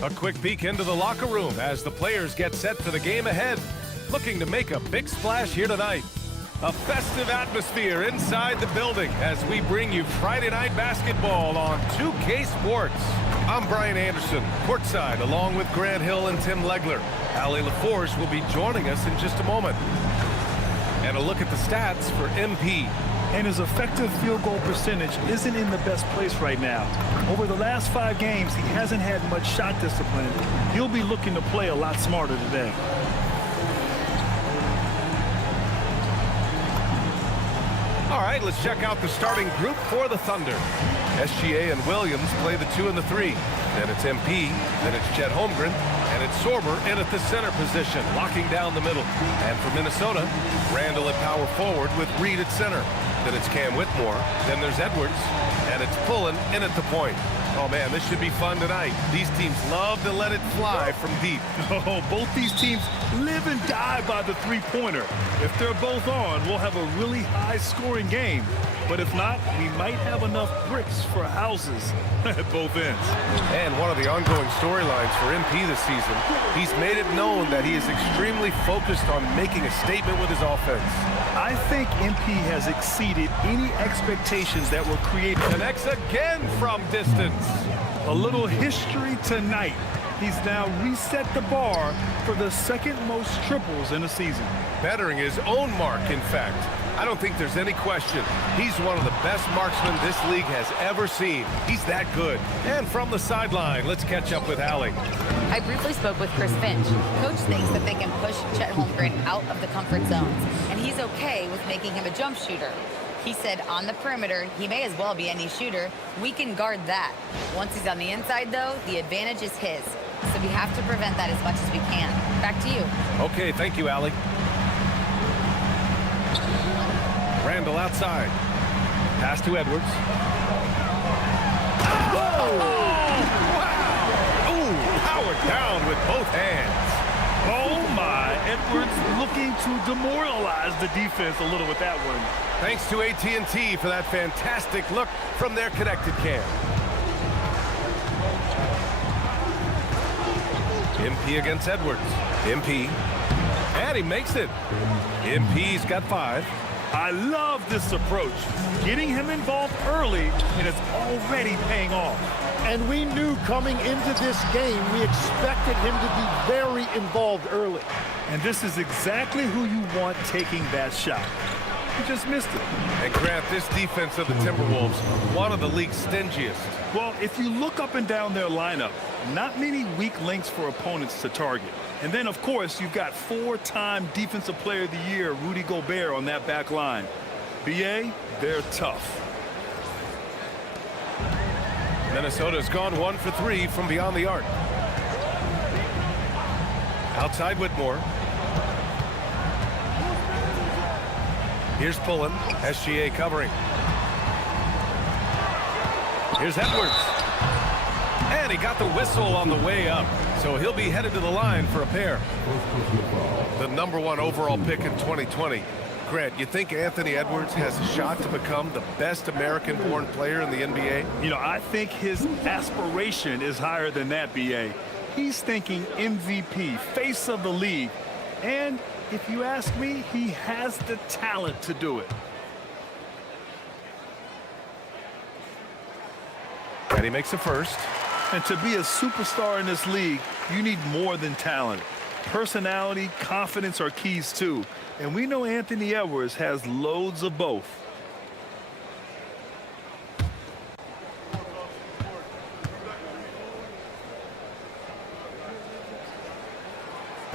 A quick peek into the locker room as the players get set for the game ahead. Looking to make a big splash here tonight. A festive atmosphere inside the building as we bring you Friday Night Basketball on 2K Sports. I'm Brian Anderson, courtside, along with Grant Hill and Tim Legler. Allie LaForce will be joining us in just a moment. And a look at the stats for MP. And his effective field goal percentage isn't in the best place right now. Over the last 5 games, he hasn't had much shot discipline. He'll be looking to play a lot smarter today. All right, let's check out the starting group for the Thunder. SGA and Williams play the 2 and the 3. Then it's MP, then it's Chet Holmgren, and it's Sorber in at the center position, locking down the middle. And for Minnesota, Randall at power forward with Reed at center. Then it's Cam Whitmore, then there's Edwards, and it's Pullen in at the point. Oh, man, this should be fun tonight. These teams love to let it fly from deep. Oh, both these teams live and die by the three-pointer. If they're both on, we'll have a really high-scoring game. But if not, we might have enough bricks for houses at both ends. And one of the ongoing storylines for MP this season, he's made it known that he is extremely focused on making a statement with his offense. I think MP has exceeded any expectations that were created. Connects again from distance. A little history tonight. He's now reset the bar for the second most triples in a season. Bettering his own mark, in fact. I don't think there's any question. He's one of the best marksmen this league has ever seen. He's that good. And from the sideline, let's catch up with Allie. I briefly spoke with Chris Finch. Coach thinks that they can push Chet Holmgren out of the comfort zones, and he's okay with making him a jump shooter. He said on the perimeter, he may as well be any shooter. We can guard that. Once he's on the inside, though, the advantage is his. So we have to prevent that as much as we can. Back to you. Okay, thank you, Allie. Randall outside. Pass to Edwards. Oh! Wow! Ooh, powered down with both hands. Oh, my. Edwards looking to demoralize the defense a little with that one. Thanks to AT&T for that fantastic look from their connected cam. MP against Edwards. MP. And he makes it. MP's got 5. I love this approach. Getting him involved early, and it's already paying off. And we knew coming into this game, we expected him to be very involved early. And this is exactly who you want taking that shot. He just missed it. And Grant, this defense of the Timberwolves, one of the league's stingiest. Well, if you look up and down their lineup, not many weak links for opponents to target. And then, of course, you've got 4-time Defensive Player of the Year, Rudy Gobert, on that back line. BA, they're tough. Minnesota's gone 1 for 3 from beyond the arc. Outside Whitmore. Here's Pullen. SGA covering. Here's Edwards. And he got the whistle on the way up. So he'll be headed to the line for a pair. The #1 overall pick in 2020. Grant, you think Anthony Edwards has a shot to become the best American-born player in the NBA? You know, I think his aspiration is higher than that, BA. He's thinking MVP, face of the league. And if you ask me, he has the talent to do it. And he makes the first. And to be a superstar in this league, you need more than talent. Personality, confidence are keys too. And we know Anthony Edwards has loads of both.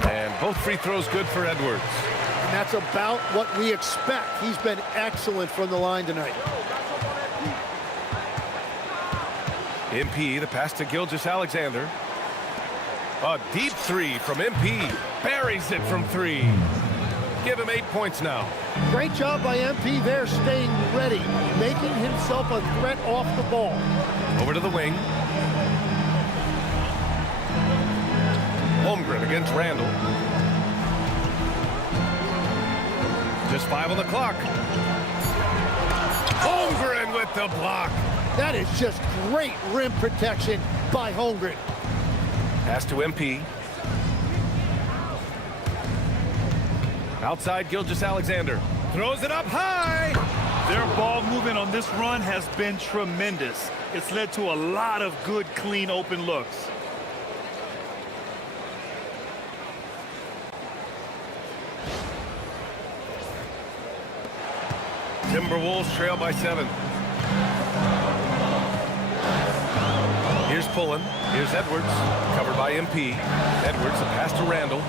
And both free throws good for Edwards. And that's about what we expect. He's been excellent from the line tonight. MP, the pass to Gilgeous-Alexander. A deep 3 from MP. Buries it from 3. Give him 8 points now. Great job by MP there, staying ready, making himself a threat off the ball. Over to the wing. Holmgren against Randall. Just 5 on the clock. Holmgren with the block. That is just great rim protection by Holmgren. Pass to MP. Outside, Gilgeous-Alexander. Throws it up high. Their ball movement on this run has been tremendous. It's led to a lot of good, clean, open looks. Timberwolves trail by 7. Here's Pullen. Here's Edwards. Covered by MP. Edwards, a pass to Randall.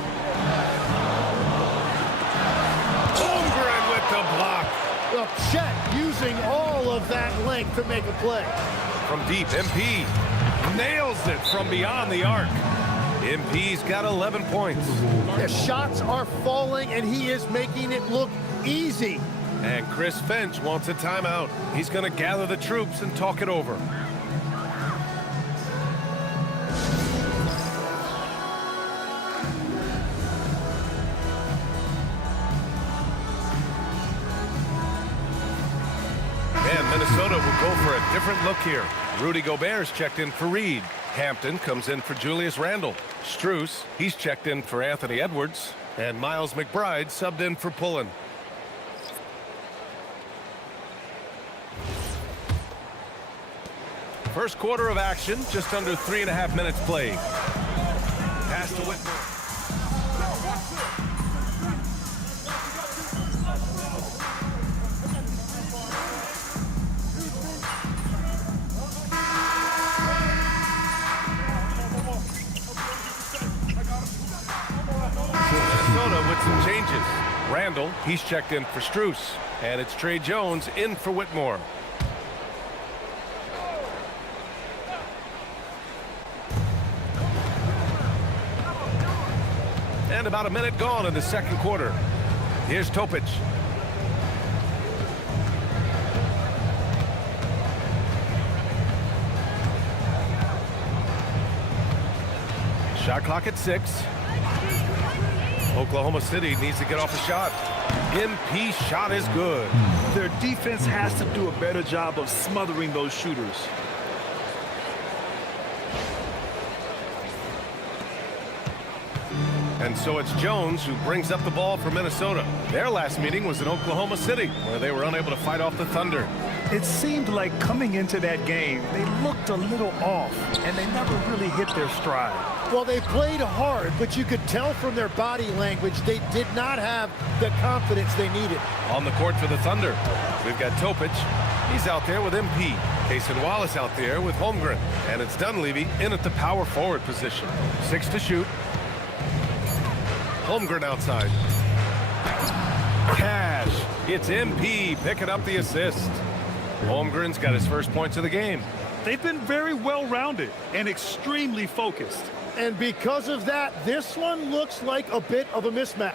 Holmgren with the block. Well, Chet using all of that length to make a play. From deep, MP nails it from beyond the arc. MP's got 11 points. The shots are falling, and he is making it look easy. And Chris Finch wants a timeout. He's going to gather the troops and talk it over. And Minnesota will go for a different look here. Rudy Gobert's checked in for Reed. Hampton comes in for Julius Randle. Strus, he's checked in for Anthony Edwards. And Miles McBride subbed in for Pullen. First quarter of action, just under 3.5 minutes played. Pass to Whitmore. Minnesota with some changes. Randall, he's checked in for Strus. And it's Trey Jones in for Whitmore. And about a minute gone in the second quarter. Here's Topic. Shot clock at 6. Oklahoma City needs to get off a shot. MP shot is good. Their defense has to do a better job of smothering those shooters. And so it's Jones who brings up the ball for Minnesota. Their last meeting was in Oklahoma City, where they were unable to fight off the Thunder. It seemed like coming into that game, they looked a little off, and they never really hit their stride. Well, they played hard, but you could tell from their body language they did not have the confidence they needed. On the court for the Thunder, we've got Topic. He's out there with MP. Cason Wallace out there with Holmgren. And it's Dunleavy in at the power forward position. 6 to shoot. Holmgren outside. Cash. It's MP picking up the assist. Holmgren's got his first points of the game. They've been very well-rounded and extremely focused. And because of that, this one looks like a bit of a mismatch.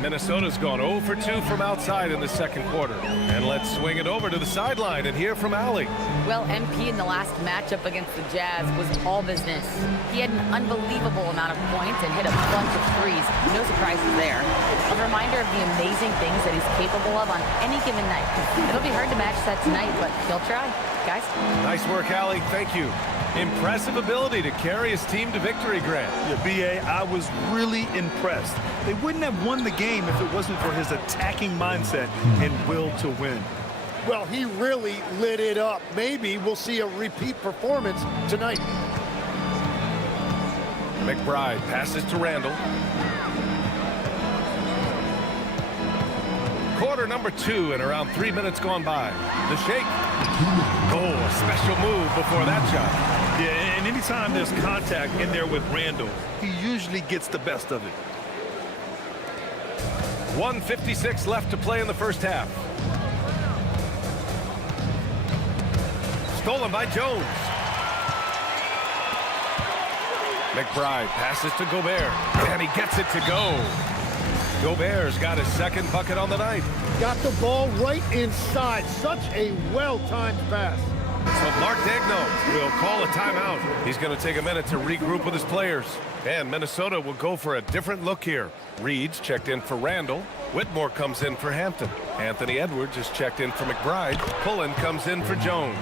Minnesota's gone 0 for 2 from outside in the second quarter. And let's swing it over to the sideline and hear from Allie. Well, MP in the last matchup against the Jazz was all business. He had an unbelievable amount of points and hit a bunch of threes. No surprises there. A reminder of the amazing things that he's capable of on any given night. It'll be hard to match that tonight, but he'll try. Guys? Nice work, Allie. Thank you. Impressive ability to carry his team to victory, Grant. Yeah, B.A., I was really impressed. They wouldn't have won the game if it wasn't for his attacking mindset and will to win. Well, he really lit it up. Maybe we'll see a repeat performance tonight. McBride passes to Randall. Quarter number 2 and around 3 minutes gone by. The shake. Oh, a special move before that shot. Yeah, and anytime there's contact in there with Randall, he usually gets the best of it. 1:56 left to play in the first half. Stolen by Jones. McBride passes to Gobert, and he gets it to go. Gobert's got his second bucket on the night. Got the ball right inside. Such a well-timed pass. So Mark Daigneault will call a timeout. He's going to take a minute to regroup with his players. And Minnesota will go for a different look here. Reed's checked in for Randall. Whitmore comes in for Hampton. Anthony Edwards is checked in for McBride. Pullen comes in for Jones.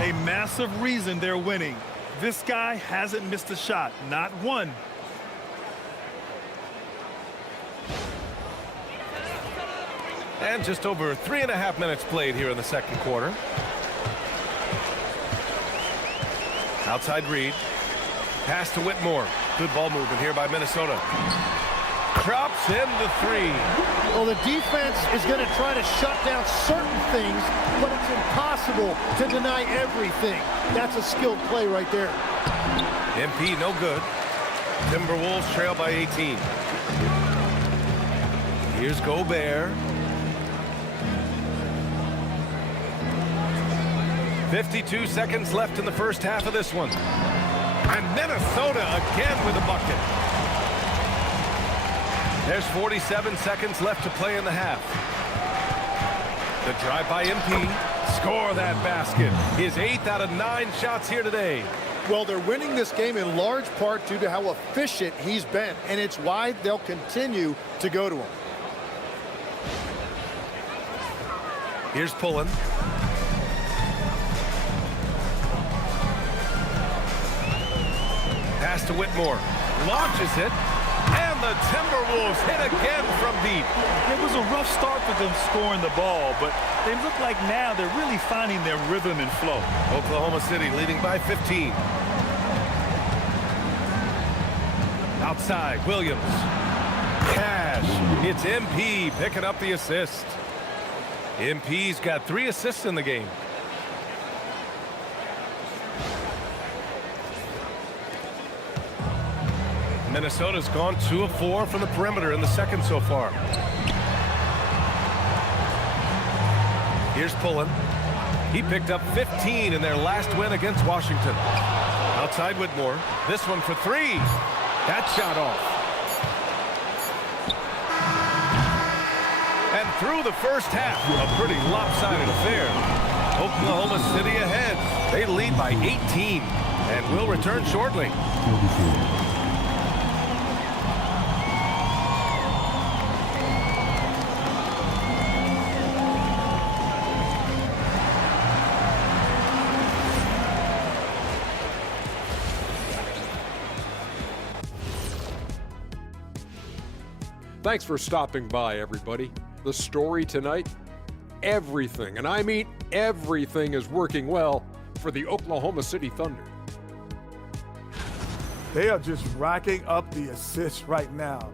A massive reason they're winning. This guy hasn't missed a shot, not one. And just over 3.5 minutes played here in the second quarter. Outside Reed. Pass to Whitmore. Good ball movement here by Minnesota. Drops in the three. Well, the defense is going to try to shut down certain things, but it's impossible to deny everything. That's a skilled play right there. MP no good. Timberwolves trail by 18. Here's Gobert. 52 seconds left in the first half of this one. And Minnesota again with a bucket. There's 47 seconds left to play in the half. The drive by MP. Score that basket. His 8th out of 9 shots here today. Well, they're winning this game in large part due to how efficient he's been, and it's why they'll continue to go to him. Here's Pullen. Pass to Whitmore. Launches it. And the Timberwolves hit again from deep. It was a rough start for them scoring the ball, but they look like now they're really finding their rhythm and flow. Oklahoma City leading by 15. Outside, Williams. Cash. It's MP picking up the assist. MP's got 3 assists in the game. Minnesota's gone 2 of 4 from the perimeter in the second so far. Here's Pullen. He picked up 15 in their last win against Washington. Outside Whitmore. This one for 3. That shot off. And through the first half, a pretty lopsided affair. Oklahoma City ahead. They lead by 18 and will return shortly. Thanks for stopping by, everybody. The story tonight, everything, and I mean everything, is working well for the Oklahoma City Thunder. They are just racking up the assists right now,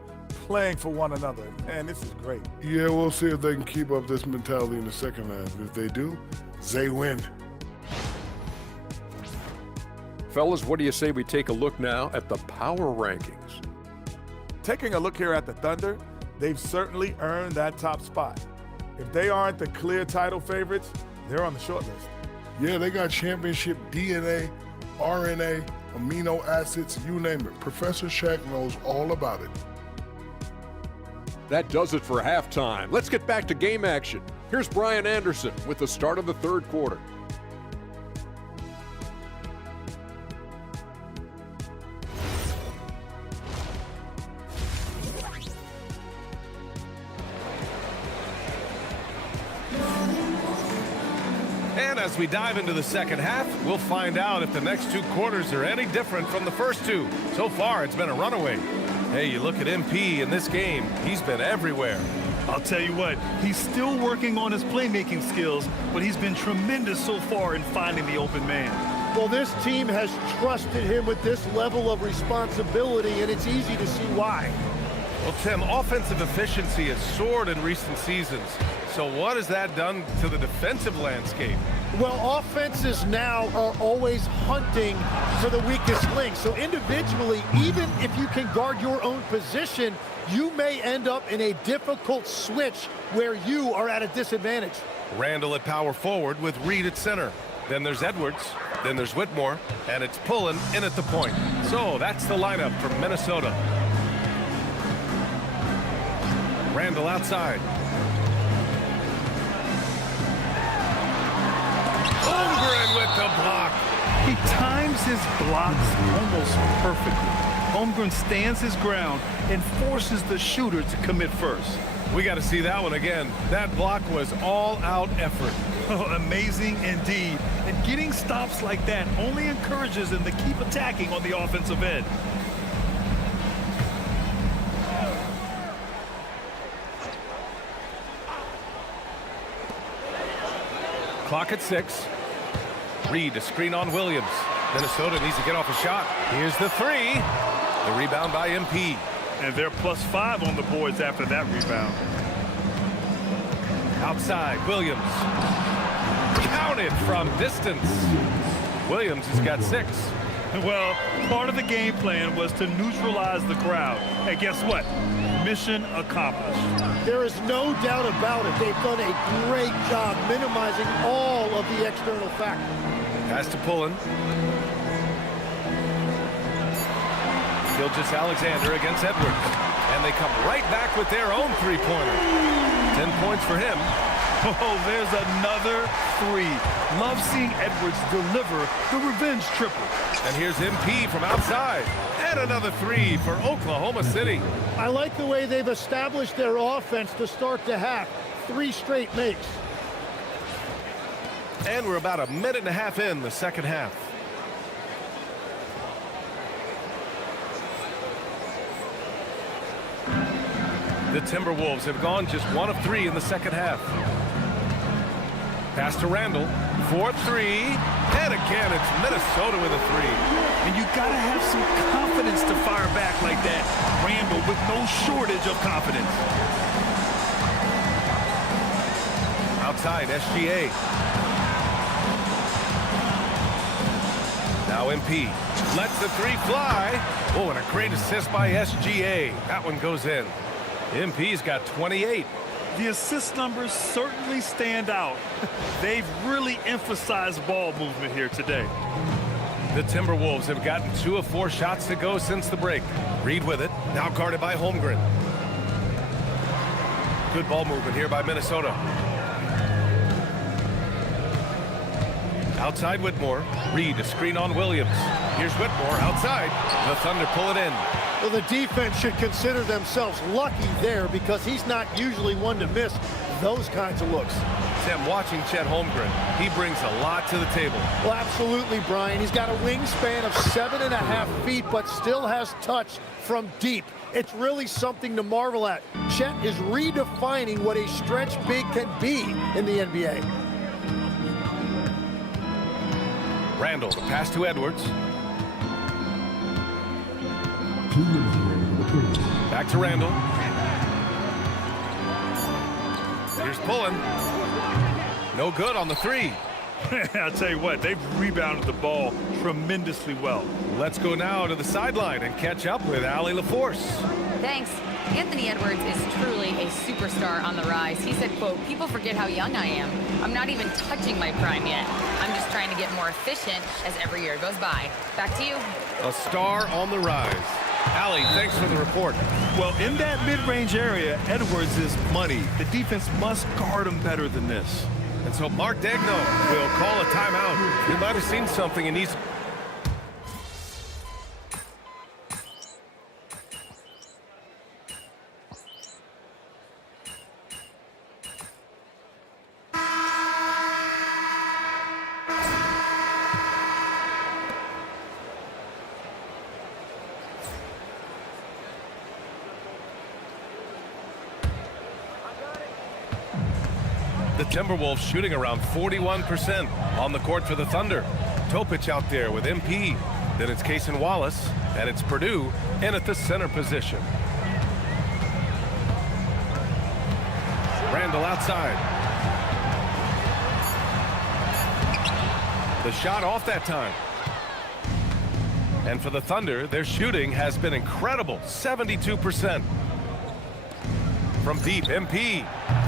playing for one another. Man, this is great. Yeah, we'll see if they can keep up this mentality in the second half. If they do, they win. Fellas, what do you say we take a look now at the power rankings? Taking a look here at the Thunder, they've certainly earned that top spot. If they aren't the clear title favorites, they're on the short list. Yeah, they got championship DNA, RNA, amino acids, you name it. Professor Shaq knows all about it. That does it for halftime. Let's get back to game action. Here's Brian Anderson with the start of the third quarter. And as we dive into the second half, we'll find out if the next 2 quarters are any different from the first 2. So far, it's been a runaway. Hey, you look at MP in this game, he's been everywhere. I'll tell you what, he's still working on his playmaking skills, but he's been tremendous so far in finding the open man. Well, this team has trusted him with this level of responsibility, and it's easy to see why. Well, Tim, offensive efficiency has soared in recent seasons. So what has that done to the defensive landscape? Well, offenses now are always hunting for the weakest link. So individually, even if you can guard your own position, you may end up in a difficult switch where you are at a disadvantage. Randall at power forward with Reed at center. Then there's Edwards. Then there's Whitmore. And it's Pullen in at the point. So that's the lineup from Minnesota. Randall outside. Holmgren with the block. He times his blocks almost perfectly. Holmgren stands his ground and forces the shooter to commit first. We got to see that one again. That block was all-out effort. Oh, amazing indeed. And getting stops like that only encourages them to keep attacking on the offensive end. Clock at 6. Reed, a screen on Williams. Minnesota needs to get off a shot. Here's the 3. The rebound by MP. And they're +5 on the boards after that rebound. Outside, Williams. Counted from distance. Williams has got 6. Well, part of the game plan was to neutralize the crowd. And guess what? Mission accomplished. There is no doubt about it. They've done a great job minimizing all of the external factors. Pass to Pullen. Gilgeous Alexander against Edwards. And they come right back with their own three-pointer. 10 points for him. Oh, there's another 3. Love seeing Edwards deliver the revenge triple. And here's MP from outside. And another 3 for Oklahoma City. I like the way they've established their offense to start the half. 3 straight makes. And we're about a minute and a half in the second half. The Timberwolves have gone just 1 of 3 in the second half. Pass to Randall. 4-3. And again, it's Minnesota with a 3. And you got to have some confidence to fire back like that. Randall with no shortage of confidence. Outside, SGA. Now MP. Lets the 3 fly. Oh, and a great assist by SGA. That one goes in. MP's got 28. The assist numbers certainly stand out. They've really emphasized ball movement here today. The Timberwolves have gotten 2 of 4 shots to go since the break. Reed with it. Now guarded by Holmgren. Good ball movement here by Minnesota. Outside Whitmore. Reed, a screen on Williams. Here's Whitmore outside. The Thunder pull it in. Well, the defense should consider themselves lucky there because he's not usually one to miss those kinds of looks. Tim, watching Chet Holmgren, he brings a lot to the table. Well, absolutely, Brian. He's got a wingspan of 7.5 feet, but still has touch from deep. It's really something to marvel at. Chet is redefining what a stretch big can be in the NBA. Randall, the pass to Edwards. Back to Randall. Here's Pullen. No good on the 3. I'll tell you what, they've rebounded the ball tremendously well. Let's go now to the sideline and catch up with Allie LaForce. Thanks. Anthony Edwards is truly a superstar on the rise. He said, quote, "People forget how young I am. I'm not even touching my prime yet. I'm just trying to get more efficient as every year goes by." Back to you. A star on the rise. Allie, thanks for the report. Well, in that mid-range area, Edwards is money. The defense must guard him better than this. And so Mark Degno will call a timeout. He might have seen something and he's... The Timberwolves shooting around 41% on the court for the Thunder. Topic out there with MP. Then it's Cason Wallace, and it's Purdue in at the center position. Randall outside. The shot off that time. And for the Thunder, their shooting has been incredible, 72%. From deep, MP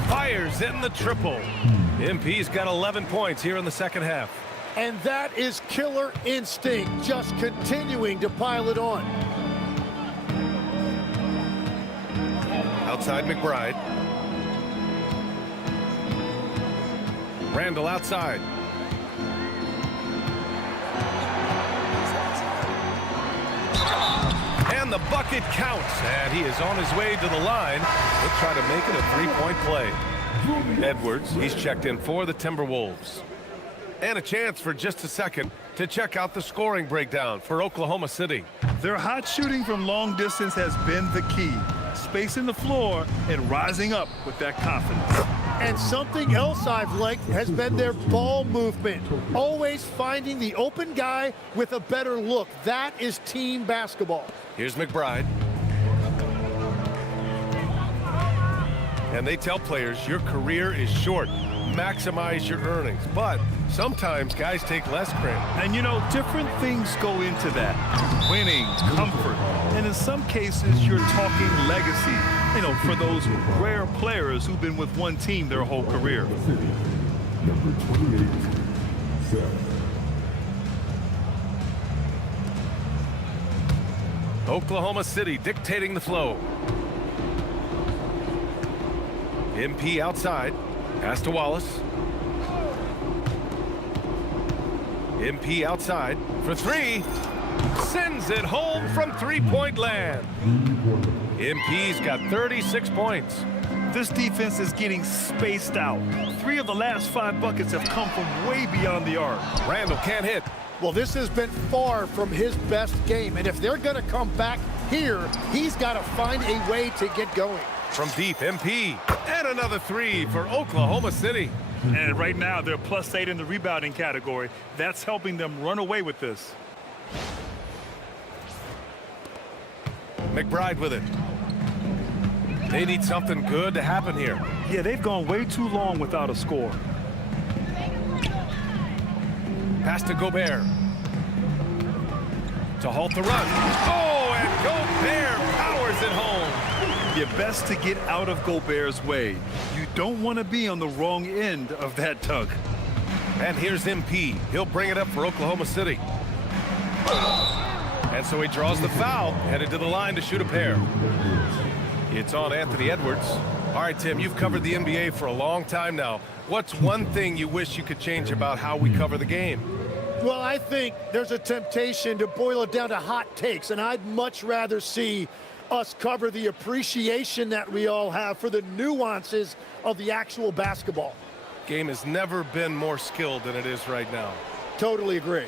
fires in the triple. MP's got 11 points here in the second half. And that is killer instinct, just continuing to pile it on. Outside McBride. Randall outside. And And the bucket counts, and he is on his way to the line. He'll try to make it a three-point play. Edwards, he's checked in for the Timberwolves. And a chance for just a second to check out the scoring breakdown for Oklahoma City. Their hot shooting from long distance has been the key. Spacing the floor and rising up with that confidence. And something else I've liked has been their ball movement. Always finding the open guy with a better look. That is team basketball. Here's McBride. And they tell players your career is short. Maximize your earnings. But sometimes guys take less credit. And you know, different things go into that. Winning, comfort, and in some cases, you're talking legacy. You know, for those rare players who've been with one team their whole career. Number 28, Zach. Oklahoma City dictating the flow. MP outside. Pass to Wallace. MP outside for three. Sends it home from three-point land. MP's got 36 points. This defense is getting spaced out. 3 of the last 5 buckets have come from way beyond the arc. Randall can't hit. Well, this has been far from his best game. And if they're going to come back here, he's got to find a way to get going. From deep, MP. And another 3 for Oklahoma City. And right now, they're +8 in the rebounding category. That's helping them run away with this. McBride with it. They need something good to happen here. Yeah, they've gone way too long without a score. Pass to Gobert. To halt the run. Oh, and Gobert powers it home. You're best to get out of Gobert's way. You don't want to be on the wrong end of that tug. And here's MP. He'll bring it up for Oklahoma City. And so he draws the foul, headed to the line to shoot a pair. It's on Anthony Edwards. All right, Tim, you've covered the NBA for a long time now. What's one thing you wish you could change about how we cover the game? Well, I think there's a temptation to boil it down to hot takes, and I'd much rather see us cover the appreciation that we all have for the nuances of the actual basketball. Game has never been more skilled than it is right now. Totally agree.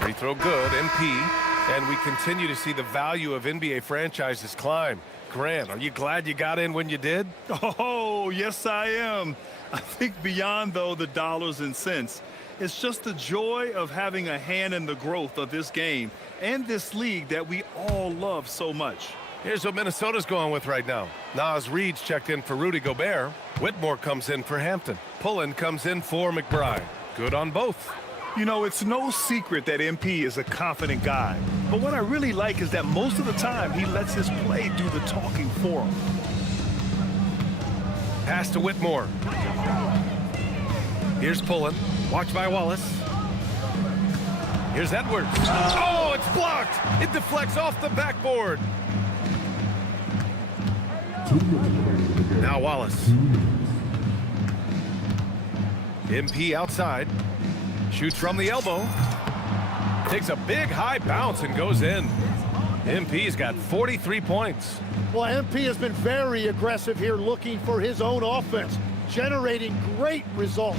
Free throw good, MP. And we continue to see the value of NBA franchises climb. Grant, are you glad you got in when you did? Oh, yes, I am. I think beyond, though, the dollars and cents, it's just the joy of having a hand in the growth of this game and this league that we all love so much. Here's what Minnesota's going with right now. Naz Reid's checked in for Rudy Gobert. Whitmore comes in for Hampton. Pullen comes in for McBride. Good on both. You know, it's no secret that MP is a confident guy. But what I really like is that most of the time he lets his play do the talking for him. Pass to Whitmore. Here's Pullen. Watch by Wallace. Here's Edwards. Oh, it's blocked. It deflects off the backboard. Now Wallace. MP outside. Shoots from the elbow. Takes a big high bounce and goes in. MP's got 43 points. Well, MP has been very aggressive here, looking for his own offense, generating great results.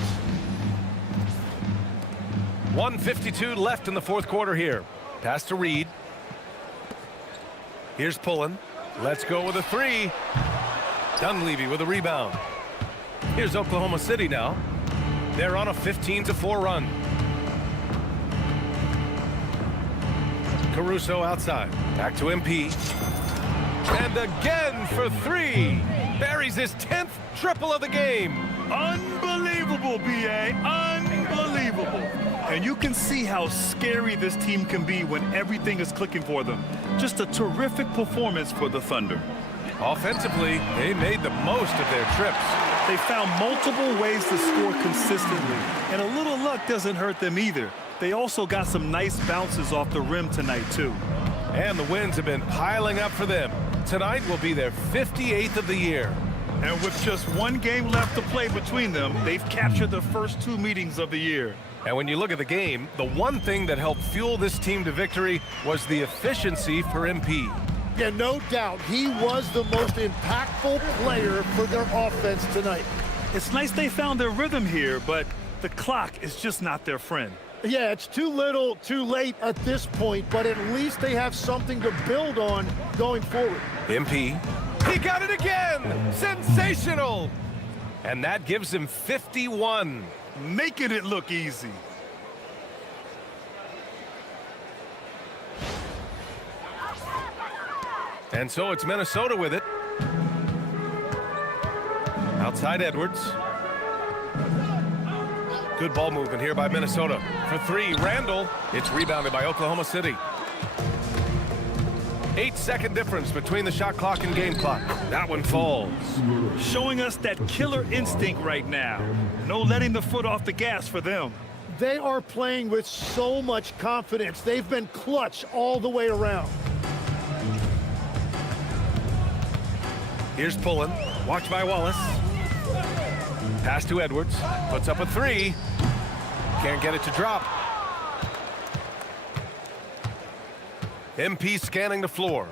1:52 left in the fourth quarter here. Pass to Reid. Here's Pullen. Let's go with a 3. Dunleavy with a rebound. Here's Oklahoma City now. They're on a 15-4 run. Caruso outside. Back to MP. And again for 3. Buries his 10th triple of the game. Unbelievable, B.A. Unbelievable. And you can see how scary this team can be when everything is clicking for them. Just a terrific performance for the Thunder. Offensively, they made the most of their trips. They found multiple ways to score consistently, and a little luck doesn't hurt them either. They also got some nice bounces off the rim tonight, too. And the wins have been piling up for them. Tonight will be their 58th of the year. And with just one game left to play between them, they've captured the first 2 meetings of the year. And when you look at the game, the one thing that helped fuel this team to victory was the efficiency for MP. Yeah, no doubt. He was the most impactful player for their offense tonight. It's nice they found their rhythm here, but the clock is just not their friend. Yeah, it's too little, too late at this point, but at least they have something to build on going forward. MP, he got it again! Sensational! And that gives him 51. Making it look easy. And so it's Minnesota with it. Outside Edwards. Good ball movement here by Minnesota. For three, Randall. It's rebounded by Oklahoma City. 8-second difference between the shot clock and game clock. That one falls. Showing us that killer instinct right now. No letting the foot off the gas for them. They are playing with so much confidence. They've been clutch all the way around. Here's Pullen. Watch by Wallace. Pass to Edwards. Puts up a three. Can't get it to drop. MP scanning the floor.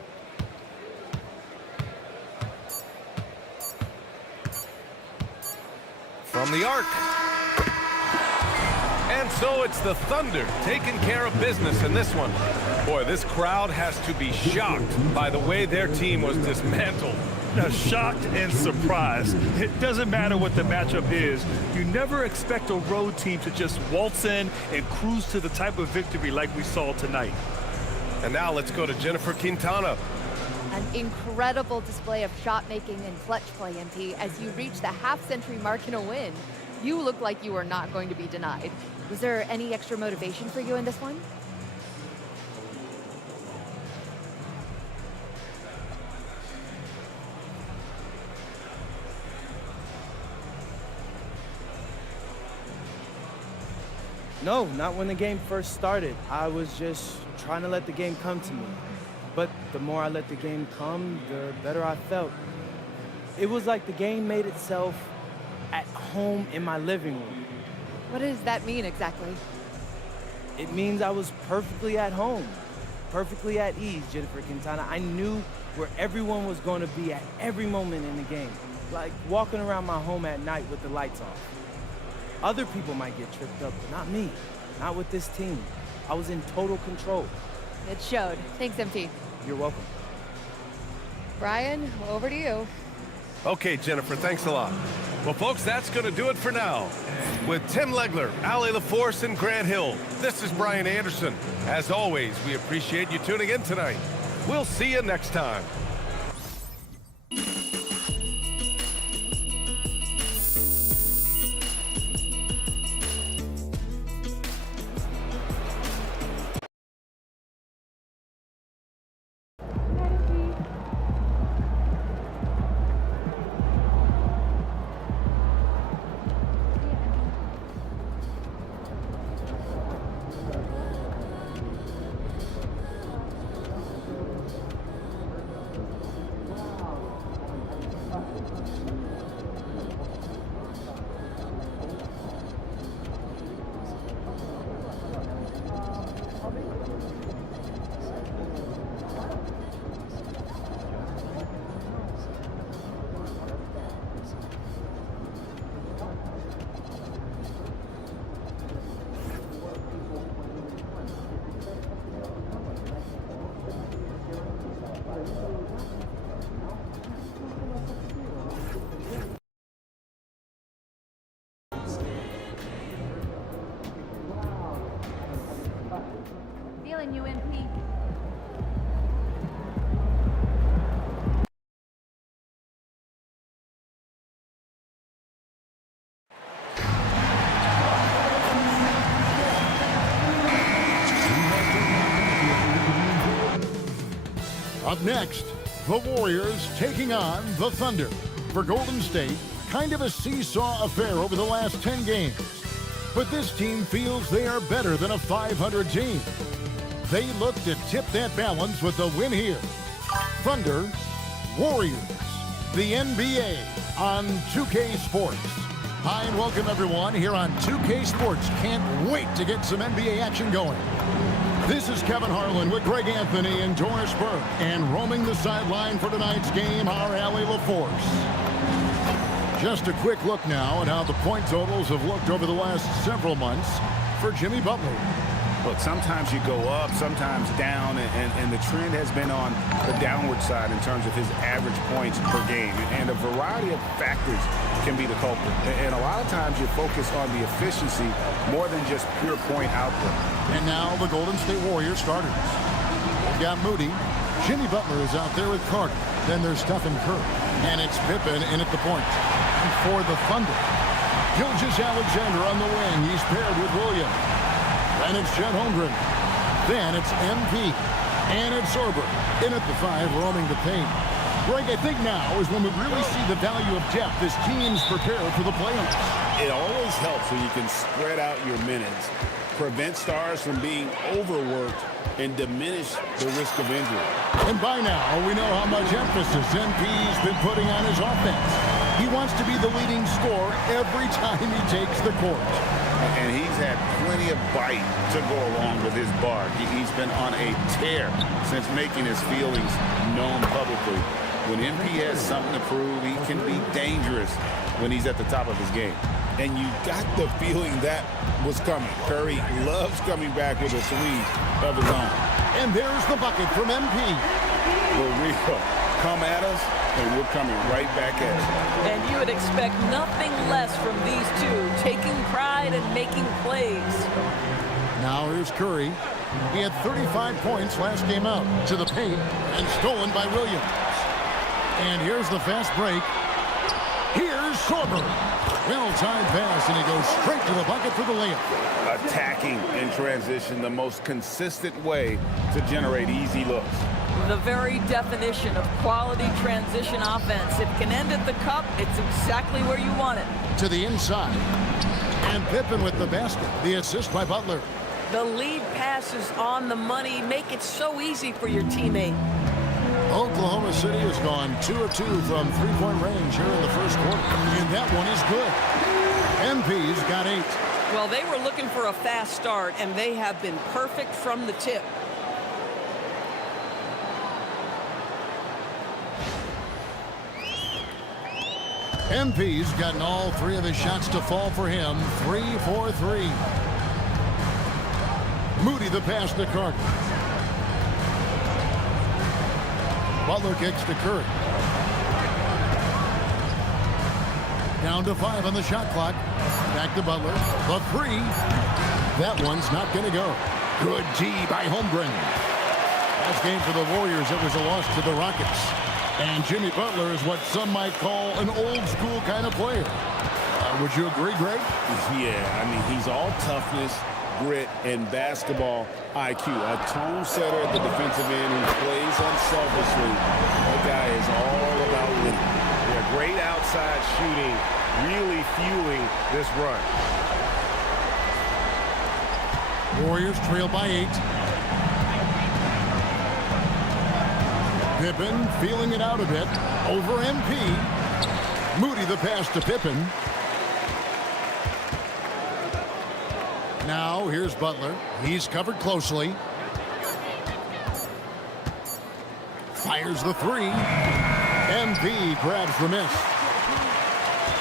From the arc. And so it's the Thunder taking care of business in this one. Boy, this crowd has to be shocked by the way their team was dismantled. Now, shocked and surprised. It doesn't matter what the matchup is. You never expect a road team to just waltz in and cruise to the type of victory like we saw tonight. And now let's go to Jennifer Quintana. An incredible display of shot making and clutch play, MP. As you reach the half-century mark in a win, you look like you are not going to be denied. Was there any extra motivation for you in this one? No, not when the game first started. I was just trying to let the game come to me. But the more I let the game come, the better I felt. It was like the game made itself at home in my living room. What does that mean exactly? It means I was perfectly at home, perfectly at ease, Jennifer Quintana. I knew where everyone was going to be at every moment in the game, like walking around my home at night with the lights off. Other people might get tripped up, but not me, not with this team. I was in total control. It showed. Thanks, MP. You're welcome. Brian, over to you. Okay, Jennifer, thanks a lot. Well, folks, that's going to do it for now. With Tim Legler, Allie LaForce, and Grant Hill, this is Brian Anderson. As always, we appreciate you tuning in tonight. We'll see you next time. Feeling you, MP. Up next, the Warriors taking on the Thunder. For Golden State, kind of a seesaw affair over the last 10 games. But this team feels they are better than a 500 team. They look to tip that balance with a win here. Thunder, Warriors, the NBA on 2K Sports. Hi and welcome everyone here on 2K Sports. Can't wait to get some NBA action going. This is Kevin Harlan with Greg Anthony and Doris Burke. And roaming the sideline for tonight's game, our Allie LaForce. Just a quick look now at how the point totals have looked over the last several months for Jimmy Butler. Look, sometimes you go up, sometimes down, and the trend has been on the downward side in terms of his average points per game. And a variety of factors can be the culprit. And a lot of times you focus on the efficiency more than just pure point output. And now the Golden State Warriors starters. We've got Moody. Jimmy Butler is out there with Carter. Then there's Stephen Curry. And it's Pippen in at the point. And for the Thunder, Gilgeous-Alexander on the wing. He's paired with Williams. And it's Chet Holmgren. Then it's MP. And it's Sorber. In at the 5, roaming the paint. Greg, I think now is when we really see the value of depth as teams prepare for the playoffs. It always helps when you can spread out your minutes, prevent stars from being overworked, and diminish the risk of injury. And by now, we know how much emphasis MP's been putting on his offense. He wants to be the leading scorer every time he takes the court. And he's had plenty of bite to go along with his bark. He's been on a tear since making his feelings known publicly. When MP has something to prove, he can be dangerous when he's at the top of his game. And you got the feeling that was coming. Curry loves coming back with a three of his own. And there's the bucket from MP. For real. Come at us, and we're coming right back at it. And you would expect nothing less from these two, taking pride and making plays. Now here's Curry. He had 35 points last game out. To the paint, and stolen by Williams. And here's the fast break. Here's Sorber. Well-timed pass, and he goes straight to the bucket for the layup. Attacking in transition, the most consistent way to generate easy looks. The very definition of quality transition offense. If it can end at the cup, it's exactly where you want it. To the inside. And Pippen with the basket. The assist by Butler. The lead passes on the money. Make it so easy for your teammate. Oklahoma City has gone 2 of 2 from three-point range here in the first quarter. And that one is good. MP's got 8. Well, they were looking for a fast start, and they have been perfect from the tip. MP's gotten all 3 of his shots to fall for him. 3 for 3. Moody the pass to Carter. Butler kicks to Curry. Down to 5 on the shot clock. Back to Butler. The 3. That one's not going to go. Good D by Holmgren. Last game for the Warriors, it was a loss to the Rockets. And Jimmy Butler is what some might call an old-school kind of player. Would you agree, Greg? Yeah, I mean, he's all toughness, grit, and basketball IQ. A tone setter at the defensive end who plays unselfishly. That guy is all about winning. Yeah, great outside shooting, really fueling this run. Warriors trail by 8. Pippen feeling it out a bit. Over MP. Moody the pass to Pippen. Now here's Butler. He's covered closely. Fires the 3. MP grabs the miss.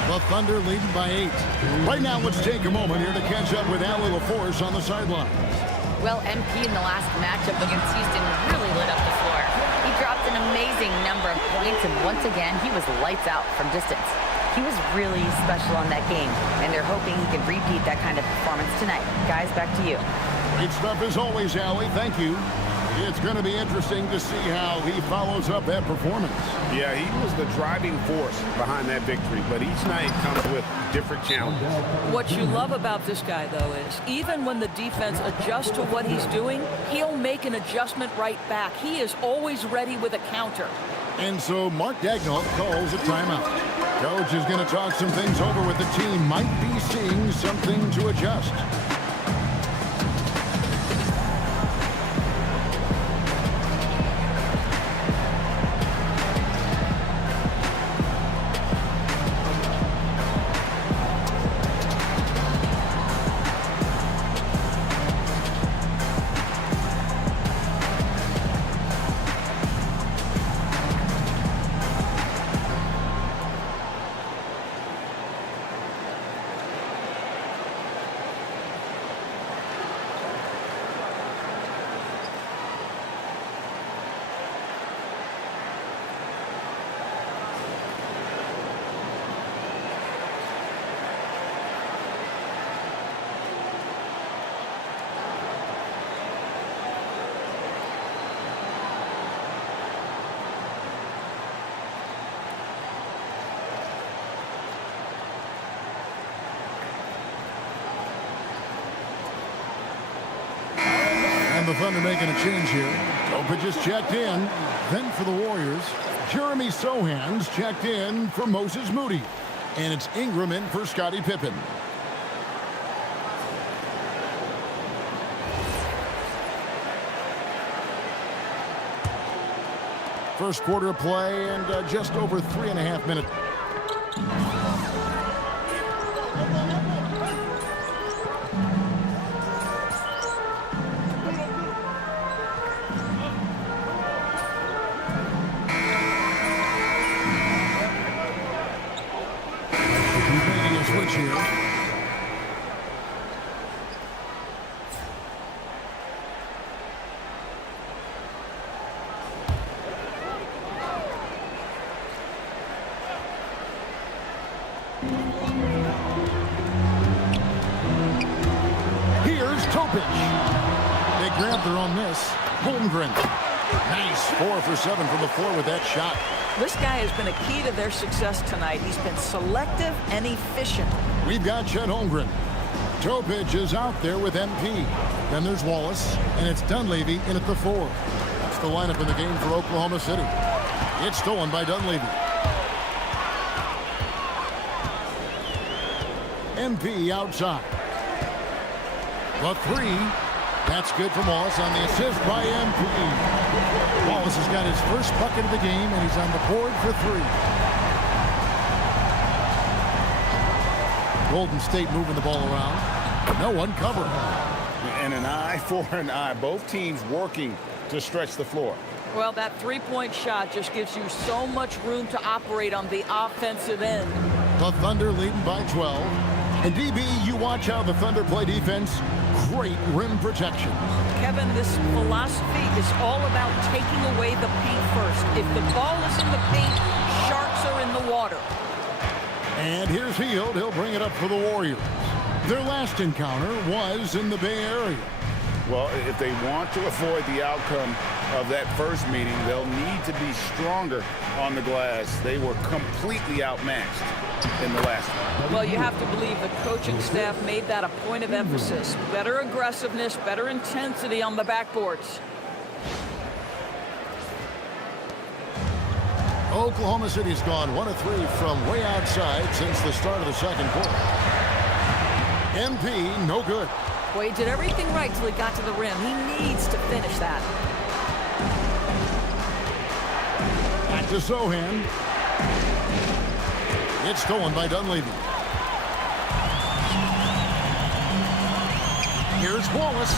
The Thunder leading by 8. Right now, let's take a moment here to catch up with Allie LaForce on the sideline. Well, MP in the last matchup against Houston really lit up the floor. He dropped an amazing number of points, and once again, he was lights out from distance. He was really special on that game, and they're hoping he can repeat that kind of performance tonight. Guys, back to you. Great stuff as always, Allie. Thank you. It's going to be interesting to see how he follows up that performance. Yeah, he was the driving force behind that victory, but each night comes with different challenges. What you love about this guy, though, is even when the defense adjusts to what he's doing, he'll make an adjustment right back. He is always ready with a counter. And so Mark Daigneault calls a timeout. Coach is going to talk some things over with the team. Might be seeing something to adjust. the Thunder making a change here. Topic just checked in. Then for the Warriors, Jeremy Sohan's checked in for Moses Moody. And it's Ingram in for Scottie Pippen. First quarter of play and just over 3.5 minutes. Making a switch here. Here's Topic. They grabbed her on this. Holmgren. Nice. 4 for 7 from the floor with that shot. This guy has been a key to their success tonight. He's been selective and efficient. We've got Chet Holmgren. Topic is out there with MP. Then there's Wallace, and it's Dunleavy in at the 4. That's the lineup in the game for Oklahoma City. It's stolen by Dunleavy. MP outside. The 3. That's good from Wallace on the assist by MP. Wallace has got his first bucket of the game, and he's on the board for 3. Golden State moving the ball around. No one covering. And an eye for an eye. Both teams working to stretch the floor. Well, that three-point shot just gives you so much room to operate on the offensive end. The Thunder leading by 12. And DB, you watch how the Thunder play defense. Great rim protection. Kevin, this philosophy is all about taking away the paint first. If the ball is in the paint, sharks are in the water. And here's Hield. He'll bring it up for the Warriors. Their last encounter was in the Bay Area. Well, if they want to avoid the outcome of that first meeting, they'll need to be stronger on the glass. They were completely outmatched in the last one. Well, you have to believe the coaching staff made that a point of emphasis. Better aggressiveness, better intensity on the backboards. Oklahoma City's gone 1 of 3 from way outside since the start of the second quarter. MP, no good. Well, he did everything right till he got to the rim. He needs to finish that. Back to Sohan. It's stolen by Dunleavy. Here's Wallace.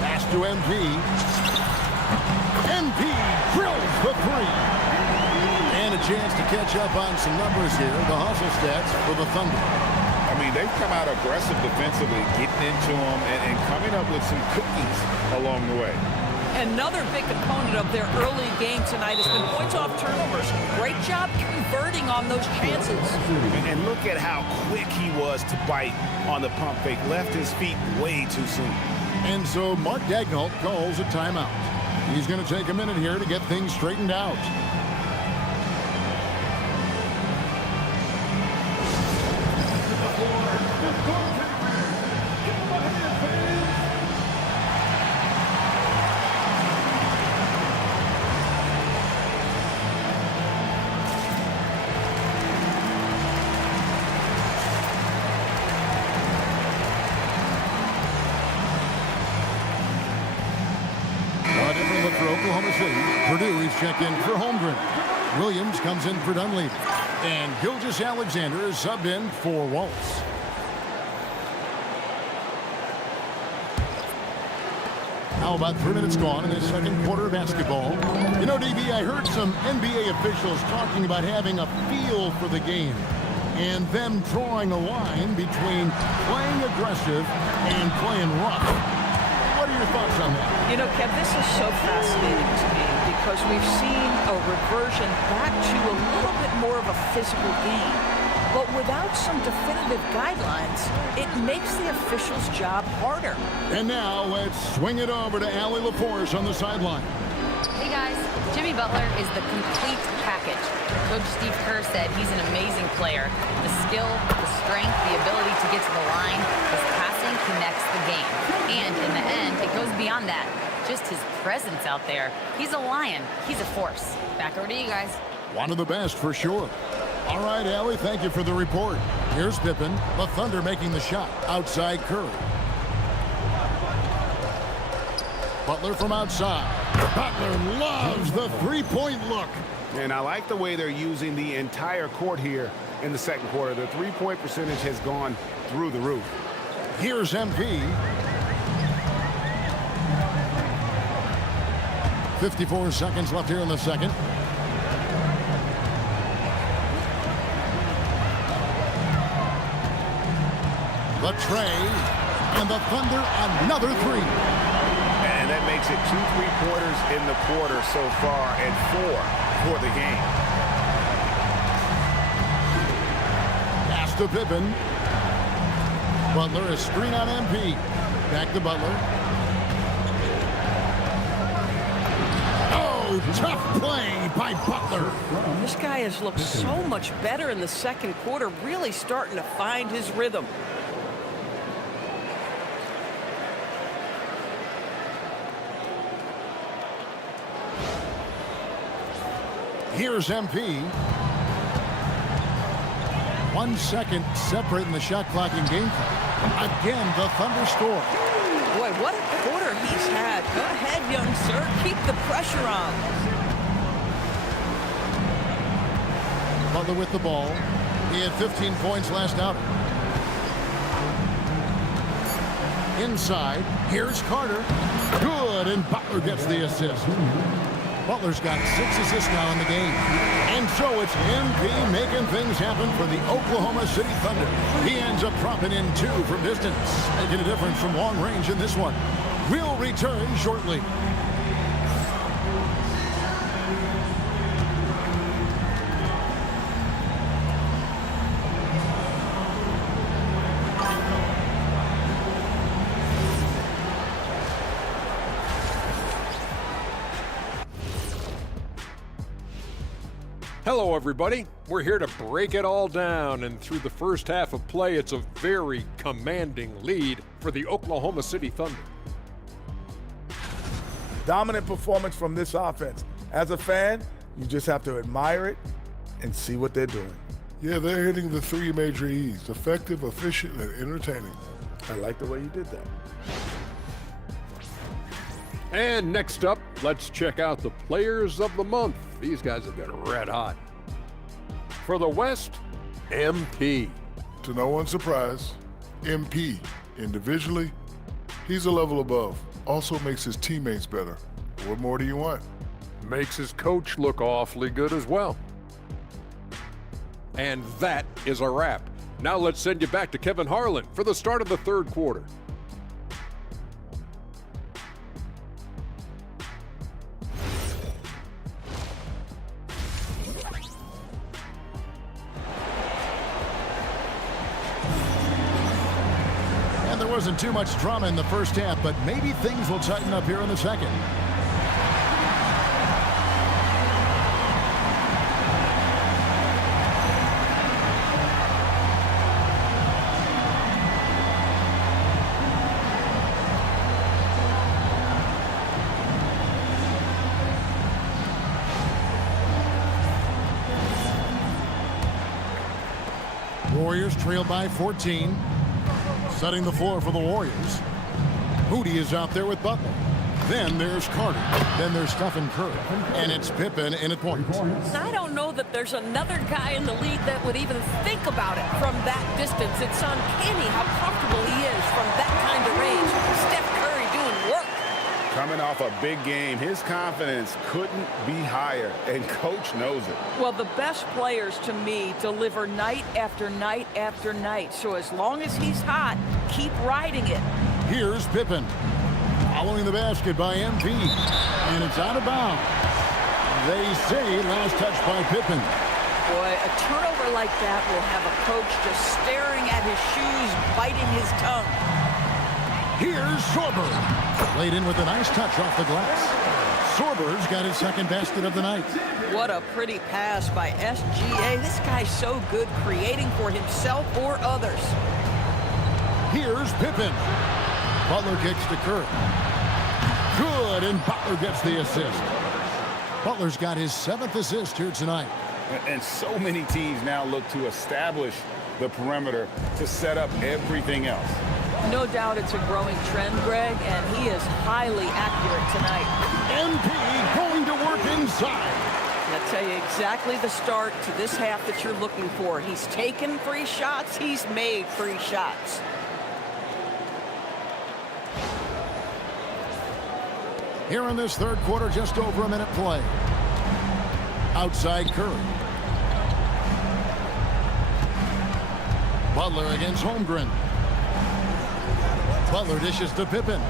Pass to MP. MP drills the 3. And a chance to catch up on some numbers here. The hustle stats for the Thunder. I mean, they've come out aggressive defensively, getting into them and coming up with some cookies along the way. Another big component of their early game tonight has been points off turnovers. Great job converting on those chances. And look at how quick he was to bite on the pump fake. Left his feet way too soon. And so Mark Daigneault calls a timeout. He's going to take a minute here to get things straightened out. For Oklahoma City, Purdue is checked in for Holmgren. Williams comes in for Dunleavy. And Gilgeous-Alexander is subbed in for Wallace. How about 3 minutes gone in the second quarter of basketball? You know, DB, I heard some NBA officials talking about having a feel for the game and them drawing a line between playing aggressive and playing rough. What are your thoughts on that? You know, Kev, this is so fascinating to me because we've seen a reversion back to a little bit more of a physical game. But without some definitive guidelines, it makes the officials' job harder. And now let's swing it over to Allie LaForce on the sideline. Hey guys, Jimmy Butler is the complete package. Coach Steve Kerr said he's an amazing player. The skill, the strength, the ability to get to the line, his passing Passing connects the game. And in the end, it goes beyond that. Just his presence out there. He's a lion. He's a force. Back over to you guys. One of the best for sure. All right, Allie, thank you for the report. Here's Pippen. The Thunder making the shot. Outside Curry. Butler from outside. Butler loves the three-point look. And I like the way they're using the entire court here in the second quarter. The three-point percentage has gone through the roof. Here's MP. 54 seconds left here in the second. The tray, and the Thunder another three. And that makes it 2 3-pointers in the quarter so far and 4 for the game. Pass to Pippen. Butler, a screen on MP. Back to Butler. Oh, tough play by Butler. This guy has looked so much better in the second quarter, really starting to find his rhythm. Here's MP. 1 second separating the shot clock and game clock. Again, the Thunder score. Boy, what a quarter he's had. Go ahead, young sir. Keep the pressure on. Butler with the ball. He had 15 points last outing. Inside. Here's Carter. Good, and Butler gets the assist. Butler's got 6 assists now in the game. And so it's MP making things happen for the Oklahoma City Thunder. He ends up dropping in 2 from distance, making a difference from long range in this one. We'll return shortly. Hello, everybody. We're here to break it all down, and through the first half of play, it's a very commanding lead for the Oklahoma City Thunder. Dominant performance from this offense. As a fan, you just have to admire it and see what they're doing. Yeah, they're hitting the 3 major E's: effective, efficient, and entertaining. I like the way you did that. And next up, let's check out the players of the month. These guys have been red hot. For the West, MP. To no one's surprise, MP, individually, he's a level above. Also makes his teammates better. What more do you want? Makes his coach look awfully good as well. And that is a wrap. Now let's send you back to Kevin Harlan for the start of the third quarter. There wasn't too much drama in the first half, but maybe things will tighten up here in the second. Warriors trail by 14. Setting the floor for the Warriors. Hootie is out there with Butler. Then there's Carter. Then there's Stephen Curry. And it's Pippen in at point. I don't know that there's another guy in the league that would even think about it from that distance. It's uncanny how comfortable he is from that kind of range. Steph Curry doing work. Coming off a big game, his confidence couldn't be higher, and coach knows it. Well, the best players to me deliver night after night after night. So as long as he's hot, keep riding it. Here's Pippen. Following the basket by MP. And it's out of bounds. They say last touch by Pippen. Boy, a turnover like that will have a coach just staring at his shoes, biting his tongue. Here's Sorber. Laid in with a nice touch off the glass. Sorber's got his second basket of the night. What a pretty pass by SGA. This guy's so good creating for himself or others. Here's Pippen. Butler kicks to Curry. Good, and Butler gets the assist. Butler's got his 7th assist here tonight. And so many teams now look to establish the perimeter to set up everything else. No doubt it's a growing trend, Greg, and he is highly accurate tonight. MP going to work inside. I'll tell you exactly the start to this half that you're looking for. He's taken 3 shots. He's made 3 shots. Here in this third quarter, just over a minute play. Outside Curry. Butler against Holmgren. Butler dishes to Pippen.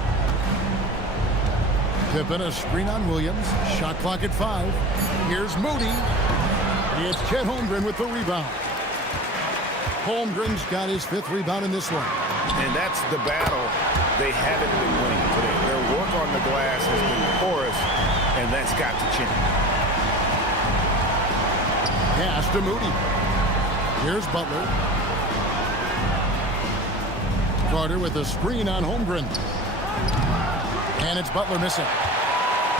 Pippen a screen on Williams. Shot clock at 5. Here's Moody. It's Chet Holmgren with the rebound. Holmgren's got his 5th rebound in this one. And that's the battle they haven't been winning today. Their work on the glass has been porous, and that's got to change. Pass to Moody. Here's Butler. Carter with a screen on Holmgren. And it's Butler missing.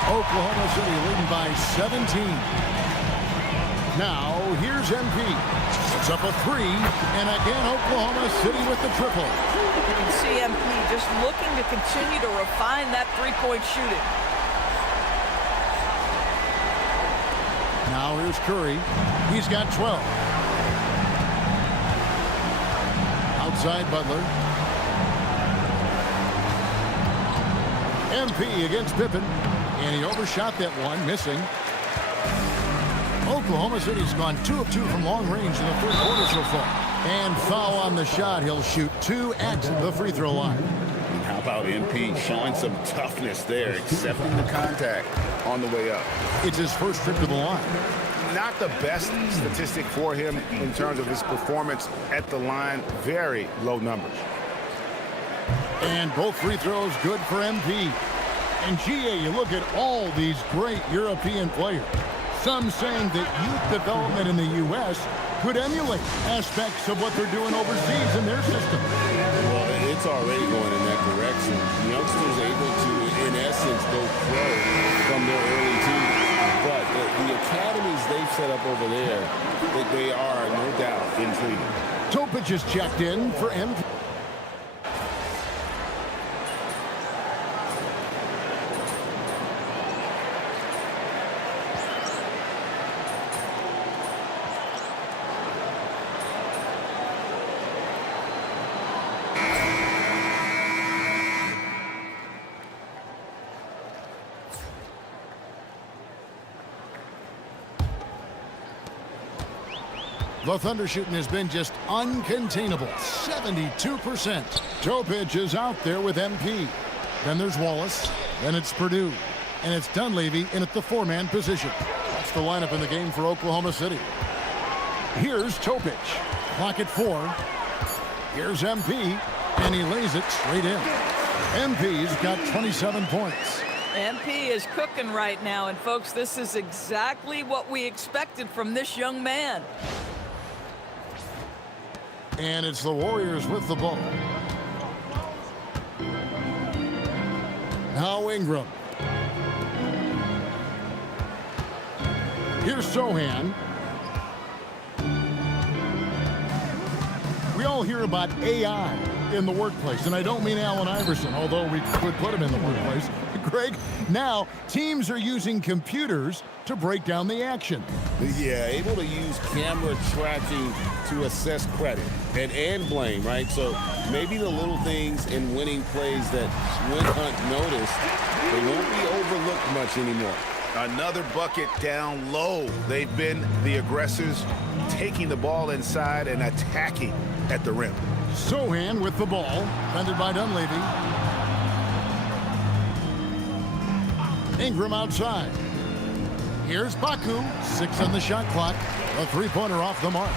Oklahoma City leading by 17. Now, here's MP. It's up a 3. And again, Oklahoma City with the triple. You can see MP just looking to continue to refine that 3-point shooting. Now here's Curry. He's got 12. Outside Butler. MP against Pippen. And he overshot that one, missing. Oklahoma City's gone 2 of 2 from long range in the third quarter so far. And foul on the shot. He'll shoot 2 at the free throw line. How about MP showing some toughness there, accepting the contact on the way up? It's his first trip to the line. Not the best statistic for him in terms of his performance at the line. Very low numbers. And both free throws good for MP. And GA, you look at all these great European players. Some saying that youth development in the U.S. could emulate aspects of what they're doing overseas in their system. Well, it's already going in that direction. Youngsters able to, in essence, go pro from their early teens. But the academies they've set up over there, they are, no doubt, intriguing. Topic is checked in for MP. The Thunder shooting has been just uncontainable, 72%. Topic is out there with MP. Then there's Wallace. Then it's Purdue. And it's Dunleavy in at the 4-man position. That's the lineup in the game for Oklahoma City. Here's Topic. Clock at 4. Here's MP. And he lays it straight in. MP's got 27 points. MP is cooking right now. And, folks, this is exactly what we expected from this young man. And it's the Warriors with the ball. Now Ingram. Here's Sohan. We all hear about AI in the workplace, and I don't mean Allen Iverson, although we could put him in the workplace. Greg, now teams are using computers to break down the action. Yeah, able to use camera tracking to assess credit and blame, right? So maybe the little things in winning plays that went unnoticed, they won't be overlooked much anymore. Another bucket down low. They've been the aggressors, taking the ball inside and attacking at the rim. Sohan with the ball, defended by Dunleavy. Ingram outside. Here's Baku, 6 on the shot clock. A 3-pointer off the mark.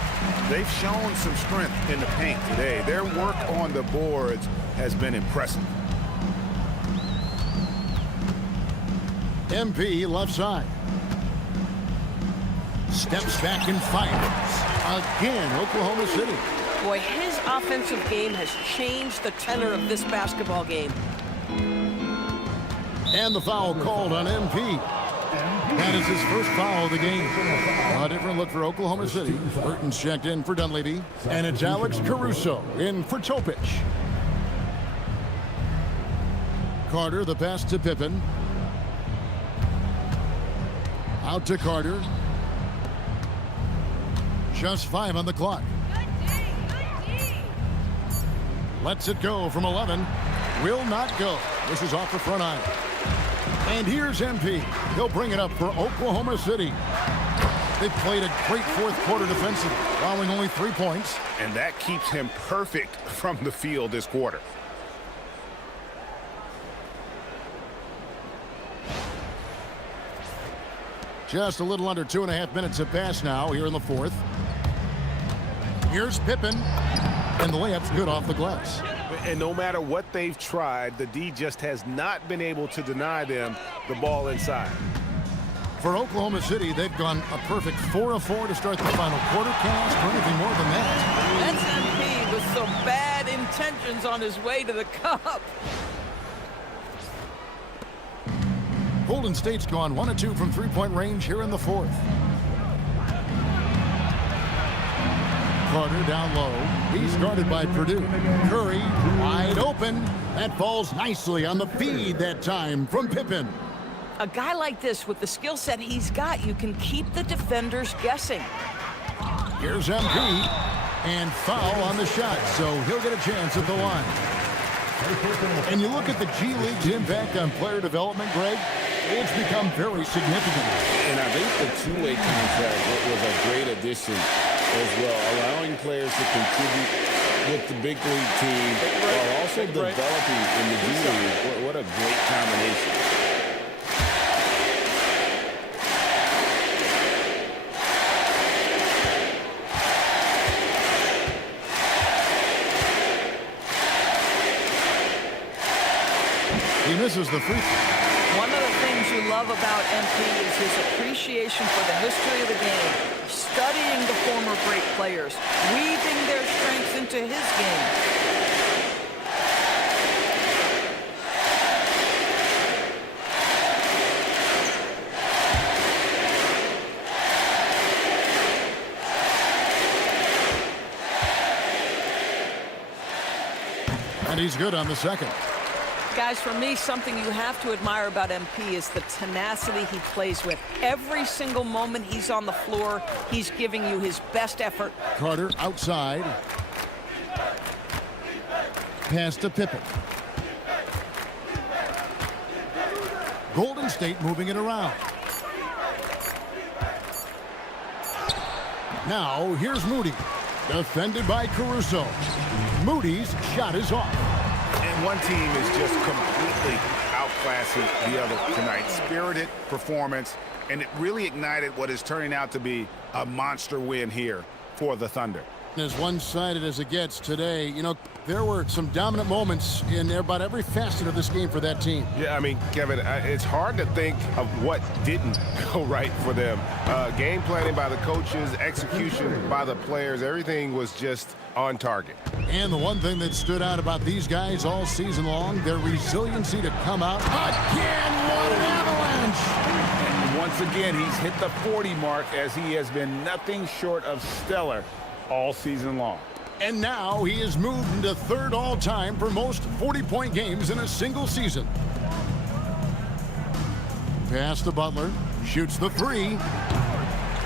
They've shown some strength in the paint today. Their work on the boards has been impressive. MP left side. Steps back and fires. Again, Oklahoma City. Boy, his offensive game has changed the tenor of this basketball game. And the foul called on MP. That is his first foul of the game. A different look for Oklahoma City. Burton's checked in for Dunleavy. And it's Alex Caruso in for Topic. Carter, the pass to Pippen. Out to Carter. Just 5 on the clock. Lets it go from 11. Will not go. This is off the front eye. And here's MP. He'll bring it up for Oklahoma City. They've played a great fourth quarter defensively, allowing only 3 points. And that keeps him perfect from the field this quarter. Just a little under 2.5 minutes have passed now here in the fourth. Here's Pippen. And the layup's good off the glass. And no matter what they've tried, the D just has not been able to deny them the ball inside. For Oklahoma City, they've gone a perfect 4 of 4 to start the final quarter. Can't ask for anything more than that. That's MP with some bad intentions on his way to the cup. Golden State's gone 1 of 2 from three-point range here in the fourth. Carter down low. He's guarded by Purdue. Curry wide open. That falls nicely on the feed that time from Pippen. A guy like this with the skill set he's got, you can keep the defenders guessing. Here's MP. And foul on the shot, so he'll get a chance at the line. And you look at the G League's impact on player development, Greg, it's become very significant. And I think the two-way contract was a great addition as well, allowing players to contribute with the big league team while also developing in the G League. What a great combination. He misses the free throw. One of the things you love about MP is his appreciation for the history of the game, studying the former great players, weaving their strengths into his game. And he's good on the second. Guys, for me, something you have to admire about MP is the tenacity he plays with. Every single moment he's on the floor, he's giving you his best effort. Carter outside. Pass to Pippen. Golden State moving it around. Now, here's Moody. Defended by Caruso. Moody's shot is off. And one team is just completely outclassing the other tonight. Spirited performance, and it really ignited what is turning out to be a monster win here for the Thunder. As one-sided as it gets today, you know, there were some dominant moments in about every facet of this game for that team. Yeah, I mean, Kevin, it's hard to think of what didn't go right for them. Game planning by the coaches, execution by the players, everything was just on target. And the one thing that stood out about these guys all season long, their resiliency to come out. Again, what an avalanche! And once again, he's hit the 40 mark as he has been nothing short of stellar all season long. And now he is moved into third all-time for most 40-point games in a single season. Pass to Butler. Shoots the three.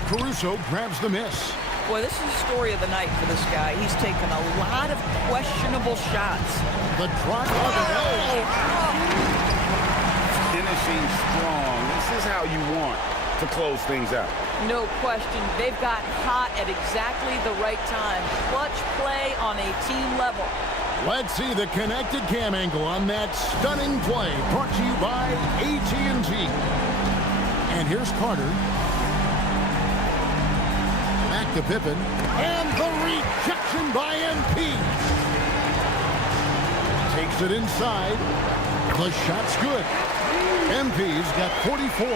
Caruso grabs the miss. Boy, this is the story of the night for this guy. He's taken a lot of questionable shots. The drive of the way. Finishing strong. This is how you want to close things out. No question. They've got hot at exactly the right time. Clutch play on a team level. Let's see the connected cam angle on that stunning play. Brought to you by AT&T. And here's Carter. Back to Pippen. And the rejection by MP. Takes it inside. The shot's good. MP's got 44.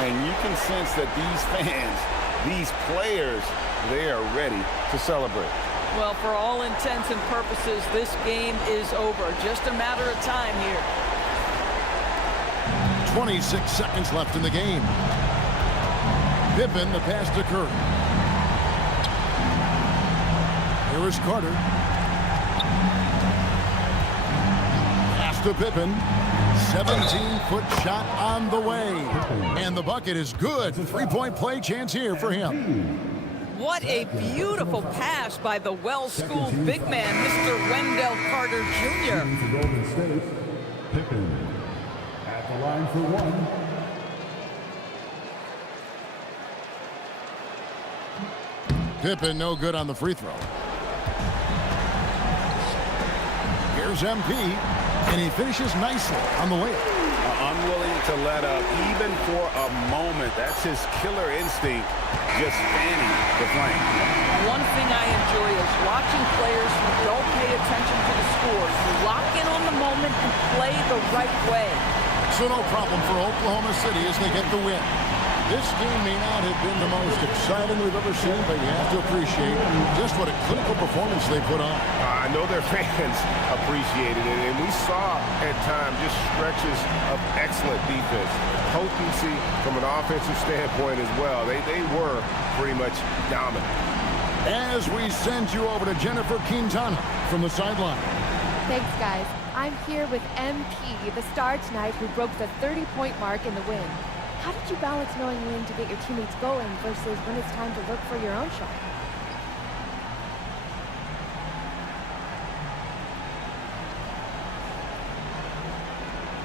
And you can sense that these fans, these players, they are ready to celebrate. Well, for all intents and purposes, this game is over. Just a matter of time here. 26 seconds left in the game. Pippen, the pass to Curry. Here is Carter. Pass to Pippen. 17-foot shot on the way. And the bucket is good. 3-point play chance here for him. What a beautiful pass by the well-schooled big man, Mr. Wendell Carter Jr. To Golden State, Pippen at the line for one. Pippen no good on the free throw. Here's MP, and he finishes nicely on the way. Unwilling to let up even for a moment. That's his killer instinct, just fanning the flame. One thing I enjoy is watching players who don't pay attention to the scores, who lock in on the moment and play the right way. So no problem for Oklahoma City as they get the win. This game may not have been the most exciting we've ever seen, but you have to appreciate just what a clinical performance they put on. I know their fans appreciated it, and we saw at times just stretches of excellent defense. Potency from an offensive standpoint as well. They were pretty much dominant. As we send you over to Jennifer Quintana from the sideline. Thanks, guys. I'm here with MP, the star tonight who broke the 30-point mark in the win. How did you balance knowing when to get your teammates going versus when it's time to look for your own shot?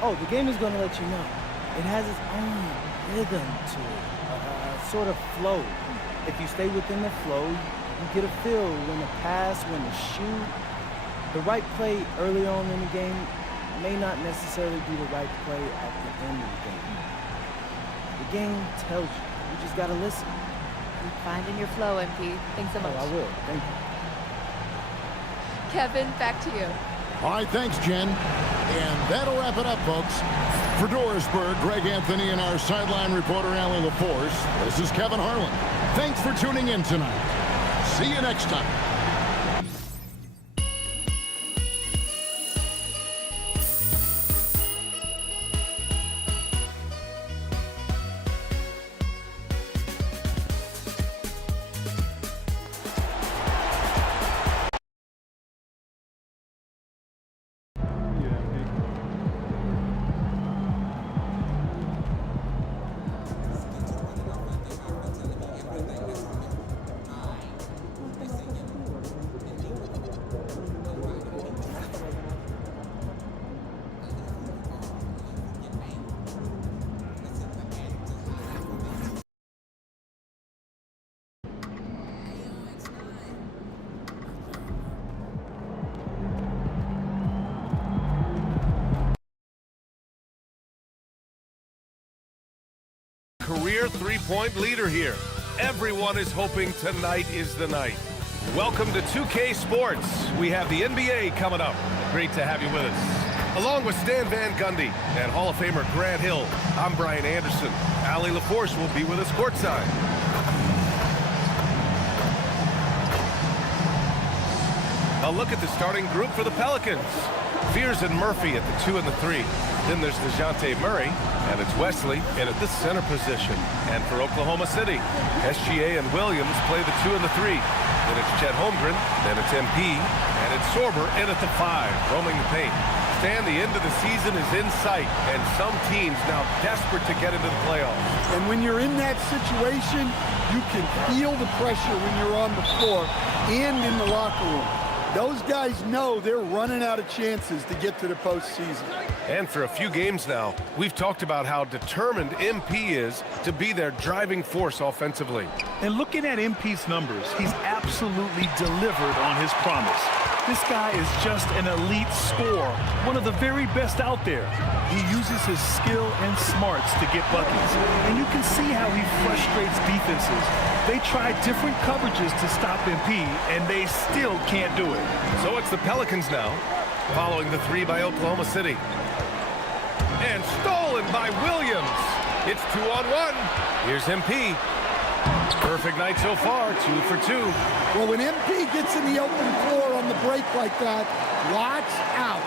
Oh, the game is going to let you know. It has its own rhythm to it, a sort of flow. If you stay within the flow, you get a feel when to pass, when to shoot. The right play early on in the game may not necessarily be the right play at the end of the game. The game tells you. You just got to listen. Keep finding your flow, MP. Thanks so much. Oh, I will. Thank you. Kevin, back to you. All right, thanks, Jen. And that'll wrap it up, folks. For Dorisburg, Greg Anthony and our sideline reporter, Allie LaForce, this is Kevin Harlan. Thanks for tuning in tonight. See you next time. Career three-point leader here. Everyone is hoping tonight is the night. Welcome to 2K Sports. We have the NBA coming up. Great to have you with us. Along with Stan Van Gundy and Hall of Famer Grant Hill, I'm Brian Anderson. Allie LaForce will be with us courtside. A look at the starting group for the Pelicans. Fears and Murphy at the 2 and the 3. Then there's DeJounte Murray, and it's Wesley in at the center position. And for Oklahoma City, SGA and Williams play the 2 and the 3. Then it's Chet Holmgren, then it's MP, and it's Sorber in at the 5, roaming the paint. Stan, the end of the season is in sight, and some teams now desperate to get into the playoffs. And when you're in that situation, you can feel the pressure when you're on the floor and in the locker room. Those guys know they're running out of chances to get to the postseason. And for a few games now, we've talked about how determined MP is to be their driving force offensively. And looking at MP's numbers, he's absolutely delivered on his promise. This guy is just an elite scorer, one of the very best out there. He uses his skill and smarts to get buckets, and you can see how he frustrates defenses. They try different coverages to stop MP, and they still can't do it. So it's the Pelicans now, following the 3 by Oklahoma City. And stolen by Williams. It's 2-on-1. Here's MP. Perfect night so far, 2 for 2. Well, when MP gets in the open floor on the break like that, watch out.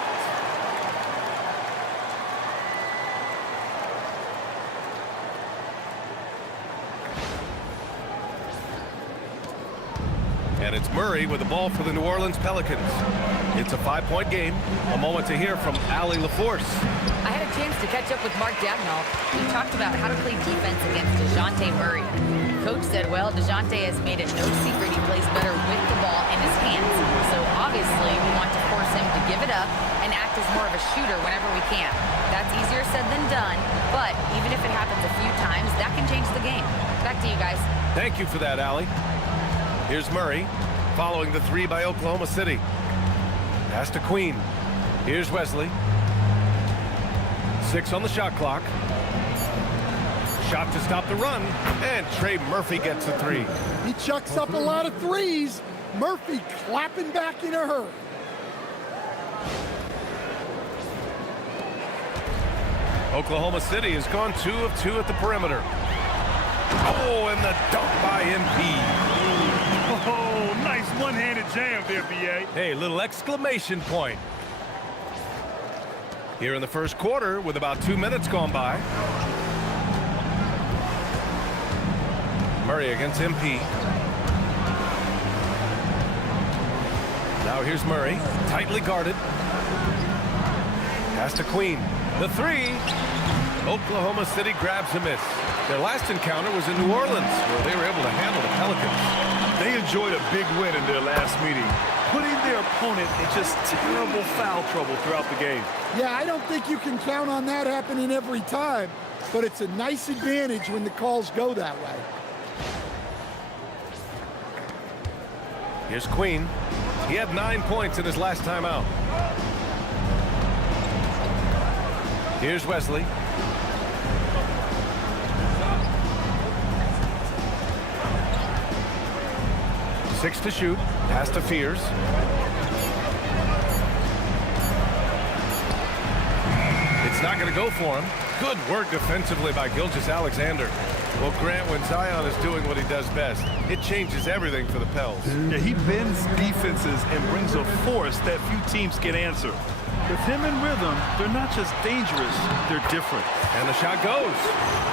And it's Murray with the ball for the New Orleans Pelicans. It's a 5-point game. A moment to hear from Allie LaForce. I had a chance to catch up with Mark Dagnall. We talked about how to play defense against DeJounte Murray. Coach said, well, DeJounte has made it no secret he plays better with the ball in his hands. So obviously we want to force him to give it up and act as more of a shooter whenever we can. That's easier said than done, but even if it happens a few times, that can change the game. Back to you guys. Thank you for that, Allie. Here's Murray, following the 3 by Oklahoma City. Pass to Queen. Here's Wesley. 6 on the shot clock. Shot to stop the run, and Trey Murphy gets a 3. He chucks up a lot of threes. Murphy clapping back in a hurry. Oklahoma City has gone 2 of 2 at the perimeter. Oh, and the dunk by MP. Oh, nice one-handed jam there, B.A. Hey, little exclamation point. Here in the first quarter with about 2 minutes gone by. Murray against MP. Now here's Murray, tightly guarded. Pass to Queen. The 3. Oklahoma City grabs a miss. Their last encounter was in New Orleans, where they were able to handle the Pelicans. They enjoyed a big win in their last meeting, putting their opponent in just terrible foul trouble throughout the game. Yeah, I don't think you can count on that happening every time, but it's a nice advantage when the calls go that way. Here's Queen. He had 9 points in his last time out. Here's Wesley. 6 to shoot. Pass to Fears. It's not going to go for him. Good work defensively by Gilgeous-Alexander. Well, Grant, when Zion is doing what he does best, it changes everything for the Pels. Yeah, he bends defenses and brings a force that few teams can answer. With him in rhythm, they're not just dangerous, they're different. And the shot goes.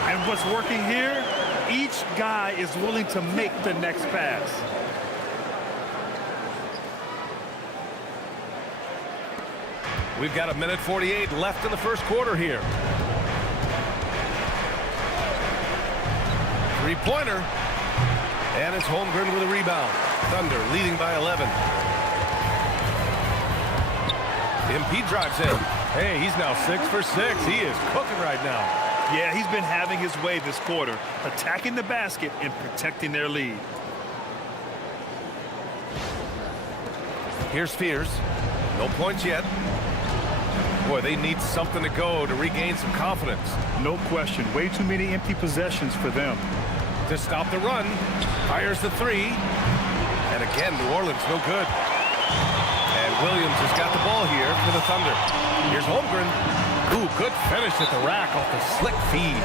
And what's working here, each guy is willing to make the next pass. We've got 1:48 left in the first quarter here. 3-pointer. And it's Holmgren with a rebound. Thunder leading by 11. MP drives in. Hey, he's now 6 for 6. He is cooking right now. Yeah, he's been having his way this quarter, attacking the basket and protecting their lead. Here's Fears. No points yet. Boy, they need something to go to regain some confidence. No question. Way too many empty possessions for them. To stop the run, fires the 3. And again, New Orleans no good. And Williams has got the ball here for the Thunder. Here's Holmgren. Ooh, good finish at the rack off the slick feed.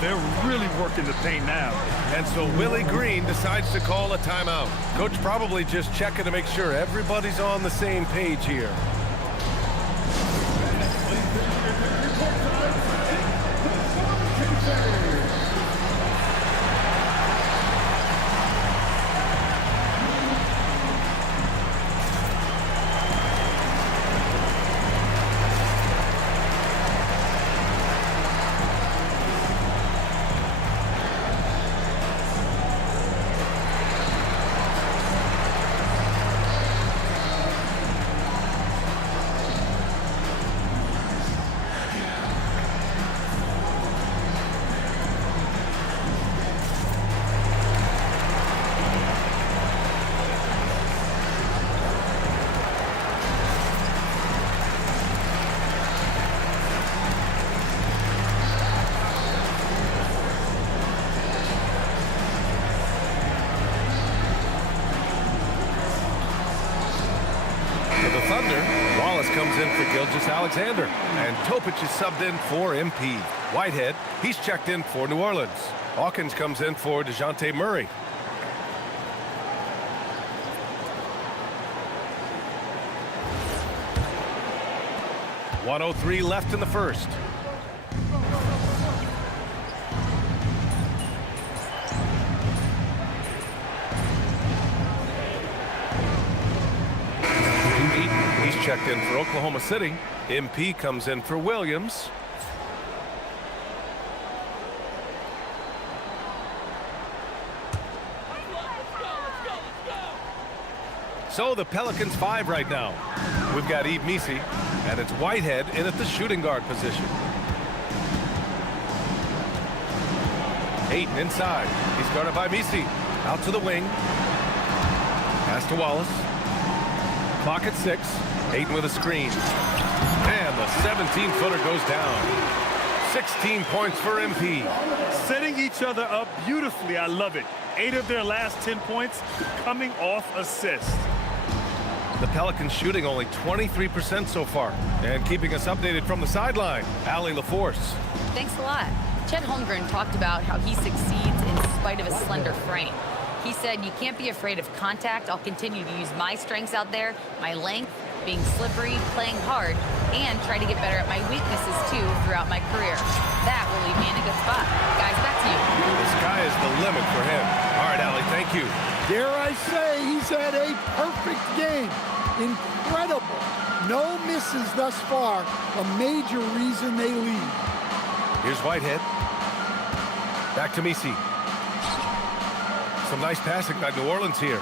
They're really working the paint now. And so Willie Green decides to call a timeout. Coach probably just checking to make sure everybody's on the same page here. Comes in for Gilgeous-Alexander, and Topic is subbed in for MP. Whitehead, he's checked in for New Orleans. Hawkins comes in for DeJounte Murray. .103 left in the first. He's checked in for Oklahoma City. MP comes in for Williams. So the Pelicans 5 right now. We've got Yves Missi, and it's Whitehead in at the shooting guard position. Ayton inside. He's guarded by Missi. Out to the wing. Pass to Wallace. Clock at 6. Ayton with a screen. And the 17-footer goes down. 16 points for MP. Setting each other up beautifully. I love it. 8 of their last 10 points coming off assists. The Pelicans shooting only 23% so far. And keeping us updated from the sideline, Allie LaForce. Thanks a lot. Chet Holmgren talked about how he succeeds in spite of his slender frame. He said, "You can't be afraid of contact. I'll continue to use my strengths out there, my length, being slippery, playing hard, and try to get better at my weaknesses too throughout my career. That will leave me in a good spot." Guys, back to you. The sky is the limit for him. All right, Allie, thank you. Dare I say, he's had a perfect game. Incredible. No misses thus far. A major reason they lead. Here's Whitehead. Back to Missi. Some nice passing by New Orleans here.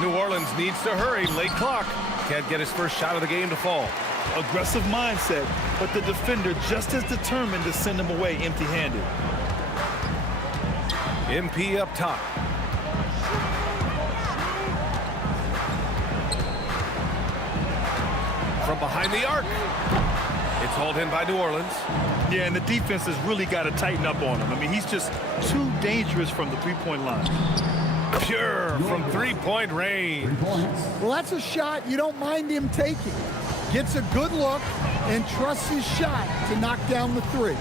New Orleans needs to hurry. Late clock. Can't get his first shot of the game to fall. Aggressive mindset, but the defender just as determined to send him away empty-handed. MP up top. From behind the arc. It's hauled in by New Orleans. Yeah, and the defense has really got to tighten up on him. I mean, he's just too dangerous from the three-point line. Pure from three-point range. Well, that's a shot you don't mind him taking. Gets a good look and trusts his shot to knock down the three.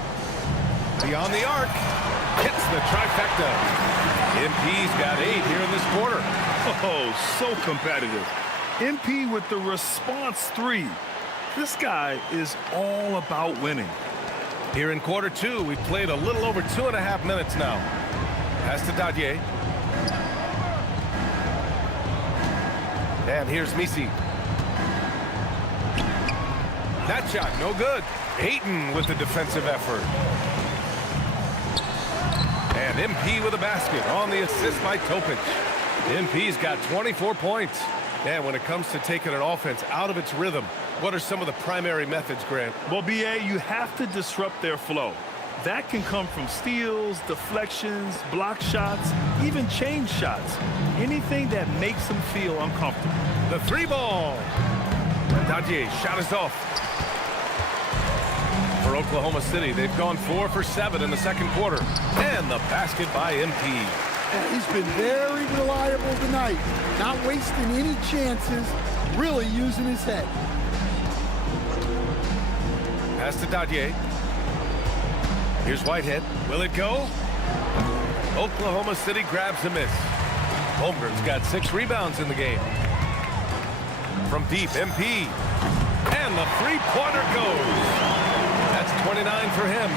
Beyond the arc. Hits the trifecta. MP's got 8 here in this quarter. Oh, so competitive. MP with the response 3. This guy is all about winning. Here in quarter 2, we've played a little over 2.5 minutes now. Pass to Dadier. And here's Missi. That shot, no good. Ayton with the defensive effort. And MP with a basket on the assist by Topic. MP's got 24 points. And when it comes to taking an offense out of its rhythm, what are some of the primary methods, Grant? Well, BA, you have to disrupt their flow. That can come from steals, deflections, block shots, even change shots. Anything that makes them feel uncomfortable. The 3-ball. Dadier shot is off. For Oklahoma City, they've gone 4 for 7 in the second quarter. And the basket by MP. He's been very reliable tonight. Not wasting any chances, really using his head. Pass to Dadier. Here's Whitehead. Will it go? Oklahoma City grabs a miss. Holmgren's got 6 rebounds in the game. From deep, MP. And the three-pointer goes. That's 29 for him.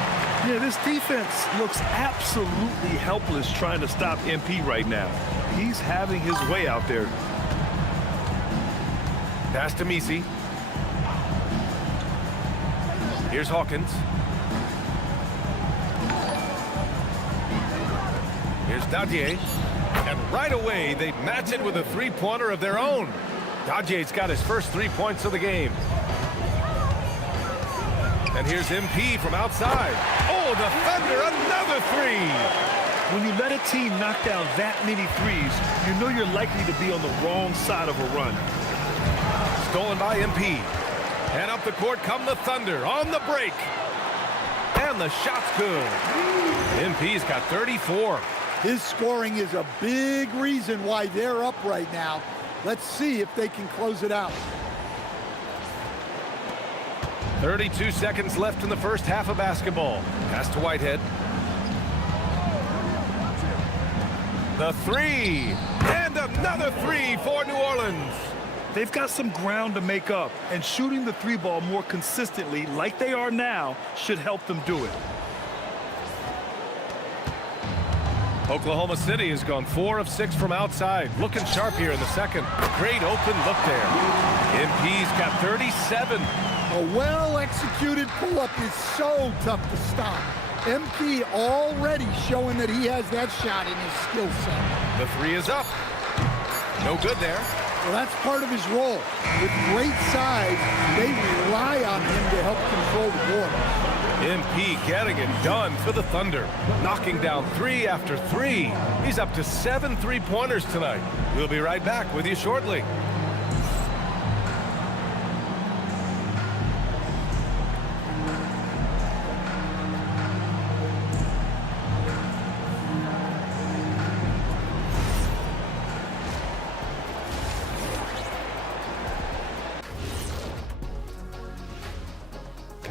Yeah, this defense looks absolutely helpless trying to stop MP right now. He's having his way out there. Pass to Missi. Here's Hawkins. Here's Dadier. And right away, they match it with a three-pointer of their own. Dadier's got his first 3 points of the game. And here's MP from outside. Oh, the Thunder, another 3. When you let a team knock down that many threes, you know you're likely to be on the wrong side of a run. Stolen by MP. And up the court come the Thunder on the break. And the shot's good. MP's got 34. His scoring is a big reason why they're up right now. Let's see if they can close it out. 32 seconds left in the first half of basketball. Pass to Whitehead. The three. And another three for New Orleans. They've got some ground to make up, and shooting the three ball more consistently like they are now should help them do it. Oklahoma City has gone 4 of 6 from outside. Looking sharp here in the second. Great open look there. MP's got 37. A well-executed pull-up is so tough to stop. MP already showing that he has that shot in his skill set. The three is up. No good there. Well, that's part of his role. With great size, they rely on him to help control the ball. MP getting it done for the Thunder. Knocking down 3 after 3. He's up to 7 three-pointers tonight. We'll be right back with you shortly.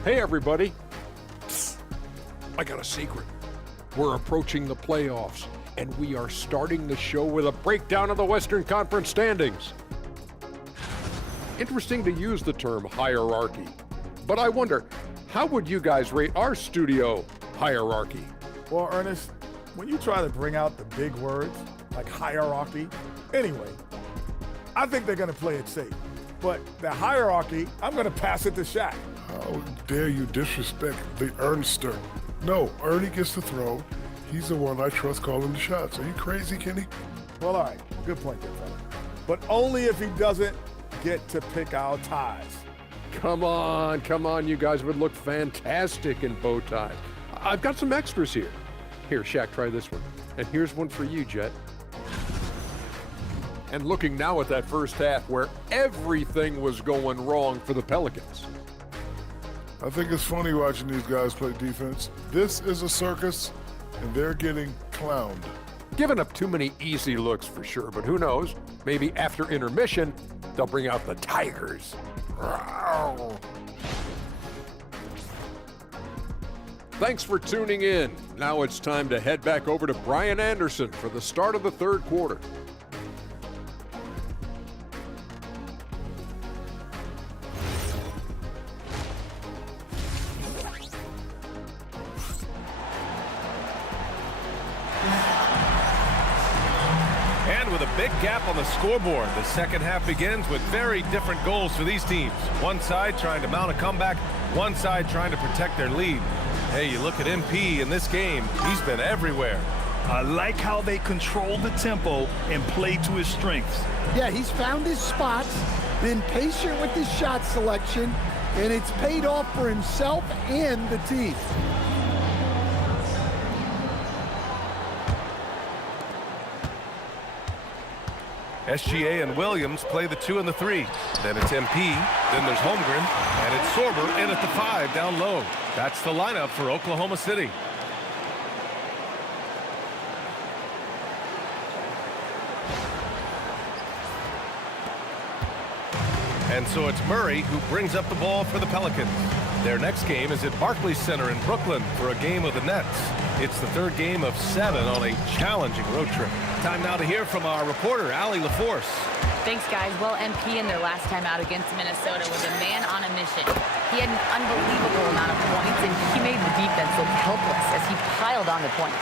Hey, everybody. I got a secret. We're approaching the playoffs, and we are starting the show with a breakdown of the Western Conference standings. Interesting to use the term hierarchy, but I wonder, how would you guys rate our studio hierarchy? Well, Ernest, when you try to bring out the big words like hierarchy, anyway, I think they're going to play it safe. But the hierarchy, I'm going to pass it to Shaq. How dare you disrespect the Ernster? No, Ernie gets the throw. He's the one I trust calling the shots. Are you crazy, Kenny? Well, all right. Good point there, fella. But only if he doesn't get to pick our ties. Come on, you guys would look fantastic in bow ties. I've got some extras here. Here, Shaq, try this one. And here's one for you, Jet. And looking now at that first half where everything was going wrong for the Pelicans. I think it's funny watching these guys play defense. This is a circus, and they're getting clowned. Giving up too many easy looks for sure, but who knows? Maybe after intermission, they'll bring out the Tigers. Thanks for tuning in. Now it's time to head back over to Brian Anderson for the start of the third quarter. With a big gap on the scoreboard, the second half begins with very different goals for these teams. One side trying to mount a comeback, one side trying to protect their lead. Hey, you look at MP in this game, he's been everywhere. I like how they control the tempo and play to his strengths. Yeah, he's found his spots, been patient with his shot selection, and it's paid off for himself and the team. SGA and Williams play the 2 and the 3. Then it's MP, then there's Holmgren, and it's Sorber in at the 5 down low. That's the lineup for Oklahoma City. And so it's Murray who brings up the ball for the Pelicans. Their next game is at Barclays Center in Brooklyn for a game of the Nets. It's the third game of 7 on a challenging road trip. Time now to hear from our reporter, Allie LaForce. Thanks, guys. Well, MP in their last time out against Minnesota was a man on a mission. He had an unbelievable amount of points, and he made the defense look helpless as he piled on the points.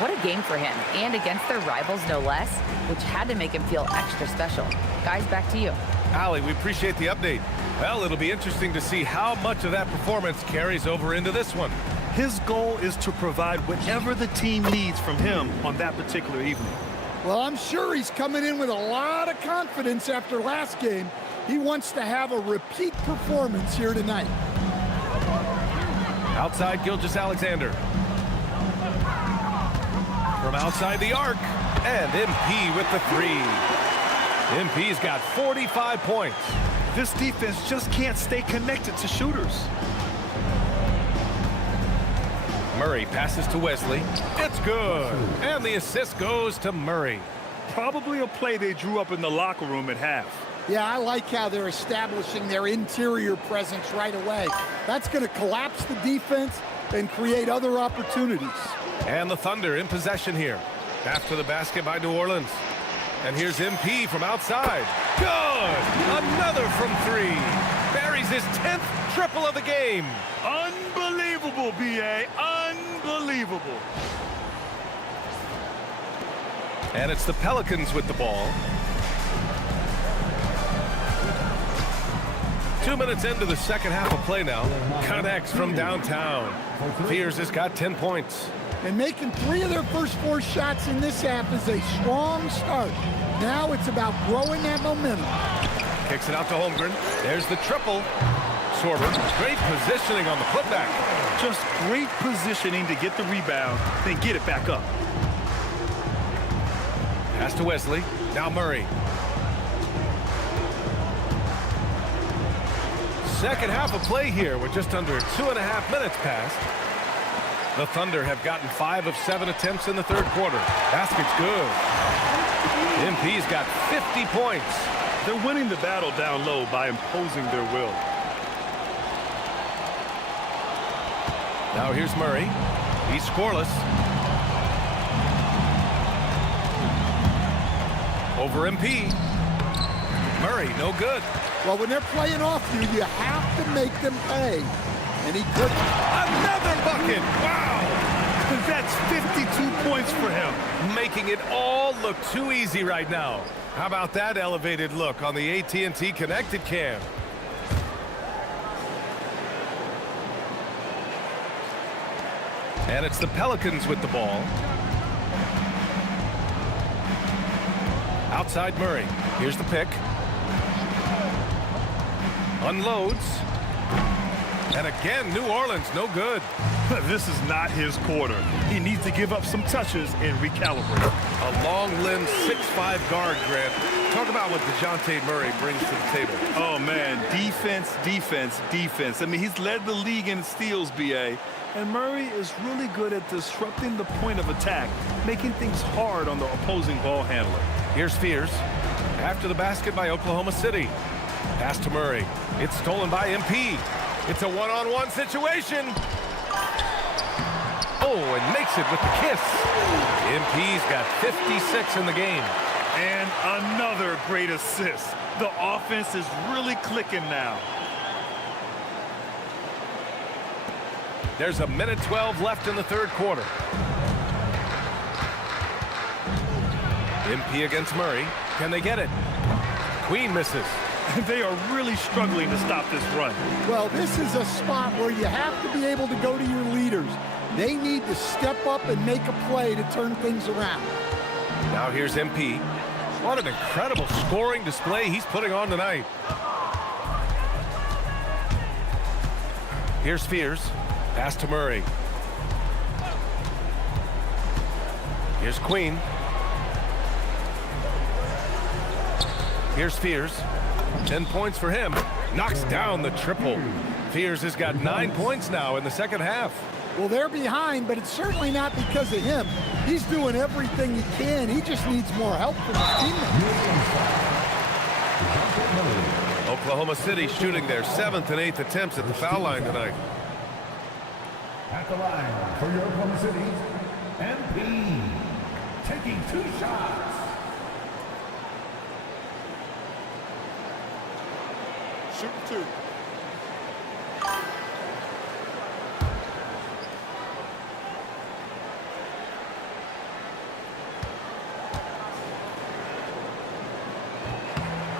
What a game for him, and against their rivals, no less, which had to make him feel extra special. Guys, back to you. Allie, we appreciate the update. Well, it'll be interesting to see how much of that performance carries over into this one. His goal is to provide whatever the team needs from him on that particular evening. Well, I'm sure he's coming in with a lot of confidence after last game. He wants to have a repeat performance here tonight. Outside Gilgeous-Alexander. From outside the arc, and MP with the 3. MP's got 45 points. This defense just can't stay connected to shooters. Murray passes to Wesley. It's good. And the assist goes to Murray. Probably a play they drew up in the locker room at half. Yeah, I like how they're establishing their interior presence right away. That's going to collapse the defense and create other opportunities. And the Thunder in possession here. After the basket by New Orleans. And here's MP from outside. Good! Another from three. Buries his 10th triple of the game. Unbelievable, B.A. Unbelievable. And it's the Pelicans with the ball. 2 minutes into the second half of play now. Connects from downtown. Fears has got 10 points. And making 3 of their first 4 shots in this half is a strong start. Now it's about growing that momentum. Kicks it out to Holmgren. There's the triple. Sorber, great positioning on the putback. Just great positioning to get the rebound, then get it back up. Pass to Wesley. Now Murray. Second half of play here with just under 2.5 minutes passed. The Thunder have gotten 5 of 7 attempts in the third quarter. Basket's good. MP's got 50 points. They're winning the battle down low by imposing their will. Now here's Murray. He's scoreless. Over MP. Murray, no good. Well, when they're playing off you, you have to make them pay. And he could. Another bucket! Wow! That's 52 points for him. Making it all look too easy right now. How about that elevated look on the AT&T Connected Cam? And it's the Pelicans with the ball. Outside Murray. Here's the pick. Unloads. And again, New Orleans, no good. This is not his quarter. He needs to give up some touches and recalibrate. A long-limbed 6'5" guard, Grant. Talk about what DeJounte Murray brings to the table. Oh, man, defense, defense, defense. I mean, he's led the league in steals, B.A., and Murray is really good at disrupting the point of attack, making things hard on the opposing ball handler. Here's Fears. After the basket by Oklahoma City. Pass to Murray. It's stolen by MP. It's a one-on-one situation. Oh, and makes it with the kiss. MP's got 56 in the game. And another great assist. The offense is really clicking now. There's a minute 12 left in the third quarter. MP against Murray. Can they get it? Queen misses. They are really struggling to stop this run. Well, this is a spot where you have to be able to go to your leaders. They need to step up and make a play to turn things around. Now here's MP. What an incredible scoring display he's putting on tonight. Here's Fears. Pass to Murray. Here's Queen. Here's Fears. 10 points for him. Knocks down the triple. Fears has got 9 points now in the second half. Well, they're behind, but it's certainly not because of him. He's doing everything he can. He just needs more help from his teammates. Oklahoma City shooting their 7th and 8th attempts at the foul line tonight. At the line for your Oklahoma City, MP, taking 2 shots. Shoot 2.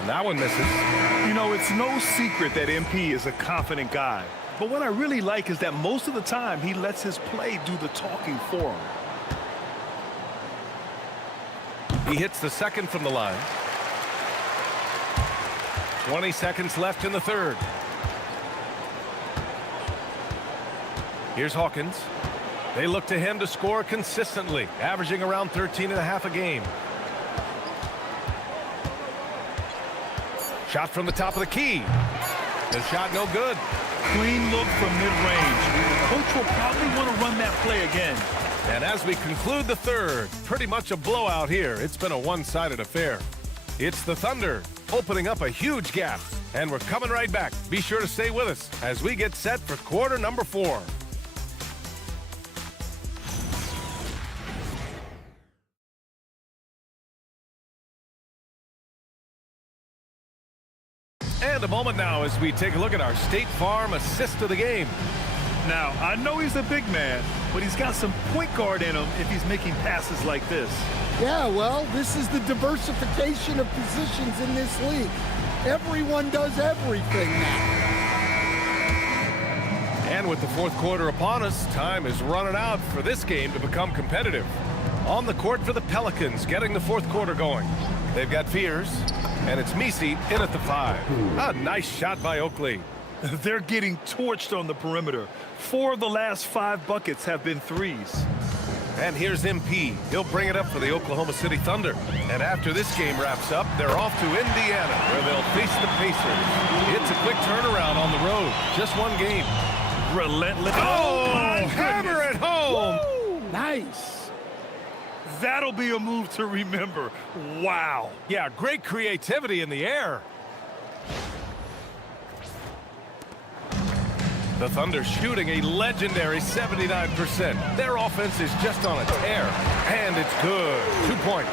And that one misses. You know, it's no secret that MP is a confident guy. But what I really like is that most of the time he lets his play do the talking for him. He hits the second from the line. 20 seconds left in the third. Here's Hawkins. They look to him to score consistently, averaging around 13.5 a game. Shot from the top of the key. The shot no good. Clean look from mid-range. Coach will probably want to run that play again. And as we conclude the third, pretty much a blowout here. It's been a one-sided affair. It's the Thunder opening up a huge gap. And we're coming right back. Be sure to stay with us as we get set for quarter number 4. And a moment now as we take a look at our State Farm assist of the game. Now, I know he's a big man, but he's got some point guard in him if he's making passes like this. Yeah, well, this is the diversification of positions in this league. Everyone does everything now. And with the fourth quarter upon us, time is running out for this game to become competitive. On the court for the Pelicans, getting the fourth quarter going. They've got Fears, and it's Misi in at the 5. A nice shot by Oakley. They're getting torched on the perimeter. 4 of the last 5 buckets have been threes. And here's MP. He'll bring it up for the Oklahoma City Thunder. And after this game wraps up, they're off to Indiana, where they'll face the Pacers. It's a quick turnaround on the road. Just one game. Relentless. Oh, hammer it home. Woo! Nice. That'll be a move to remember. Wow. Yeah, great creativity in the air. The Thunder shooting a legendary 79%. Their offense is just on a tear, and it's good. 2 points.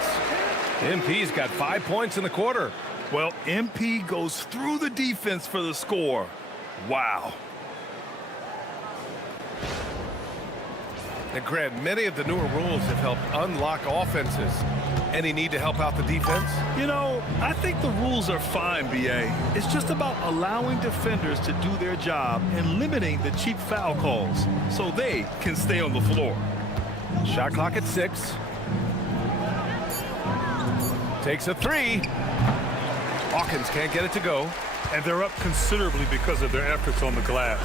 MP's got 5 points in the quarter. Well, MP goes through the defense for the score. Wow. And Grant, many of the newer rules have helped unlock offenses. Any need to help out the defense? You know, I think the rules are fine, BA. It's just about allowing defenders to do their job and limiting the cheap foul calls so they can stay on the floor. Shot clock at 6. Takes a 3. Hawkins can't get it to go. And they're up considerably because of their efforts on the glass.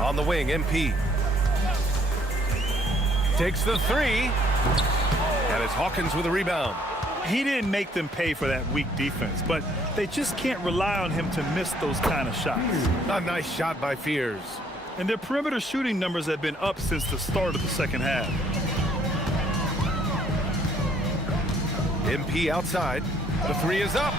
On the wing, MP. Takes the 3. And it's Hawkins with a rebound. He didn't make them pay for that weak defense, but they just can't rely on him to miss those kind of shots. A nice shot by Fears. And their perimeter shooting numbers have been up since the start of the second half. MP outside. The 3 is up.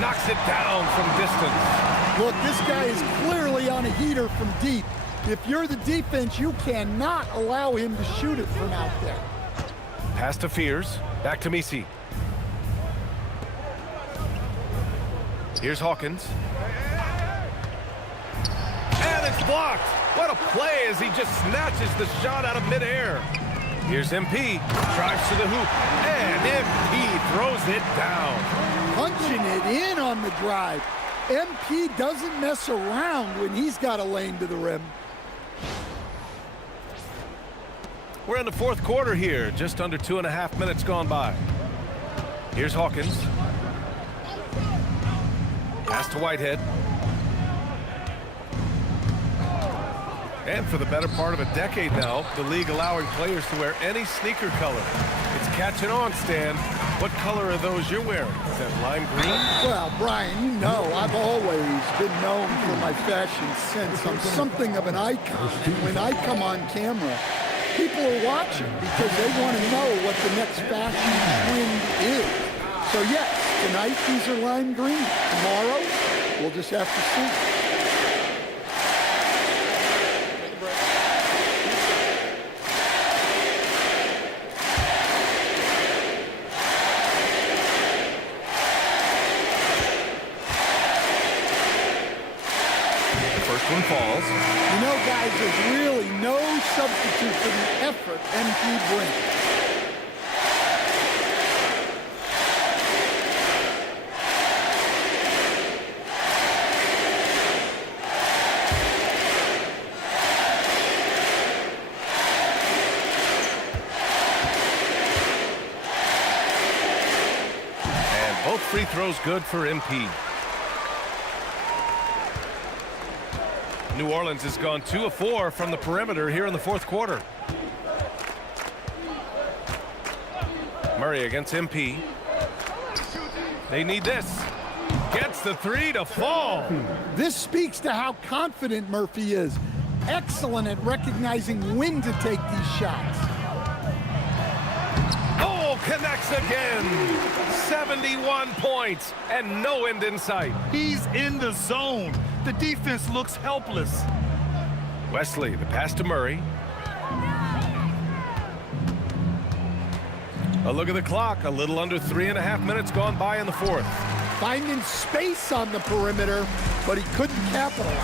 Knocks it down from distance. Look, this guy is clearly on a heater from deep. If you're the defense, you cannot allow him to shoot it from out there. Pass to Fears. Back to Misi. Here's Hawkins. And it's blocked. What a play as he just snatches the shot out of midair. Here's MP. Drives to the hoop. And MP throws it down. Punching it in on the drive. MP doesn't mess around when he's got a lane to the rim. We're in the fourth quarter here. Just under 2.5 minutes gone by. Here's Hawkins. Pass to Whitehead. And for the better part of a decade now, the league allowing players to wear any sneaker color. It's catching on, Stan. What color are those you're wearing? Is that lime green? Well, Brian, you know I've always been known for my fashion sense. I'm something of an icon. And when I come on camera, people are watching because they want to know what the next fashion trend is. So yes, tonight these are lime green. Tomorrow, we'll just have to see. One falls. You know, guys, there's really no substitute for the effort MP brings. And both free throws good for MP. New Orleans has gone 2 of 4 from the perimeter here in the fourth quarter. Murray against MP. They need this. Gets the 3 to fall. This speaks to how confident Murphy is. Excellent at recognizing when to take these shots. Oh, connects again. 71 points and no end in sight. He's in the zone. The defense looks helpless. Wesley, the pass to Murray. A look at the clock. A little under 3.5 minutes gone by in the fourth. Finding space on the perimeter, but he couldn't capitalize.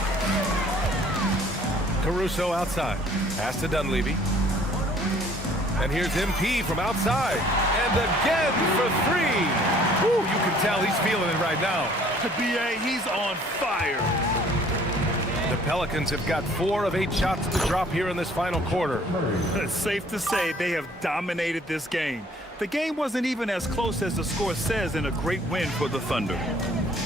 Caruso outside. Pass to Dunleavy. And here's MP from outside. And again for three. Woo, you can tell he's feeling it right now. B.A., he's on fire. The Pelicans have got 4 of 8 shots to drop here in this final quarter. It's safe to say they have dominated this game. The game wasn't even as close as the score says in a great win for the Thunder.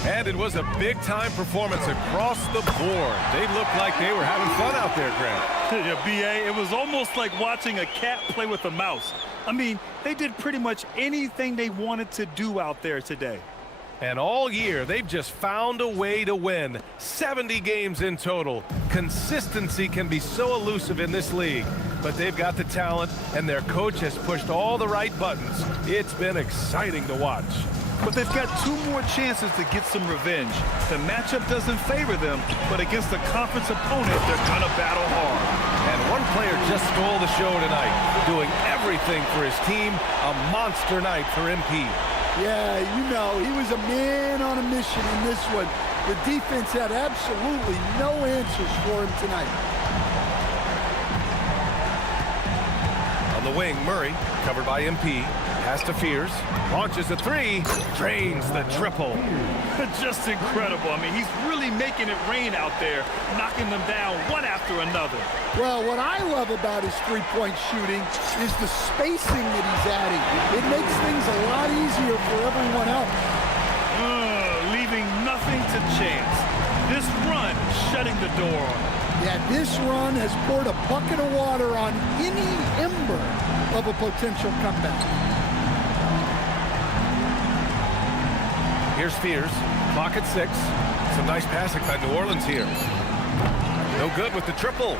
And it was a big-time performance across the board. They looked like they were having fun out there, Grant. Yeah, B.A., it was almost like watching a cat play with a mouse. I mean, they did pretty much anything they wanted to do out there today. And all year, they've just found a way to win. 70 games in total. Consistency can be so elusive in this league, but they've got the talent, and their coach has pushed all the right buttons. It's been exciting to watch. But they've got 2 more chances to get some revenge. The matchup doesn't favor them, but against a conference opponent, they're gonna battle hard. And one player just stole the show tonight, doing everything for his team. A monster night for MP. Yeah, you know, he was a man on a mission in this one. The defense had absolutely no answers for him tonight. On the wing, Murray, covered by MP. Pass to Fears. Launches a 3. Drains the triple. Just incredible. I mean, he's really making it rain out there, knocking them down one after another. Well, what I love about his three-point shooting is the spacing that he's adding. It makes things a lot easier for everyone else. Leaving nothing to chance. This run shutting the door on him. Yeah, this run has poured a bucket of water on any ember of a potential comeback. Here's Fears. Clock at 6. Some nice passing by New Orleans here. No good with the triple.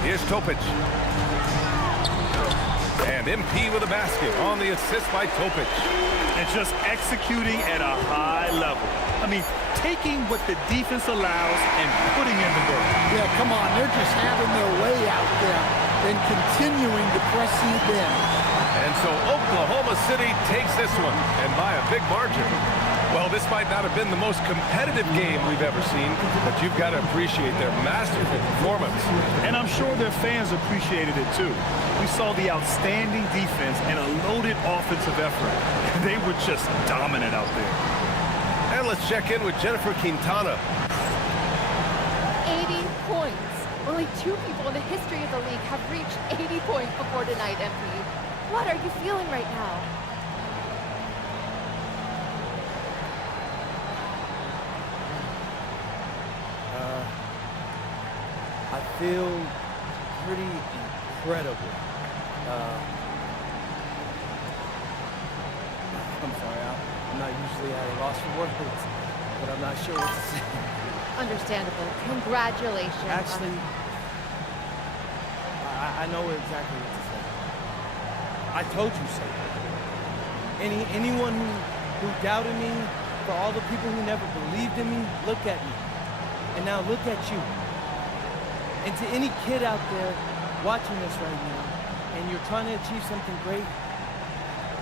Here's Topic. And MP with a basket on the assist by Topic. And just executing at a high level. I mean, taking what the defense allows and putting in the work. Yeah, come on. They're just having their way out there and continuing to press the advantage. And so Oklahoma City takes this one, and by a big margin. Well, this might not have been the most competitive game we've ever seen, but you've got to appreciate their masterful performance. And I'm sure their fans appreciated it too. We saw the outstanding defense and a loaded offensive effort. They were just dominant out there. And let's check in with Jennifer Quintana. 80 points. Only 2 people in the history of the league have reached 80 points before tonight, MP. What are you feeling right now? I feel pretty incredible. I'm sorry, I'm not usually at a loss for words, but I'm not sure what to say. Understandable. Congratulations. Actually, I know exactly what to say. I told you so. Anyone who doubted me, for all the people who never believed in me, look at me. And now look at you. And to any kid out there watching this right now, and you're trying to achieve something great,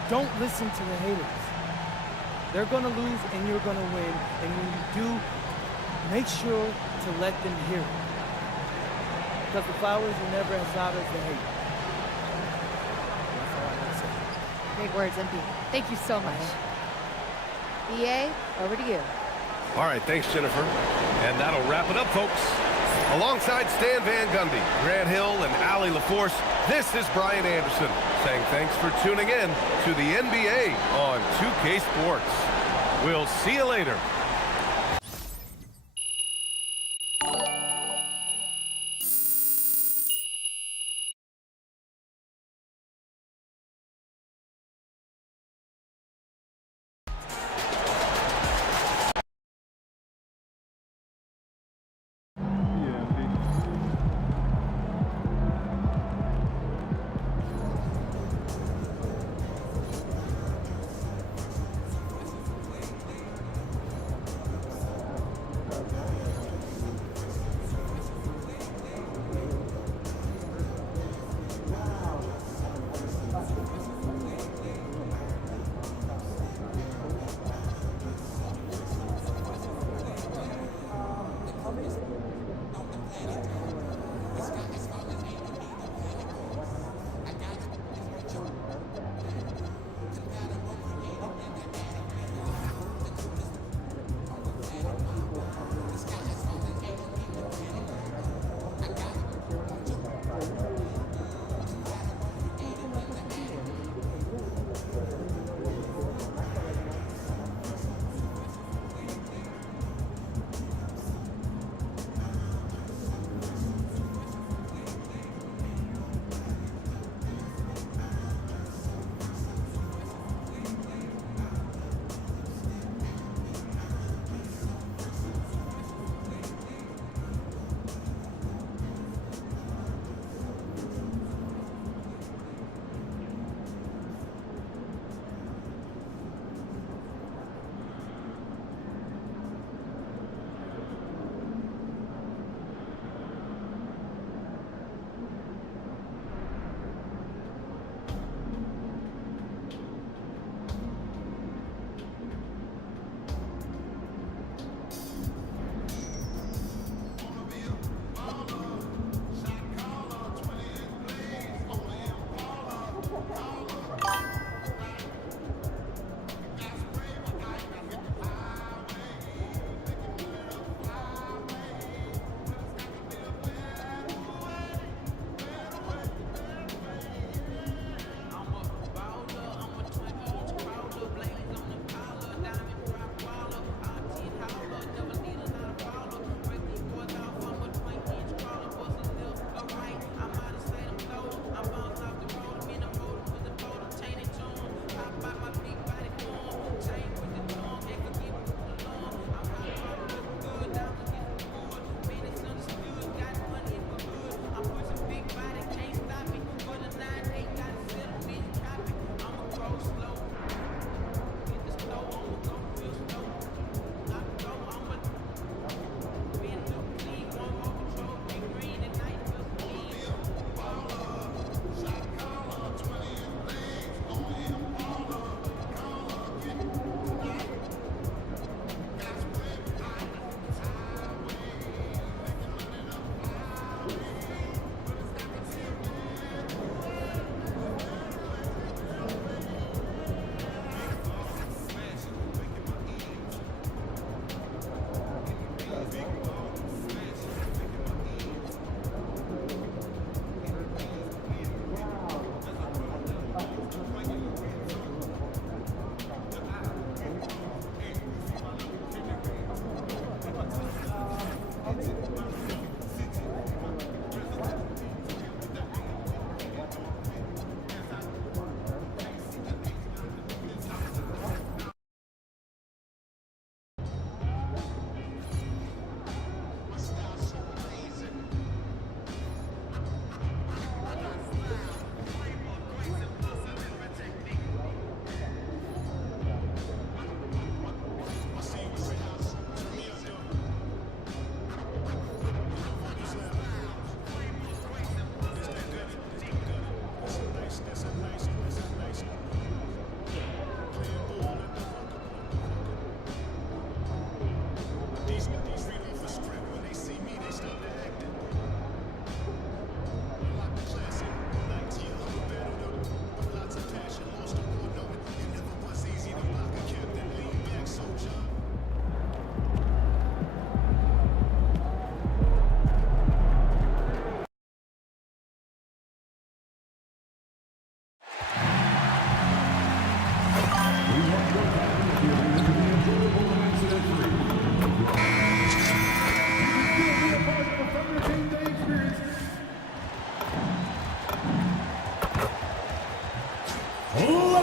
don't listen to the haters. They're gonna lose and you're gonna win. And when you do, make sure to let them hear it. Because the flowers are never as loud as the hate. That's all I gotta say. Great words, MP. Thank you so much. BA, over to you. All right, thanks, Jennifer. And that'll wrap it up, folks. Alongside Stan Van Gundy, Grant Hill, and Allie LaForce, this is Brian Anderson saying thanks for tuning in to the NBA on 2K Sports. We'll see you later.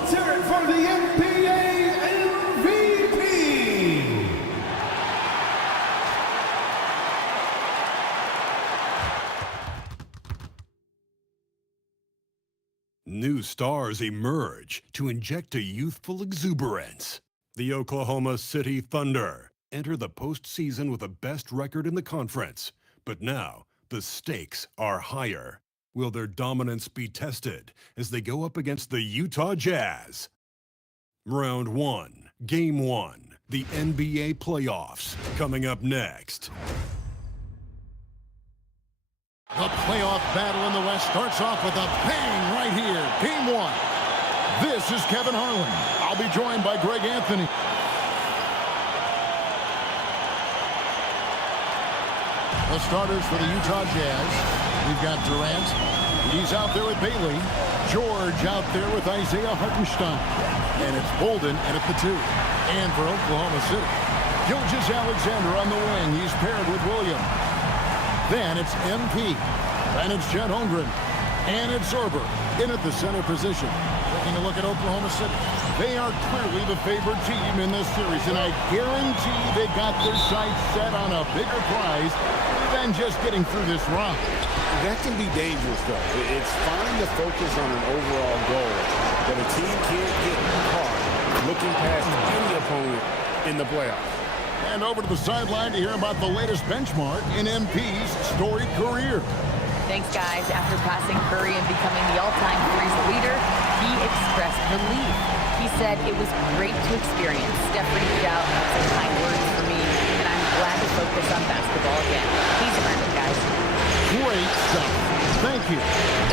Let's hear it for the NBA MVP. New stars emerge to inject a youthful exuberance. The Oklahoma City Thunder enter the postseason with the best record in the conference. But now, the stakes are higher. Will their dominance be tested as they go up against the Utah Jazz? Round 1, Game 1, the NBA playoffs, coming up next. The playoff battle in the West starts off with a bang right here. Game 1. This is Kevin Harlan. I'll be joined by Greg Anthony. The starters for the Utah Jazz. We've got Durant. He's out there with Bailey. George out there with Isaiah Hartenstein. And it's Bolden and at the 2. And for Oklahoma City, Gilgeous-Alexander on the wing. He's paired with Williams. Then it's MP. And it's Chet Holmgren. And it's Zorber in at the center position. Taking a look at Oklahoma City. They are clearly the favorite team in this series, and I guarantee they got their sights set on a bigger prize than just getting through this round. That can be dangerous, though. It's fine to focus on an overall goal, but a team can't get caught looking past any opponent in the playoffs. And over to the sideline to hear about the latest benchmark in MP's storied career. Thanks, guys. After passing Curry and becoming the all-time threes leader, he expressed relief. He said it was great to experience. Steph reached out and said kind words for me, and I'm glad to focus on basketball again. He's earned it, guys. Great stuff. Thank you.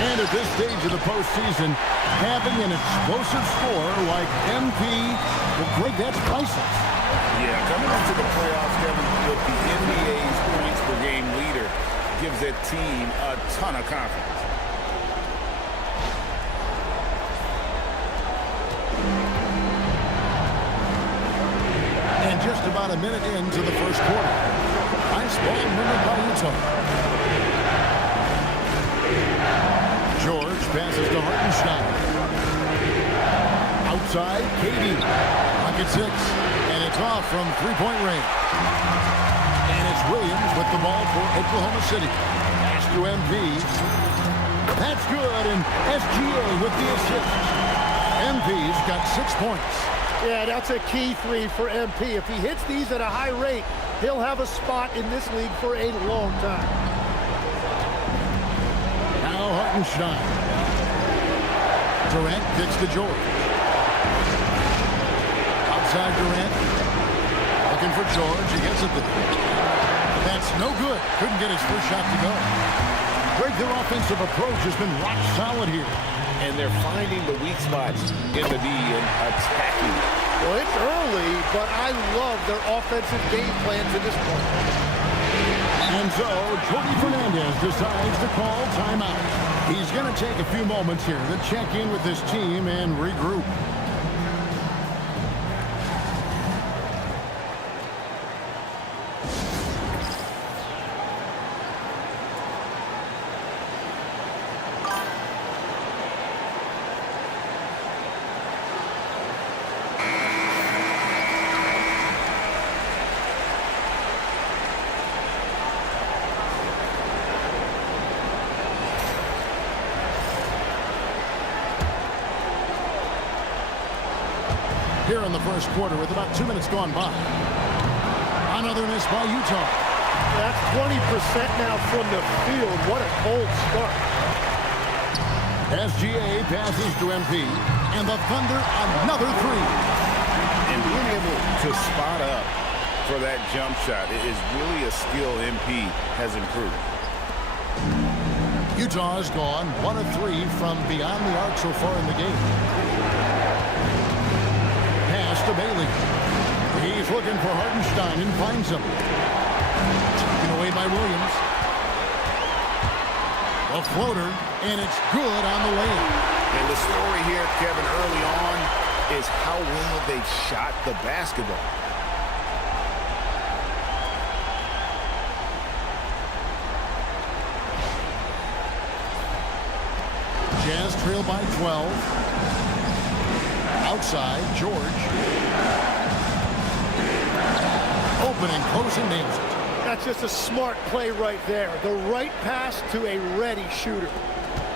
And at this stage of the postseason, having an explosive scorer like MP, well, Greg, that's priceless. Yeah, coming into the playoffs, Kevin, with the NBA's points per game leader gives that team a ton of confidence. And just about a minute into the first quarter. Nice ball movement by Utah. George passes to Hartenstein. Outside, KD. Pocket 6. And it's off from three-point range. And it's Williams with the ball for Oklahoma City. Pass to MP. That's good, and SGA with the assist. MP's got 6 points. Yeah, that's a key 3 for MP. If he hits these at a high rate, he'll have a spot in this league for a long time. Now Hartenstein. Durant kicks to George. Outside Durant. Looking for George. He gets it there. That's no good. Couldn't get his first shot to go. Greg, their offensive approach has been rock solid here. And they're finding the weak spots in the D and attacking. Well, it's early, but I love their offensive game plan to this point. And so, Jordi Fernandez decides to call timeout. He's going to take a few moments here to check in with his team and regroup. Here in the first quarter with about 2 minutes gone by. Another miss by Utah. That's 20% now from the field. What a cold start. SGA passes to MP, and the Thunder another 3. And being able to spot up for that jump shot is really a skill MP has improved. Utah has gone 1 of 3 from beyond the arc so far in the game. To Bailey. He's looking for Hartenstein and finds him. Taken away by Williams. A floater, and it's good on the layup. And the story here, Kevin, early on is how well they shot the basketball. Jazz trail by 12. Outside, George. Open and close and nails it. That's just a smart play right there. The right pass to a ready shooter.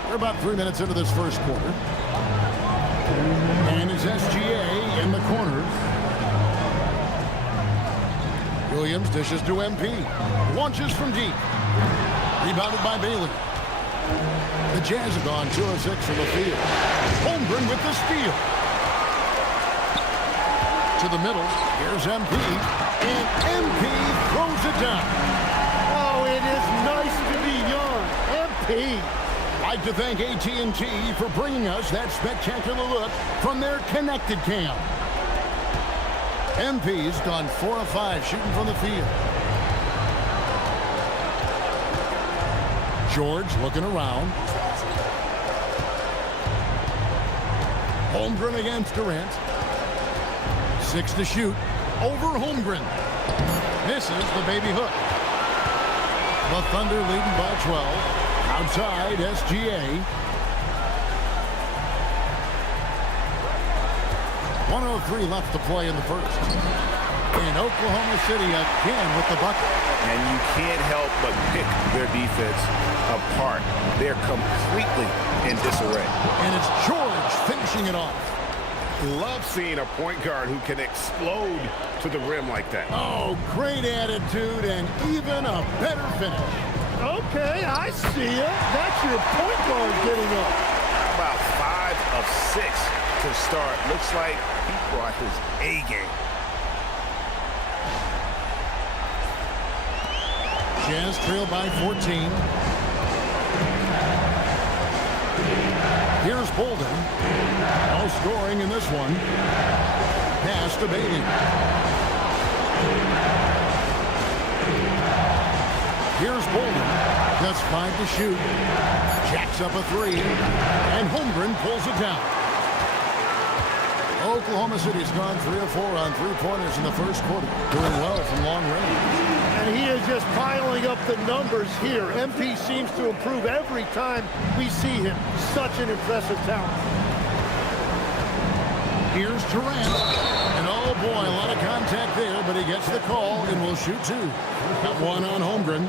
We're about 3 minutes into this first quarter. And it's SGA in the corners. Williams dishes to MP. Launches from deep. Rebounded by Bailey. The Jazz have gone 2 of 6 from the field. Holmgren with the steal. To the middle. Here's MP. And MP throws it down. Oh, it is nice to be young. MP. I'd like to thank AT&T for bringing us that spectacular look from their connected cam. MP's gone 4 of 5 shooting from the field. George looking around. Holmgren against Durant. 6 to shoot. Over Holmgren. Misses the baby hook. The Thunder leading by 12. Outside, SGA. 1:03 left to play in the first. And Oklahoma City again with the bucket. And you can't help but pick their defense apart. They're completely in disarray. And it's George finishing it off. Love seeing a point guard who can explode to the rim like that. Oh, great attitude and even a better finish. Okay, I see it. That's your point guard getting up. About 5 of 6 to start. Looks like he brought his A game. Jazz trail by 14. Here's Bolden. No scoring in this one. Pass to Bailey. Here's Bolden. Just 5 to shoot. Jacks up a 3. And Holmgren pulls it down. Oklahoma City's gone 3 of 4 on 3-pointers in the first quarter. Doing well from long range. And he is just piling up the numbers here. MP seems to improve every time we see him. Such an impressive talent. Here's Durant. And oh boy, a lot of contact there, but he gets the call and will shoot 2. Got 1 on Holmgren.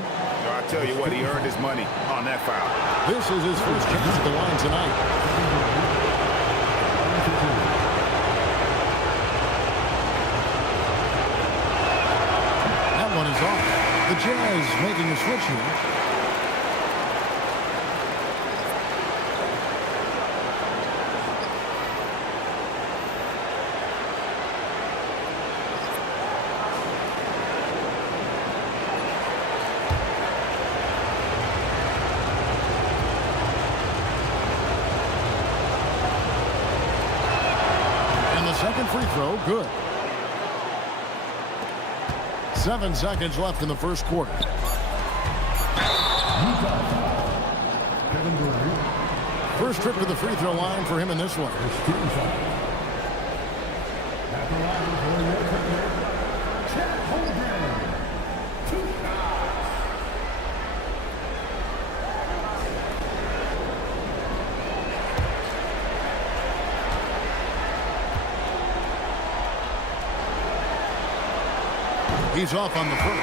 I'll tell you what, he earned his money on that foul. This is his first chance at the line tonight. That one is off. The Jazz making a switch here. Second free throw, good. 7 seconds left in the first quarter. First trip to the free throw line for him in this one. He's off on the first.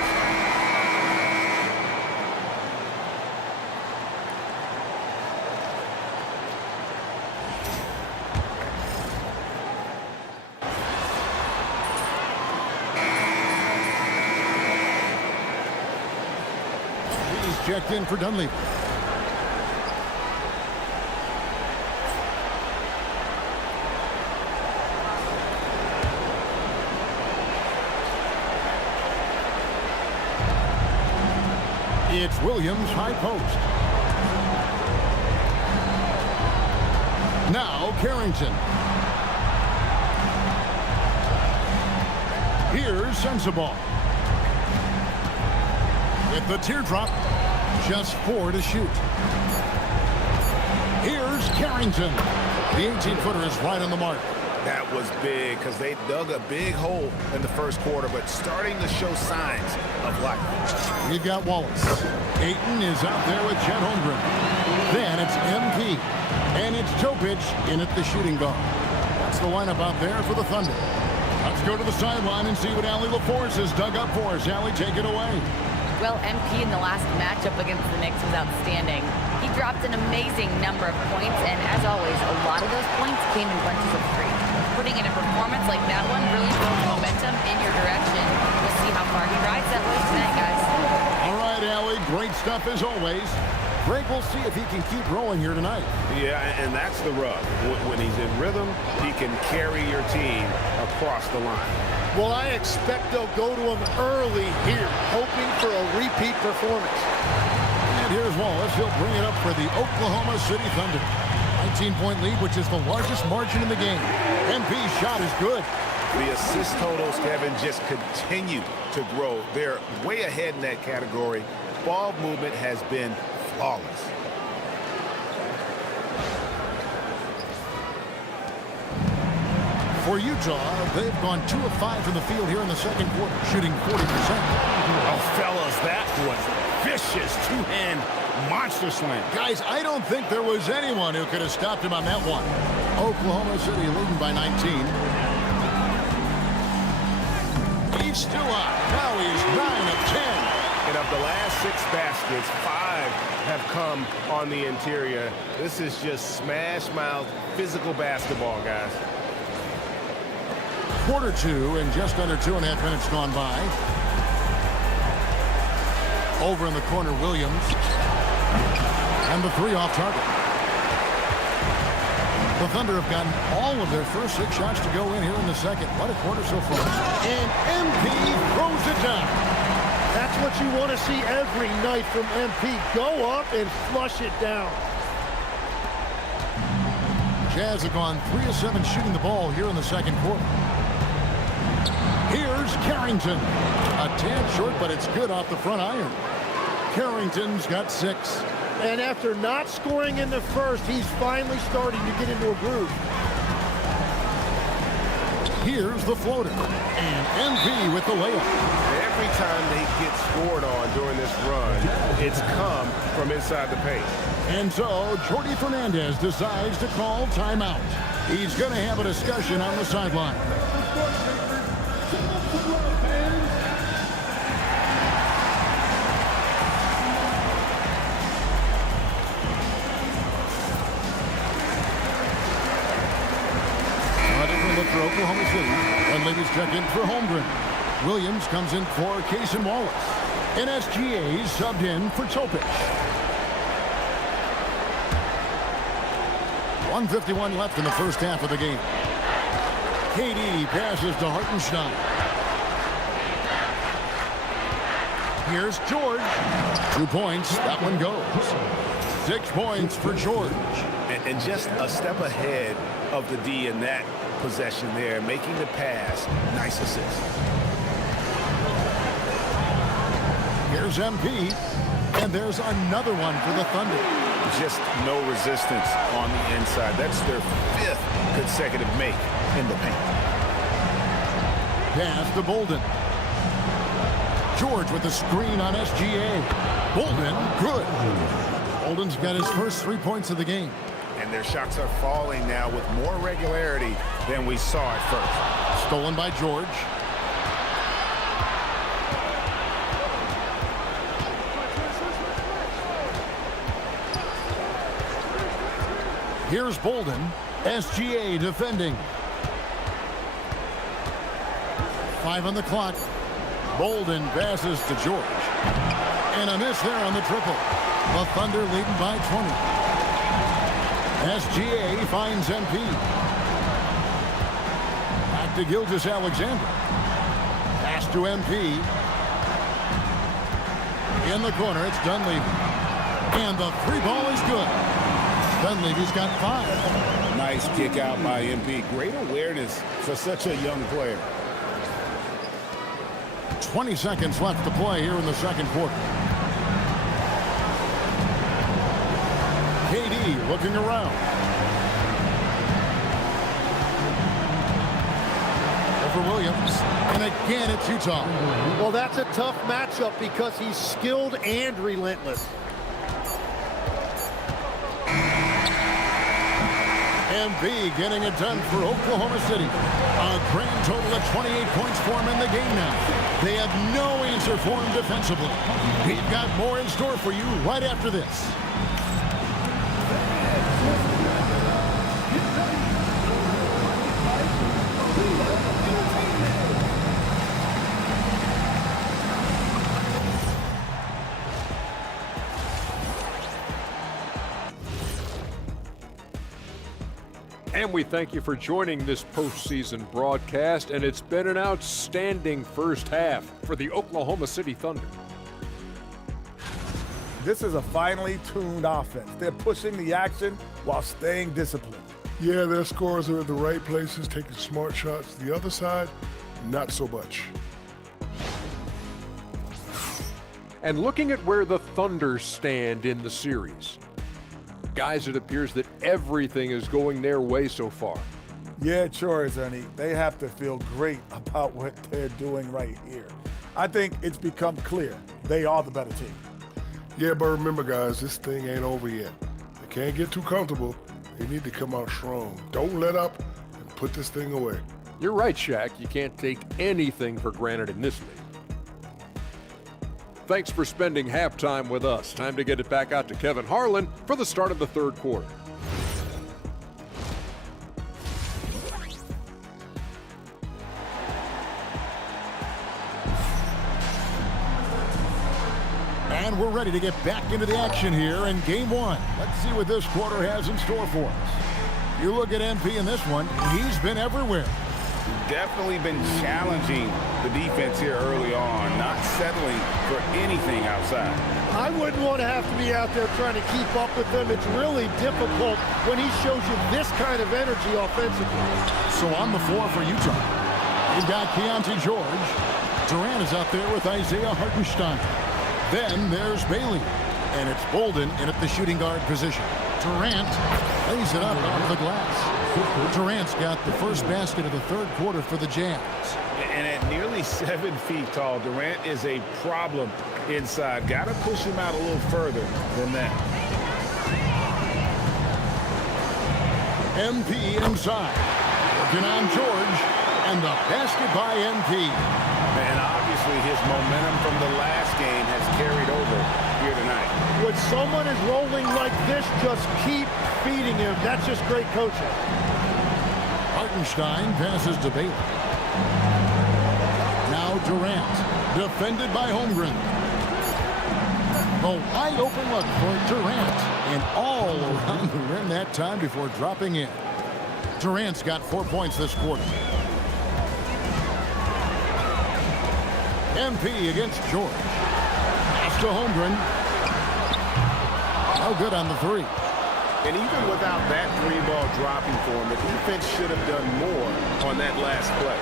He's checked in for Dunleavy. It's Williams, high post. Now Carrington. Here's Sensabaugh. With the teardrop, just 4 to shoot. Here's Carrington. The 18-footer is right on the mark. That was big because they dug a big hole in the first quarter, but starting to show signs of life. We've got Wallace. Ayton is out there with Chet Holmgren. Then it's MP. And it's Topic in at the shooting guard. That's the lineup out there for the Thunder. Let's go to the sideline and see what Allie LaForce has dug up for us. Allie, take it away. Well, MP in the last matchup against the Knicks was outstanding. He dropped an amazing number of points, and as always, a lot of those points came in bunches of three. Putting in a performance like that one really builds momentum in your direction. We'll see how far he rides that wave tonight, guys. All right, Allie, great stuff as always. Greg, we'll see if he can keep rolling here tonight. Yeah, and that's the rub. When he's in rhythm, he can carry your team across the line. Well, I expect they'll go to him early here, hoping for a repeat performance. And here's Wallace. He'll bring it up for the Oklahoma City Thunder. 19-point lead, which is the largest margin in the game. MP's shot is good. The assist totals, Kevin, just continue to grow. They're way ahead in that category. Ball movement has been flawless. For Utah, they've gone 2 of 5 from the field here in the second quarter, shooting 40%. Oh, fellas, that was vicious two-hand monster slam. Guys, I don't think there was anyone who could have stopped him on that one. Oklahoma City leading by 19. He's still up. Now he's 9 of 10. And of the last 6 baskets, 5 have come on the interior. This is just smash-mouth physical basketball, guys. Quarter 2 and just under 2.5 minutes gone by. Over in the corner, Williams. And the 3 off target. The Thunder have gotten all of their first 6 shots to go in here in the second. What a quarter so far. And MP throws it down. That's what you want to see every night from MP. Go up and flush it down. Jazz have gone 3 of 7 shooting the ball here in the second quarter. Here's Carrington. A tad short, but it's good off the front iron. Carrington's got 6. And after not scoring in the first, he's finally starting to get into a groove. Here's the floater. And MP with the layup. Every time they get scored on during this run, it's come from inside the paint. And so, Jordi Fernandez decides to call timeout. He's going to have a discussion on the sideline. For Oklahoma City, and ladies check in for Holmgren. Williams comes in for Cason Wallace. And SGA subbed in for Topic. 1:51 left in the first half of the game. KD passes to Hartenstein. Here's George. 2 points. That one goes. 6 points for George. And just a step ahead of the D in that possession there, making the pass. Nice assist. Here's MP, and there's another one for the Thunder. Just no resistance on the inside. That's their 5th consecutive make in the paint. Pass to Bolden. George with the screen on SGA. Bolden, good. Bolden's got his first 3 points of the game. And their shots are falling now with more regularity than we saw at first. Stolen by George. Here's Bolden. SGA defending. 5 on the clock. Bolden passes to George. And a miss there on the triple. The Thunder leading by 20. SGA finds MP. Back to Gilgeous-Alexander. Pass to MP. In the corner, it's Dunleavy. And the 3 ball is good. Dunleavy's got 5. Nice kick out by MP. Great awareness for such a young player. 20 seconds left to play here in the second quarter. KD looking around. Over Williams. And again, it's Utah. Well, that's a tough matchup because he's skilled and relentless. MP getting it done for Oklahoma City. A grand total of 28 points for him in the game now. They have no answer for him defensively. We've got more in store for you right after this. And we thank you for joining this postseason broadcast, and it's been an outstanding first half for the Oklahoma City Thunder. This is a finely tuned offense. They're pushing the action while staying disciplined. Yeah, their scores are in the right places, taking smart shots. The other side, not so much. And looking at where the Thunder stand in the series, guys, it appears that everything is going their way so far. Yeah, it sure is, Ernie. They have to feel great about what they're doing right here. I think it's become clear they are the better team. Yeah, but remember, guys, this thing ain't over yet. They can't get too comfortable. They need to come out strong. Don't let up and put this thing away. You're right, Shaq. You can't take anything for granted in this league. Thanks for spending halftime with us. Time to get it back out to Kevin Harlan for the start of the third quarter. And we're ready to get back into the action here in game one. Let's see what this quarter has in store for us. You look at MP in this one, he's been everywhere. Definitely been challenging the defense here early on, not settling for anything outside. I wouldn't want to have to be out there trying to keep up with them. It's really difficult when he shows you this kind of energy offensively. So on the floor for Utah, you've got Keontae George. Durant is out there with Isaiah Hartenstein. Then there's Bailey, and it's Bolden in at the shooting guard position. Durant lays it up off the glass. Durant's got the first basket of the third quarter for the Jazz. And at nearly 7 feet tall, Durant is a problem inside. Got to push him out a little further than that. MP inside. Working on George, and the basket by MP. And obviously his momentum from the last game has carried over here tonight. When someone is rolling like this, just keep feeding him. That's just great coaching. Hartenstein passes to Bailey. Now Durant, defended by Holmgren. A wide open look for Durant, and all around the rim that time before dropping in. Durant's got 4 points this quarter. MP against George. Pass to Holmgren. No good on the three. And even without that three ball dropping for him, the defense should have done more on that last play.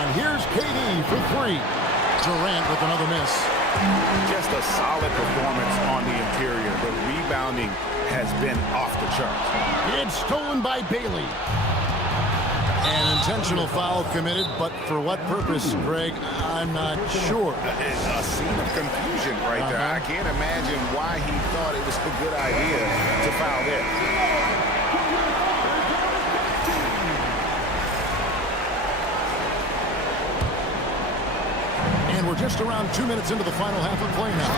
And here's KD for three. Durant with another miss. Just a solid performance on the interior. The rebounding has been off the charts. It's stolen by Bailey. An intentional foul committed, but for what purpose, Greg? I'm not sure. A scene of confusion right there. I can't imagine why he thought it was a good idea to foul there. And we're just around 2 minutes into the final half of play now.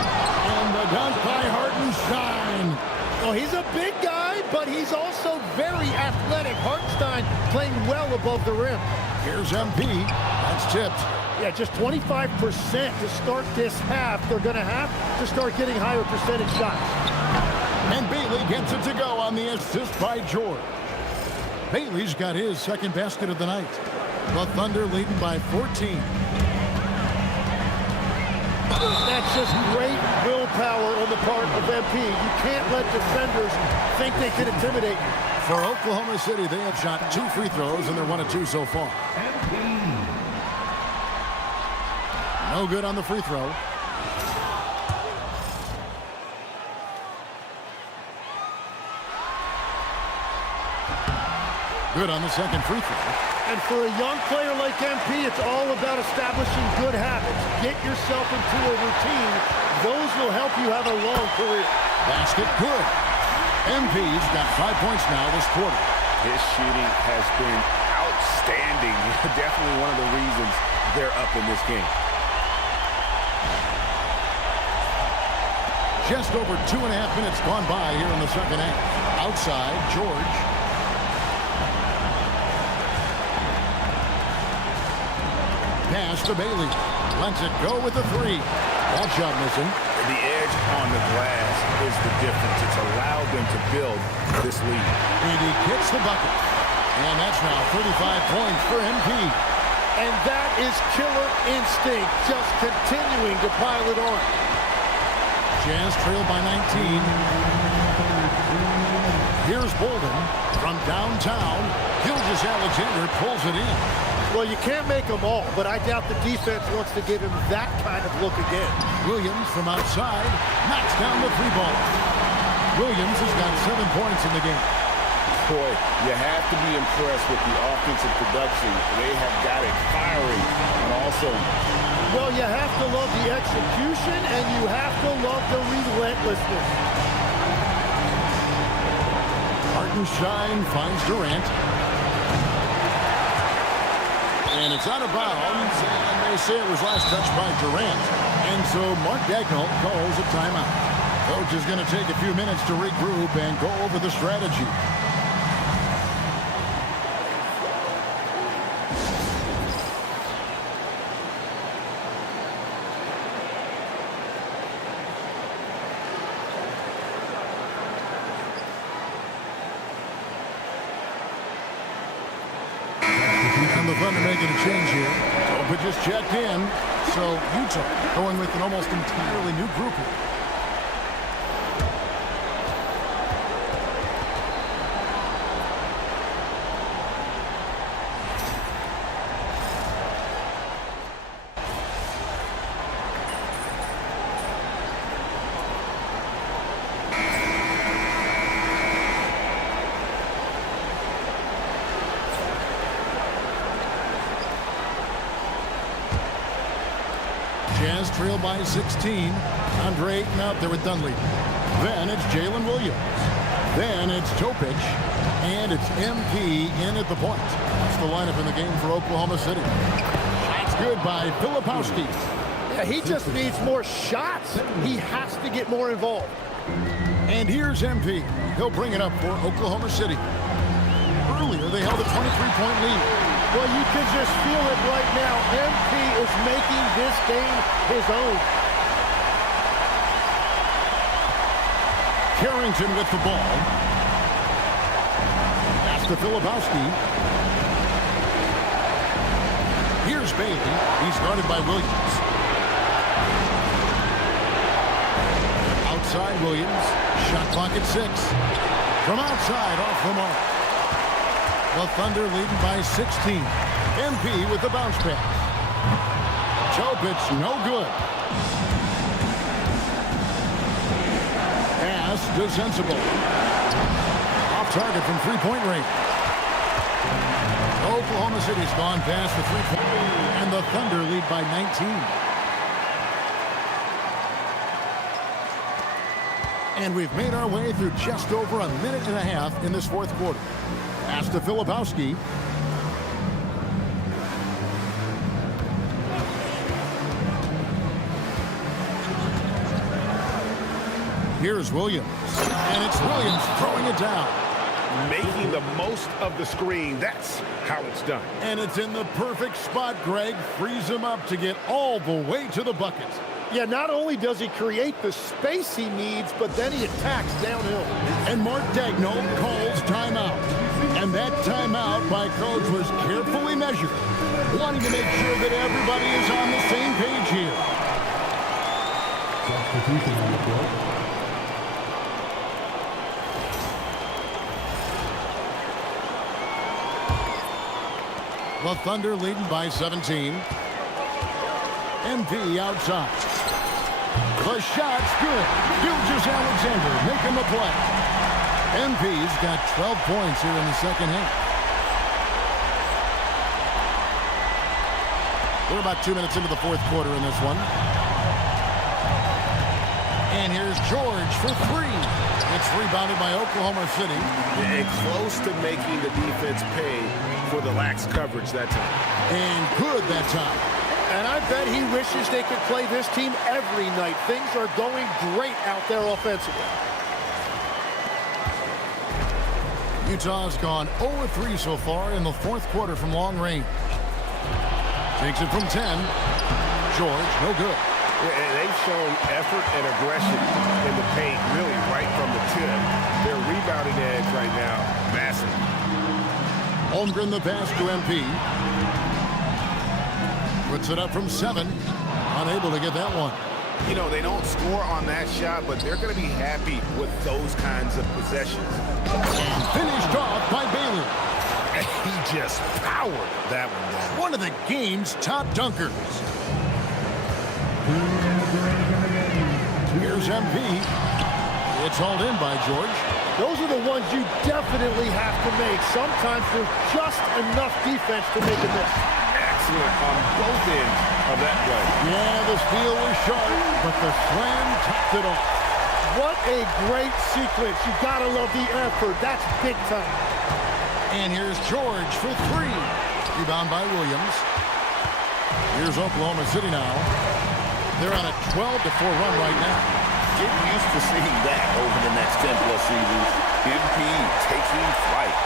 And the dunk by Hartenstein. Well, he's a big guy, but he's also very athletic. Hartenstein playing well above the rim. Here's MP. That's tipped. Yeah, just 25% to start this half. They're going to have to start getting higher percentage shots. And Bailey gets it to go on the assist by George. Bailey's got his second basket of the night. The Thunder leading by 14. That's just great willpower on the part of MP. You can't let defenders think they can intimidate you. For Oklahoma City, they have shot 2 free throws, and they're 1 of 2 so far. No good on the free throw. Good on the second free throw. And for a young player like MP, it's all about establishing good habits. Get yourself into a routine. Those will help you have a long career. Basket good. MP's got 5 points now this quarter. His shooting has been outstanding. Definitely one of the reasons they're up in this game. Just over 2.5 minutes gone by here in the second half. Outside, George. Pass to Bailey. Lets it go with the three. That shot missing. The edge on the glass is the difference. It's allowed them to build this lead. And he gets the bucket. And that's now 35 points for MP. And that is killer instinct, just continuing to pile it on. Jazz trail by 19. Here's Bolden from downtown. Gilgeous-Alexander pulls it in. Well, you can't make them all, but I doubt the defense wants to give him that kind of look again. Williams from outside knocks down the three ball. Williams has got 7 points in the game. Boy, you have to be impressed with the offensive production. They have got it firing on all cylinders. Well, you have to love the execution, and you have to love the relentlessness. Hartenstein finds Durant. And it's out of bounds, and they say it was last touched by Durant. And so Mark Daigneault calls a timeout. Coach is going to take a few minutes to regroup and go over the strategy. And the Thunder making a change here. Topa just checked in. So Utah going with an almost entirely new group here. Jazz trail by 16. Andre Ayton out there with Dunleavy. Then it's Jalen Williams. Then it's Topic. And it's MP in at the point. That's the lineup in the game for Oklahoma City. Shots good by Filipowski. Yeah, he just needs more shots. He has to get more involved. And here's MP. He'll bring it up for Oklahoma City. Earlier, they held a 23-point lead. Well, you can just feel it right now. MP is making this game his own. Carrington with the ball. Pass to Filipowski. Here's Bailey. He's guarded by Williams. Outside Williams. Shot clock at 6. From outside, off the mark. The Thunder leading by 16. MP with the bounce pass. Topic, no good. Pass to Sensible. Off target from three-point range. Oklahoma City's gone past the three-point. And the Thunder lead by 19. And we've made our way through just over a minute and a half in this fourth quarter. Pass to Filipowski. Here's Williams. And it's Williams throwing it down. Making the most of the screen. That's how it's done. And it's in the perfect spot, Greg. Frees him up to get all the way to the bucket. Yeah, not only does he create the space he needs, but then he attacks downhill. And Mark Daigneault calls timeout. And that timeout by Coach was carefully measured, wanting to make sure that everybody is on the same page here. Substitution on the floor. The Thunder leading by 17. MP outside. The shot's good. Gilgeous-Alexander making the play. MP's got 12 points here in the second half. We're about 2 minutes into the fourth quarter in this one. And here's George for three. It's rebounded by Oklahoma City. And close to making the defense pay for the lax coverage that time. And good that time. And I bet he wishes they could play this team every night. Things are going great out there offensively. Utah's gone 0-3 so far in the fourth quarter from long range. Takes it from 10. George, no good. And they've shown effort and aggression in the paint, really right from the tip. Their rebounding edge right now, massive. Holmgren the pass to MP. Puts it up from 7. Unable to get that one. You know, they don't score on that shot, but they're going to be happy with those kinds of possessions. And finished off by Bailey. He just powered that one down. One of the game's top dunkers. Here's MP. It's hauled in by George. Those are the ones you definitely have to make. Sometimes there's just enough defense to make a miss. Excellent on both ends of that play. Yeah, the steal was sharp, but the slam topped it off. What a great sequence. You gotta love the effort. That's big time. And here's George for three. Rebound by Williams. Here's Oklahoma City now. They're on a 12-4 run right now. Get used to seeing that over the next 10-plus seasons. MP taking flight.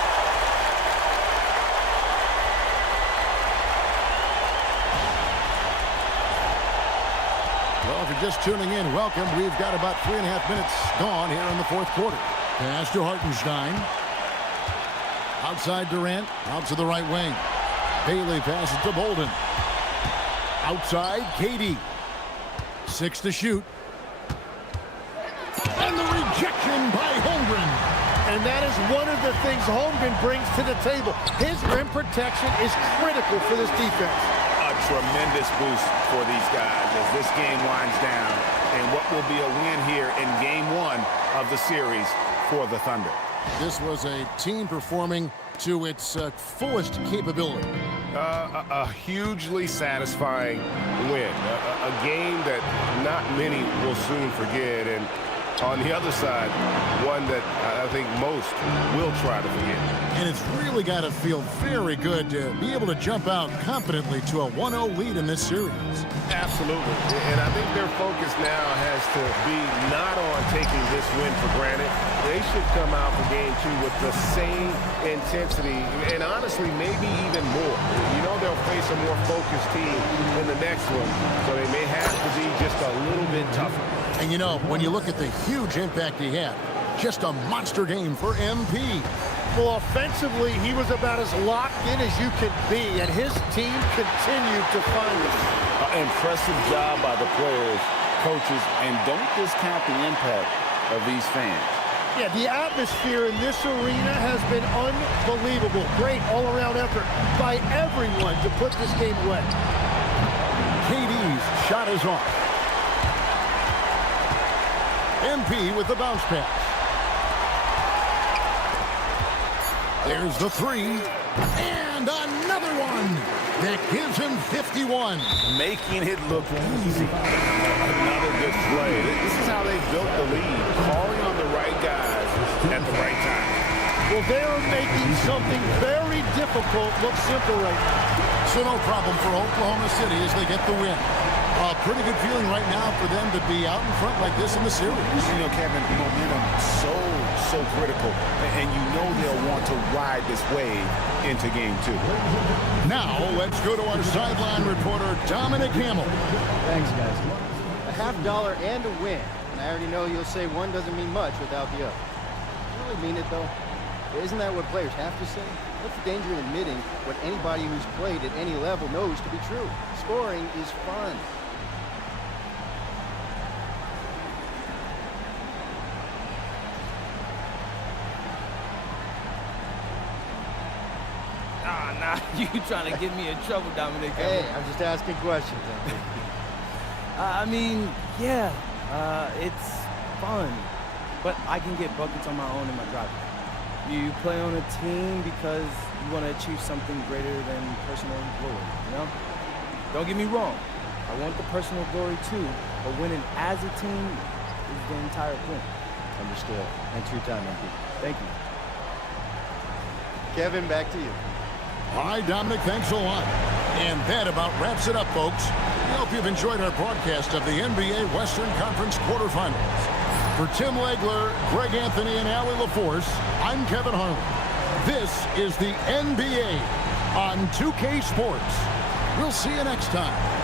Well, if you're just tuning in, welcome. We've got about 3.5 minutes gone here in the fourth quarter. Pass to Hartenstein. Outside Durant, out to the right wing. Bailey passes to Bolden. Outside, KD. 6 to shoot. And the rejection by Holmgren. And that is one of the things Holmgren brings to the table. His rim protection is critical for this defense. A tremendous boost for these guys as this game winds down and what will be a win here in game 1 of the series for the Thunder. This was a team performing to its fullest capability. A hugely satisfying win. A game that not many will soon forget. And on the other side, one that I think most will try to forget. And it's really got to feel very good to be able to jump out confidently to a 1-0 lead in this series. Absolutely. And I think their focus now has to be not on taking this win for granted. They should come out for game 2 with the same intensity and honestly maybe even more. You know they'll face a more focused team in the next one, so they may have to be just a little bit tougher. And you know, when you look at the huge impact he had, just a monster game for MP. Well, offensively, he was about as locked in as you could be, and his team continued to find him. Impressive job by the players, coaches, and don't discount the impact of these fans. Yeah, the atmosphere in this arena has been unbelievable. Great all-around effort by everyone to put this game away. KD's shot is off. MP with the bounce pass. There's the three. And another one. That gives him 51. Making it look easy. Another good play. This is how they built the lead. Calling on the right guys at the right time. Well, they are making something very difficult look simple right now. So no problem for Oklahoma City as they get the win. A pretty good feeling right now for them to be out in front like this in the series. You know, Kevin, momentum so critical. And you know they'll want to ride this wave into game 2. Now, let's go to our sideline reporter, Dominic Hamill. Thanks, guys. A $50 and a win. And I already know you'll say one doesn't mean much without the other. You really mean it, though? Isn't that what players have to say? What's the danger in admitting what anybody who's played at any level knows to be true? Scoring is fun. Nah, you trying to get me in trouble, Dominic. Hey, I'm just asking questions. I mean, yeah, it's fun, but I can get buckets on my own in my driving. You play on a team because you want to achieve something greater than personal glory, you know? Don't get me wrong. I want the personal glory too, but winning as a team is the entire point. Understood. Thanks for your time, MP. Thank you. Kevin, back to you. All right, Dominic, thanks a lot. And that about wraps it up, folks. We hope you've enjoyed our broadcast of the NBA Western Conference quarterfinals. For Tim Legler, Greg Anthony, and Allie LaForce, I'm Kevin Harlan. This is the NBA on 2K Sports. We'll see you next time.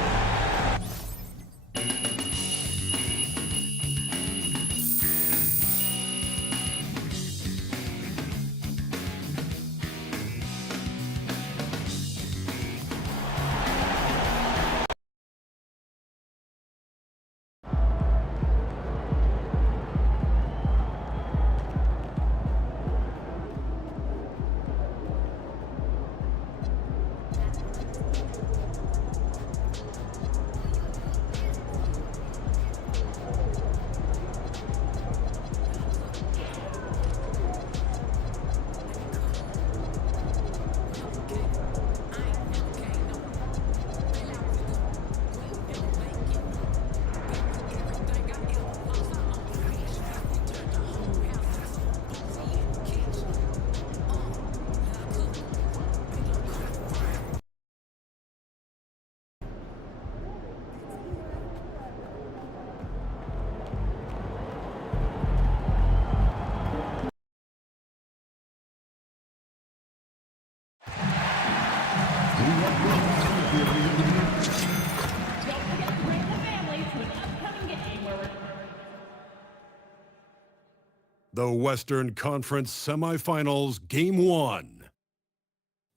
The Western Conference Semifinals, Game 1.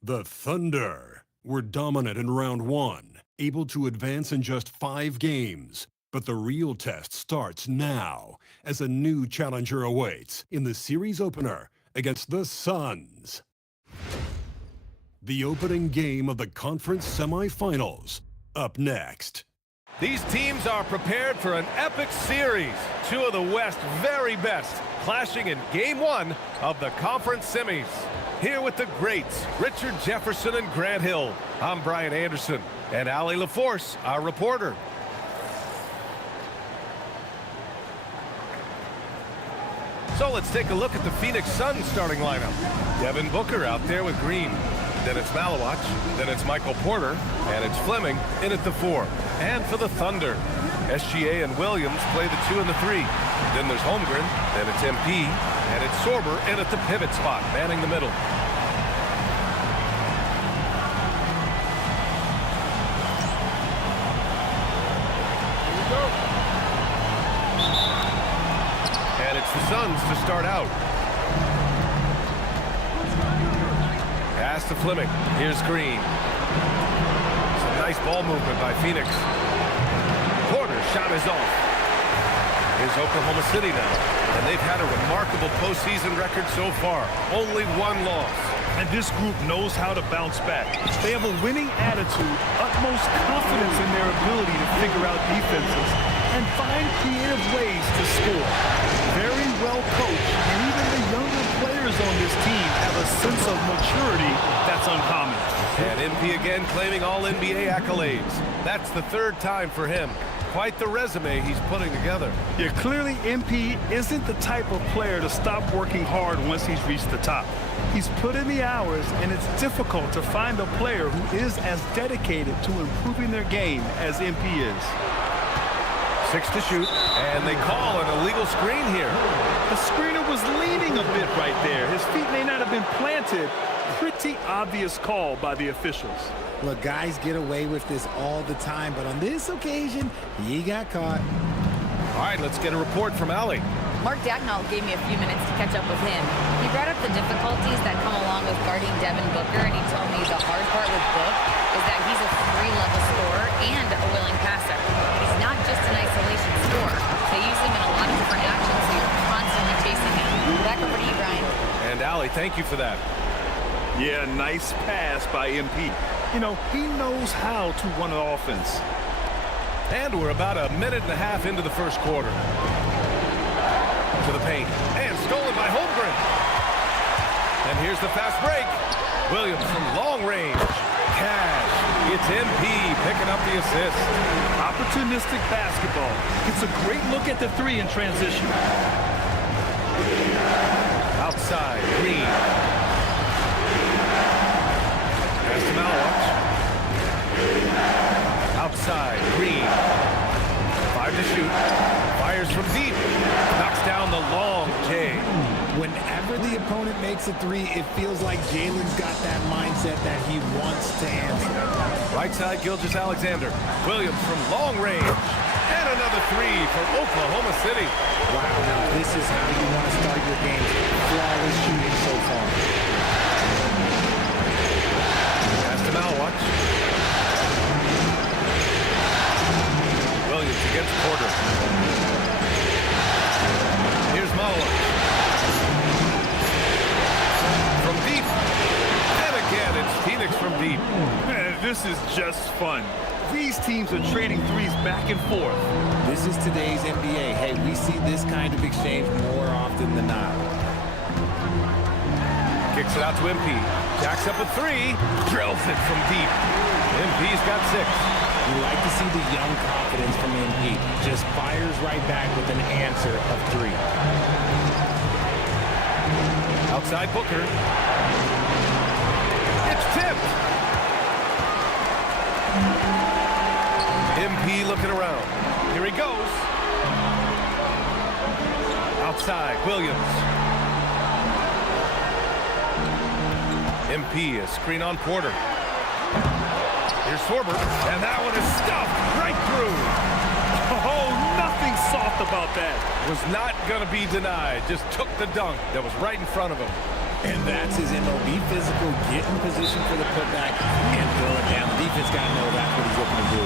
The Thunder were dominant in round 1, able to advance in just 5 games. But the real test starts now as a new challenger awaits in the series opener against the Suns. The opening game of the conference semifinals, up next. These teams are prepared for an epic series. Two of the West's very best clashing in Game 1 of the conference semis. Here with the greats, Richard Jefferson and Grant Hill. I'm Brian Anderson, and Allie LaForce, our reporter. So let's take a look at the Phoenix Suns starting lineup. Devin Booker out there with Green. Then it's Malawach, then it's Michael Porter, and it's Fleming in at the 4. And for the Thunder, SGA and Williams play the 2 and the 3. Then there's Holmgren, then it's MP, and it's Sorber in at the pivot spot, manning the middle. And it's the Suns to start out. Pass to Fleming. Here's Green. Some nice ball movement by Phoenix. Porter's shot is off. Here's Oklahoma City now. And they've had a remarkable postseason record so far. Only 1 loss. And this group knows how to bounce back. They have a winning attitude, utmost confidence in their ability to figure out defenses, and find creative ways to score. Very well coached, and even the younger players on this team have a sense of maturity that's uncommon. And MP again claiming all NBA accolades. That's the 3rd time for him. Quite the resume he's putting together. Yeah, clearly MP isn't the type of player to stop working hard once he's reached the top. He's put in the hours, and it's difficult to find a player who is as dedicated to improving their game as MP is. 6 to shoot, and they call an illegal screen here. The screener was leaning a bit right there. His feet may not have been planted. Pretty obvious call by the officials. Look, guys get away with this all the time, but on this occasion, he got caught. All right, let's get a report from Allie. Mark Dagnall gave me a few minutes to catch up with him. He brought up the difficulties that come along with guarding Devin Booker, and he told me the hard part with Book is that he's a 3-level scorer and a willing passer. He's not just an isolation scorer. They use him in a lot of different actions, so you're constantly chasing him. Back over to you, Brian. And Allie, thank you for that. Yeah, nice pass by MP. You know, he knows how to run an offense. And we're about a minute and a half into the first quarter. To the paint. And stolen by Holmgren. And here's the fast break. Williams from long range. Cash. It's MP picking up the assist. Opportunistic basketball. It's a great look at the three in transition. Outside, Green. Pass to Malwatch. Outside, Green. 5 to shoot. Fires from deep. Knocks down the long J. Whenever the opponent makes a three, it feels like Jalen's got that mindset that he wants to answer. Right side, Gilgeous-Alexander. Williams from long range. And another three for Oklahoma City. Wow, now this is how you want to start your game. Flawless shooting so far. Pass to Malwatch. Williams against Porter. Here's Malwatch. From deep. And again, it's Phoenix from deep. Man, this is just fun. These teams are trading threes back and forth. This is today's NBA. Hey, we see this kind of exchange more often than not. Kicks it out to MP. Jacks up a three. Drills it from deep. MP's got 6. You like to see the young confidence from MP. Just fires right back with an answer of 3. Outside Booker. It's tipped. MP looking around. Here he goes. Outside, Williams. MP, a screen on Porter. Here's Sorber, and that one is stuffed right through. Oh, nothing soft about that. Was not going to be denied. Just took the dunk that was right in front of him. And that's his MO. Be physical, get in position for the putback, and throw it down. The defense got to know that's what he's looking to do.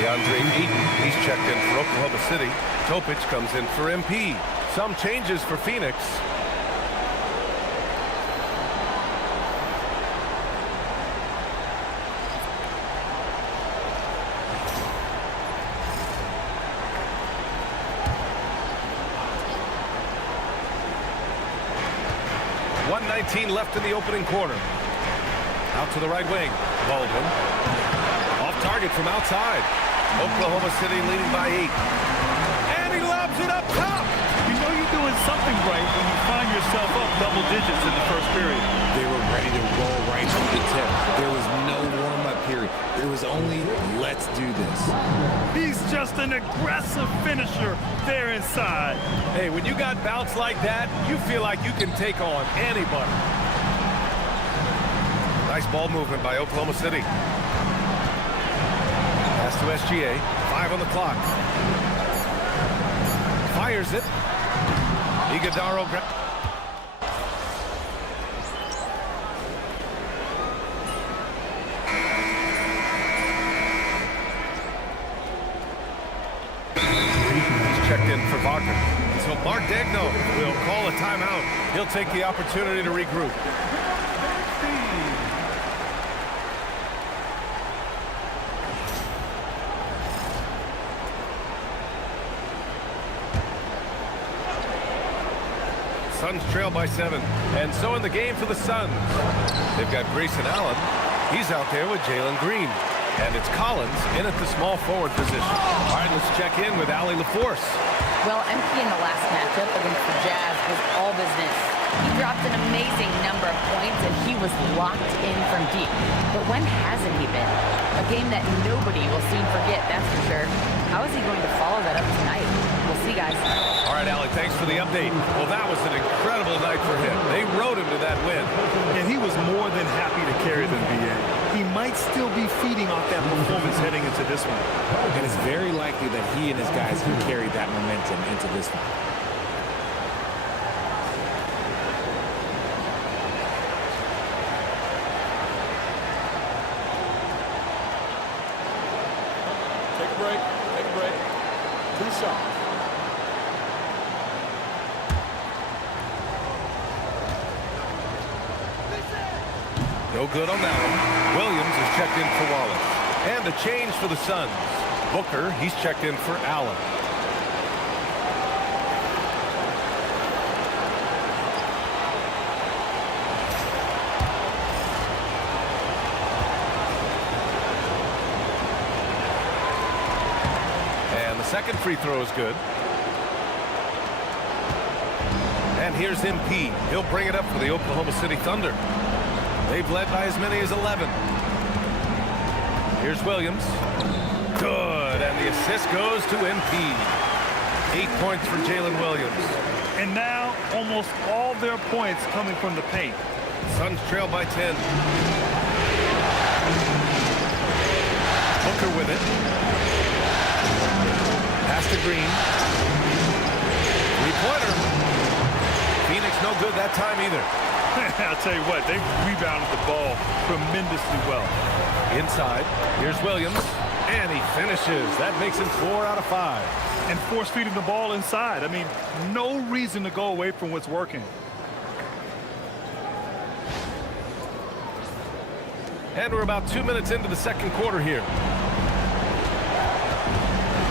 DeAndre Ayton, he's checked in for Oklahoma City. Topic comes in for MP. Some changes for Phoenix. .119 left in the opening quarter. Out to the right wing. Baldwin. Off target from outside. Oklahoma City leading by 8. And he lobs it up top. You know you're doing something right when you find yourself up double digits in the first period. They were ready to roll right through the tip. There was no warm-up period. There was only, let's do this. He's just an aggressive finisher there inside. Hey, when you got bounce like that, you feel like you can take on anybody. Nice ball movement by Oklahoma City. Pass to SGA. 5 on the clock. Fires it. Iguodaro. He's checked in for Wagner. So Mark Degno will call a timeout. He'll take the opportunity to regroup. Suns trail by 7. And so in the game for the Suns, they've got Grayson Allen. He's out there with Jalen Green. And it's Collins in at the small forward position. All right, let's check in with Allie LaForce. Well, MP in the last matchup against the Jazz was all business. He dropped an amazing number of points, and he was locked in from deep. But when hasn't he been? A game that nobody will soon forget, that's for sure. How is he going to follow that up tonight? We'll see, guys. All right, Allie, thanks for the update. Well, that was an incredible night for him. They rode him to that win. And he was more than happy to carry them, BA. He might still be feeding off that performance heading into this one. And it's very likely that he and his guys can carry that momentum into this one. Take a break. Take a break. 2 shots. No good on that one. Williams is checked in for Wallace. And a change for the Suns. Booker, he's checked in for Allen. And the second free throw is good. And here's MP. He'll bring it up for the Oklahoma City Thunder. They've led by as many as 11. Here's Williams. Good, and the assist goes to MP. 8 points for Jalen Williams. And now, almost all their points coming from the paint. Suns trail by 10. Booker with it. Pass to Green. Three-pointer. Phoenix no good that time either. I'll tell you what, they rebounded the ball tremendously well. Inside, here's Williams, and he finishes. That makes him 4 out of 5. And force-feeding the ball inside. I mean, no reason to go away from what's working. And we're about 2 minutes into the second quarter here.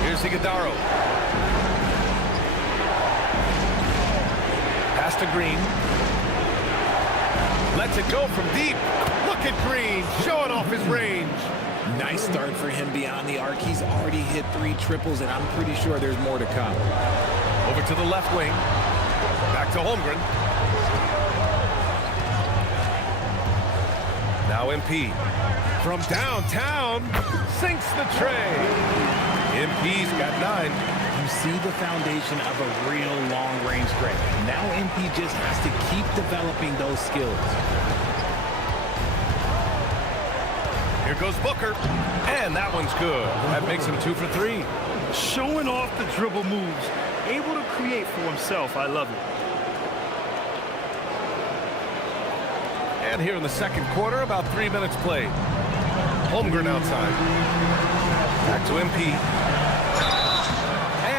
Here's Iguodala. Pass to Green. Lets it go from deep. Look at Green showing off his range. Nice start for him beyond the arc. He's already hit 3 triples, and I'm pretty sure there's more to come. Over to the left wing. Back to Holmgren. Now MP. From downtown, sinks the tray. MP's got 9. You see the foundation of a real long-range threat. Now MP just has to keep developing those skills. Here goes Booker, and that one's good. That makes him 2 for 3. Showing off the dribble moves, able to create for himself. I love it. And here in the second quarter, about 3 minutes played. Holmgren outside. Back to MP.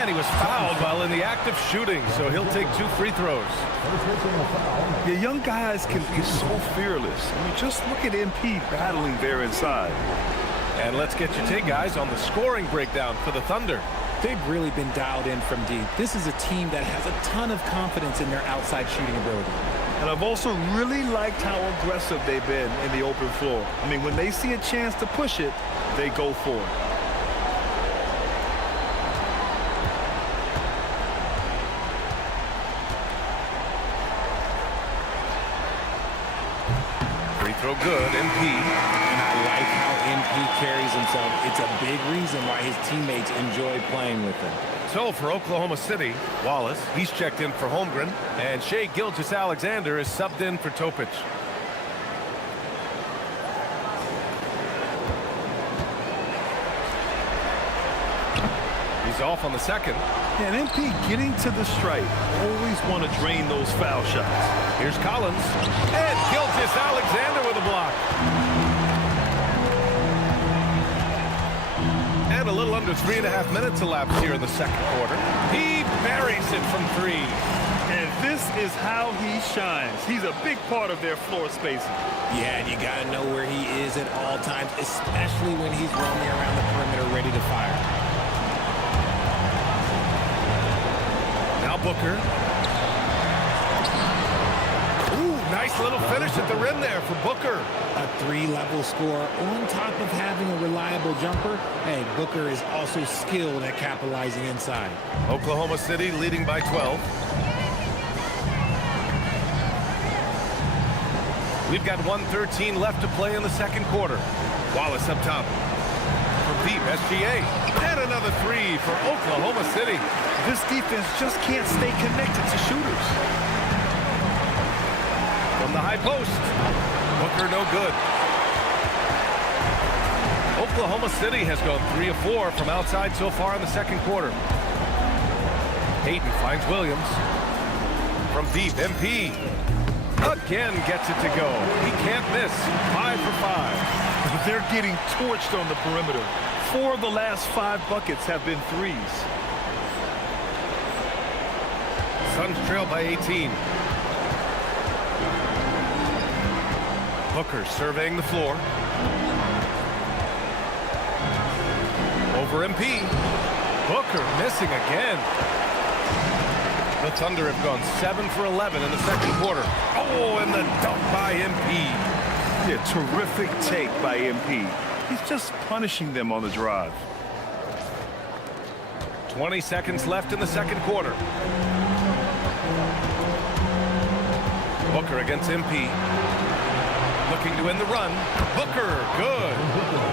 And he was fouled while in the act of shooting, so he'll take 2 free throws. The young guys can be so fearless. I mean, just look at MP battling there inside. And let's get your take, guys, on the scoring breakdown for the Thunder. They've really been dialed in from deep. This is a team that has a ton of confidence in their outside shooting ability. And I've also really liked how aggressive they've been in the open floor. I mean, when they see a chance to push it, they go for it. Free throw good, MP. And I like how MP carries himself. It's a big reason why his teammates enjoy playing with him. So for Oklahoma City, Wallace, he's checked in for Holmgren, and Shai Gilgeous-Alexander is subbed in for Topic. He's off on the second. And MP getting to the stripe. Always want to drain those foul shots. Here's Collins. And Gilgeous-Alexander with a block. And a little under 3.5 minutes elapsed here in the second quarter. He buries it from 3. And this is how he shines. He's a big part of their floor spacing. Yeah, and you got to know where he is at all times, especially when he's roaming around the perimeter ready to fire. Now Booker. Ooh, nice Nice little finish at the rim there for Booker. A 3-level score on top of having a reliable jumper. Hey, Booker is also skilled at capitalizing inside. Oklahoma City leading by 12. We've got 1:13 left to play in the second quarter. Wallace up top. From deep, SGA. And another three for Oklahoma City. This defense just can't stay connected to shooters. From the high post. Booker no good. Oklahoma City has gone 3 of 4 from outside so far in the second quarter. Hayden finds Williams. From deep, MP. Again gets it to go. He can't miss. 5 for 5. They're getting torched on the perimeter. 4 of the last 5 buckets have been threes. Suns trail by 18. Booker surveying the floor. Over MP. Booker missing again. The Thunder have gone 7 for 11 in the second quarter. Oh, and the dunk by MP. Yeah, terrific take by MP. He's just punishing them on the drive. 20 seconds left in the second quarter. Booker against MP. Looking to win the run. Booker, good.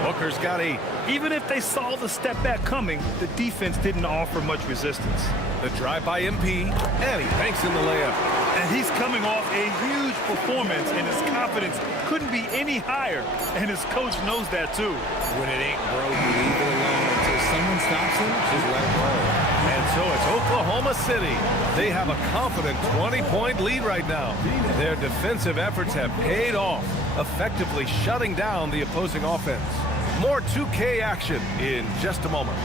Booker's got 8. Even if they saw the step back coming, the defense didn't offer much resistance. The drive by MP, and he banks in the layup. And he's coming off a huge performance, and his confidence couldn't be any higher. And his coach knows that, too. When it ain't broke, you leave it alone until someone stops him, just let it roll. And so it's Oklahoma City. They have a confident 20-point lead right now. Their defensive efforts have paid off, effectively shutting down the opposing offense. More 2K action in just a moment.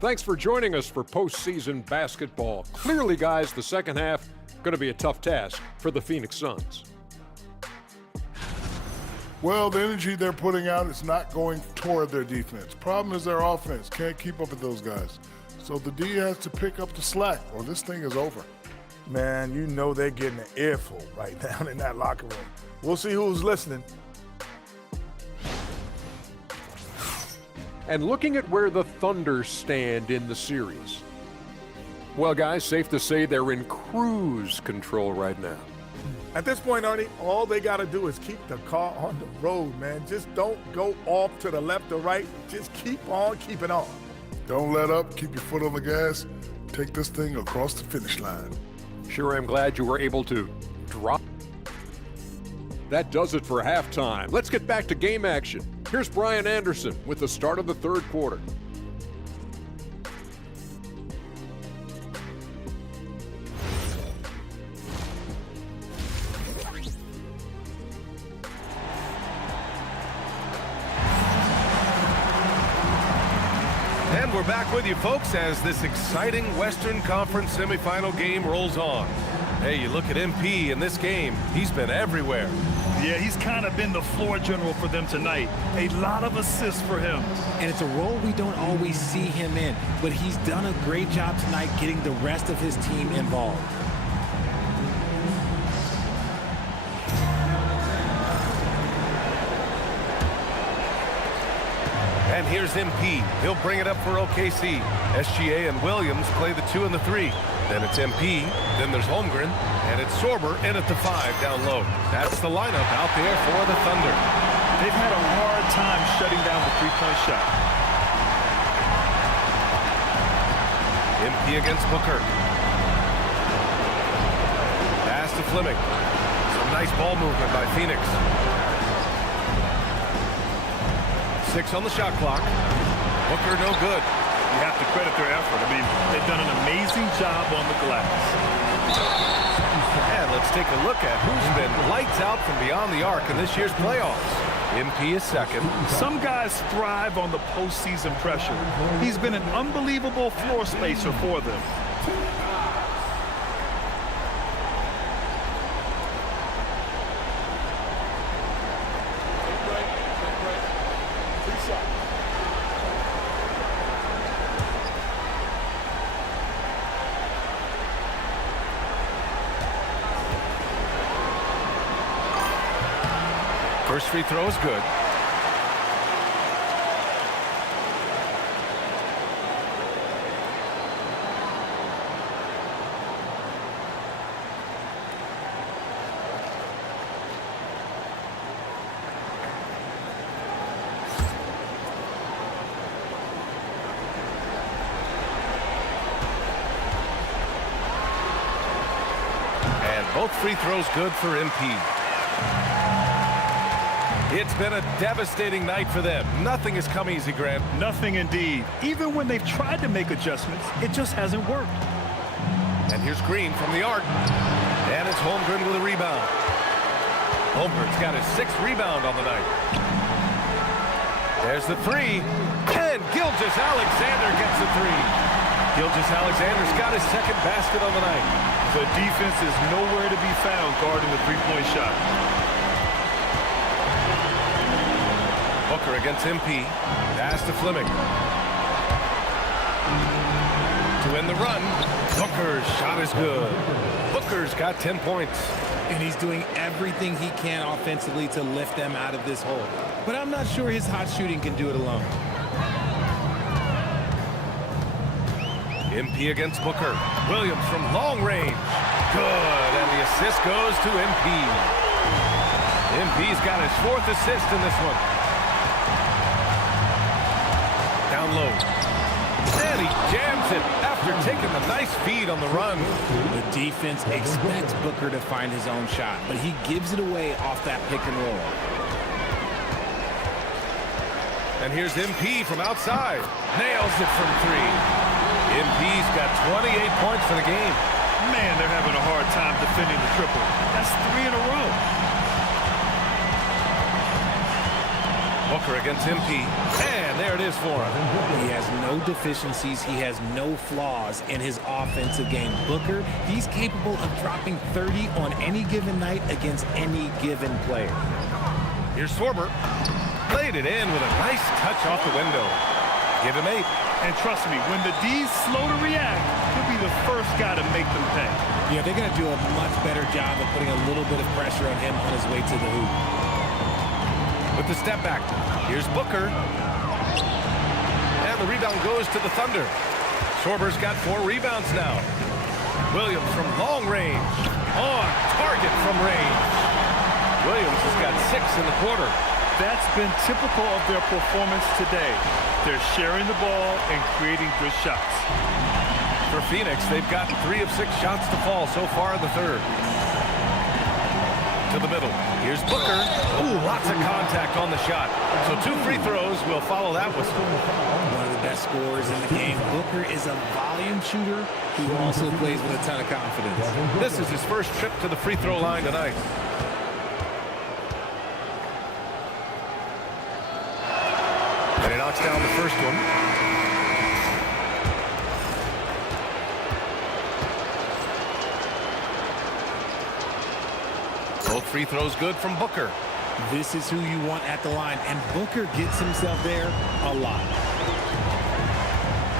Thanks for joining us for postseason basketball. Clearly, guys, the second half going to be a tough task for the Phoenix Suns. Well, the energy they're putting out is not going toward their defense. Problem is their offense can't keep up with those guys. So the D has to pick up the slack or this thing is over. Man, you know they're getting an earful right down in that locker room. We'll see who's listening. And looking at where the Thunder stand in the series. Well, guys, safe to say they're in cruise control right now. At this point, Ernie, all they got to do is keep the car on the road, man. Just don't go off to the left or right. Just keep on keeping on. Don't let up. Keep your foot on the gas. Take this thing across the finish line. Sure, I'm glad you were able to drop. That does it for halftime. Let's get back to game action. Here's Brian Anderson with the start of the third quarter. And we're back with you, folks, as this exciting Western Conference semifinal game rolls on. Hey, you look at MP in this game, he's been everywhere. Yeah, he's kind of been the floor general for them tonight. A lot of assists for him. And it's a role we don't always see him in, but he's done a great job tonight getting the rest of his team involved. And here's MP. He'll bring it up for OKC. SGA and Williams play the 2 and the 3. Then it's MP. Then there's Holmgren. And it's Sorber in at the 5 down low. That's the lineup out there for the Thunder. They've had a hard time shutting down the three-point shot. MP against Booker. Pass to Fleming. Some nice ball movement by Phoenix. 6 on the shot clock. Booker no good. You have to credit their effort. I mean, they've done an amazing job on the glass. And let's take a look at who's been lights out from beyond the arc in this year's playoffs. MP is second. Some guys thrive on the postseason pressure. He's been an unbelievable floor spacer for them. First free throw is good. Both free throws good for MP. It's been a devastating night for them. Nothing has come easy, Grant. Nothing indeed. Even when they've tried to make adjustments, it just hasn't worked. And here's Green from the arc. And it's Holmgren with a rebound. Holmgren's got his 6th rebound on the night. There's the 3. And Gilgeous-Alexander gets the 3. Gilgeous-Alexander's got his 2nd basket on the night. The defense is nowhere to be found guarding the three-point shot. Booker against MP. Pass to Fleming. To end the run. Booker's shot is good. Booker's got 10 points. And he's doing everything he can offensively to lift them out of this hole. But I'm not sure his hot shooting can do it alone. MP against Booker. Williams from long range. Good, and the assist goes to MP. MP's got his 4th assist in this one. Down low. And he jams it after taking a nice feed on the run. The defense expects Booker to find his own shot, but he gives it away off that pick and roll. And here's MP from outside. Nails it from 3. MP's got 28 points for the game. Man, they're having a hard time defending the triple. That's 3 in a row. Booker against MP. And there it is for him. He has no deficiencies. He has no flaws in his offensive game. Booker, he's capable of dropping 30 on any given night against any given player. Here's Sorber. Laid it in with a nice touch off the window. Give him 8. And trust me, when the D's slow to react, he'll be the first guy to make them pay. Yeah, they're going to do a much better job of putting a little bit of pressure on him on his way to the hoop. With the step back, here's Booker. And the rebound goes to the Thunder. Sorber's got 4 rebounds now. Williams from long range. On target from range. Williams has got 6 in the quarter. That's been typical of their performance today. They're sharing the ball and creating good shots. For Phoenix, they've gotten 3 of 6 shots to fall so far in the 3rd. To the middle. Here's Booker. Ooh, lots of contact on the shot. So 2 free throws will follow that whistle. One of the best scorers in the game. Booker is a volume shooter who also plays with a ton of confidence. This is his first trip to the free throw line tonight. And he knocks down the first one. Both free throws good from Booker. This is who you want at the line, and Booker gets himself there a lot.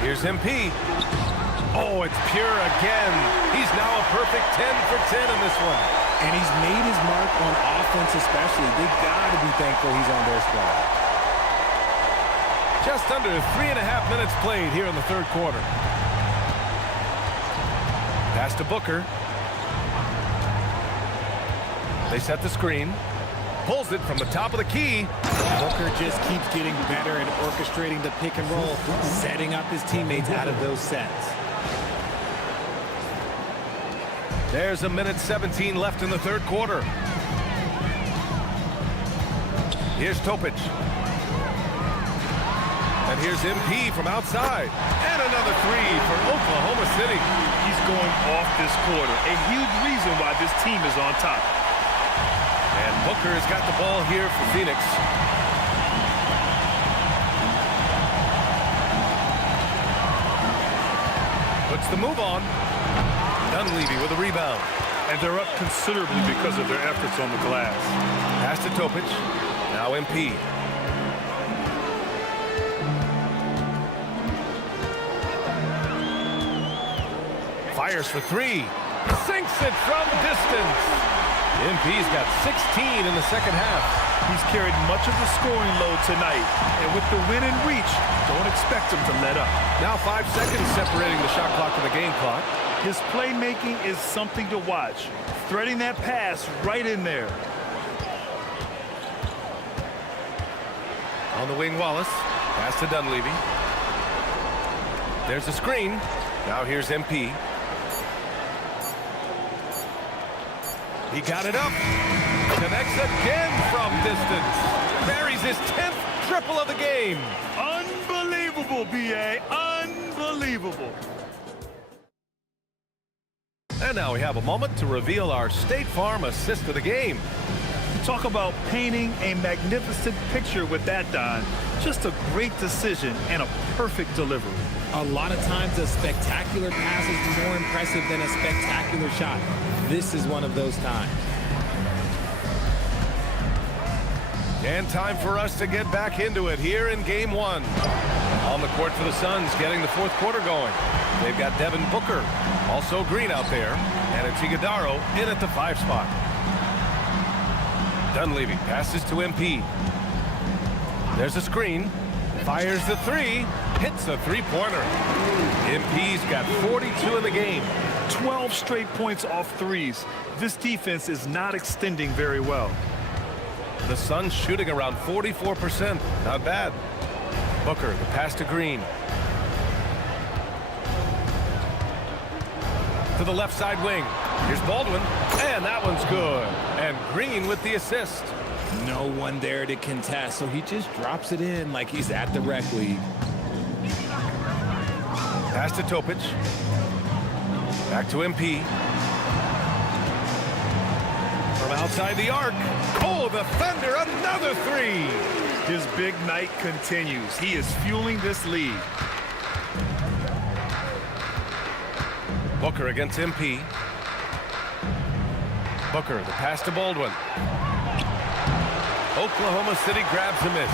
Here's MP. Oh, it's pure again. He's now a perfect 10 for 10 in this one. And he's made his mark on offense especially. They got to be thankful he's on their squad. Just under 3.5 minutes played here in the 3rd quarter. Pass to Booker. They set the screen. Pulls it from the top of the key. Booker just keeps getting better at orchestrating the pick and roll, setting up his teammates out of those sets. There's 1:17 left in the 3rd quarter. Here's Topic. And here's MP from outside. And another 3 for Oklahoma City. He's going off this quarter. A huge reason why this team is on top. And Booker has got the ball here for Phoenix. Puts the move on. Dunleavy with a rebound. And they're up considerably because of their efforts on the glass. Pass to Topic. Now MP. Fires for 3. Sinks it from distance. MP's got 16 in the 2nd half. He's carried much of the scoring load tonight, and with the win in reach, don't expect him to let up. Now 5 seconds separating the shot clock and the game clock. His playmaking is something to watch. Threading that pass right in there. On the wing, Wallace. Pass to Dunleavy. There's a screen. Now here's MP. He got it up. Connects again from distance. Buries his 10th triple of the game. Unbelievable, B.A. Unbelievable. And now we have a moment to reveal our State Farm assist of the game. Talk about painting a magnificent picture with that, Don. Just a great decision and a perfect delivery. A lot of times a spectacular pass is more impressive than a spectacular shot. This is one of those times. And time for us to get back into it here in game one. On the court for the Suns, getting the fourth quarter going. They've got Devin Booker, also Green out there, and it's Iguodaro in at the 5 spot. Dunleavy passes to MP. There's a screen. Fires the 3. Hits a 3-pointer. MP's got 42 in the game. 12 straight points off threes. This defense is not extending very well. The Suns shooting around 44%. Not bad. Booker, the pass to Green. To the left side wing. Here's Baldwin. And that one's good. And Green with the assist. No one there to contest, so he just drops it in like he's at the rec league. Pass to Topic. Back to MP. From outside the arc. Oh, the Thunder, another 3. His big night continues. He is fueling this lead. Booker against MP. Booker, the pass to Baldwin. Oklahoma City grabs a miss.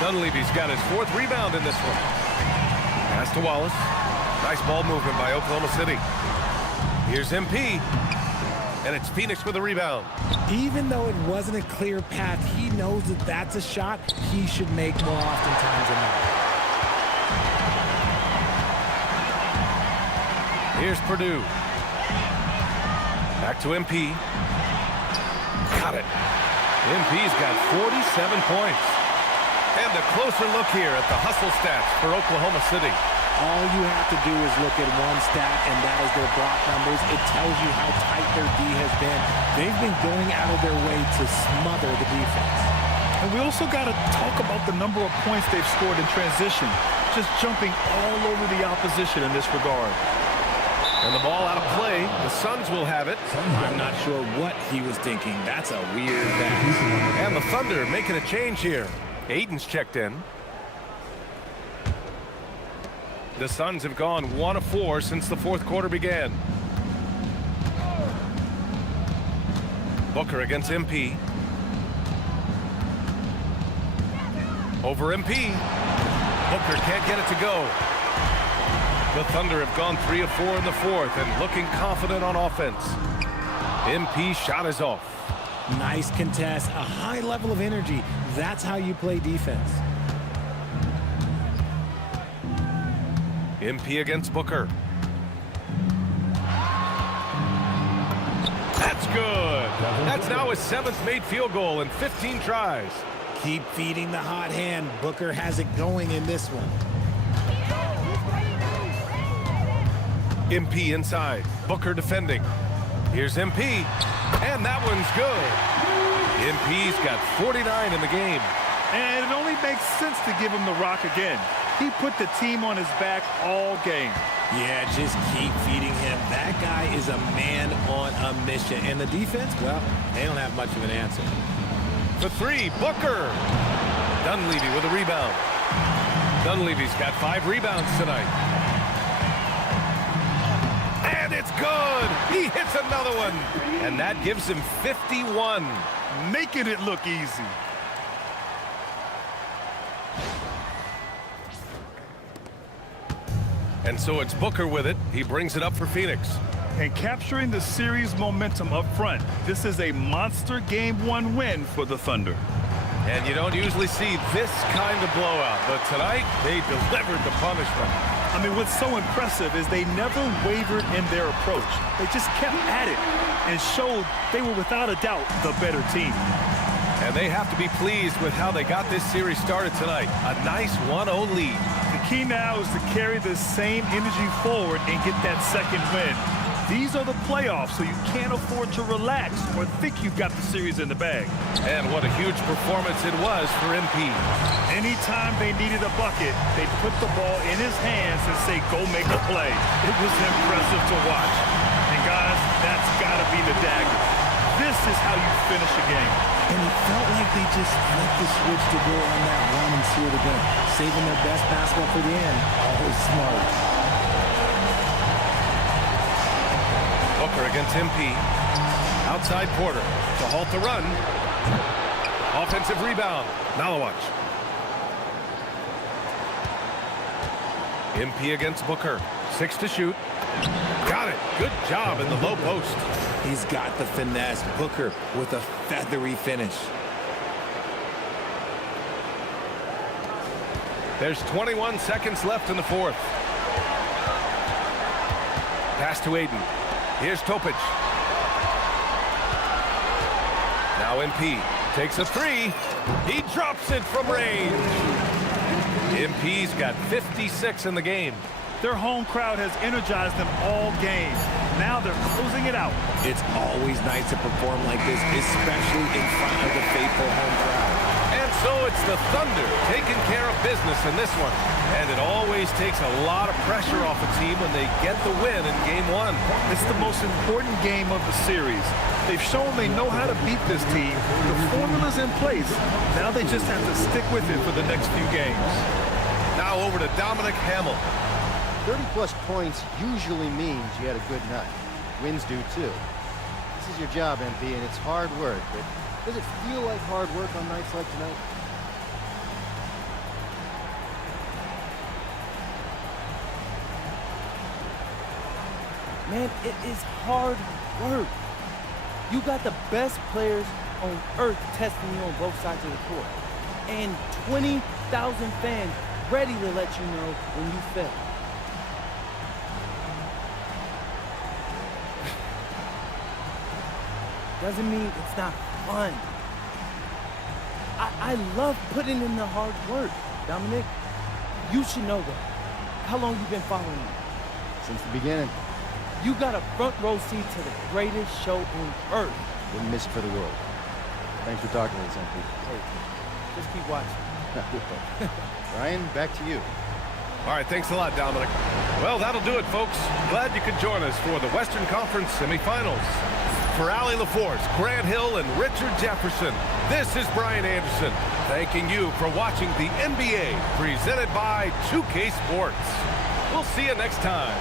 Dunleavy's got his 4th rebound in this one. Pass to Wallace. Nice ball movement by Oklahoma City. Here's MP. And it's Phoenix with a rebound. Even though it wasn't a clear path, he knows that that's a shot he should make more oftentimes than not. Here's Purdue. Back to MP. Got it. MP's got 47 points. And a closer look here at the hustle stats for Oklahoma City. All you have to do is look at one stat, and that is their block numbers. It tells you how tight their D has been. They've been going out of their way to smother the defense. And we also got to talk about the number of points they've scored in transition. Just jumping all over the opposition in this regard. And the ball out of play. The Suns will have it. I'm not sure what he was thinking. That's a weird pass. And the Thunder making a change here. Aiden's checked in. The Suns have gone 1 of 4 since the fourth quarter began. Booker against MP. Over MP. Booker can't get it to go. The Thunder have gone 3 of 4 in the fourth and looking confident on offense. MP shot is off. Nice contest, a high level of energy. That's how you play defense. MP against Booker. That's good. That's now his 7th made field goal in 15 tries. Keep feeding the hot hand. Booker has it going in this one. MP inside. Booker defending. Here's MP. And that one's good. MP's got 49 in the game. And it only makes sense to give him the rock again. He put the team on his back all game. Yeah, just keep feeding him. That guy is a man on a mission. And the defense, well, they don't have much of an answer. For 3, Booker. Dunleavy with a rebound. Dunleavy's got 5 rebounds tonight. And it's good. He hits another one. And that gives him 51. Making it look easy. And so it's Booker with it. He brings it up for Phoenix. And capturing the series momentum up front. This is a monster Game 1 win for the Thunder. And you don't usually see this kind of blowout, but tonight they delivered the punishment. I mean, what's so impressive is they never wavered in their approach. They just kept at it and showed they were without a doubt the better team. And they have to be pleased with how they got this series started tonight. A nice 1-0 lead. The key now is to carry this same energy forward and get that second win. These are the playoffs, so you can't afford to relax or think you've got the series in the bag. And what a huge performance it was for MP. Anytime they needed a bucket, they put the ball in his hands and say, go make a play. It was impressive to watch. And guys, that's got to be the dagger. This is how you finish a game. And it felt like they just flipped the switch to go on that run and seal the game. Saving their best basketball for the end. Always smart. Booker against MP. Outside Porter to halt the run. Offensive rebound. Now watch. MP against Booker. 6 to shoot. Got it. Good job in the low post. He's got the finesse. Booker with a feathery finish. There's 21 seconds left in the fourth. Pass to Aiden. Here's Topic. Now MP takes a three. He drops it from range. MP's got 56 in the game. Their home crowd has energized them all game. Now they're closing it out. It's always nice to perform like this, especially in front of the faithful home crowd. And so it's the Thunder taking care of business in this one. And it always takes a lot of pressure off a team when they get the win in Game 1. It's the most important game of the series. They've shown they know how to beat this team. The formula's in place. Now they just have to stick with it for the next few games. Now over to Dominic Hamill. 30-plus points usually means you had a good night. Wins do, too. This is your job, MP, and it's hard work, but does it feel like hard work on nights like tonight? Man, it is hard work. You got the best players on earth testing you on both sides of the court. And 20,000 fans ready to let you know when you fail. Doesn't mean it's not fun. I love putting in the hard work, Dominic. You should know that. How long you been following me? Since the beginning. You got a front row seat to the greatest show on earth. Wouldn't miss it for the world. Thanks for talking to us, MP. Hey, just keep watching. Ryan, back to you. All right, thanks a lot, Dominic. Well, that'll do it, folks. Glad you could join us for the Western Conference semifinals. For Allie LaForce, Grant Hill, and Richard Jefferson, this is Brian Anderson, thanking you for watching the NBA presented by 2K Sports. We'll see you next time.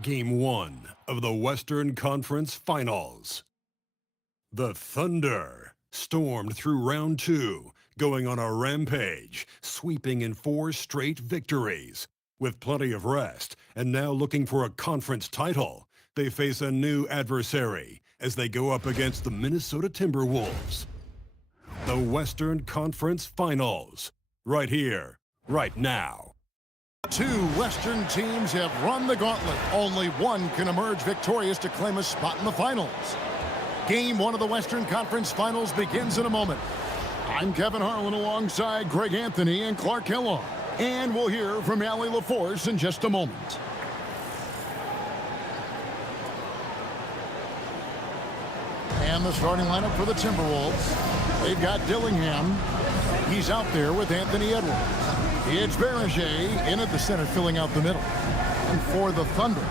Game 1 of the Western Conference Finals. The Thunder stormed through round 2, going on a rampage, sweeping in 4 straight victories. With plenty of rest, and now looking for a conference title, they face a new adversary as they go up against the Minnesota Timberwolves. The Western Conference Finals, right here, right now. Two Western teams have run the gauntlet. Only one can emerge victorious to claim a spot in the finals. Game one of the Western Conference Finals begins in a moment. I'm Kevin Harlan alongside Greg Anthony and Clark Kellogg. And we'll hear from Allie LaForce in just a moment. And the starting lineup for the Timberwolves. They've got Dillingham. He's out there with Anthony Edwards. It's Berger in at the center, filling out the middle. And for the Thunder,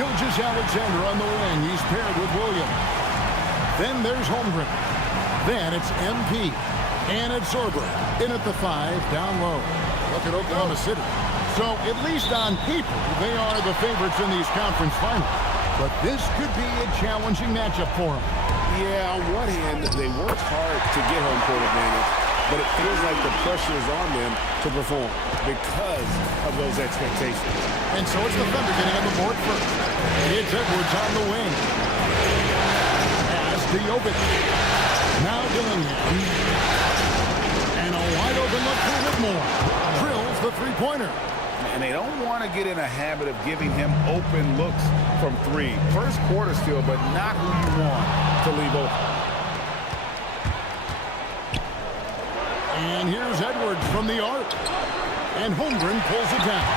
Gilgeous-Alexander on the wing. He's paired with Williams. Then there's Holmgren. Then it's MP. And it's Sorber in at the 5, down low. Look at Oklahoma City. So at least on paper, they are the favorites in these conference finals. But this could be a challenging matchup for them. Yeah, on one hand, they worked hard to get home court advantage, but it feels like the pressure is on them to perform because of those expectations. And so it's the Thunder getting on the board first. It's Edwards on the wing. Pass to Jovic. Now Dillingham. And a wide open look for Whitmore. Drills the three-pointer. And they don't want to get in a habit of giving him open looks from three. First quarter still, but not who you want to leave open. And here's Edwards from the arc. And Holmgren pulls it down.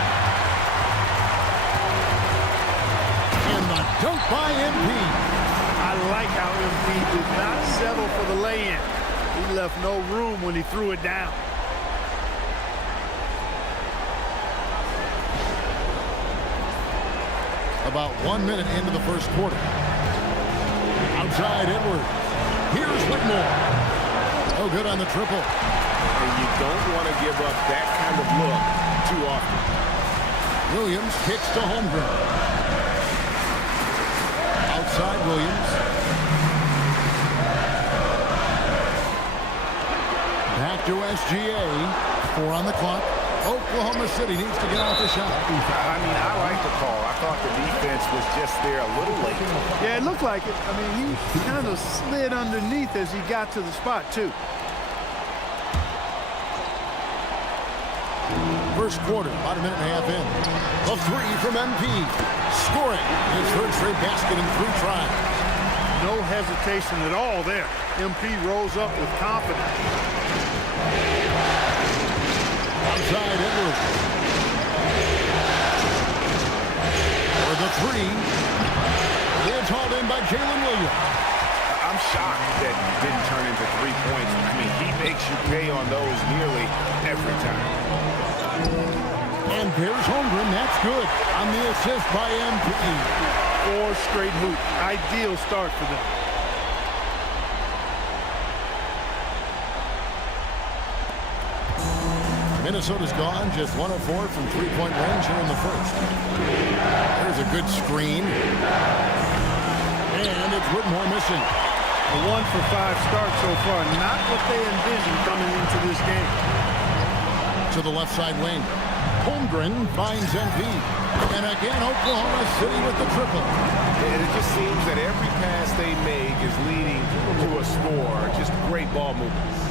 And the dunk by MP. I like how MP did not settle for the lay-in. He left no room when he threw it down. About 1 minute into the first quarter. Outside Edwards. Here's Whitmore. Oh, good on the triple. And you don't want to give up that kind of look too often. Williams kicks to Holmgren. Outside Williams. Back to SGA. 4 on the clock. Oklahoma City needs to get off the shot. I mean, I like the call. I thought the defense was just there a little late. Yeah, it looked like it. I mean, he kind of slid underneath as he got to the spot, too. First quarter, about a minute and a half in. A 3 from MP. Scoring his third straight basket in 3 tries. No hesitation at all there. MP rolls up with confidence. Outside Edwards. For the 3. It's hauled in by Jalen Williams. I'm shocked that didn't turn into 3 points. I mean, he makes you pay on those nearly every time. And there's Holmgren. That's good on the assist by MP. 4 straight hoops. Ideal start for them. Minnesota's gone just 1 of 4 from 3-point range here in the first. There's a good screen. And it's Whitmore missing. A 1 for 5 start so far. Not what they envisioned coming into this game. To the left side wing. Holmgren finds MP. And again, Oklahoma City with the triple. And it just seems that every pass they make is leading to a score. Just great ball movement.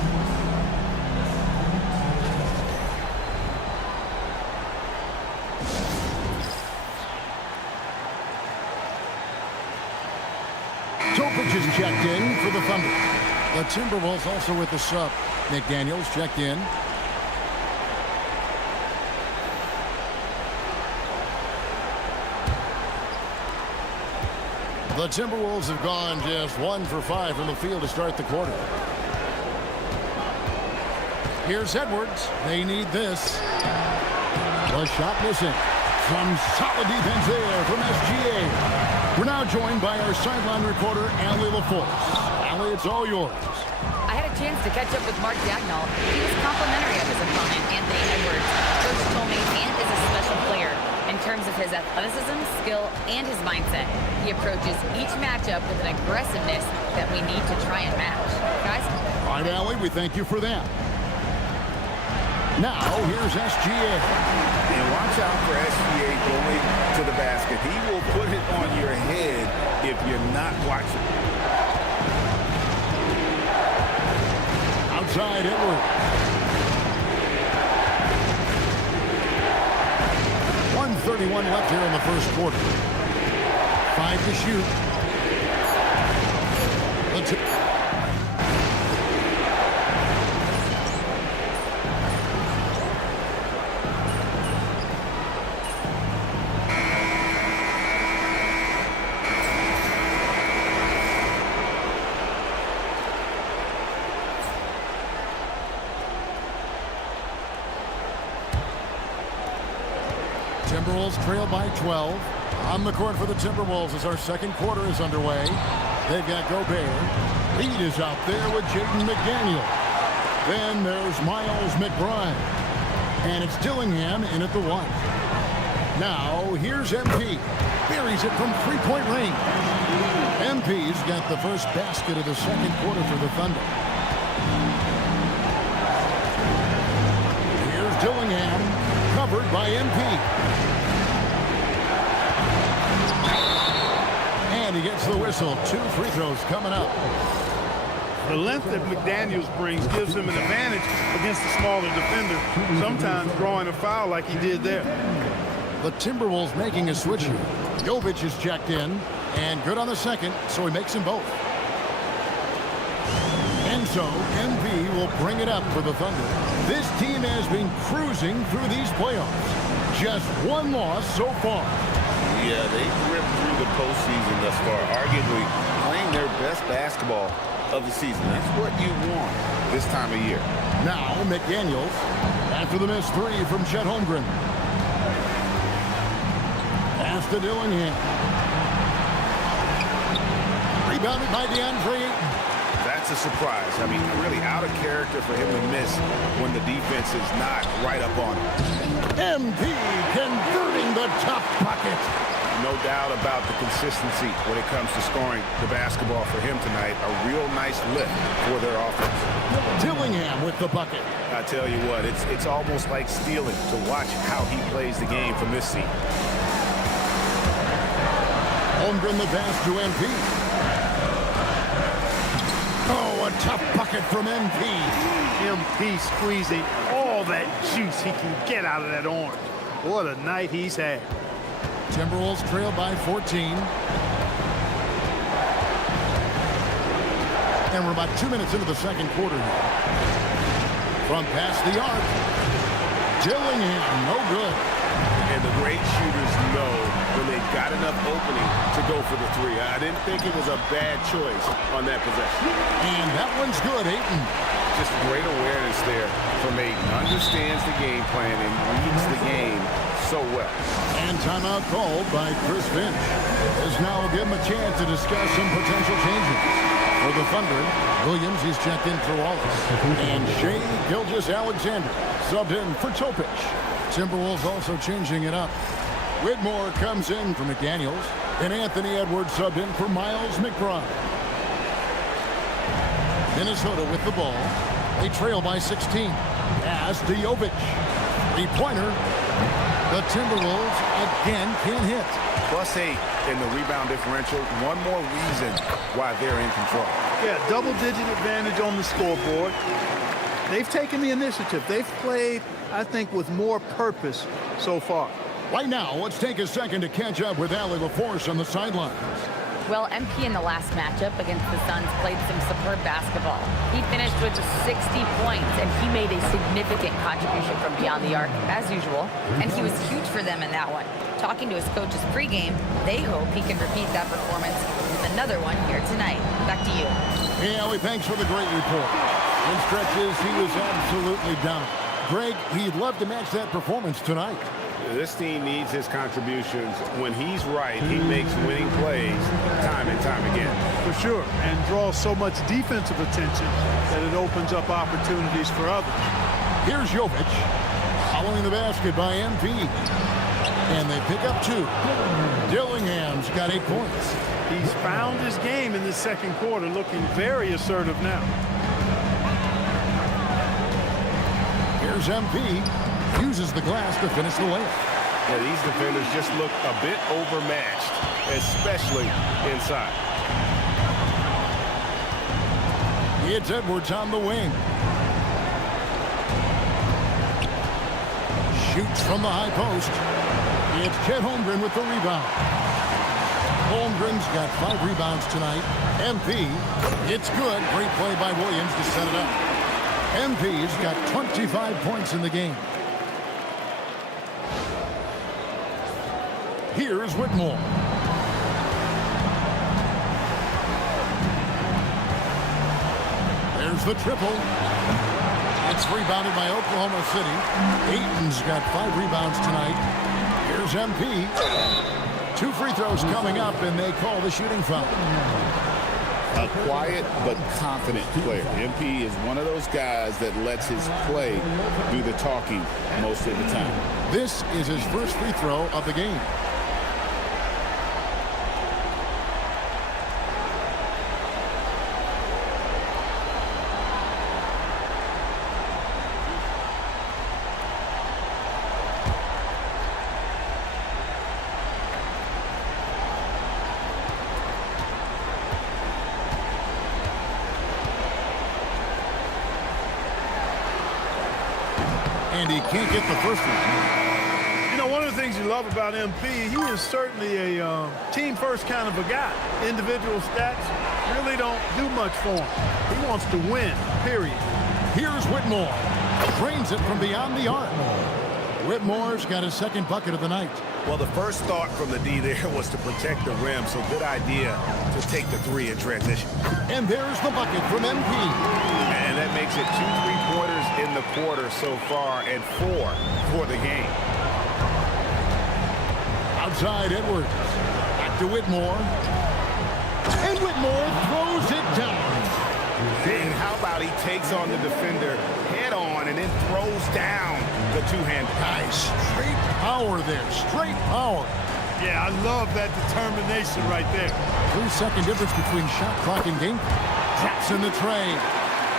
Topic is checked in for the Thunder. The Timberwolves also with the sub. McDaniels checked in. The Timberwolves have gone just 1 for 5 from the field to start the quarter. Here's Edwards. They need this. The shot missing. Some solid defense there from SGA. We're now joined by our sideline reporter, Allie LaForce. Allie, it's all yours. I had a chance to catch up with Mark Dagnall. He was complimentary of his opponent, Anthony Edwards. Coach told me Ant is a special player in terms of his athleticism, skill, and his mindset. He approaches each matchup with an aggressiveness that we need to try and match. Guys? All right, Allie, we thank you for that. Now, here's SGA. And watch out for SGA going to the basket. He will put it on your head if you're not watching. inside Edwards. 1:31 left here in the first quarter. 5 to shoot. Timberwolves trail by 12. On the court for the Timberwolves as our second quarter is underway. They've got Gobert. Lead is out there with Jaden McDaniel. Then there's Miles McBride. And it's Dillingham in at the 1. Now here's MP. Buries it from three-point range. MP's got the first basket of the second quarter for the Thunder. Here's Dillingham, covered by MP. And he gets the whistle. 2 free throws coming up. The length that McDaniels brings gives him an advantage against the smaller defender, sometimes drawing a foul like he did there. The Timberwolves making a switch here. Jovic is checked in, and good on the second, so he makes them both. And so, MP will bring it up for the Thunder. This team has been cruising through these playoffs. Just one loss so far. Yeah, they've ripped through the postseason thus far, arguably playing their best basketball of the season. That's what you want this time of year. Now, McDaniels, after the missed 3 from Chet Holmgren. Pass to Dillingham. Rebounded by DeAndre Ayton. That's a surprise. I mean, really out of character for him to miss when the defense is not right up on him. MP converting the top bucket. No doubt about the consistency when it comes to scoring the basketball for him tonight. A real nice lift for their offense. Dillingham with the bucket. I tell you what, it's almost like stealing to watch how he plays the game from this seat. Holmgren the pass to MP. Oh, a tough bucket from MP. MP squeezing all that juice he can get out of that orange. What a night he's had. Timberwolves trail by 14. And we're about 2 minutes into the second quarter here. From past the arc. Dillingham, no good. And the great shooters know when they've got enough opening to go for the 3. I didn't think it was a bad choice on that possession. And that one's good, Ayton. Just great awareness there from Ayton. Understands the game plan and reads the game so well. And timeout called by Chris Finch. As now we'll give him a chance to discuss some potential changes. For the Thunder, Williams, he's checked in for Wallace. And Shai Gilgeous-Alexander subbed in for Topic. Timberwolves also changing it up. Whitmore comes in for McDaniels. And Anthony Edwards subbed in for Miles McBride. Minnesota with the ball. They trail by 16. Pass to Jovic. 3-pointer. The Timberwolves again can't hit. +8 in the rebound differential. One more reason why they're in control. Yeah, double-digit advantage on the scoreboard. They've taken the initiative. They've played, I think, with more purpose so far. Right now, let's take a second to catch up with Allie LaForce on the sidelines. Well, MP in the last matchup against the Suns played some superb basketball. He finished with 60 points, and he made a significant contribution from beyond the arc, as usual, and he was huge for them in that one. Talking to his coaches pregame, they hope he can repeat that performance with another one here tonight. Back to you. Hey, Allie, thanks for the great report. In stretches, he was absolutely down. Greg, he'd love to match that performance tonight. This team needs his contributions. When he's right, he makes winning plays time and time again. For sure, and draws so much defensive attention that it opens up opportunities for others. Here's Jovic, following the basket by MP. And they pick up 2. Dillingham's got 8 points. He's found his game in the second quarter, looking very assertive now. Here's MP. Uses the glass to finish the layup. Yeah, these defenders just look a bit overmatched, especially inside. It's Edwards on the wing. Shoots from the high post. It's Chet Holmgren with the rebound. Holmgren's got 5 rebounds tonight. MP, it's good. Great play by Williams to set it up. MP's got 25 points in the game. Here's Whitmore. There's the triple. It's rebounded by Oklahoma City. Ayton's got 5 rebounds tonight. Here's MP. 2 free throws coming up, and they call the shooting foul. A quiet but confident player. MP is one of those guys that lets his play do the talking most of the time. This is his first free throw of the game. And he can't get the first one. You know, one of the things you love about MP, he is certainly a team-first kind of a guy. Individual stats really don't do much for him. He wants to win, period. Here's Whitmore. Drains it from beyond the arc. Whitmore's got his second bucket of the night. Well, the first thought from the D there was to protect the rim, so good idea to take the 3 in transition. And there's the bucket from MP. And that makes it 2 3-pointers in the quarter so far and 4 for the game. Outside Edwards. Back to Whitmore. And Whitmore throws it down. And how about he takes on the defender head on and then throws down the two-hand. Nice straight power there. Straight power. Yeah, I love that determination right there. 3-second difference between shot clock and game. Drops in the tray.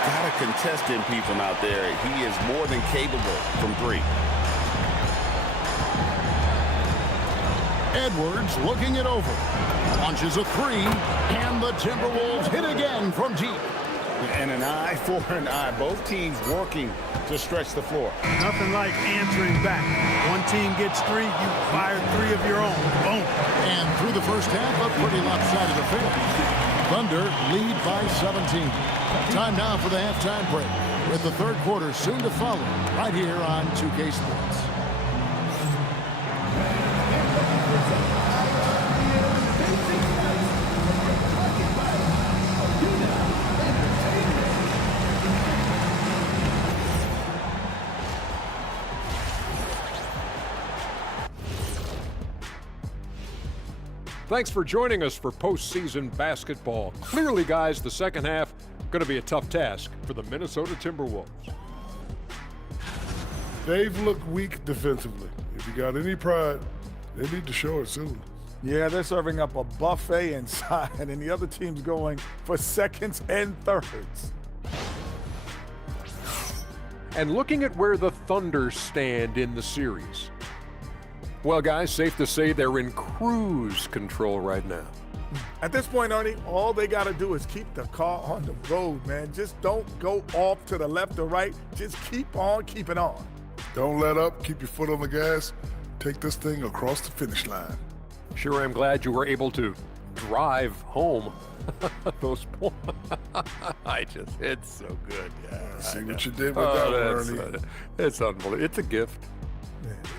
Gotta contest him, people out there. He is more than capable from 3. Edwards looking it over. Launches a 3. And the Timberwolves hit again from deep. And an eye for an eye. Both teams working to stretch the floor. Nothing like answering back. One team gets 3, you fire 3 of your own. Boom. And through the first half, a pretty lopsided affair. Thunder lead by 17. Time now for the halftime break, with the third quarter soon to follow, right here on 2K Sports. Thanks for joining us for postseason basketball. Clearly, guys, the second half going to be a tough task for the Minnesota Timberwolves. They've looked weak defensively. If you got any pride, they need to show it soon. Yeah, they're serving up a buffet inside, and the other team's going for seconds and thirds. And looking at where the Thunder stand in the series, well, guys, safe to say they're in cruise control right now. At this point, Ernie, all they got to do is keep the car on the road, man. Just don't go off to the left or right. Just keep on keeping on. Don't let up. Keep your foot on the gas. Take this thing across the finish line. Sure, I'm glad you were able to drive home those points. It's so good. Yeah, see what you did with that one, Ernie. It's unbelievable. It's a gift. Yeah, it is.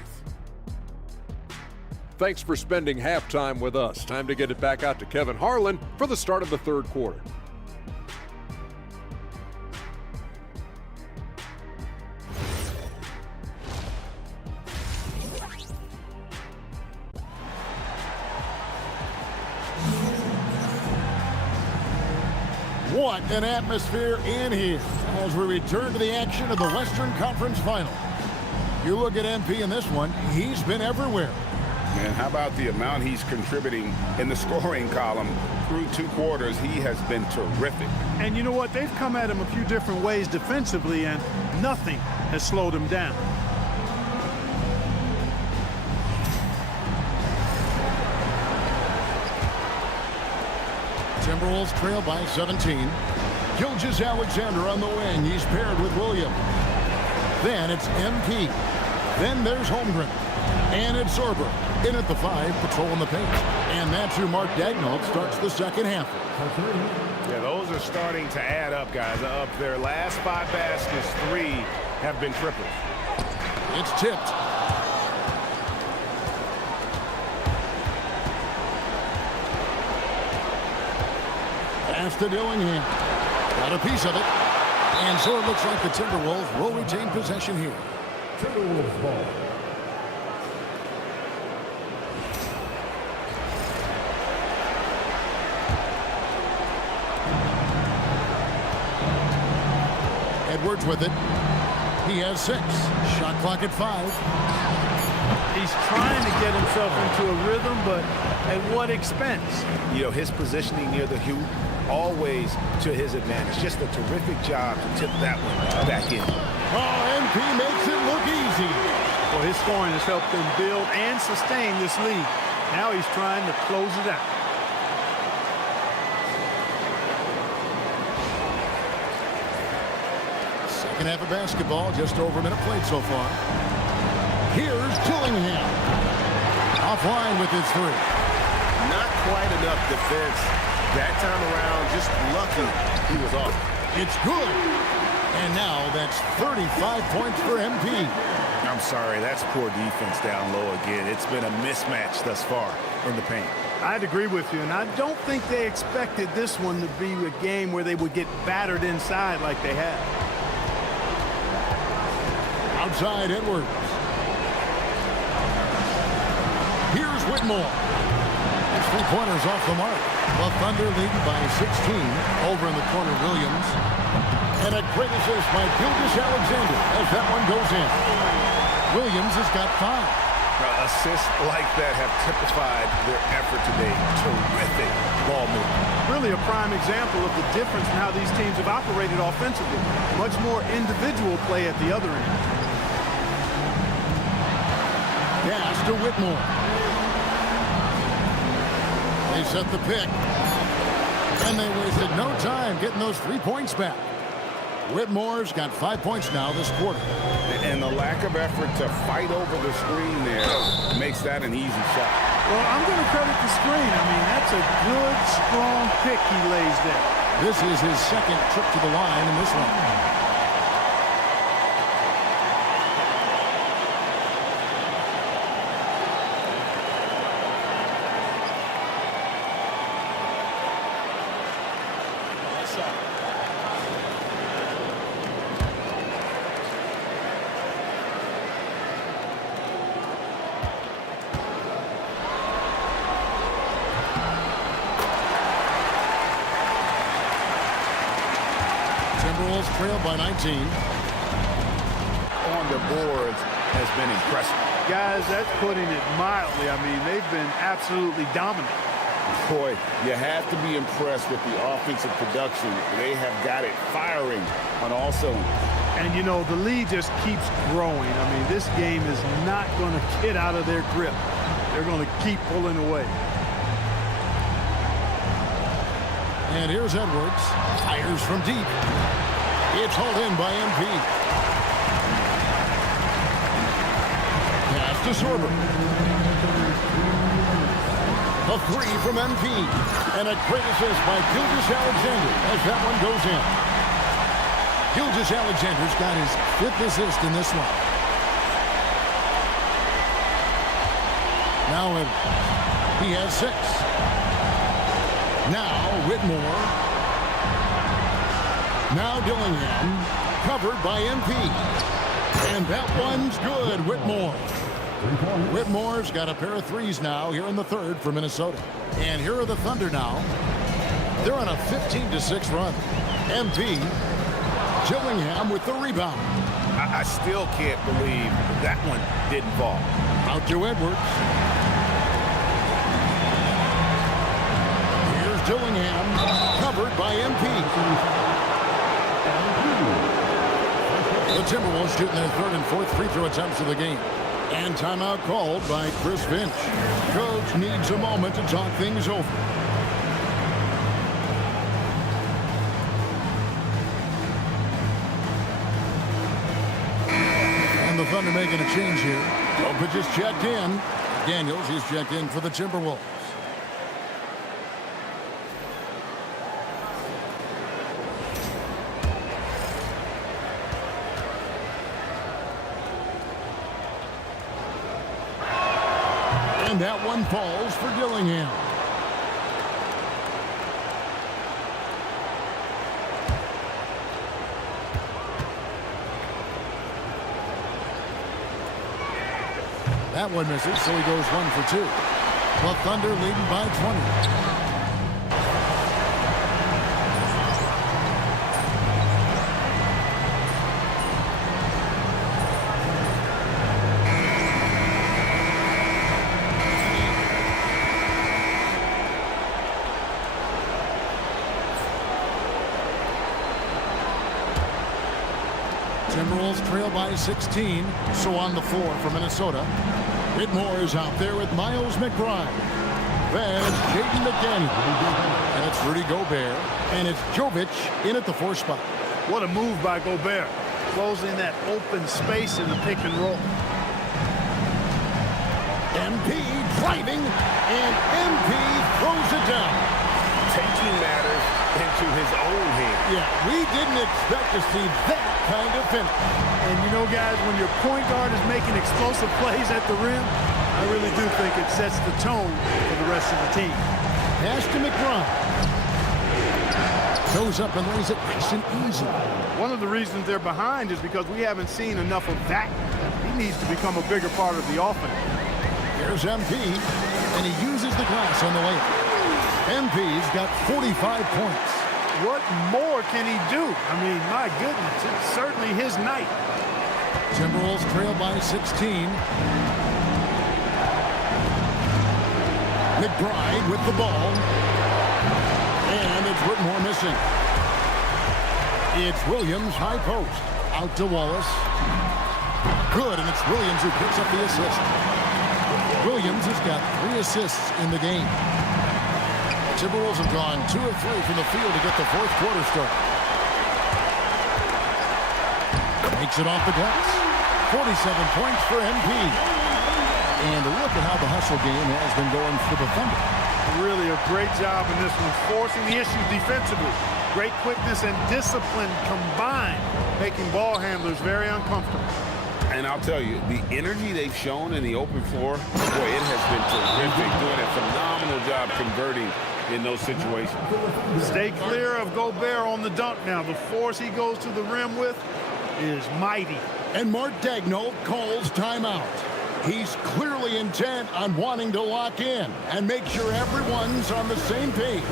Thanks for spending halftime with us. Time to get it back out to Kevin Harlan for the start of the third quarter. What an atmosphere in here as we return to the action of the Western Conference Final. You look at MP in this one, he's been everywhere. Man, how about the amount he's contributing in the scoring column through 2 quarters? He has been terrific. And you know what? They've come at him a few different ways defensively, and nothing has slowed him down. Timberwolves trail by 17. Gilgeous-Alexander on the wing. He's paired with Williams. Then it's MP. Then there's Holmgren. And it's Sorber. In at the 5, patrolling the paint. And that's who Mark Daigneault starts the second half. Yeah, those are starting to add up, guys. Of their last 5 baskets, 3 have been triples. It's tipped. Pass to Dillingham. Got a piece of it. And so it looks like the Timberwolves will retain possession here. Timberwolves ball. Edwards with it. He has 6. Shot clock at 5. He's trying to get himself into a rhythm, but at what expense? You know, his positioning near the hoop, always to his advantage. Just a terrific job to tip that one back in. Oh, MP makes it look easy. Well, his scoring has helped them build and sustain this lead. Now he's trying to close it out. Second half of basketball, just over a minute played so far. Here's Dillingham. Offline with his 3. Not quite enough defense that time around. Just lucky he was off. It's good. And now that's 35 points for MP. I'm sorry, that's poor defense down low again. It's been a mismatch thus far in the paint. I'd agree with you, and I don't think they expected this one to be a game where they would get battered inside like they have. Outside Edwards. Here's Whitmore. His 3-pointers off the mark. The Thunder lead by 16. Over in the corner, Williams. And a great assist by Gilgeous-Alexander as that one goes in. Williams has got 5. Assists like that have typified their effort today. Terrific ball movement. Really a prime example of the difference in how these teams have operated offensively. Much more individual play at the other end. Pass to Whitmore. They set the pick. And they wasted no time getting those 3 points back. Whitmore's got 5 points now this quarter. And the lack of effort to fight over the screen there makes that an easy shot. Well, I'm going to credit the screen. I mean, that's a good, strong pick he lays there. This is his second trip to the line in this one. Timberwolves trail by 19. On the boards has been impressive. Guys, that's putting it mildly. I mean, they've been absolutely dominant. Boy, you have to be impressed with the offensive production. They have got it firing on all cylinders. And, you know, the lead just keeps growing. I mean, this game is not going to get out of their grip. They're going to keep pulling away. And here's Edwards. Fires from deep. It's hauled in by MP. Pass to Sorber. A 3 from MP. And a great assist by Gilgeous-Alexander as that one goes in. Gilgeous-Alexander's got his 5th assist in this one. Now he has 6. Now Whitmore. Now Dillingham. Covered by MP. And that one's good, Whitmore. Whitmore's got a pair of 3s now here in the 3rd for Minnesota. And here are the Thunder now. They're on a 15-6 run. MP. Dillingham with the rebound. I still can't believe that one didn't fall. Out to Edwards. Here's Dillingham, covered by MP. The Timberwolves shooting their 3rd and 4th free throw attempts of the game. And timeout called by Chris Finch. Coach needs a moment to talk things over. And the Thunder making a change here. Jokic is checked in. Daniels is checked in for the Timberwolves. And that one falls for Dillingham. That one misses, so he goes 1 for 2. The Thunder leading by 20. Timberwolves trail by 16. So on the floor for Minnesota. Whitmore is out there with Miles McBride. Then it's Jaden McDaniel. And it's Rudy Gobert. And it's Jovic in at the 4 spot. What a move by Gobert. Closing that open space in the pick and roll. MP driving. And MP throws it down. Taking matters into his own hands. Yeah, we didn't expect to see that kind of finish. And you know, guys, when your point guard is making explosive plays at the rim, I really do think it sets the tone for the rest of the team. Pass to McBride. Goes up and lays it nice and easy. One of the reasons they're behind is because we haven't seen enough of that. He needs to become a bigger part of the offense. Here's MP, and he uses the glass on the layup. MP's got 45 points. What more can he do? I mean, my goodness, it's certainly his night. Timberwolves trail by 16. McBride with the ball. And it's Whitmore missing. It's Williams, high post. Out to Wallace. Good, and it's Williams who picks up the assist. Williams has got 3 assists in the game. Timberwolves have gone 2 of 3 from the field to get the 4th quarter start. Makes it off the glass. 47 points for MP. And look at how the hustle game has been going for the Thunder. Really a great job in this one, forcing the issue defensively. Great quickness and discipline combined, making ball handlers very uncomfortable. And I'll tell you, the energy they've shown in the open floor, boy, it has been terrific. Doing a phenomenal job converting in those situations. Stay clear of Gobert on the dunk now. The force he goes to the rim with is mighty. And Mark Daigneault calls timeout. He's clearly intent on wanting to lock in and make sure everyone's on the same page.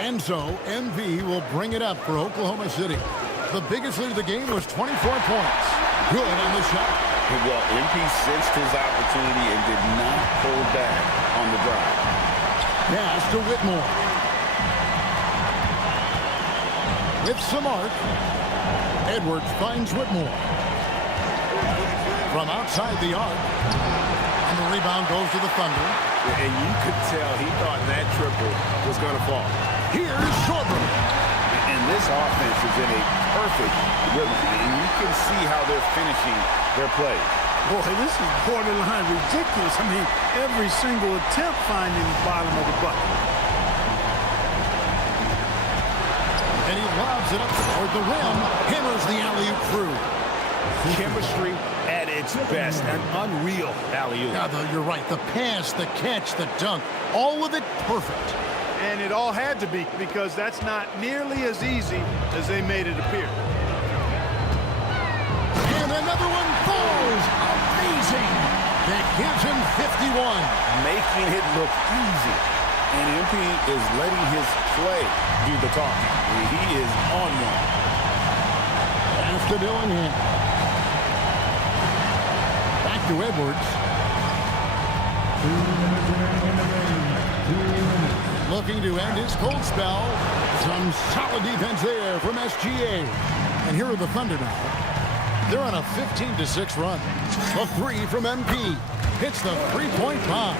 And so, MV will bring it up for Oklahoma City. The biggest lead of the game was 24 points. Good on the shot. Well, MP sensed his opportunity and did not hold back on the drive. Pass to Whitmore. With some arc, Edwards finds Whitmore. From outside the arc. And the rebound goes to the Thunder. And you could tell he thought that triple was going to fall. Here's Sorber. And this offense is in a perfect rhythm. And you can see how they're finishing their play. Boy, this is borderline ridiculous. I mean, every single attempt finding the bottom of the bucket. And he lobs it up toward the rim. Hammers the alley-oop through. Chemistry at its best. An unreal alley-oop. Yeah, you're right. The pass, the catch, the dunk, all of it perfect. And it all had to be, because that's not nearly as easy as they made it appear. And another one falls. Amazing. That gives him 51. Making it look easy. And MP is letting his play do the talking. He is on one. Pass to Dillingham. Back to Edwards. 2 minutes remaining in the game. 2 minutes. Looking to end his cold spell. Some solid defense there from SGA. And here are the Thunder now. They're on a 15-6 run. A three from MP. Hits the three-point bomb.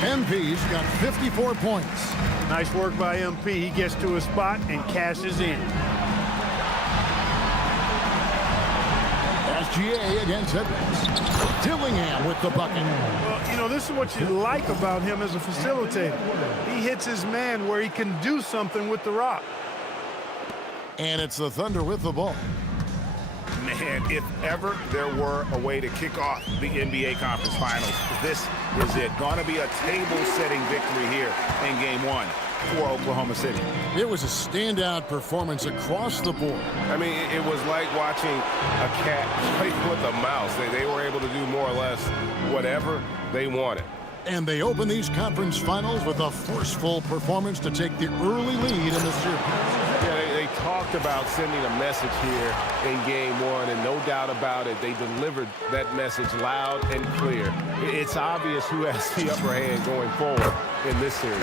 MP's got 54 points. Nice work by MP. He gets to his spot and cashes in. SGA against Edwards. Dillingham with the bucket. Well, you know, this is what you like about him as a facilitator. He hits his man where he can do something with the rock. And it's the Thunder with the ball. Man, if ever there were a way to kick off the NBA Conference Finals, this is it. Going to be a table-setting victory here in Game 1 for Oklahoma City. It was a standout performance across the board. I mean, it was like watching a cat play with a mouse. They were able to do more or less whatever they wanted. And they open these conference finals with a forceful performance to take the early lead in the series. Yeah, they talked about sending a message here in Game 1, and no doubt about it, they delivered that message loud and clear. It's obvious who has the upper hand going forward in this series.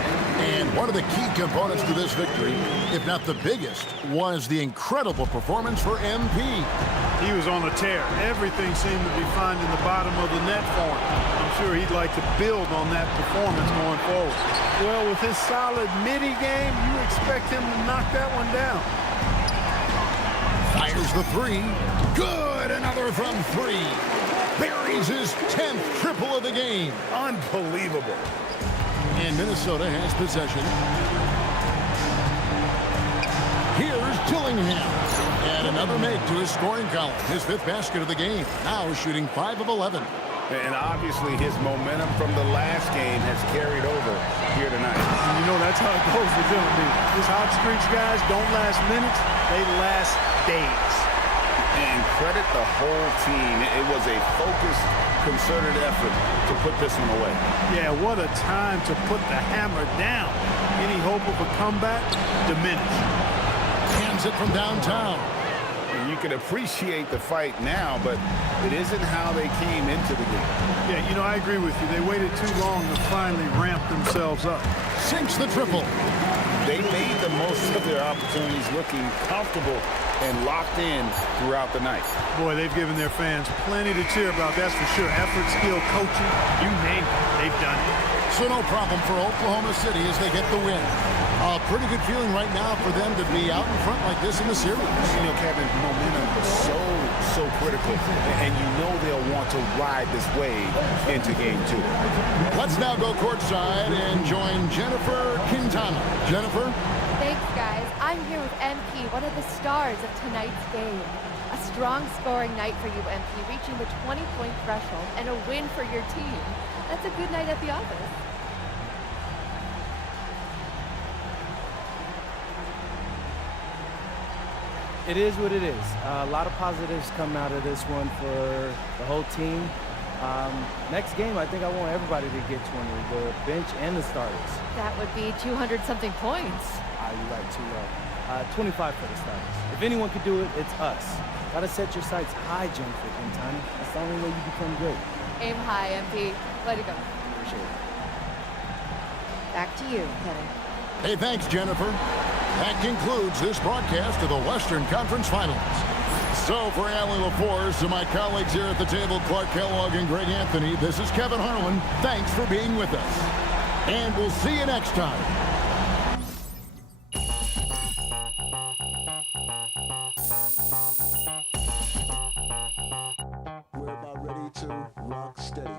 And one of the key components to this victory, if not the biggest, was the incredible performance for MP. He was on a tear. Everything seemed to be finding the bottom of the net for him. I'm sure he'd like to build on that performance going forward. Well, with his solid midi game, you expect him to knock that one down. Fires the three. Good, another from three. Buries his 10th triple of the game. Unbelievable. And Minnesota has possession. Here's Dillingham. And another make to his scoring column. His 5th basket of the game. Now shooting 5 of 11. And obviously his momentum from the last game has carried over here tonight. And you know, that's how it goes with them. These hot streaks guys don't last minutes, they last days. And credit the whole team. It was a focused, concerted effort to put this one away. Yeah, what a time to put the hammer down. Any hope of a comeback diminished. Hands it from downtown. And you can appreciate the fight now, but it isn't how they came into the game. Yeah, you know, I agree with you. They waited too long to finally ramp themselves up. Sinks the triple. They made the most of their opportunities, looking comfortable and locked in throughout the night. Boy, they've given their fans plenty to cheer about, that's for sure. Effort, skill, coaching, you name it, they've done it. So no problem for Oklahoma City as they get the win. A pretty good feeling right now for them to be out in front like this in the series. You know, Kevin, momentum is so critical, and you know they'll want to ride this wave into Game 2. Let's now go courtside and join Jennifer Quintana. Jennifer? Thanks, guys. I'm here with MP, one of the stars of tonight's game. A strong scoring night for you, MP, reaching the 20-point threshold and a win for your team. That's a good night at the office. It is what it is. A lot of positives come out of this one for the whole team. Next game, I think I want everybody to get 20, the bench and the starters. That would be 200-something points. You're right, too low. 25 for the starters. If anyone could do it, it's us. Gotta set your sights high, Jennifer Quintana. That's the only way you become great. Aim high, MP. Way to go. Appreciate it. Back to you, Kevin. Hey, thanks, Jennifer. That concludes this broadcast of the Western Conference Finals. So for Allie LaForce and my colleagues here at the table, Clark Kellogg and Greg Anthony, this is Kevin Harlan. Thanks for being with us. And we'll see you next time. We're about ready to rock steady.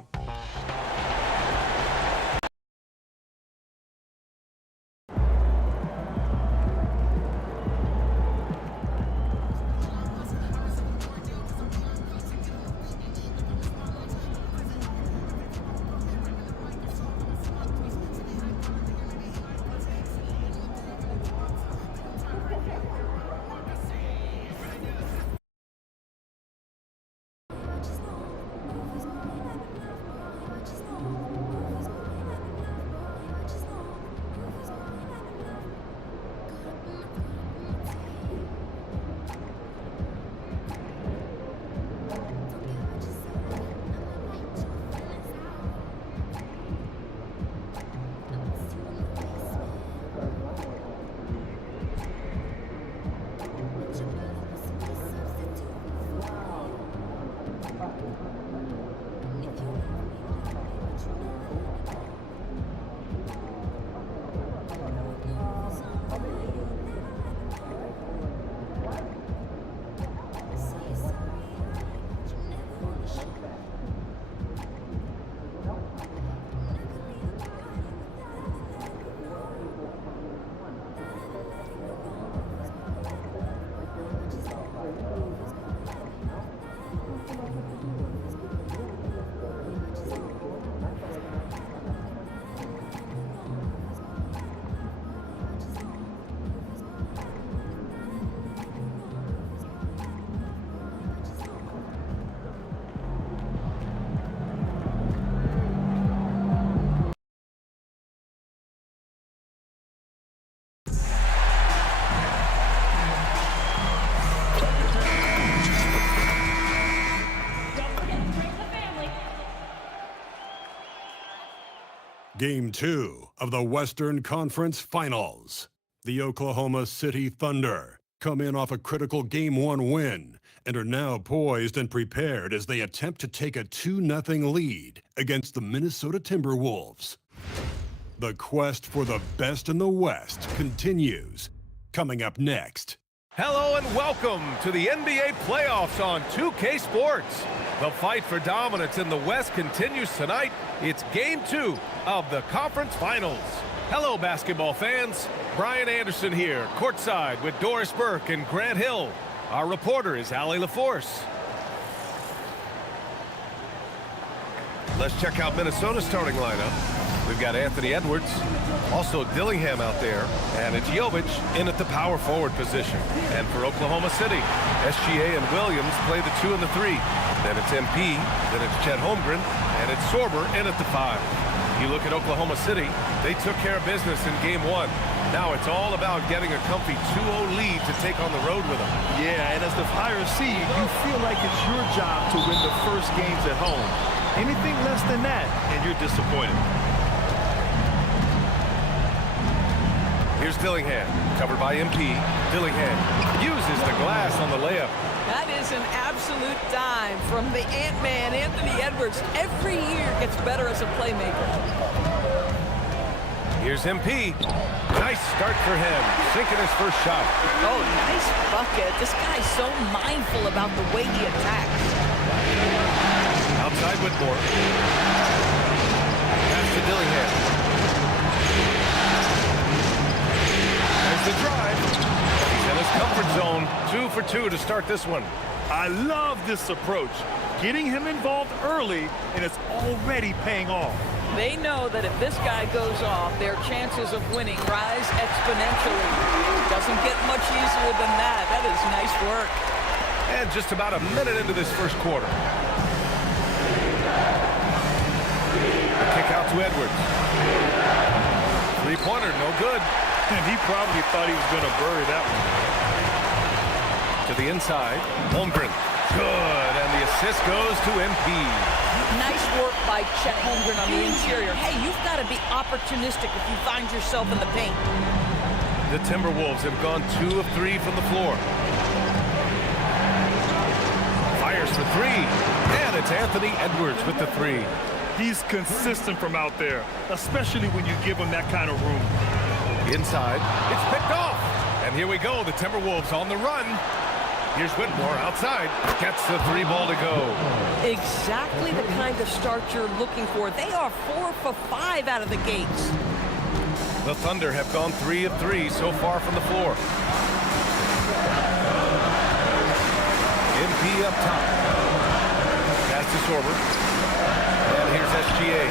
Game 2 of the Western Conference Finals. The Oklahoma City Thunder come in off a critical Game 1 win and are now poised and prepared as they attempt to take a 2-0 lead against the Minnesota Timberwolves. The quest for the best in the West continues. Coming up next. Hello and welcome to the NBA playoffs on 2K Sports. The fight for dominance in the West continues tonight. It's Game 2 of the Conference Finals. Hello, basketball fans. Brian Anderson here, courtside with Doris Burke and Grant Hill. Our reporter is Allie LaForce. Let's check out Minnesota's starting lineup. We've got Anthony Edwards, also Dillingham out there, and it's Jovic in at the power forward position. And for Oklahoma City, SGA and Williams play the 2 and the 3. Then it's MP, then it's Chet Holmgren, and it's Sorber in at the 5. You look at Oklahoma City, they took care of business in Game 1. Now it's all about getting a comfy 2-0 lead to take on the road with them. Yeah, and as the higher seed, you feel like it's your job to win the first games at home. Anything less than that, and you're disappointed. Here's Dillingham, covered by MP. Dillingham uses the glass on the layup. That is an absolute dime from the Ant-Man, Anthony Edwards. Every year gets better as a playmaker. Here's MP. Nice start for him, sinking his first shot. Oh, nice bucket. This guy's so mindful about the way he attacks. Outside Whitmore. Pass to Dillingham. There's the drive. He's in his comfort zone. 2 for 2 to start this one. I love this approach. Getting him involved early, and it's already paying off. They know that if this guy goes off, their chances of winning rise exponentially. Doesn't get much easier than that. That is nice work. And just about a minute into this first quarter. The kick out to Edwards. Three-pointer, no good. And he probably thought he was going to bury that one. To the inside, Holmgren. Good, and the assist goes to MP. Nice work by Chet Holmgren on the interior. Hey, you've got to be opportunistic if you find yourself in the paint. The Timberwolves have gone 2 of 3 from the floor. Fires for 3, and it's Anthony Edwards with the 3. He's consistent from out there, especially when you give him that kind of room. Inside, it's picked off. And here we go, the Timberwolves on the run. Here's Whitmore outside, gets the 3 ball to go. Exactly the kind of start you're looking for. They are 4 for 5 out of the gates. The Thunder have gone 3 of 3 so far from the floor. MP up top. Pass to Sorber. And here's SGA.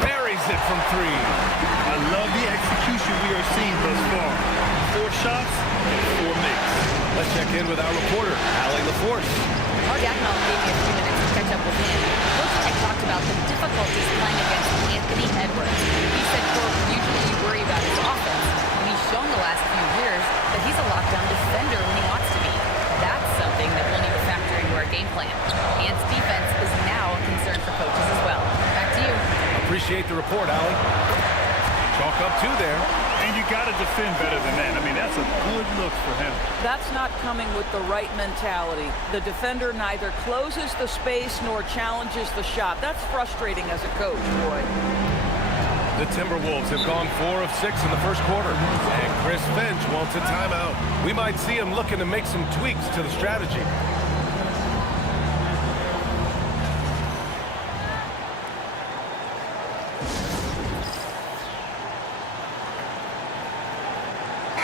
Buries it from 3. I love the execution we are seeing thus far. 4 shots, 4 makes. Let's check in with our reporter, Allie LaForce. Mark Agnall gave me a few minutes to catch up with him. Coach Tech talked about the difficulties playing against Anthony Edwards. He said, quote, usually you worry about his offense, and he's shown the last few years that he's a lockdown defender when he wants to be. That's something that we'll need to factor into our game plan. Ant's defense is now a concern for coaches as well. Back to you. Appreciate the report, Allie. Chalk up 2 there. And you got to defend better than that. I mean, that's a good look for him. That's not coming with the right mentality. The defender neither closes the space nor challenges the shot. That's frustrating as a coach, boy. The Timberwolves have gone 4 of 6 in the first quarter, and Chris Finch wants a timeout. We might see him looking to make some tweaks to the strategy.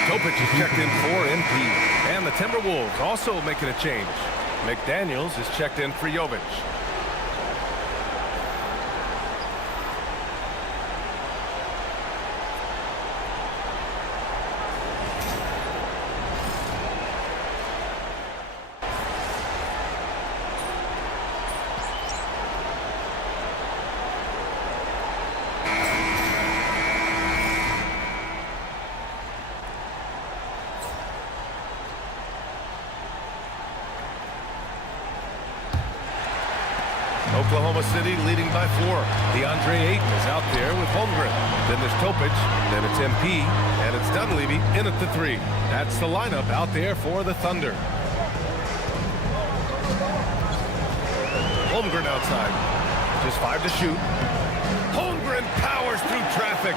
Topic is checked in for MP, and the Timberwolves also making a change. McDaniels is checked in for Jovic. Oklahoma City leading by 4. DeAndre Ayton is out there with Holmgren. Then there's Topic, then it's MP, and it's Dunleavy in at the 3. That's the lineup out there for the Thunder. Holmgren outside. Just 5 to shoot. Holmgren powers through traffic.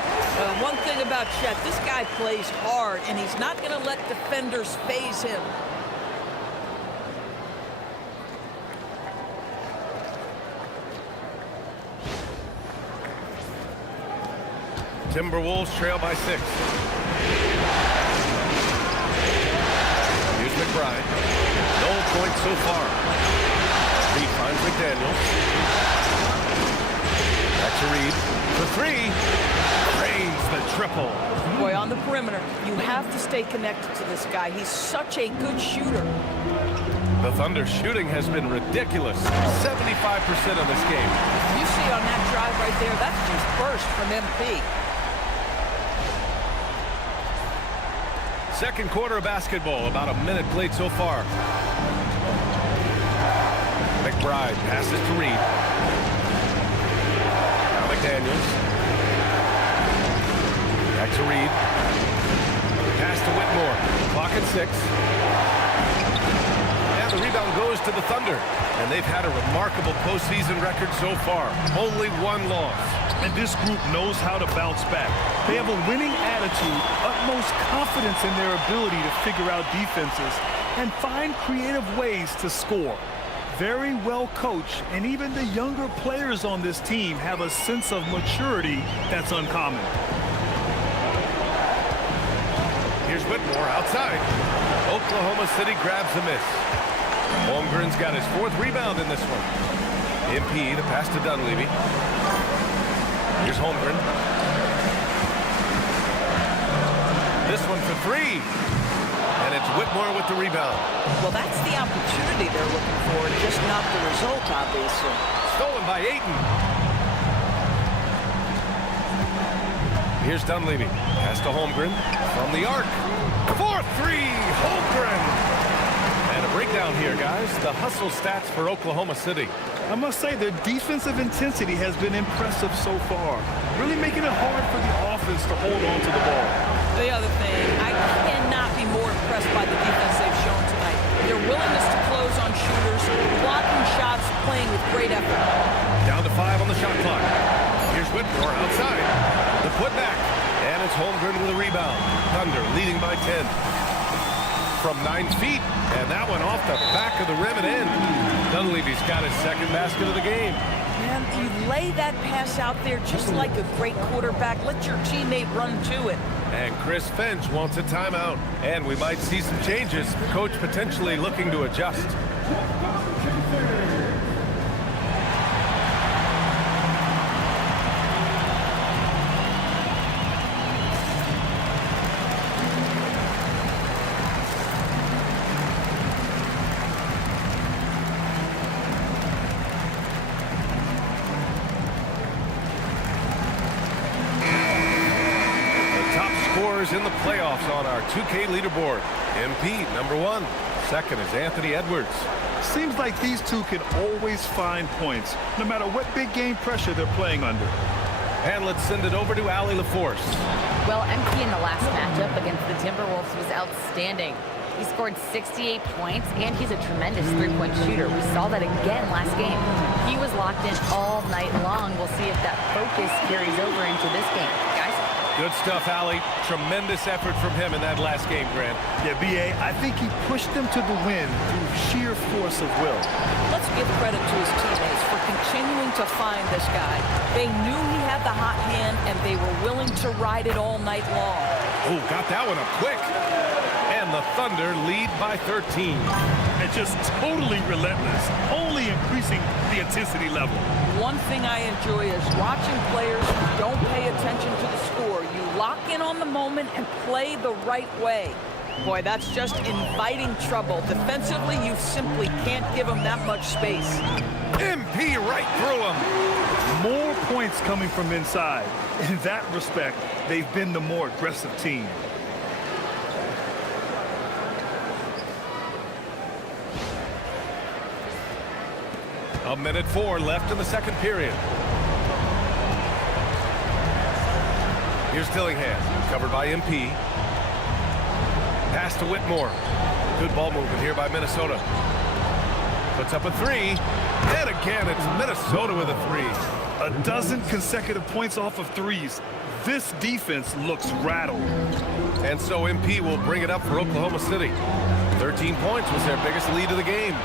One thing about Chet, this guy plays hard, and he's not going to let defenders phase him. Timberwolves trail by 6. Here's McBride. No points so far. Reed finds McDaniels. Back to Reed. For 3. Drains the triple. Boy, on the perimeter, you have to stay connected to this guy. He's such a good shooter. The Thunder shooting has been ridiculous. 75% of this game. You see on that drive right there, that's just burst from MP. Second quarter of basketball, about a minute played so far. McBride passes to Reed. Now McDaniels. Back to Reed. Pass to Whitmore. Clock at 6. And the rebound goes to the Thunder. And they've had a remarkable postseason record so far. Only 1 loss. And this group knows how to bounce back. They have a winning attitude, utmost confidence in their ability to figure out defenses and find creative ways to score. Very well coached, and even the younger players on this team have a sense of maturity that's uncommon. Here's Whitmore outside. Oklahoma City grabs a miss. Holmgren's got his 4th rebound in this one. MP, the pass to Dunleavy. Here's Holmgren. This one for 3. And it's Whitmore with the rebound. Well, that's the opportunity they're looking for, just not the result, obviously. Stolen by Ayton. Here's Dunleavy. Pass to Holmgren from the arc. 4-3, Holmgren. And a breakdown here, guys. The hustle stats for Oklahoma City. I must say their defensive intensity has been impressive so far, really making it hard for the offense to hold on to the ball. The other thing, I cannot be more impressed by the defense they've shown tonight. Their willingness to close on shooters, blocking shots, playing with great effort. Down to 5 on the shot clock. Here's Whitmore outside. The putback. And it's Holmgren with a rebound. Thunder leading by 10. From 9 feet. And that one off the back of the rim and in. Dunleavy's got his 2nd basket of the game. Man, you lay that pass out there just like a great quarterback. Let your teammate run to it. And Chris Finch wants a timeout. And we might see some changes. Coach potentially looking to adjust. In the playoffs on our 2K leaderboard. MP, number 1. Second is Anthony Edwards. Seems like these two can always find points, no matter what big game pressure they're playing under. And let's send it over to Allie LaForce. Well, MP in the last matchup against the Timberwolves was outstanding. He scored 68 points, and he's a tremendous three-point shooter. We saw that again last game. He was locked in all night long. We'll see if that focus carries over into this game. Guys? Good stuff, Allie. Tremendous effort from him in that last game, Grant. Yeah, B.A., I think he pushed them to the win through sheer force of will. Let's give credit to his teammates for continuing to find this guy. They knew he had the hot hand, and they were willing to ride it all night long. Oh, got that one up quick. And the Thunder lead by 13. And just totally relentless, only increasing the intensity level. One thing I enjoy is watching players who don't pay attention to the score. You lock in on the moment and play the right way. Boy, that's just inviting trouble. Defensively, you simply can't give them that much space. MP right through him. More points coming from inside. In that respect, they've been the more aggressive team. A minute 4 left in the second period. Here's Dillingham, covered by MP. Pass to Whitmore. Good ball movement here by Minnesota. Puts up a three. And again, it's Minnesota with a three. A dozen consecutive points off of threes. This defense looks rattled. And so MP will bring it up for Oklahoma City. 13 points was their biggest lead of the game.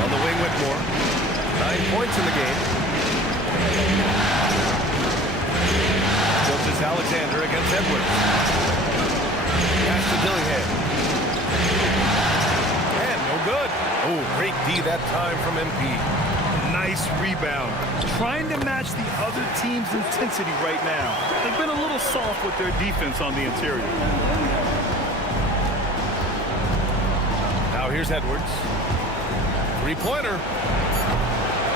On the wing, Whitmore. 9 points in the game. Coaches Alexander against Edwards. Pass to Dillingham. And no good. Oh, great D that time from MP. Nice rebound. Trying to match the other team's intensity right now. They've been a little soft with their defense on the interior. Now here's Edwards. Three-pointer.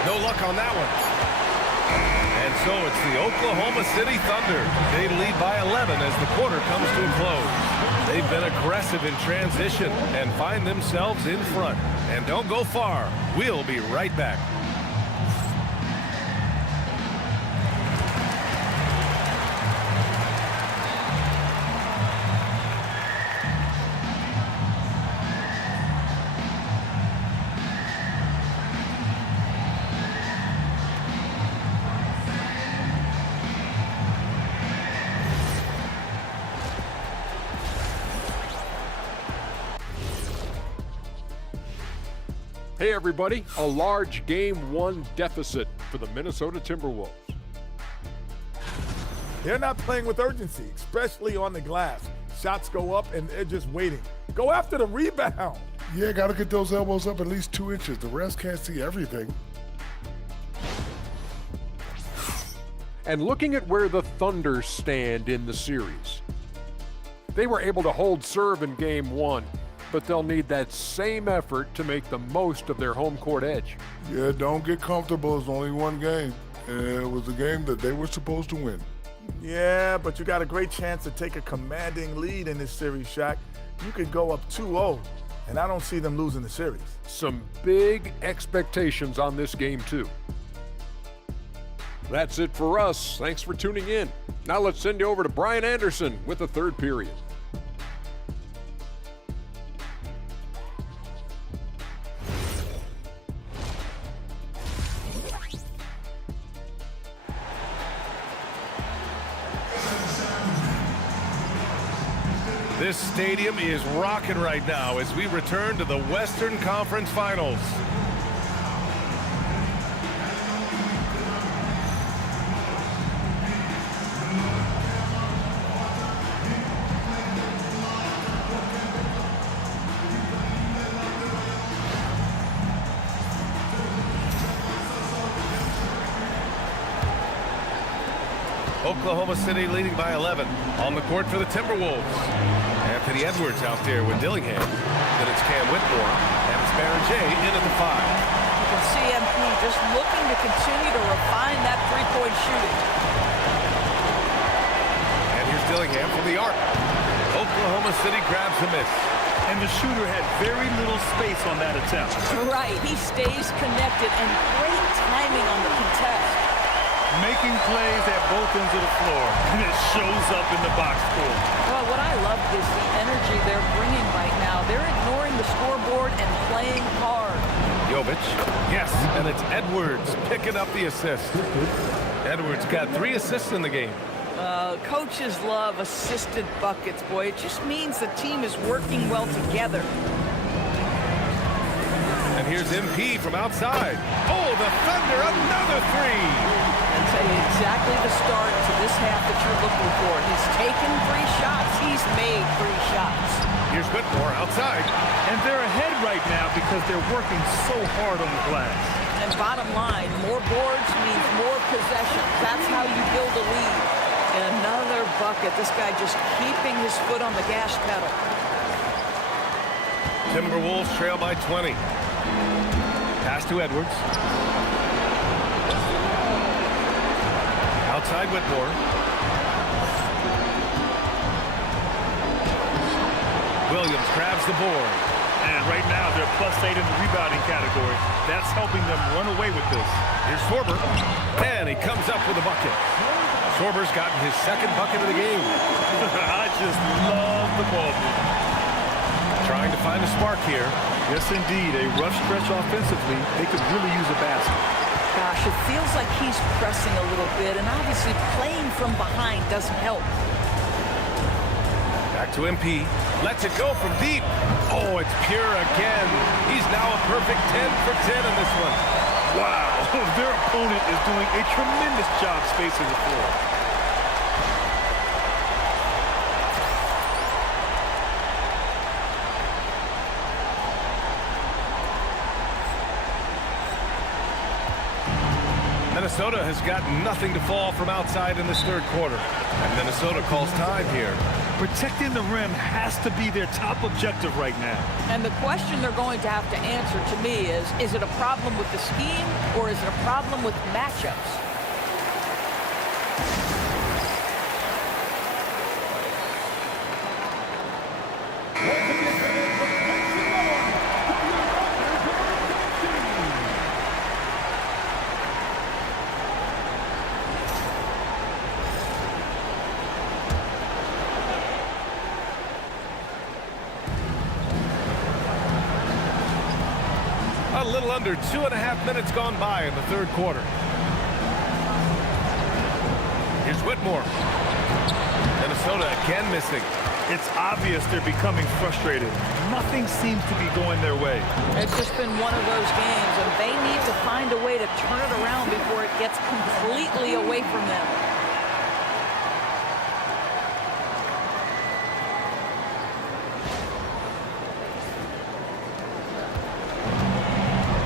No luck on that one. And so it's the Oklahoma City Thunder. They lead by 11 as the quarter comes to a close. They've been aggressive in transition and find themselves in front. And don't go far. We'll be right back. Hey everybody, a large Game 1 deficit for the Minnesota Timberwolves. They're not playing with urgency, especially on the glass. Shots go up and they're just waiting. Go after the rebound. Yeah, got to get those elbows up at least 2 inches. The refs can't see everything. And looking at where the Thunder stand in the series, they were able to hold serve in Game 1. But they'll need that same effort to make the most of their home court edge. Yeah, don't get comfortable. It's only one game. And it was a game that they were supposed to win. Yeah, but you got a great chance to take a commanding lead in this series, Shaq. You could go up 2-0, and I don't see them losing the series. Some big expectations on this game, too. That's it for us. Thanks for tuning in. Now let's send you over to Brian Anderson with the third period. This stadium is rocking right now as we return to the Western Conference Finals. Oklahoma City leading by 11 on the court for the Timberwolves. Anthony Edwards out there with Dillingham. Then it's Cam Whitmore, and it's Baron J in at the 5. You can see MP just looking to continue to refine that three-point shooting. And here's Dillingham from the arc. Oklahoma City grabs the miss. And the shooter had very little space on that attempt. Right, he stays connected and great timing on the contest. Making plays at both ends of the floor, and it shows up in the box score. Well, what I love is the energy they're bringing right now. They're ignoring the scoreboard and playing hard. Jovic. Yes, and it's Edwards picking up the assist. Edwards got 3 assists in the game. Coaches love assisted buckets, boy. It just means the team is working well together. And here's MP from outside. Oh, the Thunder, another 3. I'll tell you exactly the start to this half that you're looking for. He's taken 3 shots. He's made 3 shots. Here's Whitmore outside. And they're ahead right now because they're working so hard on the glass. And bottom line, more boards means more possessions. That's how you build a lead. And another bucket. This guy just keeping his foot on the gas pedal. Timberwolves trail by 20. Pass to Edwards. Outside Whitmore. Williams grabs the board. And right now they're +8 in the rebounding category. That's helping them run away with this. Here's Sorber. And he comes up with a bucket. Sorber's gotten his 2nd bucket of the game. I just love the ball movement. Trying to find a spark here. Yes, indeed. A rough stretch offensively. They could really use a basket. Gosh, it feels like he's pressing a little bit, and obviously playing from behind doesn't help. Back to MP. Lets it go from deep. Oh, it's pure again. He's now a perfect 10 for 10 in this one. Wow, their opponent is doing a tremendous job spacing the floor. Minnesota has got nothing to fall from outside in this 3rd quarter. And Minnesota calls time here. Protecting the rim has to be their top objective right now. And the question they're going to have to answer to me is it a problem with the scheme or is it a problem with matchups? A little under 2.5 minutes gone by in the 3rd quarter. Here's Whitmore. Minnesota again missing. It's obvious they're becoming frustrated. Nothing seems to be going their way. It's just been one of those games, and they need to find a way to turn it around before it gets completely away from them.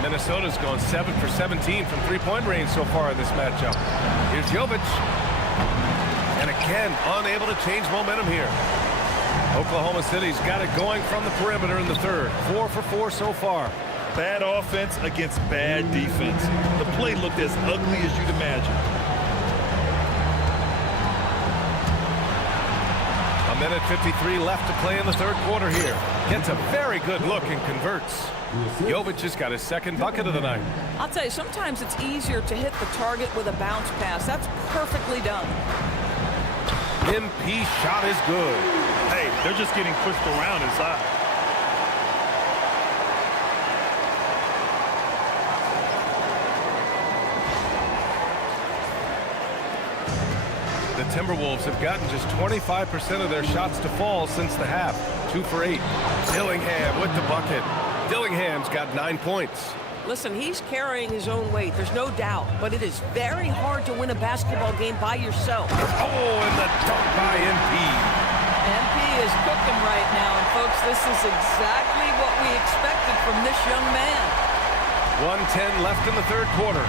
Minnesota's gone 7 for 17 from 3-point range so far in this matchup. Here's Jovic. And again, unable to change momentum here. Oklahoma City's got it going from the perimeter in the 3rd. 4 for 4 so far. Bad offense against bad defense. The play looked as ugly as you'd imagine. A minute 53 left to play in the 3rd quarter here. Gets a very good look and converts. Jovic has got his 2nd bucket of the night. I'll tell you, sometimes it's easier to hit the target with a bounce pass. That's perfectly done. MP shot is good. Hey, they're just getting pushed around inside. The Timberwolves have gotten just 25% of their shots to fall since the half. 2 for 8. Dillingham with the bucket. Dillingham's got 9 points. Listen, he's carrying his own weight, there's no doubt, but it is very hard to win a basketball game by yourself. Oh, and the dunk by MP. MP is cooking right now, and folks, this is exactly what we expected from this young man. 1:10 left in the 3rd quarter.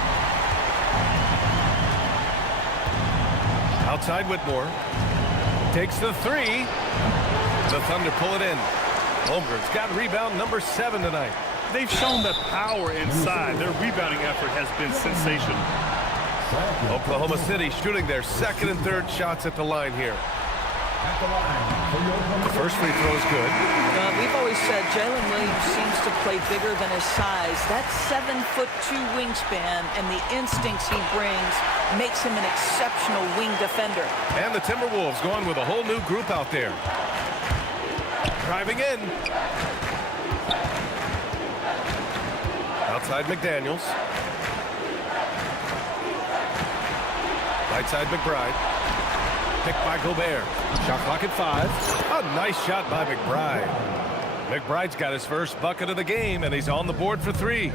Outside Whitmore. Takes the 3. The Thunder pull it in. Holmgren's got rebound number 7 tonight. They've shown the power inside. Their rebounding effort has been sensational. Oklahoma City shooting their 2nd and 3rd shots at the line here. The first free throw is good. We've always said Jalen Williams seems to play bigger than his size. That 7'2" wingspan and the instincts he brings makes him an exceptional wing defender. And the Timberwolves going with a whole new group out there. Driving in. Outside McDaniels. Right side McBride. Picked by Gobert. Shot clock at 5. A nice shot by McBride. McBride's got his first bucket of the game, and he's on the board for 3.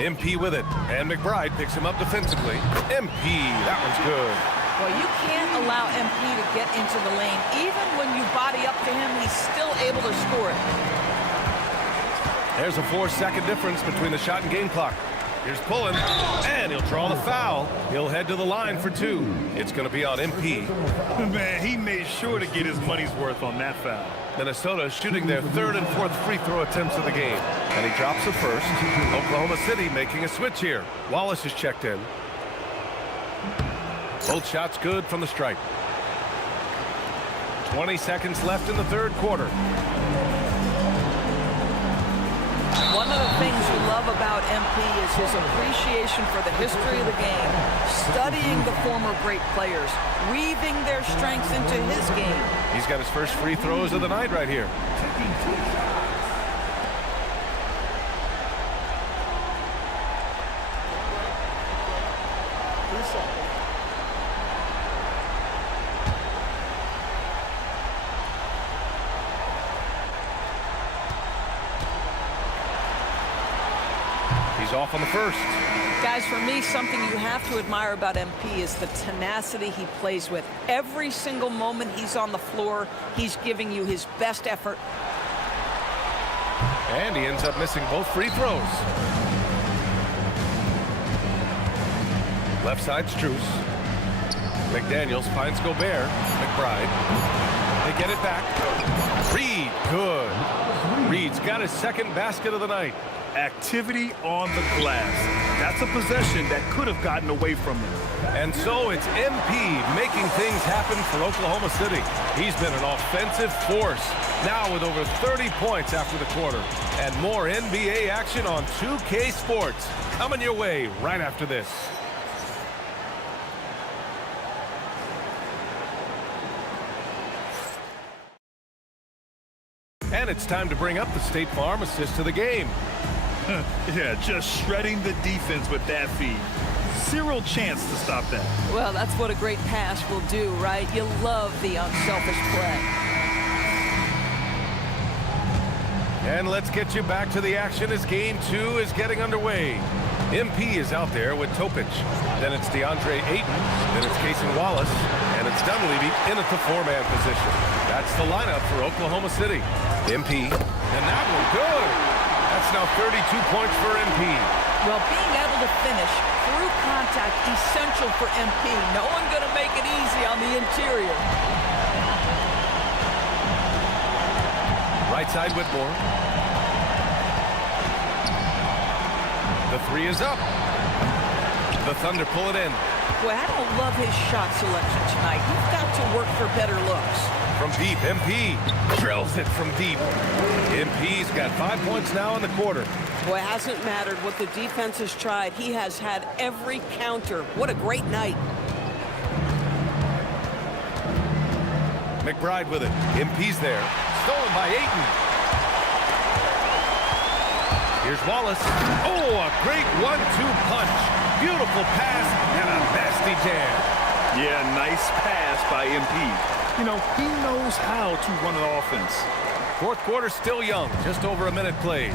MP with it, and McBride picks him up defensively. MP, that one's good. Well, you can't allow MP to get into the lane. Even when you body up to him, he's still able to score it. There's a 4-second difference between the shot and game clock. Here's pulling, and he'll draw the foul. He'll head to the line for 2. It's going to be on MP. Man, he made sure to get his money's worth on that foul. Minnesota shooting their 3rd and 4th free throw attempts of the game. And he drops the first. Oklahoma City making a switch here. Wallace is checked in. Both shots good from the stripe. 20 seconds left in the 3rd quarter. One of the things you love about MP is his appreciation for the history of the game, studying the former great players, weaving their strengths into his game. He's got his first free throws of the night right here. He's off on the first. Guys, for me, something you have to admire about MP is the tenacity he plays with. Every single moment he's on the floor, he's giving you his best effort. And he ends up missing both free throws. Left side, Strus. McDaniels finds Gobert. McBride. They get it back. Reed, good. Reed's got his 2nd basket of the night. Activity on the glass. That's a possession that could have gotten away from him. And so it's MP making things happen for Oklahoma City. He's been an offensive force. Now with over 30 points after the quarter. And more NBA action on 2K Sports. Coming your way right after this. And it's time to bring up the State Farm assist to the game. Yeah, just shredding the defense with that feed. Zero chance to stop that. Well, that's what a great pass will do, right? You love the unselfish play. And let's get you back to the action as game 2 is getting underway. MP is out there with Topic. Then it's DeAndre Ayton. Then it's Casey Wallace. And it's Dunleavy in at the 4-man position. That's the lineup for Oklahoma City. MP. And that one good. That's now 32 points for MP. Well, being able to finish through contact, essential for MP. No one going to make it easy on the interior. Right side, Whitmore. The 3 is up. The Thunder pull it in. Boy, I don't love his shot selection tonight. You've got to work for better looks. From deep, MP drills it from deep. MP's got 5 points now in the quarter. Boy, it hasn't mattered what the defense has tried. He has had every counter. What a great night. McBride with it. MP's there. Stolen by Ayton. Here's Wallace. Oh, a great 1-2 punch. Beautiful pass and a nasty jam. Yeah, nice pass by MP. You know, he knows how to run an offense. 4th quarter still young. Just over a minute played.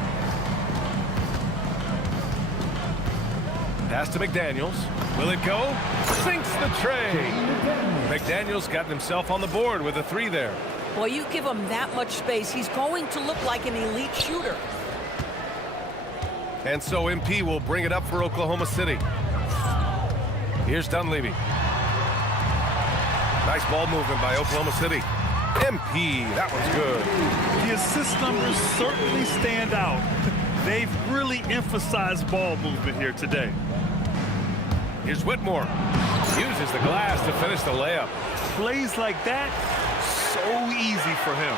Pass to McDaniels. Will it go? Sinks the tray. McDaniels got himself on the board with a 3 there. Well, you give him that much space, he's going to look like an elite shooter. And so MP will bring it up for Oklahoma City. Here's Dunleavy. Nice ball movement by Oklahoma City. MP, that one's good. The assist numbers certainly stand out. They've really emphasized ball movement here today. Here's Whitmore. Uses the glass to finish the layup. Plays like that so easy for him.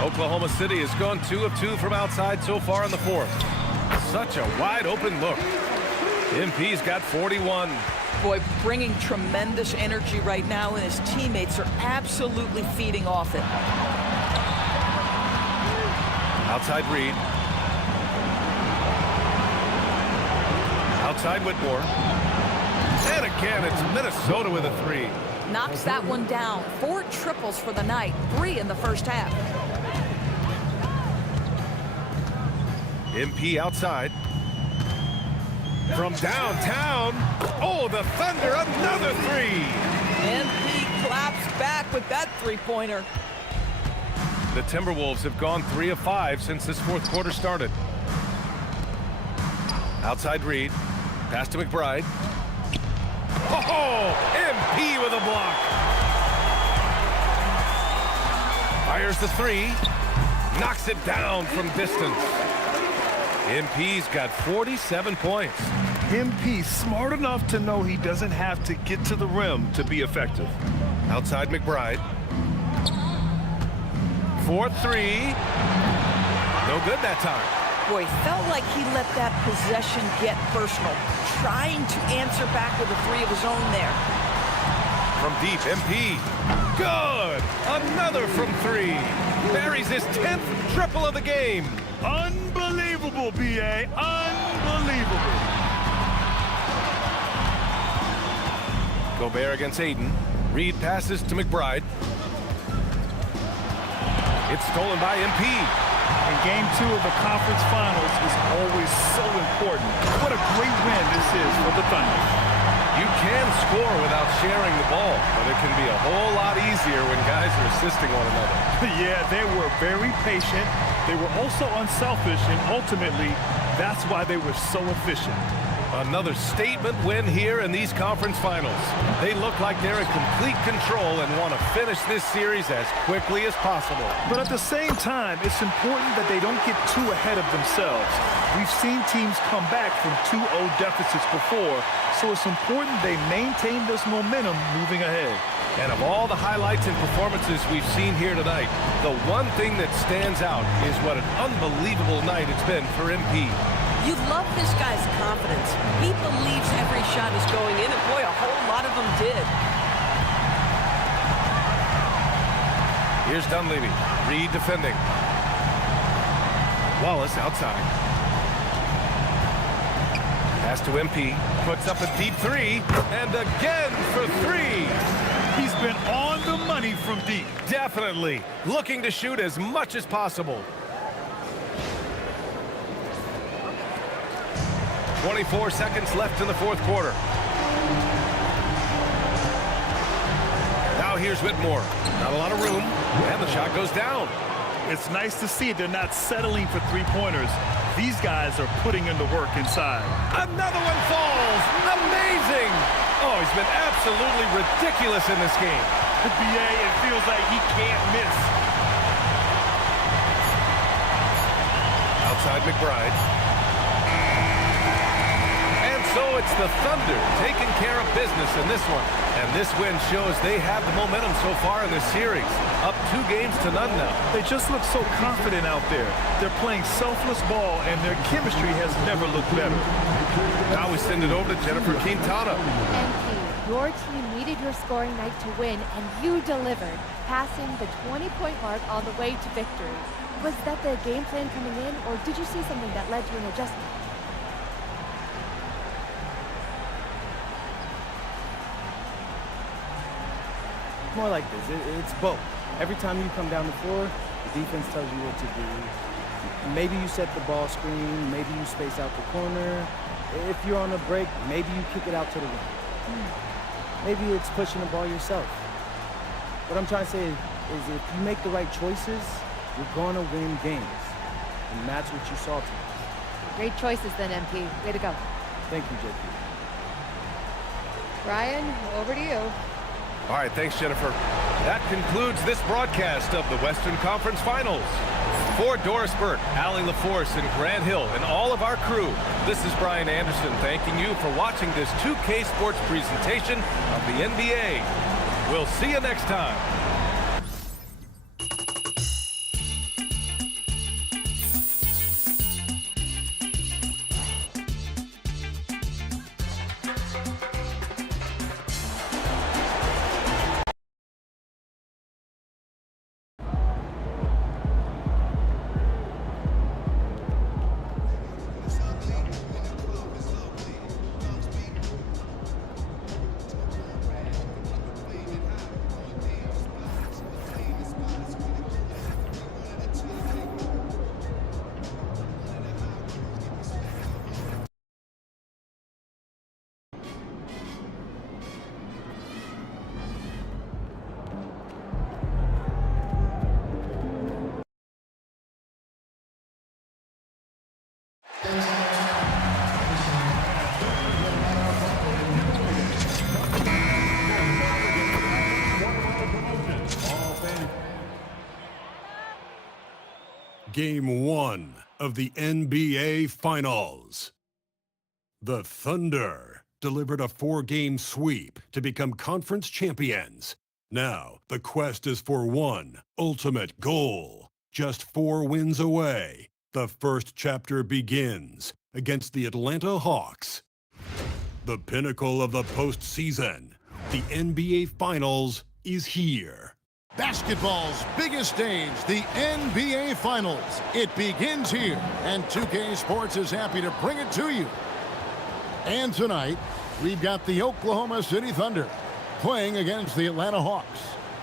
Oklahoma City has gone 2 of 2 from outside so far in the fourth. Such a wide open look. MP's got 41. Boy, bringing tremendous energy right now, and his teammates are absolutely feeding off it. Outside Reed. Outside Whitmore. And again, it's Minnesota with a 3. Knocks that one down. 4 triples for the night, 3 in the first half. MP outside. From downtown. Oh, the Thunder, another 3. MP claps back with that three-pointer. The Timberwolves have gone 3 of 5 since this fourth quarter started. Outside Reed. Pass to McBride. Oh, MP with a block. Fires the 3. Knocks it down from distance. MP's got 47 points. MP smart enough to know he doesn't have to get to the rim to be effective. Outside McBride. 4-3. No good that time. Boy, felt like he let that possession get personal, trying to answer back with a 3 of his own there. From deep, MP. Good! Another from 3. Buries his 10th triple of the game. Unbelievable, B.A. Unbelievable. Gobert against Aiden. Reed passes to McBride. It's stolen by MP. And game 2 of the conference finals is always so important. What a great win this is for the Thunder. You can score without sharing the ball, but it can be a whole lot easier when guys are assisting one another. Yeah, they were very patient. They were also unselfish, and ultimately, that's why they were so efficient. Another statement win here in these conference finals. They look like they're in complete control and want to finish this series as quickly as possible. But at the same time, it's important that they don't get too ahead of themselves. We've seen teams come back from 2-0 deficits before, so it's important they maintain this momentum moving ahead. And of all the highlights and performances we've seen here tonight, the one thing that stands out is what an unbelievable night it's been for MP. You love this guy's confidence. He believes every shot is going in, and boy, a whole lot of them did. Here's Dunleavy. Reed defending. Wallace outside. Pass to MP. Puts up a deep 3. And again for 3. He's been on the money from deep. Definitely. Looking to shoot as much as possible. 24 seconds left in the fourth quarter. Now here's Whitmore. Not a lot of room, and the shot goes down. It's nice to see they're not settling for three-pointers. These guys are putting in the work inside. Another one falls. Amazing. Oh, he's been absolutely ridiculous in this game. The BA, it feels like he can't miss. Outside McBride. So it's the Thunder taking care of business in this one. And this win shows they have the momentum so far in this series. Up 2 games to none now. They just look so confident out there. They're playing selfless ball, and their chemistry has never looked better. Now we send it over to Jennifer Quintana. MP, your team needed your scoring night to win, and you delivered, passing the 20-point mark all the way to victory. Was that the game plan coming in, or did you see something that led to an adjustment? More like this. It's both. Every time you come down the floor, the defense tells you what to do. Maybe you set the ball screen. Maybe you space out the corner. If you're on a break, maybe you kick it out to the rim. Maybe it's pushing the ball yourself. What I'm trying to say is if you make the right choices, you're going to win games. And that's what you saw tonight. Great choices then, MP. Way to go. Thank you, JP. Brian, over to you. All right, thanks, Jennifer. That concludes this broadcast of the Western Conference Finals. For Doris Burke, Allie LaForce, and Grant Hill, and all of our crew, this is Brian Anderson thanking you for watching this 2K Sports presentation of the NBA. We'll see you next time. Game 1 of the NBA Finals. The Thunder delivered a 4-game sweep to become conference champions. Now, the quest is for one ultimate goal. Just 4 wins away. The first chapter begins against the Atlanta Hawks. The pinnacle of the postseason, the NBA Finals, is here. Basketball's biggest stage, the NBA Finals. It begins here, and 2K Sports is happy to bring it to you. And tonight, we've got the Oklahoma City Thunder playing against the Atlanta Hawks.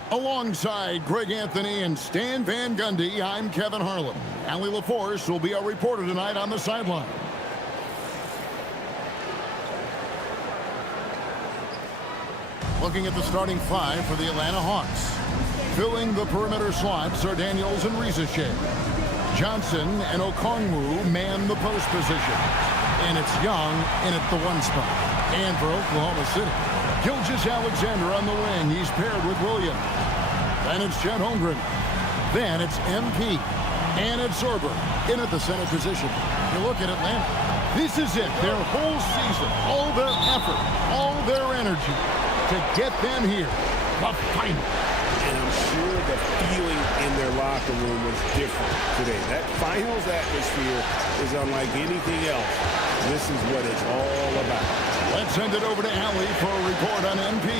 Alongside Greg Anthony and Stan Van Gundy, I'm Kevin Harlan. Allie LaForce will be our reporter tonight on the sideline. Looking at the starting 5 for the Atlanta Hawks. Filling the perimeter slots are Daniels and Rizashea. Johnson and Okongwu man the post position. And it's Young in at the 1 spot. And for Oklahoma City, Gilgeous-Alexander on the wing. He's paired with Williams. Then it's Chet Holmgren. Then it's MP. And it's Sorber in at the center position. You look at Atlanta. This is it. Their whole season, all their effort, all their energy to get them here. The final. And I'm sure the feeling in their locker room was different today. That finals atmosphere is unlike anything else. This is what it's all about. Let's send it over to Allie for a report on MP.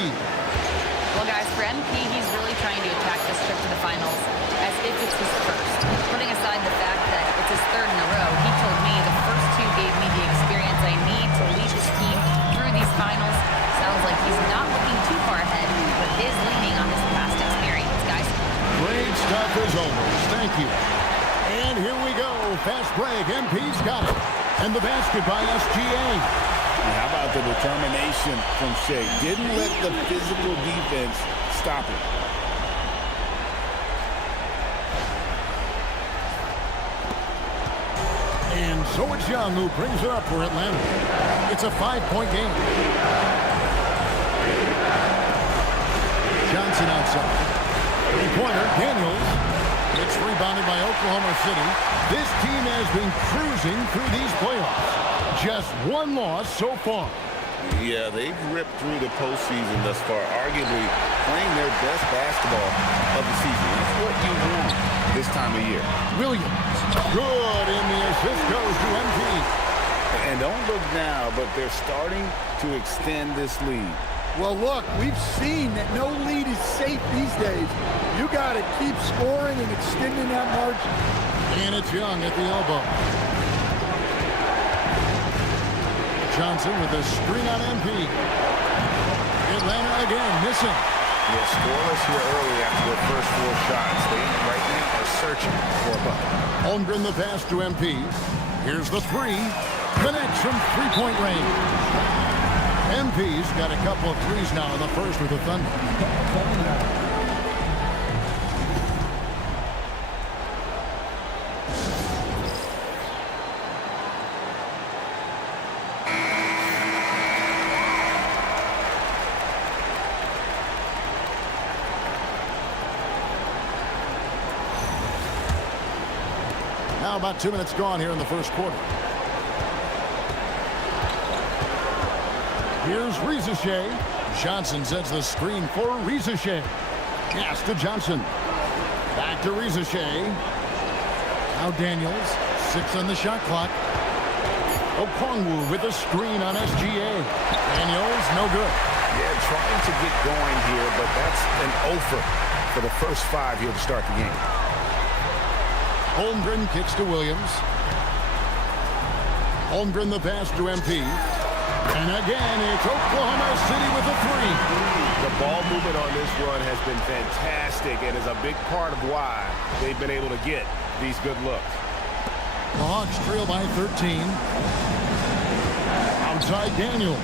Well, guys, for MP, he's really trying to attack this trip to the finals as if it's his first. Putting aside the fact that it's his 3rd in a row, he told me the first 2 gave me the experience I need to lead this team through these finals. Sounds like he's not looking too far ahead, but is leaning on his past experience, guys. Great stuff as always. Thank you. And here we go. Fast break. MP's got it. And the basket by SGA. How about the determination from Shea? Didn't let the physical defense stop it. And so it's Young who brings it up for Atlanta. It's a 5-point game. Johnson outside. 3-pointer, Daniels. It's rebounded by Oklahoma City. This team has been cruising through these playoffs. Just 1 loss so far. Yeah, they've ripped through the postseason thus far, arguably playing their best basketball of the season. That's what you want this time of year. Williams, good, and the assist goes to MP. And don't look now, but they're starting to extend this lead. Well, look, we've seen that no lead is safe these days. You got to keep scoring and extending that margin. And it's Young at the elbow. Johnson with a screen on MP. Atlanta again missing. Yeah, scoreless here early after their first 4 shots. They right now are searching for a bucket. Holmgren the pass to MP. Here's the 3. Connects from 3-point range. MP's got a couple of threes now in the first with the Thunder. Now about 2 minutes gone here in the first quarter. Here's Rizashea. Johnson sets the screen for Rizachet. Pass to Johnson. Back to Rizachet. Now Daniels. 6 on the shot clock. Okongwu with a screen on SGA. Daniels, no good. Yeah, trying to get going here, but that's an offer for the first 5 here to start the game. Holmgren kicks to Williams. Holmgren the pass to MP. And again, it's Oklahoma City with a 3. The ball movement on this run has been fantastic and is a big part of why they've been able to get these good looks. The Hawks trail by 13. Outside Daniel.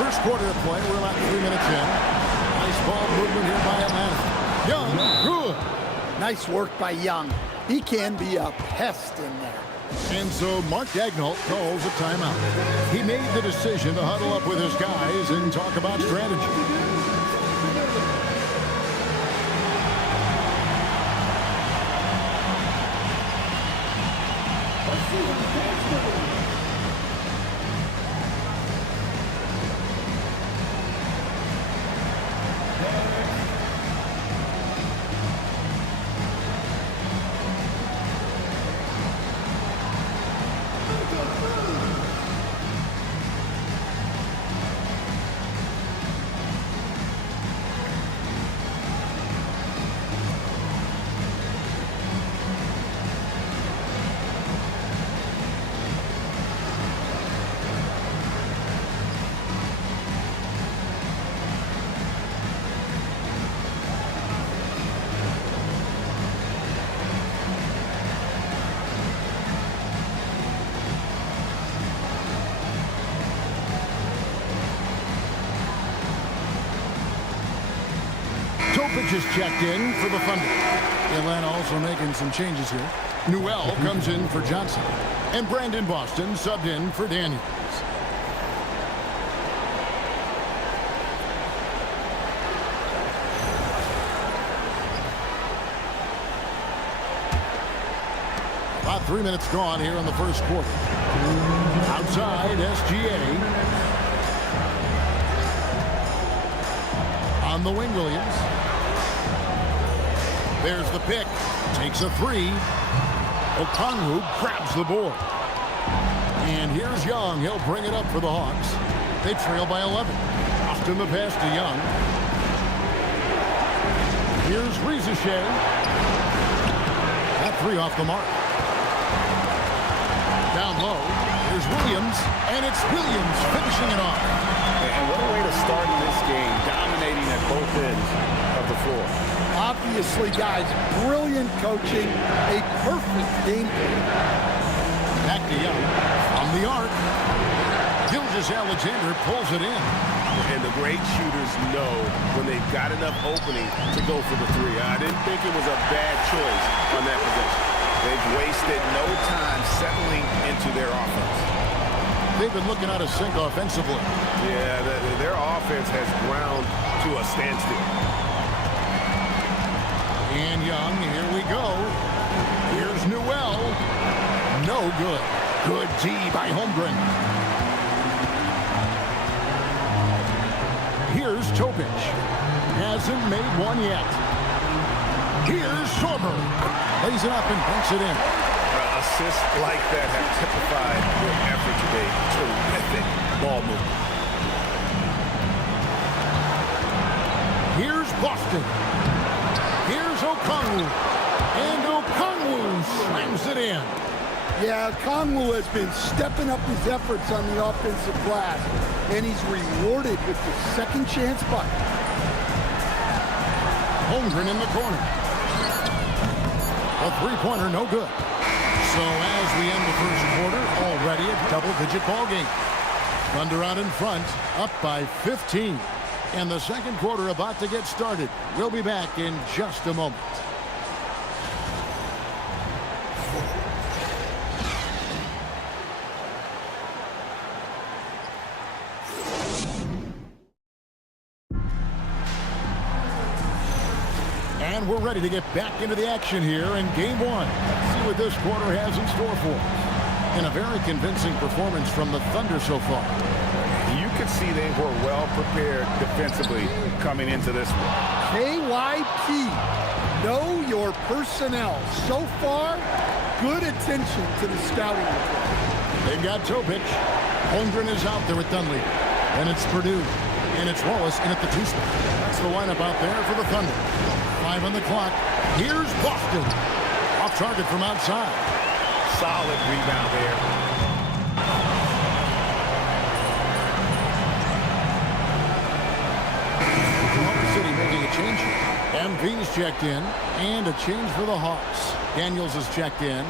First quarter of play, we're about 3 minutes in. Nice ball movement here by Atlanta. Young, good. Nice work by Young. He can be a pest in there. And so Mark Daigneault calls a timeout. He made the decision to huddle up with his guys and talk about strategy. Just checked in for the Thunder. Atlanta also making some changes here. Newell comes in for Johnson. And Brandon Boston subbed in for Daniels. About 3 minutes gone here in the first quarter. Outside, SGA. On the wing, Williams. There's the pick. Takes a 3. Okongwu grabs the board. And here's Young. He'll bring it up for the Hawks. They trail by 11. Austin the pass to Young. Here's Rizachet. That 3 off the mark. Down low. Here's Williams. And it's Williams finishing it off. And what a way to start in this game. Dominating at both ends of the floor. Obviously, guys, brilliant coaching, a perfect game plan. Back to Young. From the arc. Gilgeous-Alexander pulls it in. And the great shooters know when they've got enough opening to go for the 3. I didn't think it was a bad choice on that possession. They've wasted no time settling into their offense. They've been looking out of sync offensively. Yeah, their offense has ground to a standstill. And Young, here we go. Here's Newell. No good. Good D by Holmgren. Here's Topic. Hasn't made one yet. Here's Sorber. Lays it up and banks it in. Assists like that have typified their effort today. Terrific ball movement. Here's Boston. Here's Okongwu. And Okongwu slams it in. Yeah, Okongwu has been stepping up his efforts on the offensive glass, and he's rewarded with the second chance bucket. Holmgren in the corner. A three-pointer, no good. So as we end the first quarter, already a double-digit ball game. Thunder out in front, up by 15. And the second quarter about to get started. We'll be back in just a moment. And we're ready to get back into the action here in game one. Let's see what this quarter has in store for us. And a very convincing performance from the Thunder so far. You could see they were well prepared defensively coming into this one. KYP, know your personnel. So far, good attention to the scouting report. They've got Topic. Holmgren is out there with Dunleavy. And it's Purdue. And it's Wallace in at the 2 spot. That's the lineup out there for the Thunder. 5 on the clock. Here's Boston. Off target from outside. Solid rebound there. Oklahoma City making a change. MV's checked in. And a change for the Hawks. Daniels is checked in.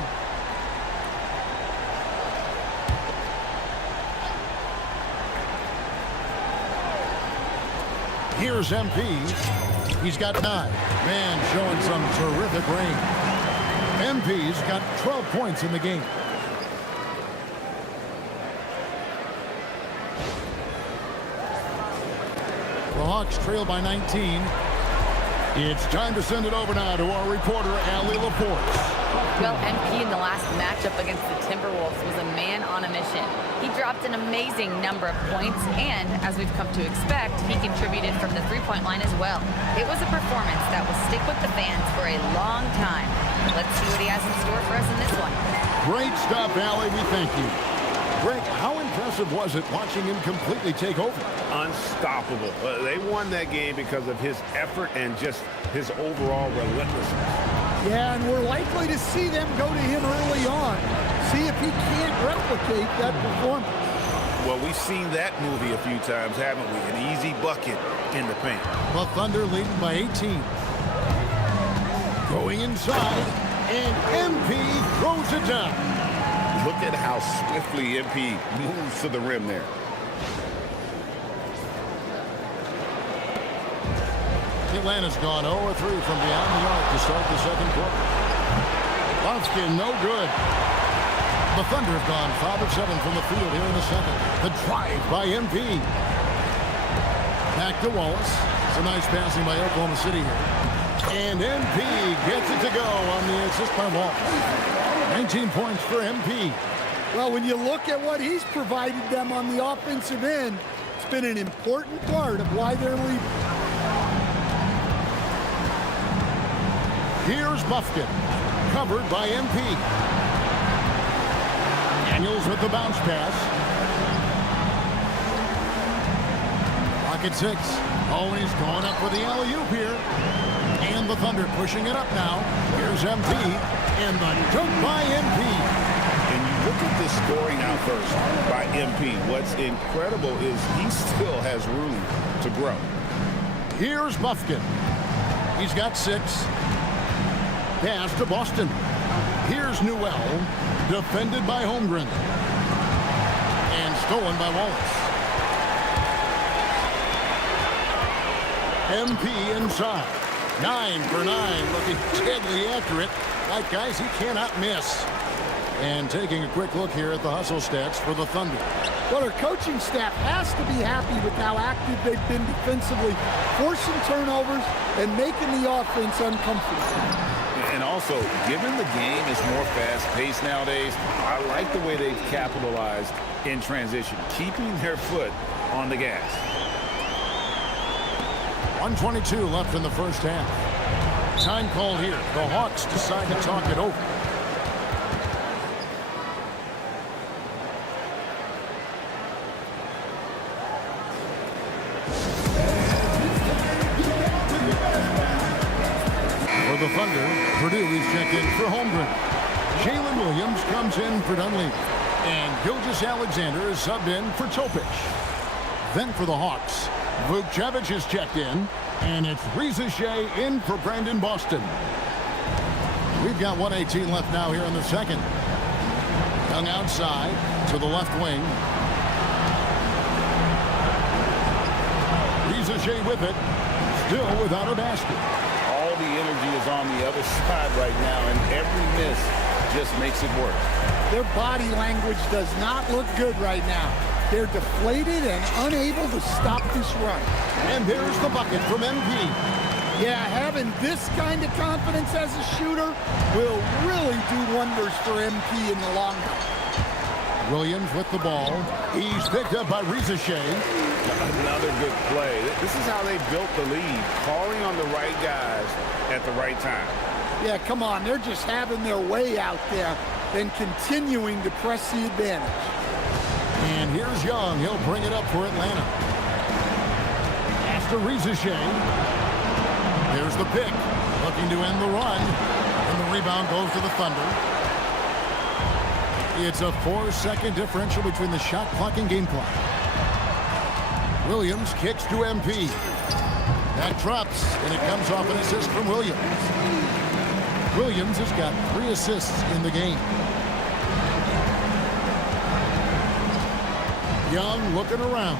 Here's MP. He's got 9. Man, showing some terrific range. MP's got 12 points in the game. The Hawks trail by 19. It's time to send it over now to our reporter, Allie Laporte. Well, MP in the last matchup against the Timberwolves was a man on a mission. He dropped an amazing number of points, and as we've come to expect, he contributed from the three-point line as well. It was a performance that will stick with the fans for a long time. Let's see what he has in store for us in this one. Great stuff, Allie. We thank you. Greg, how impressive was it watching him completely take over? Unstoppable. They won that game because of his effort and just his overall relentlessness. Yeah, and we're likely to see them go to him early on. See if he can't replicate that performance. Well, we've seen that movie a few times, haven't we? An easy bucket in the paint. The Thunder leading by 18. Going inside, and MP throws it down. Look at how swiftly MP moves to the rim there. Atlanta's gone 0-3 from beyond the arc to start the second quarter. Boston, no good. The Thunder have gone 5 of 7 from the field here in the second. The drive by MP. Back to Wallace. It's a nice passing by Oklahoma City here. And MP gets it to go on the assist by Wallace. 19 points for MP. Well, when you look at what he's provided them on the offensive end, it's been an important part of why they're leading. Here's Bufkin, covered by MP. Daniels with the bounce pass. Pocket 6. Always going up for the alley-oop here. And the Thunder pushing it up now. Here's MP, and the dunk by MP. And you look at this scoring outburst by MP. What's incredible is he still has room to grow. Here's Bufkin. He's got 6. Pass to Boston. Here's Newell, defended by Holmgren. And stolen by Wallace. MP inside. 9 for 9, looking deadly accurate. Like, guys, he cannot miss. And taking a quick look here at the hustle stats for the Thunder. Well, our coaching staff has to be happy with how active they've been defensively, forcing turnovers and making the offense uncomfortable. And also, given the game is more fast-paced nowadays, I like the way they've capitalized in transition, keeping their foot on the gas. 1:22 left in the first half. Time call here. The Hawks decide to talk it over. For the Thunder, Purdue is checked in for Holmgren. Jalen Williams comes in for Dunleavy. And Gilgeous-Alexander is subbed in for Topic. Then for the Hawks, Vukcevic is checked in, and it's Reza Shea in for Brandon Boston. We've got 1:18 left now here in the second. Young outside to the left wing. Reza Shea with it, still without a basket. All the energy is on the other side right now, and every miss just makes it work. Their body language does not look good right now. They're deflated and unable to stop this run. And there's the bucket from MP. Yeah, having this kind of confidence as a shooter will really do wonders for MP in the long run. Williams with the ball. He's picked up by Shea. Another good play. This is how they built the lead, calling on the right guys at the right time. Yeah, come on. They're just having their way out there, then continuing to press the advantage. And here's Young. He'll bring it up for Atlanta. After Shea. Here's the pick. Looking to end the run. And the rebound goes to the Thunder. It's a 4-second differential between the shot clock and game clock. Williams kicks to MP. That drops, and it comes off an assist from Williams. Williams has got 3 assists in the game. Young looking around.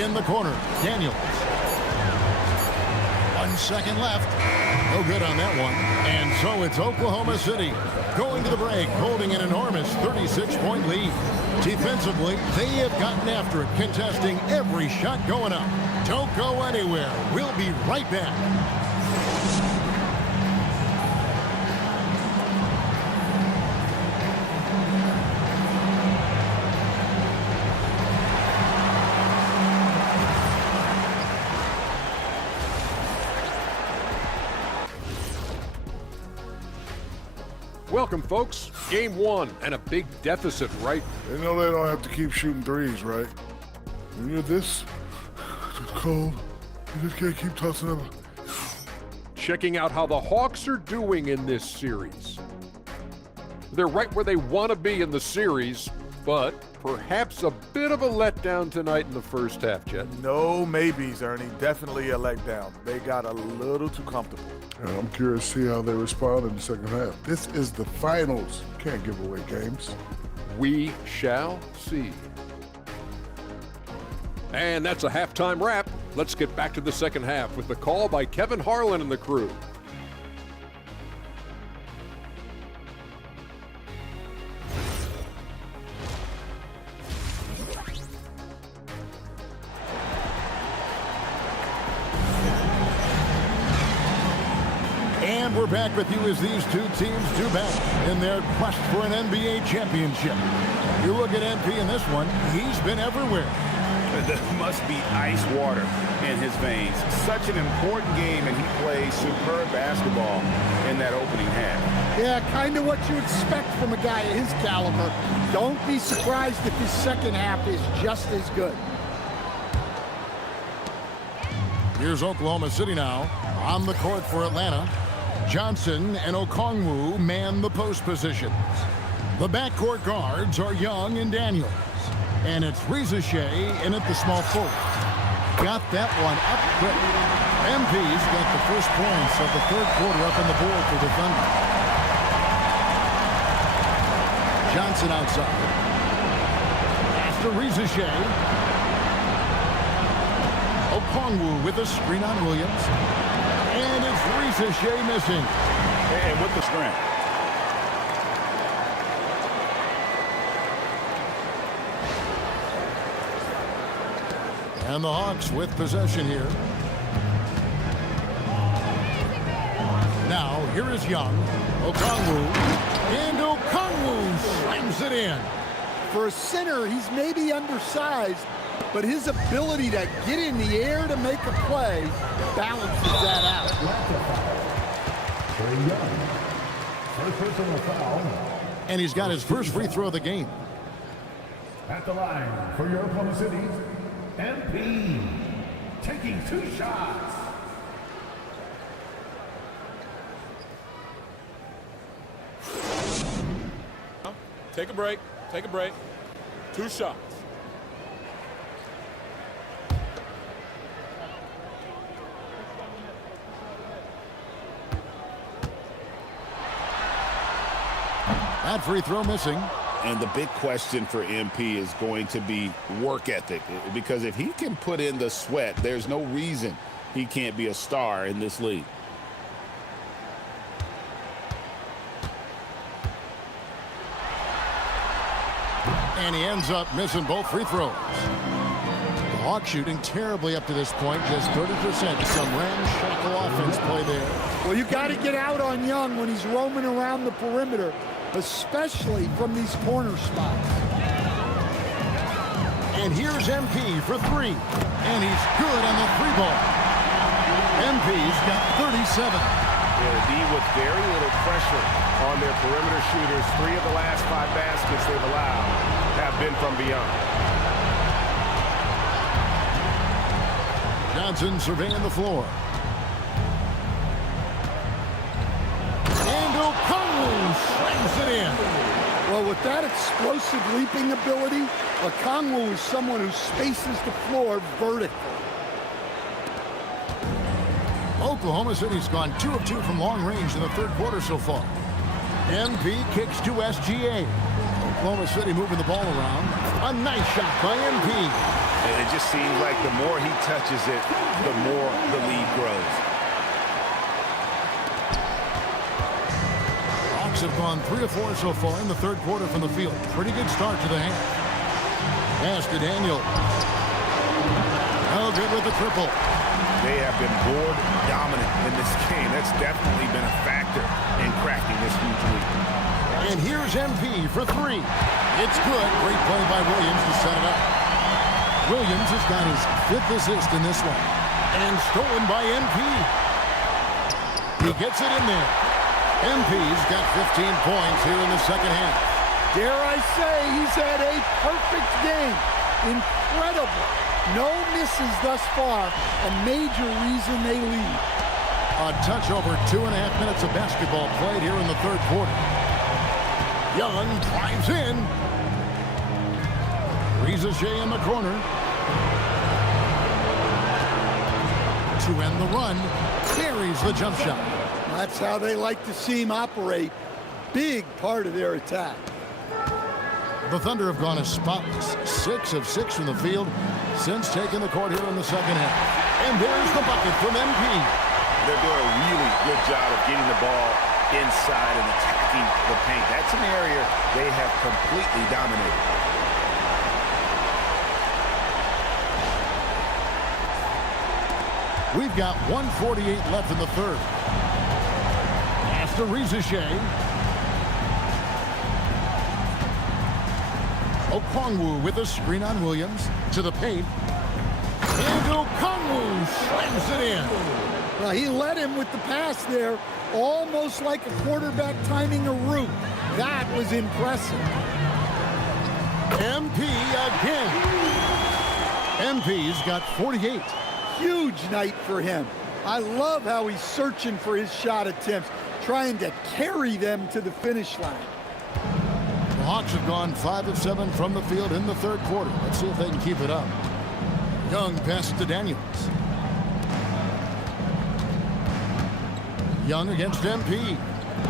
In the corner, Daniels. 1 second left. No good on that one. And so it's Oklahoma City going to the break, holding an enormous 36-point lead. Defensively, they have gotten after it, contesting every shot going up. Don't go anywhere. We'll be right back. Welcome, folks. Game 1 and a big deficit, right? They know they don't have to keep shooting threes, right? When you're this cold, you just can't keep tossing them. Checking out how the Hawks are doing in this series. They're right where they want to be in the series, but perhaps a bit of a letdown tonight in the first half, Chet. No maybes, Ernie. Definitely a letdown. They got a little too comfortable. And I'm curious to see how they respond in the second half. This is the finals. Can't give away games. We shall see. And that's a halftime wrap. Let's get back to the second half with the call by Kevin Harlan and the crew. And we're back with you as these two teams do battle in their quest for an NBA championship. You look at MP in this one, he's been everywhere. There must be ice water in his veins. Such an important game, and he plays superb basketball in that opening half. Yeah, kind of what you expect from a guy of his caliber. Don't be surprised if his second half is just as good. Here's Oklahoma City now on the court for Atlanta. Johnson and Okongwu man the post positions. The backcourt guards are Young and Daniels. And it's Shea in at the small forward. Got that one up quick. MP's got the first points of the third quarter up on the board for the Thunder. Johnson outside. After Shea. Okongwu with a screen on Williams. And it's Shea missing. And with the screen. And the Hawks with possession here. Now, here is Young. Okongwu. And Okongwu slams it in. For a center, he's maybe undersized, but his ability to get in the air to make a play balances that out. First personal foul. And he's got his first free throw of the game. At the line for your Oklahoma City, MP, taking 2 shots. Take a break. Take a break. 2 shots. That free throw missing. And the big question for MP is going to be work ethic, because if he can put in the sweat, there's no reason he can't be a star in this league. And he ends up missing both free throws. The Hawks shooting terribly up to this point, just 30%. Some ramshackle offense play there. Well, you got to get out on Young when he's roaming around the perimeter. especially from these corner spots. And here's MP for three. And he's good on the three ball. MP's got 37. Yeah, the D with very little pressure on their perimeter shooters. 3 of the last 5 baskets they've allowed have been from beyond. Johnson surveying the floor. And Okongwu slams it in. Well, with that explosive leaping ability, Okongwu is someone who spaces the floor vertically. Oklahoma City's gone 2 of 2 from long range in the third quarter so far. MP kicks to SGA. Oklahoma City moving the ball around. A nice shot by MP. And it just seems like the more he touches it, the more the lead grows. Hawks have gone 3 of 4 so far in the third quarter from the field. Pretty good start to the half. Pass to Daniel. No good with the triple. They have been board dominant in this game. That's definitely been a factor in cracking this huge lead. And here's MP for 3. It's good. Great play by Williams to set it up. Williams has got his 5th assist in this one. And stolen by MP. He gets it in there. MP's got 15 points here in the second half. Dare I say he's had a perfect game. Incredible. No misses thus far. A major reason they lead. A touch over 2.5 minutes of basketball played here in the third quarter. Young drives in. Riza-Shea in the corner. To end the run. Carries the jump shot. That's how they like to see him operate. Big part of their attack. The Thunder have gone as spotless. 6 of 6 from the field since taking the court here in the second half. And there's the bucket from MP. They're doing a really good job of getting the ball inside and attacking the paint. That's an area they have completely dominated. We've got 1:48 left in the third. After Riza-Shea. Okongwu with a screen on Williams to the paint. And Okongwu slams it in. Well, he led him with the pass there, almost like a quarterback timing a route. That was impressive. MP again. MP's got 48. Huge night for him. I love how he's searching for his shot attempts, trying to carry them to the finish line. The Hawks have gone 5 of 7 from the field in the third quarter. Let's see if they can keep it up. Young pass to Daniels. Young against MP.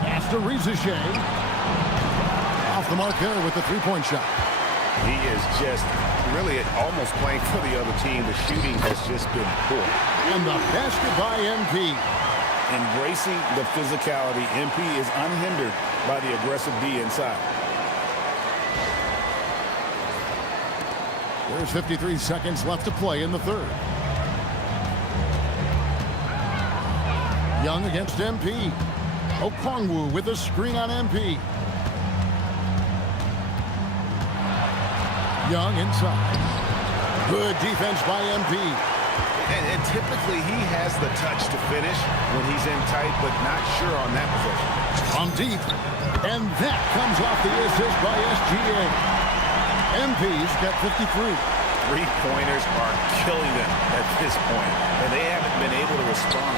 After Riza-Shea. Off the mark there with the three-point shot. He is just really almost playing for the other team. The shooting has just been poor. And the basket by MP. Embracing the physicality, MP is unhindered by the aggressive D inside. There's 53 seconds left to play in the third. Young against MP. Okongwu with a screen on MP. Young inside. Good defense by MP. And typically he has the touch to finish when he's in tight, but not sure on that possession. From deep. And that comes off the assist by SGA. MP's got 53. Three-pointers are killing them at this point, and they haven't been able to respond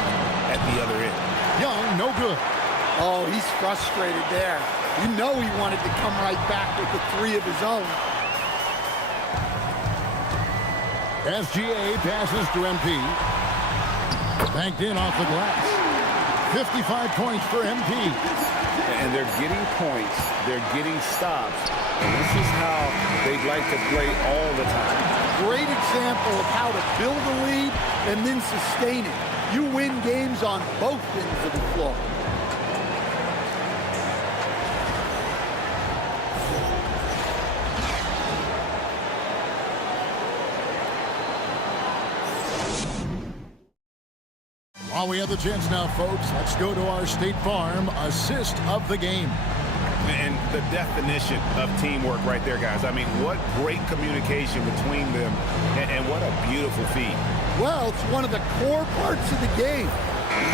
at the other end. Young, no good. Oh, he's frustrated there. You know he wanted to come right back with the 3 of his own. SGA passes to MP. Banked in off the glass. 55 points for MP. And they're getting points. They're getting stops. And this is how they'd like to play all the time. Great example of how to build a lead and then sustain it. You win games on both ends of the floor. While we have the chance now, folks, let's go to our State Farm assist of the game. And the definition of teamwork right there, guys. I mean, what great communication between them, and what a beautiful feat. Well, it's one of the core parts of the game.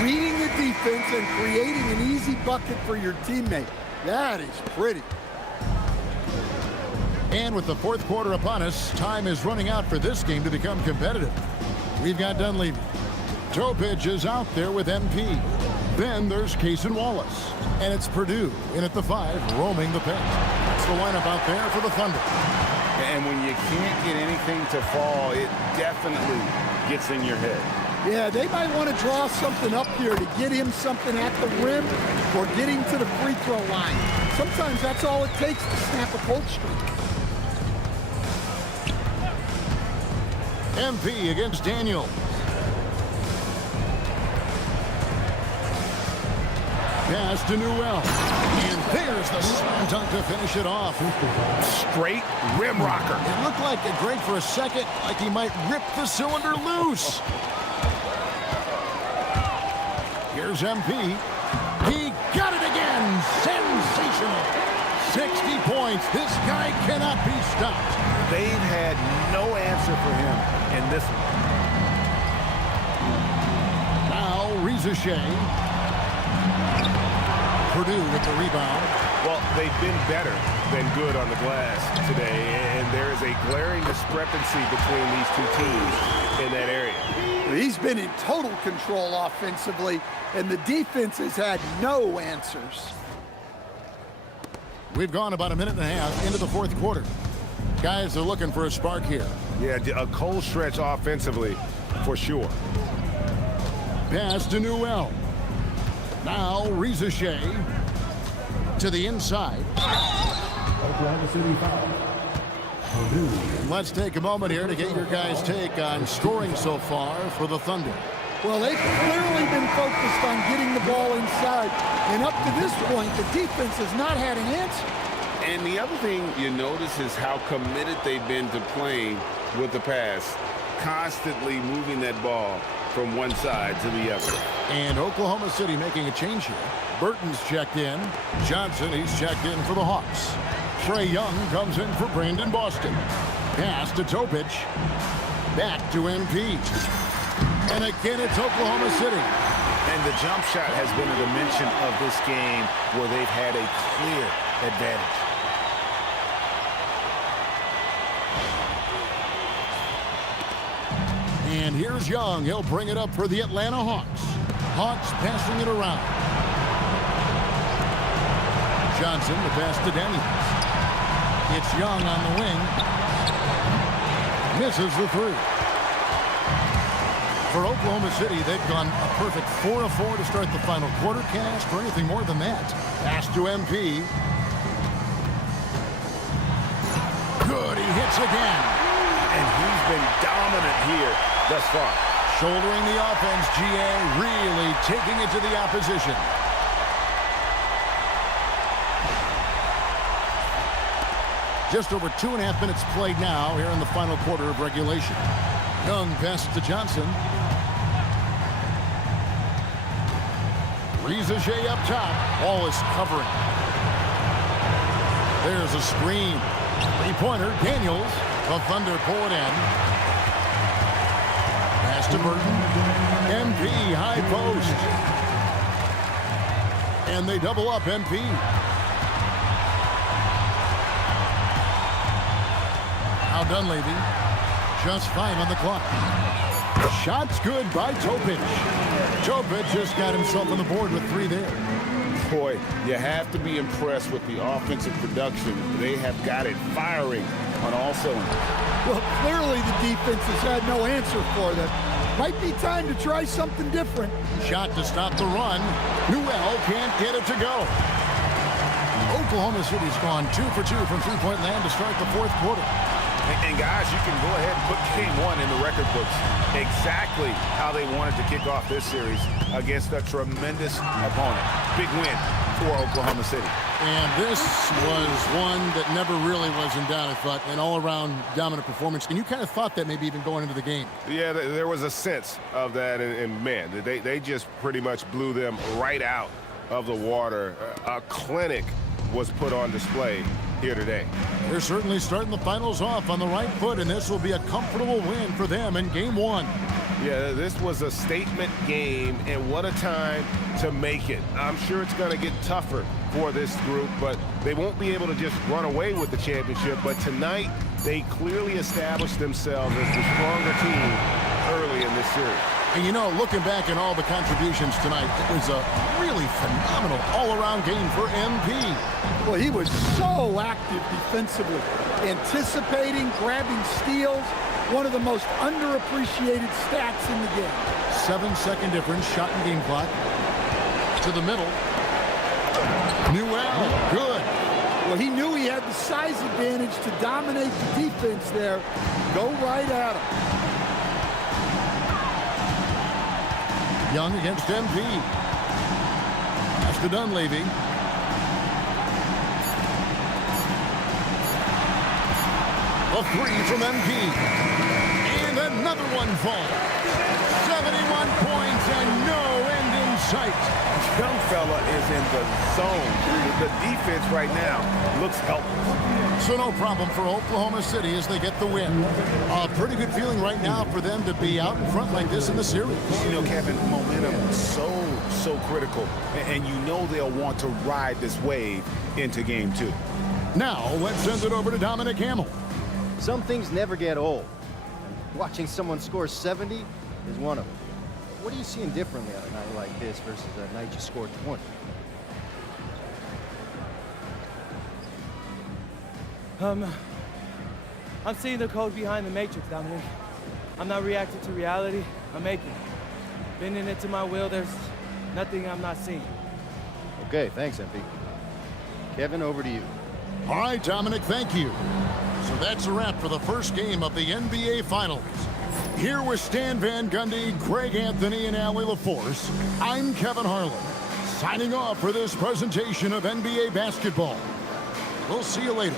Reading the defense and creating an easy bucket for your teammate. That is pretty. And with the fourth quarter upon us, time is running out for this game to become competitive. We've got Dunleavy. Topich is out there with MP. Then there's Cason Wallace. And it's Purdue in at the 5, roaming the paint. That's the lineup out there for the Thunder. And when you can't get anything to fall, it definitely gets in your head. Yeah, they might want to draw something up here to get him something at the rim or get him to the free throw line. Sometimes that's all it takes to snap a cold streak. MP against Daniel. Pass to Newell. And there's the slam dunk to finish it off. Straight rim rocker. It looked like a Greg for a second, like he might rip the cylinder loose. Here's MP. He got it again. Sensational. 60 points. This guy cannot be stopped. They've had no answer for him in this one. Now, Reza Shea. Purdue with the rebound. Well, they've been better than good on the glass today, and there is a glaring discrepancy between these two teams in that area. He's been in total control offensively, and the defense has had no answers. We've gone about a minute and a half into the fourth quarter. Guys are looking for a spark here. Yeah, a cold stretch offensively, for sure. Pass to Newell. Now, Reza Shea to the inside. Oklahoma City foul. Let's take a moment here to get your guys' take on scoring so far for the Thunder. Well, they've clearly been focused on getting the ball inside, and up to this point, the defense has not had an answer. And the other thing you notice is how committed they've been to playing with the pass, constantly moving that ball from one side to the other. And Oklahoma City making a change here. Burton's checked in. Johnson, he's checked in for the Hawks. Trey Young comes in for Brandon Boston. Pass to Topich. Back to MP. And again, it's Oklahoma City. And the jump shot has been a dimension of this game where they've had a clear advantage. And here's Young. He'll bring it up for the Atlanta Hawks. Hawks passing it around. Johnson, the pass to Daniels. It's Young on the wing. Misses the three. For Oklahoma City, they've gone a perfect 4 of 4 to start the final quarter. Can't ask for anything more than that. Pass to MP. Good, he hits again. And he's been dominant here thus far. Shouldering the offense, GA really taking it to the opposition. Just over 2.5 minutes played now here in the final quarter of regulation. Young passes to Johnson. Reza Shea up top. Ball is covering. There's a screen. Three-pointer, Daniels. The Thunder pull it in. Pass to Burton. MP, high post. And they double up MP. Now Dunleavy. Just 5 on the clock. Shot's good by Topich. Topich just got himself on the board with 3 there. Boy, you have to be impressed with the offensive production. They have got it firing on all cylinders. Well, clearly the defense has had no answer for them. Might be time to try something different. Shot to stop the run. Newell can't get it to go. Oklahoma City's gone 2 for 2 from three-point land to start the fourth quarter. And guys, you can go ahead and put game 1 in the record books. Exactly how they wanted to kick off this series against a tremendous opponent. Big win for Oklahoma City. And this was one that never really was in doubt, I thought, an all-around dominant performance. And you kind of thought that maybe even going into the game. Yeah, there was a sense of that, and man, they just pretty much blew them right out of the water. A clinic was put on display here today. They're certainly starting the finals off on the right foot, and this will be a comfortable win for them in Game 1. Yeah, this was a statement game, and what a time to make it. I'm sure it's going to get tougher for this group, but they won't be able to just run away with the championship. But tonight, they clearly established themselves as the stronger team early in this series. And you know, looking back at all the contributions tonight, it was a really phenomenal all-around game for MP. Well, he was so active defensively, anticipating, grabbing steals, one of the most underappreciated stats in the game. 7-second difference, shot and game clock. To the middle. Newell, good. Well, he knew he had the size advantage to dominate the defense there. Go right at him. Young against MP. Pass to Dunleavy. A three from MP. And another one falls. 71 points and no end in sight. Young fella is in the zone. The defense right now looks helpless. So no problem for Oklahoma City as they get the win. A pretty good feeling right now for them to be out in front like this in the series. You know, Kevin, momentum is so critical. And you know they'll want to ride this wave into Game 2. Now, let's send it over to Dominic Hamill. Some things never get old. Watching someone score 70 is one of them. What are you seeing differently on a night like this versus a night you scored 20? I'm seeing the code behind the matrix, Dominic. I'm not reacting to reality. I'm making it. Bending it to my will. There's nothing I'm not seeing. Okay, thanks, MP. Kevin, over to you. All right, Dominic, thank you. So that's a wrap for the first game of the NBA Finals. Here with Stan Van Gundy, Greg Anthony, and Allie LaForce, I'm Kevin Harlan, signing off for this presentation of NBA basketball. We'll see you later.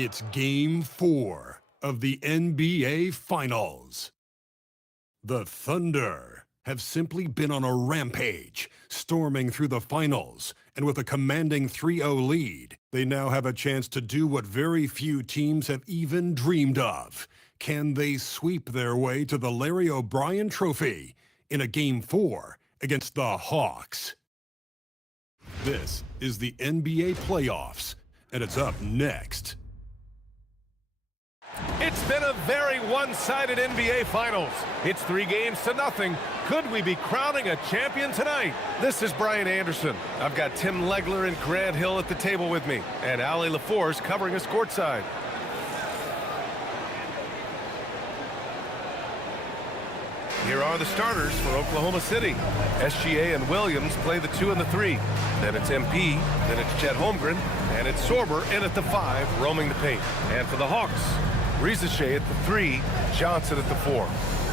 It's Game 4 of the NBA Finals. The Thunder have simply been on a rampage, storming through the finals, and with a commanding 3-0 lead, they now have a chance to do what very few teams have even dreamed of. Can they sweep their way to the Larry O'Brien Trophy in a Game 4 against the Hawks? This is the NBA playoffs, and it's up next. It's been a very one-sided NBA Finals. It's 3-0. Could we be crowning a champion tonight? This is Brian Anderson. I've got Tim Legler and Grant Hill at the table with me, and Allie LaForce covering us courtside. Here are the starters for Oklahoma City. SGA and Williams play the 2 and the 3. Then it's MP, then it's Chet Holmgren, and it's Sorber in at the 5, roaming the paint. And for the Hawks, Rizachet at the 3, Johnson at the 4.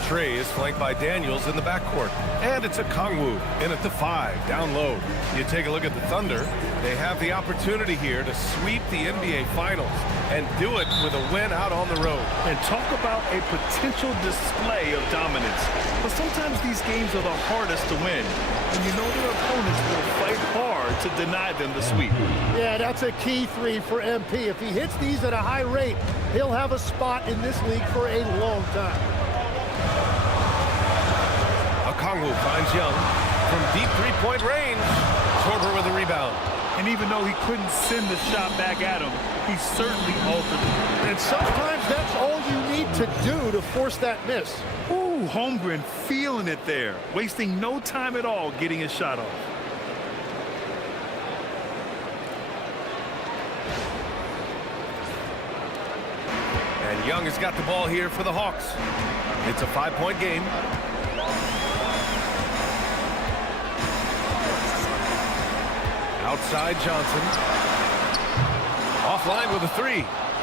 Trey is flanked by Daniels in the backcourt. And it's a Kongwu in at the 5, down low. You take a look at the Thunder. They have the opportunity here to sweep the NBA Finals and do it with a win out on the road. And talk about a potential display of dominance. But sometimes these games are the hardest to win. And you know their opponents will fight hard to deny them the sweep. Yeah, that's a key 3 for MP. If he hits these at a high rate, he'll have a spot in this league for a long time. Okongwu finds Young from deep three-point range. Sorber with the rebound. And even though he couldn't send the shot back at him, he certainly altered it. And sometimes that's all you need to do to force that miss. Ooh, Holmgren feeling it there, wasting no time at all getting his shot off. And Young has got the ball here for the Hawks. It's a 5-point game. Outside Johnson. Offline with a 3.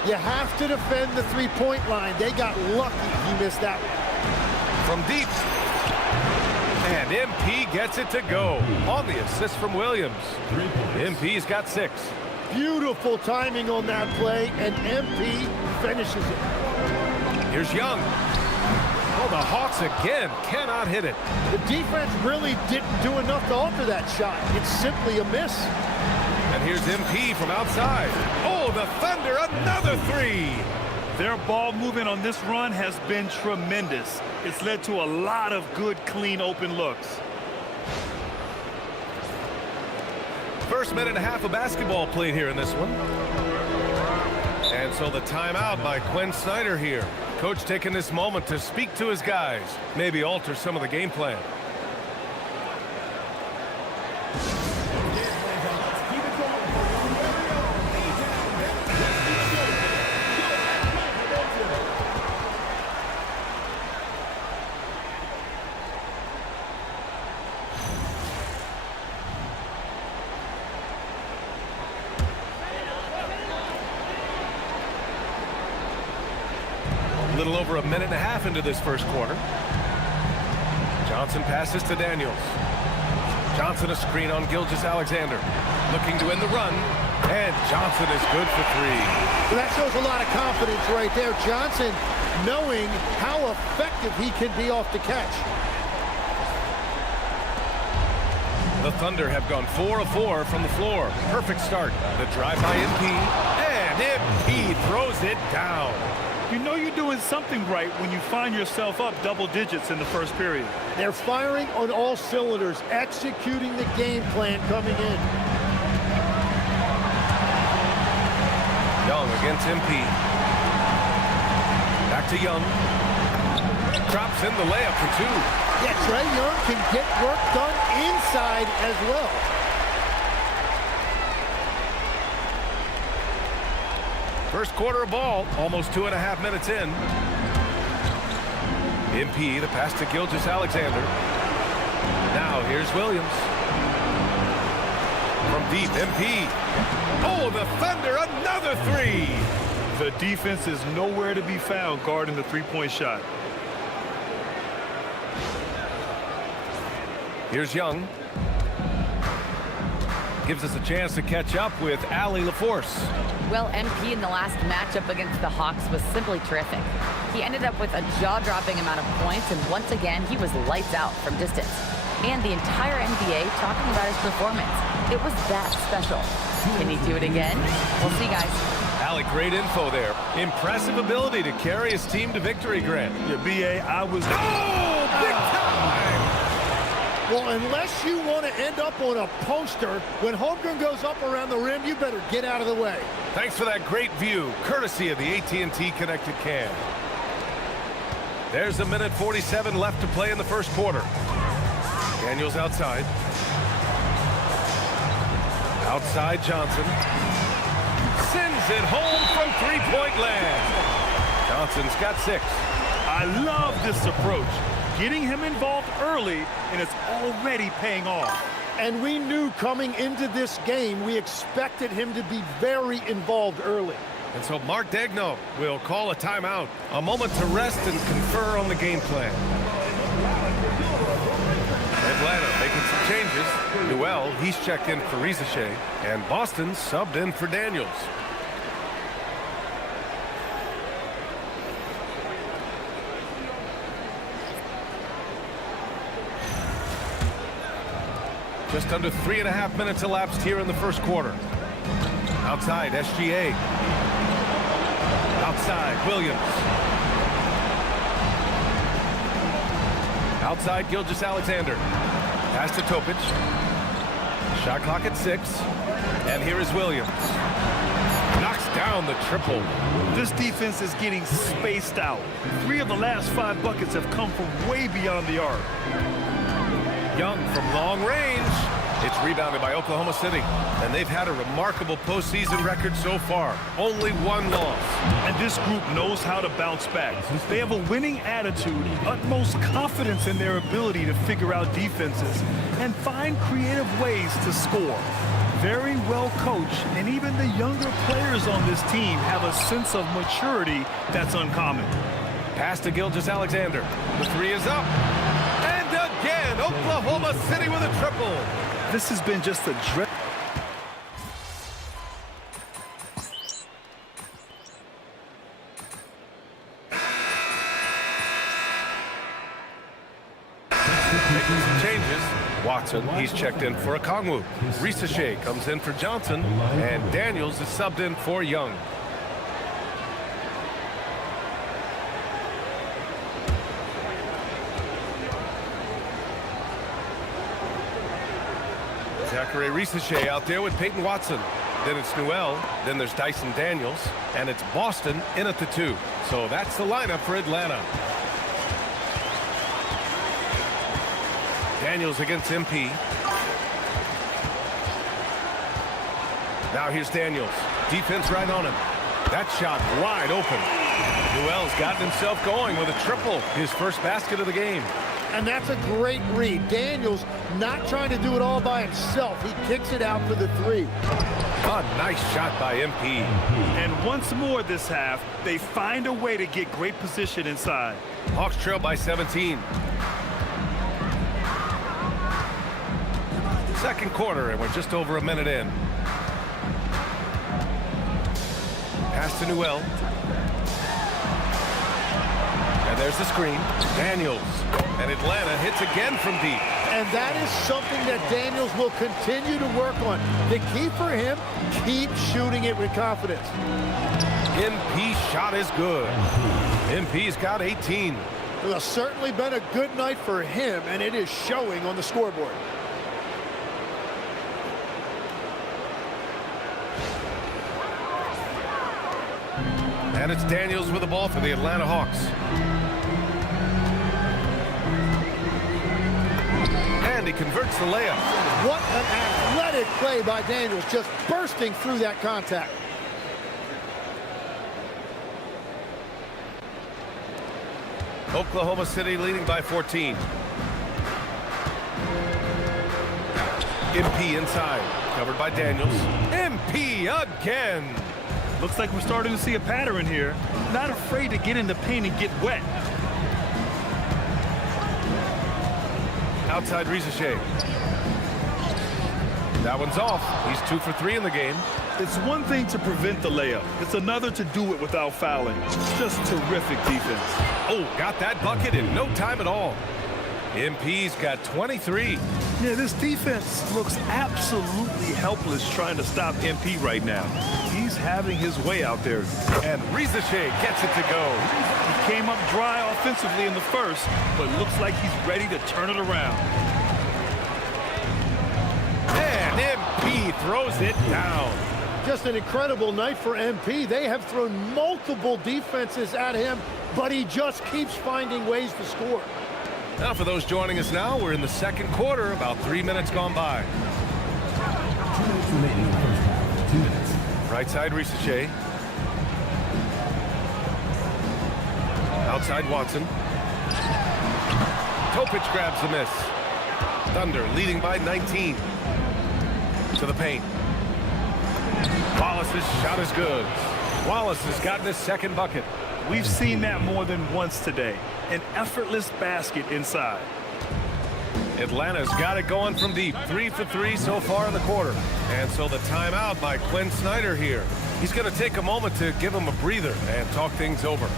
You have to defend the three-point line. They got lucky he missed that one. From deep. And MP gets it to go on the assist from Williams. MP's got 6. Beautiful timing on that play, and MP finishes it. Here's Young. Oh, the Hawks again cannot hit it. The defense really didn't do enough to alter that shot. It's simply a miss. And here's MP from outside. Oh, the Thunder, another 3. Their ball movement on this run has been tremendous. It's led to a lot of good, clean, open looks. First minute and a half of basketball played here in this one. And so the timeout by Quinn Snyder here. Coach taking this moment to speak to his guys, maybe alter some of the game plan. A little over a minute and a half into this first quarter. Johnson passes to Daniels. Johnson a screen on Gilgeous-Alexander. Looking to end the run. And Johnson is good for 3. Well, that shows a lot of confidence right there. Johnson knowing how effective he can be off the catch. The Thunder have gone 4 of 4 from the floor. Perfect start. The drive by MP. And MP throws it down. You know you're doing something right when you find yourself up double digits in the first period. They're firing on all cylinders, executing the game plan coming in. Young against MP. Back to Young. Drops in the layup for 2. Yeah, Trae Young can get work done inside as well. First quarter of ball, almost 2.5 minutes in. MP, the pass to Gilgeous-Alexander. Now here's Williams. From deep, MP. Oh, the Thunder, another 3. The defense is nowhere to be found guarding the three-point shot. Here's Young. Gives us a chance to catch up with Allie LaForce. Well, MP in the last matchup against the Hawks was simply terrific. He ended up with a jaw-dropping amount of points, and once again, he was lights out from distance. And the entire NBA talking about his performance. It was that special. Can he do it again? We'll see, guys. Allie, great info there. Impressive ability to carry his team to victory, Grant. Yeah, B.A., I was... Oh, big time! Well, unless you want to end up on a poster, when Holmgren goes up around the rim, you better get out of the way. Thanks for that great view, courtesy of the AT&T Connected Cam. There's a minute 47 left to play in the first quarter. Daniels outside. Outside Johnson. Sends it home from three-point land. Johnson's got 6. I love this approach. Getting him involved early, and it's already paying off. And we knew coming into this game, we expected him to be very involved early. And so Mark Daigneault will call a timeout. A moment to rest and confer on the game plan. Atlanta making some changes. Newell, he's checked in for Rizachet. And Boston subbed in for Daniels. Just under 3.5 minutes elapsed here in the first quarter. Outside, SGA. Outside, Williams. Outside, Gilgeous-Alexander. Pass to Topic. Shot clock at 6. And here is Williams. Knocks down the triple. This defense is getting spaced out. 3 of the last 5 buckets have come from way beyond the arc. Young from long range. It's rebounded by Oklahoma City. And they've had a remarkable postseason record so far. Only 1 loss. And this group knows how to bounce back. They have a winning attitude, utmost confidence in their ability to figure out defenses and find creative ways to score. Very well coached, and even the younger players on this team have a sense of maturity that's uncommon. Pass to Gilgeous-Alexander. The 3 is up. And again, Oklahoma City with a triple. This has been just a dread. Making some changes. Watson, he's checked in for Okongwu. Rizachet comes in for Johnson. And Daniels is subbed in for Young. Zachary Rizachet out there with Peyton Watson. Then it's Newell. Then there's Dyson Daniels. And it's Boston in at the 2. So that's the lineup for Atlanta. Daniels against MP. Now here's Daniels. Defense right on him. That shot wide open. Newell's gotten himself going with a triple. His first basket of the game. And that's a great read. Daniels not trying to do it all by himself. He kicks it out for the 3. A nice shot by MP. And once more this half, they find a way to get great position inside. Hawks trail by 17. Second quarter, and we're just over a minute in. Pass to Newell. And there's the screen. Daniels. And Atlanta hits again from deep. And that is something that Daniels will continue to work on. The key for him, keep shooting it with confidence. MP's shot is good. MP's got 18. It has certainly been a good night for him, and it is showing on the scoreboard. And it's Daniels with the ball for the Atlanta Hawks. And he converts the layup. What an athletic play by Daniels, just bursting through that contact. Oklahoma City leading by 14. MP inside, covered by Daniels. MP again. Looks like we're starting to see a pattern here. Not afraid to get in the paint and get wet. Outside Rizachet. That one's off. He's 2 for 3 in the game. It's one thing to prevent the layup. It's another to do it without fouling. Just terrific defense. Oh, got that bucket in no time at all. MP's got 23. Yeah, this defense looks absolutely helpless trying to stop MP right now. He's having his way out there. And Rizachet gets it to go. He came up dry offensively in the first, but looks like he's ready to turn it around. And MP throws it down. Just an incredible night for MP. They have thrown multiple defenses at him, but he just keeps finding ways to score. Now for those joining us now, we're in the second quarter, about 3 minutes gone by. 2 minutes remaining in the first half. 2 minutes. Right side Rizachet. Outside Watson. Topic grabs the miss. Thunder leading by 19. To the paint. Wallace's shot is good. Wallace has gotten his second bucket. We've seen that more than once today. An effortless basket inside. Atlanta's got it going from deep. 3 for 3 so far in the quarter. And so the timeout by Quinn Snyder here. He's going to take a moment to give him a breather and talk things over.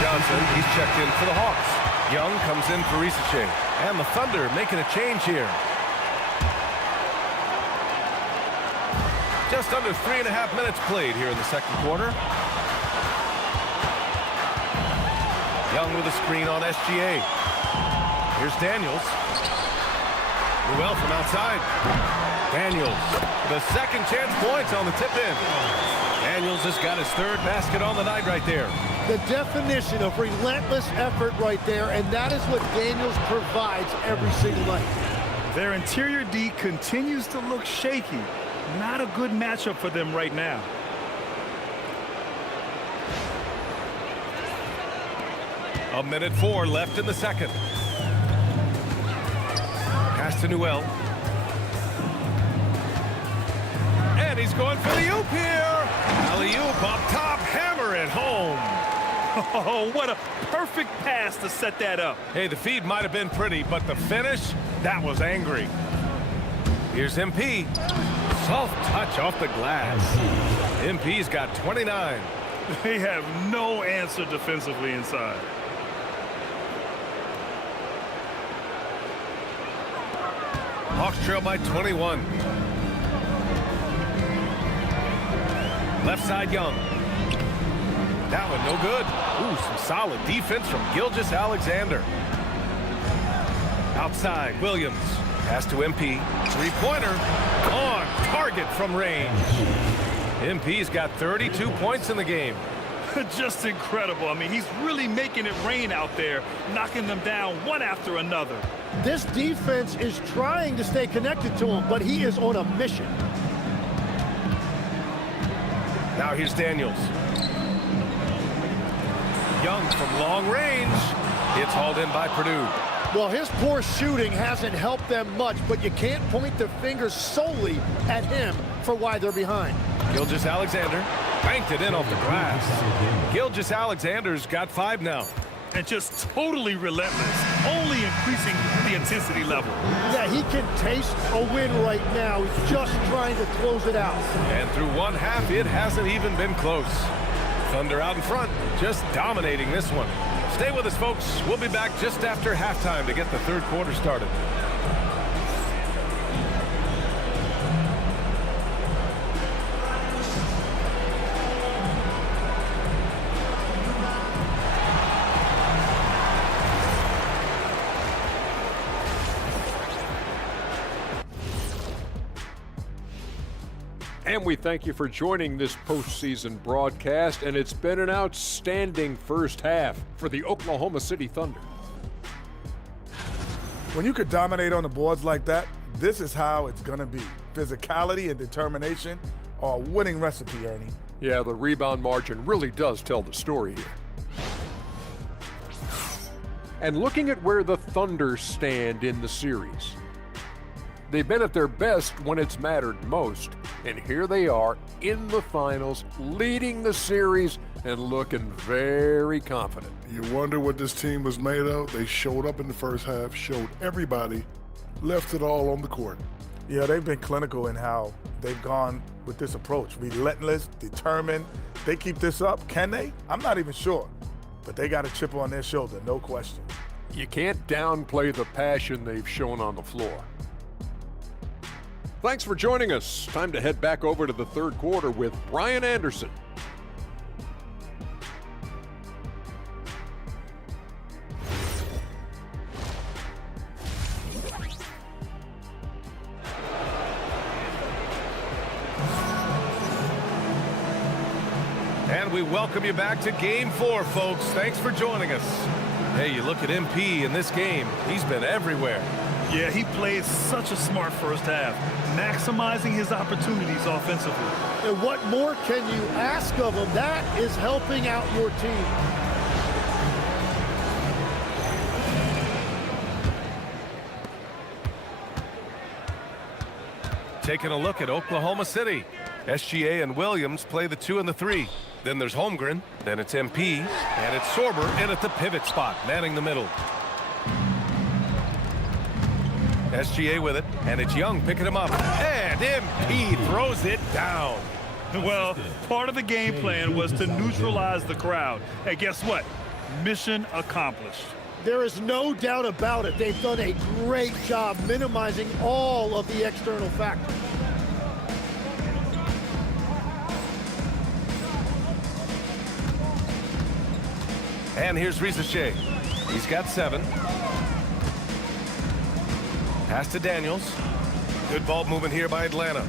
Johnson, he's checked in for the Hawks. Young comes in for Risache. And the Thunder making a change here. Just under 3.5 minutes played here in the second quarter. Young with a screen on SGA. Here's Daniels. Newell from outside. Daniels, the second chance points on the tip-in. Daniels has got his third basket on the night right there. The definition of relentless effort right there, and that is what Daniels provides every single night. Their interior D continues to look shaky. Not a good matchup for them right now. A minute 4 left in the second. Pass to Newell. And he's going for the oop here. Alley-oop up top, hammer it home. Oh, what a perfect pass to set that up. Hey, the feed might have been pretty, but the finish, that was angry. Here's MP. Soft touch off the glass. MP's got 29. They have no answer defensively inside. Hawks trail by 21. Left side, Young. That one no good. Ooh, some solid defense from Gilgeous-Alexander. Outside, Williams. Pass to MP. Three-pointer. On target from range. MP's got 32 points in the game. Just incredible. I mean, he's really making it rain out there, knocking them down one after another. This defense is trying to stay connected to him, but he is on a mission. Now here's Daniels. Young from long range. It's hauled in by Purdue. Well, his poor shooting hasn't helped them much, but you can't point the finger solely at him for why they're behind. Gilgeous-Alexander banked it in off the glass. Gilgeous-Alexander's got 5 now. And just totally relentless, only increasing the intensity level. Yeah, he can taste a win right now. He's just trying to close it out. And through one half, it hasn't even been close. Thunder out in front, just dominating this one. Stay with us, folks. We'll be back just after halftime to get the third quarter started. And we thank you for joining this postseason broadcast, and it's been an outstanding first half for the Oklahoma City Thunder. When you could dominate on the boards like that, this is how it's going to be. Physicality and determination are a winning recipe, Ernie. Yeah, the rebound margin really does tell the story here. And looking at where the Thunder stand in the series, they've been at their best when it's mattered most. And here they are in the finals, leading the series and looking very confident. You wonder what this team was made of? They showed up in the first half, showed everybody, left it all on the court. Yeah, they've been clinical in how they've gone with this approach. Relentless, determined. They keep this up. Can they? I'm not even sure. But they got a chip on their shoulder, no question. You can't downplay the passion they've shown on the floor. Thanks for joining us. Time to head back over to the third quarter with Brian Anderson. And we welcome you back to Game 4, folks. Thanks for joining us. Hey, you look at MP in this game. He's been everywhere. Yeah, he played such a smart first half, maximizing his opportunities offensively. And what more can you ask of him? That is helping out your team. taking a look at Oklahoma City. SGA and Williams play the 2 and the 3. Then there's Holmgren, then it's MP, and it's Sorber in at the pivot spot, manning the middle. SGA with it, and it's Young picking him up, and MP throws it down. Well, part of the game plan was to neutralize the crowd. And guess what? Mission accomplished. There is no doubt about it. They've done a great job minimizing all of the external factors. And here's Risache. He's got 7. Pass to Daniels. Good ball movement here by Atlanta.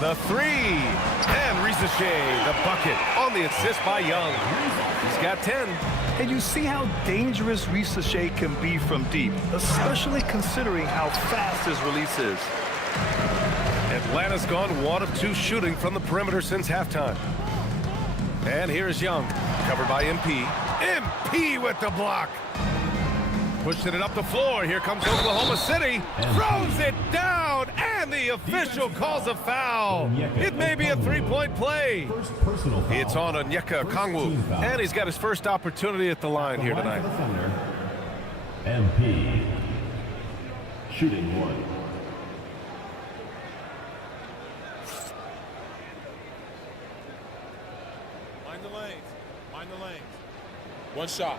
The 3. And Risache, the bucket on the assist by Young. He's got 10. And you see how dangerous Risache can be from deep, especially considering how fast his release is. Atlanta's gone 1 of 2 shooting from the perimeter since halftime. And here's Young, covered by MP. MP with the block. Pushing it up the floor. Here comes Oklahoma City. Throws it down, and the official calls a foul. It may be a 3-point play. It's on Onyeka Okongwu, and he's got his first opportunity at the line here tonight. MP, shooting 1. Mind the lanes. Mind the lanes. 1 shot.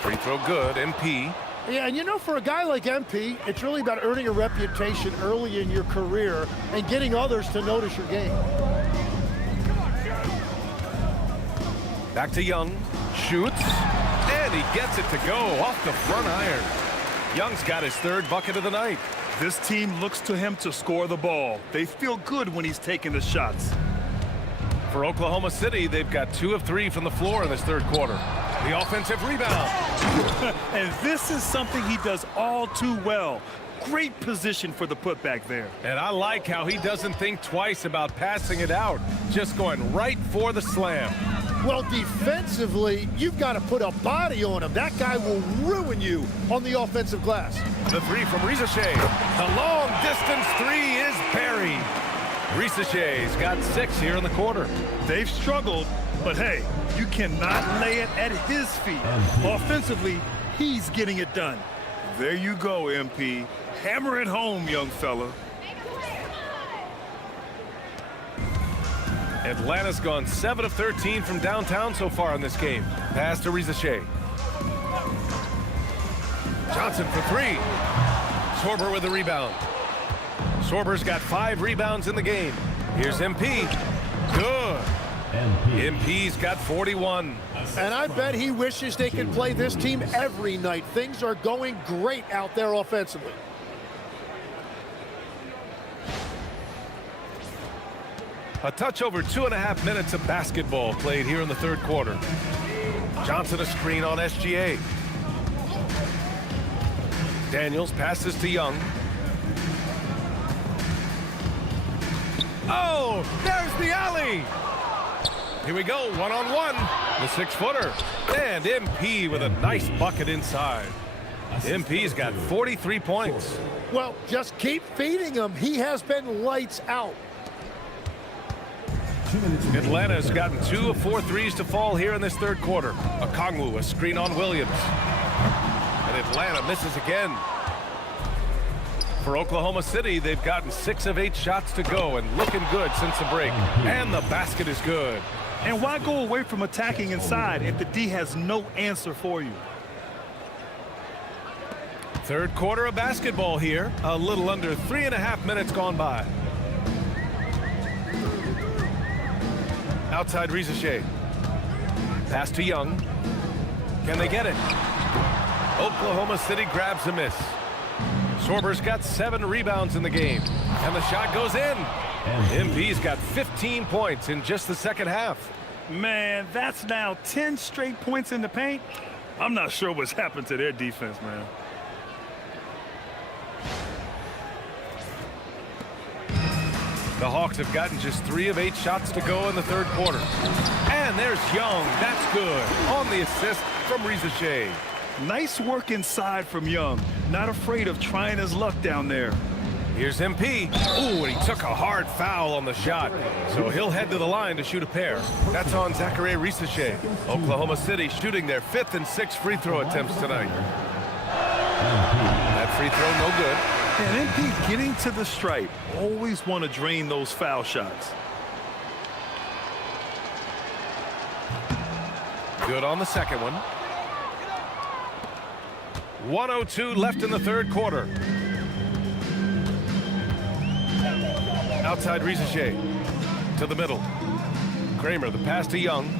Free throw good, MP. Yeah, and you know, for a guy like MP, it's really about earning a reputation early in your career and getting others to notice your game. Back to Young, shoots, and he gets it to go off the front iron. Young's got his 3rd bucket of the night. This team looks to him to score the ball. They feel good when he's taking the shots. For Oklahoma City, they've got 2 of 3 from the floor in this 3rd quarter. The offensive rebound. And this is something he does all too well. Great position for the putback there. And I like how he doesn't think twice about passing it out, just going right for the slam. Well, defensively, you've got to put a body on him. That guy will ruin you on the offensive glass. The 3 from Risache. The long distance 3 is buried. Risache's got 6 here in the quarter. They've struggled, but hey, you cannot lay it at his feet. Offensively, he's getting it done. There you go, MP. Hammer it home, young fella. Atlanta's gone 7 of 13 from downtown so far in this game. Pass to Risache. Johnson for 3. Sorber with the rebound. Sorber's got 5 rebounds in the game. Here's MP. Good. MP's got 41. And I bet he wishes they could play this team every night. Things are going great out there offensively. A touch over 2.5 minutes of basketball played here in the 3rd quarter. Johnson a screen on SGA. Daniels passes to Young. Oh, there's the alley. Here we go, 1-on-1. The 6-footer. And MP with a nice bucket inside. MP's got 43 points. Well, just keep feeding him. He has been lights out. Atlanta's gotten 2 of 4 threes to fall here in this 3rd quarter. Okongwu a screen on Williams. And Atlanta misses again. For Oklahoma City, they've gotten 6 of 8 shots to go and looking good since the break. And the basket is good. And why go away from attacking inside if the D has no answer for you? 3rd quarter of basketball here. A little under 3.5 minutes gone by. Outside Risache. Pass to Young. Can they get it? Oklahoma City grabs a miss. Sorber's got 7 rebounds in the game. And the shot goes in. MP's got 15 points in just the 2nd half. Man, that's now 10 straight points in the paint. I'm not sure what's happened to their defense, man. The Hawks have gotten just 3 of 8 shots to go in the third quarter. And there's Young. That's good. On the assist from Rizachet. Nice work inside from Young. Not afraid of trying his luck down there. Here's MP. Ooh, and he took a hard foul on the shot. So he'll head to the line to shoot a pair. That's on Zachary Rizachet. Oklahoma City shooting their 5th and 6th free throw attempts tonight. That free throw no good. And MP getting to the stripe. Always want to drain those foul shots. Good on the second one. 1:02 left in the third quarter. Outside Rizachet to the middle. Kramer, the pass to Young.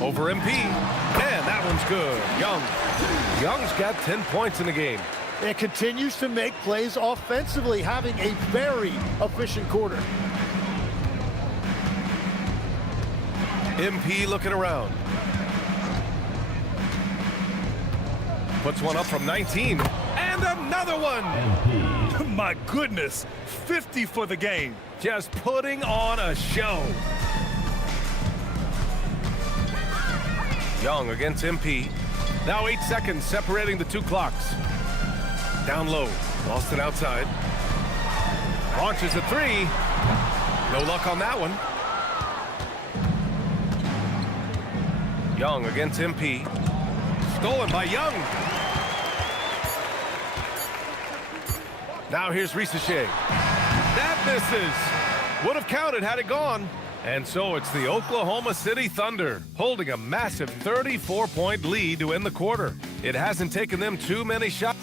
Over MP. And that one's good. Young's got 10 points in the game. And continues to make plays offensively, having a very efficient quarter. MP looking around. Puts one up from 19. And another one. My goodness, 50 for the game. Just putting on a show. Young against MP. Now 8 seconds separating the 2 clocks. Down low. Boston outside. Launches a 3. No luck on that one. Young against MP. Stolen by Young. Now here's Rizachet. That misses. Would have counted had it gone. And so it's the Oklahoma City Thunder holding a massive 34-point lead to end the quarter. It hasn't taken them too many shots.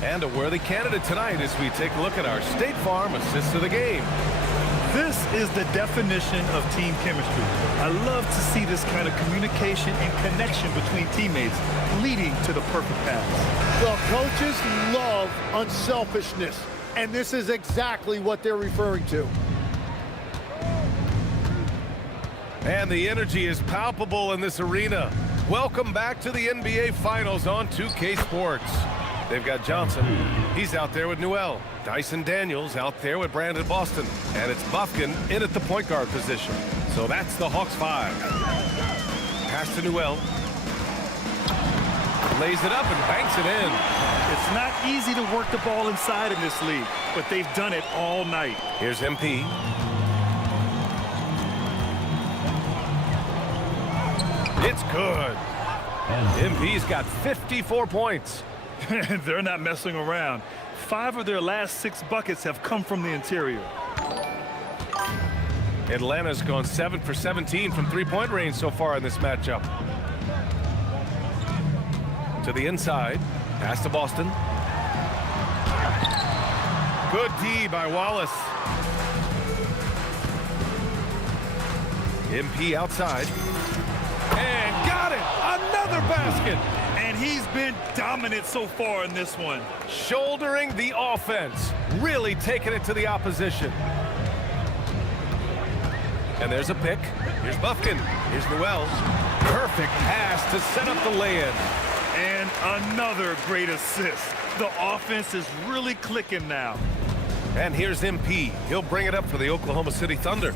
And a worthy candidate tonight as we take a look at our State Farm assist of the game. This is the definition of team chemistry. I love to see this kind of communication and connection between teammates leading to the perfect pass. Well, coaches love unselfishness, and this is exactly what they're referring to. And the energy is palpable in this arena. Welcome back to the NBA Finals on 2K Sports. They've got Johnson. He's out there with Newell. Dyson Daniels out there with Brandon Boston. And it's Bufkin in at the point guard position. So that's the Hawks 5. Pass to Newell. Lays it up and banks it in. It's not easy to work the ball inside in this league, but they've done it all night. Here's MP. It's good. MP's got 54 points. They're not messing around. 5 of their last 6 buckets have come from the interior. Atlanta's gone 7 for 17 from three-point range so far in this matchup. To the inside. Pass to Boston. Good D by Wallace. MP outside. And got it! Another basket! And he's been dominant so far in this one. Shouldering the offense. Really taking it to the opposition. And there's a pick. Here's Bufkin. Here's Newell. Perfect pass to set up the lay-in. And another great assist. The offense is really clicking now. And here's MP. He'll bring it up for the Oklahoma City Thunder.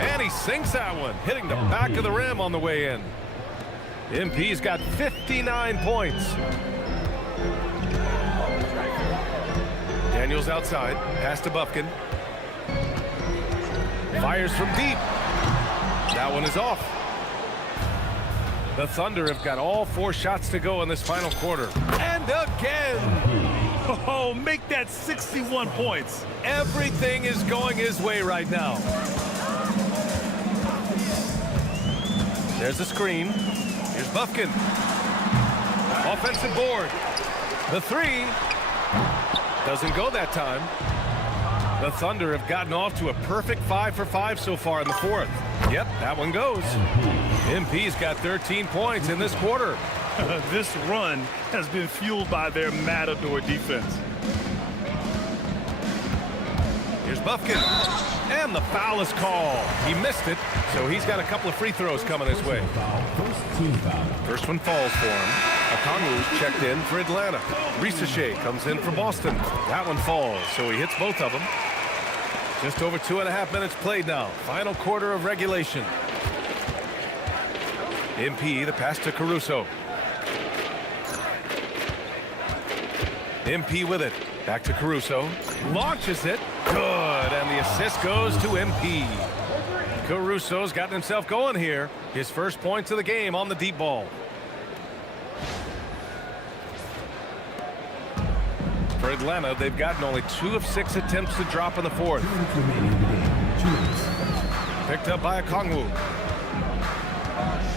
And he sinks that one, hitting the back of the rim on the way in. MP's got 59 points. Daniels outside. Pass to Bufkin. Fires from deep. That one is off. The Thunder have got all 4 shots to go in this final quarter. And again! Oh, make that 61 points. Everything is going his way right now. There's a screen. Here's Bufkin. Offensive board. The 3 doesn't go that time. The Thunder have gotten off to a perfect 5 for 5 so far in the 4th. Yep, that one goes. MP's got 13 points in this quarter. This run has been fueled by their matador defense. Here's Buffkin. And the foul is called. He missed it, so he's got a couple of free throws coming his way. First one falls for him. Okongwu's checked in for Atlanta. Risache comes in for Boston. That one falls, so he hits both of them. Just over 2.5 minutes played now. Final quarter of regulation. MP, the pass to Caruso. MP with it. Back to Caruso. Launches it. Good. And the assist goes to MP. Caruso's gotten himself going here. His first points of the game on the deep ball. For Atlanta, they've gotten only 2 of 6 attempts to drop in the fourth. Picked up by Okongwu.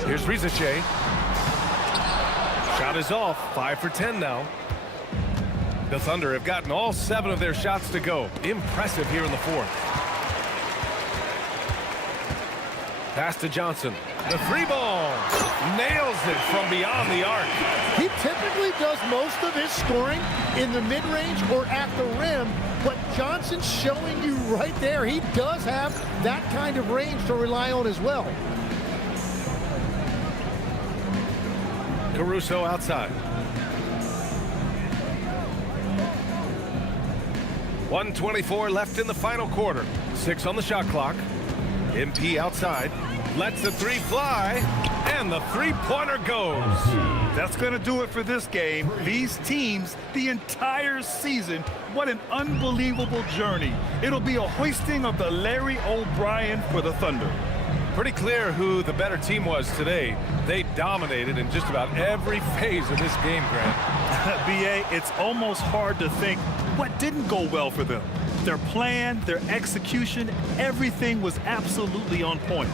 Here's Risache. Shot is off. 5 for 10 now. The Thunder have gotten all 7 of their shots to go. Impressive here in the fourth. Pass to Johnson. The 3-ball. Nails it from beyond the arc. He typically does most of his scoring in the mid-range or at the rim, but Johnson's showing you right there he does have that kind of range to rely on as well. Caruso outside. 1:24 left in the final quarter. 6 on the shot clock. MP outside. Lets the 3 fly. And the 3-pointer goes. That's going to do it for this game. These teams, the entire season, what an unbelievable journey. It'll be a hoisting of the Larry O'Brien for the Thunder. Pretty clear who the better team was today. They dominated in just about every phase of this game, Grant. B.A., it's almost hard to think what didn't go well for them. Their plan, their execution, everything was absolutely on point.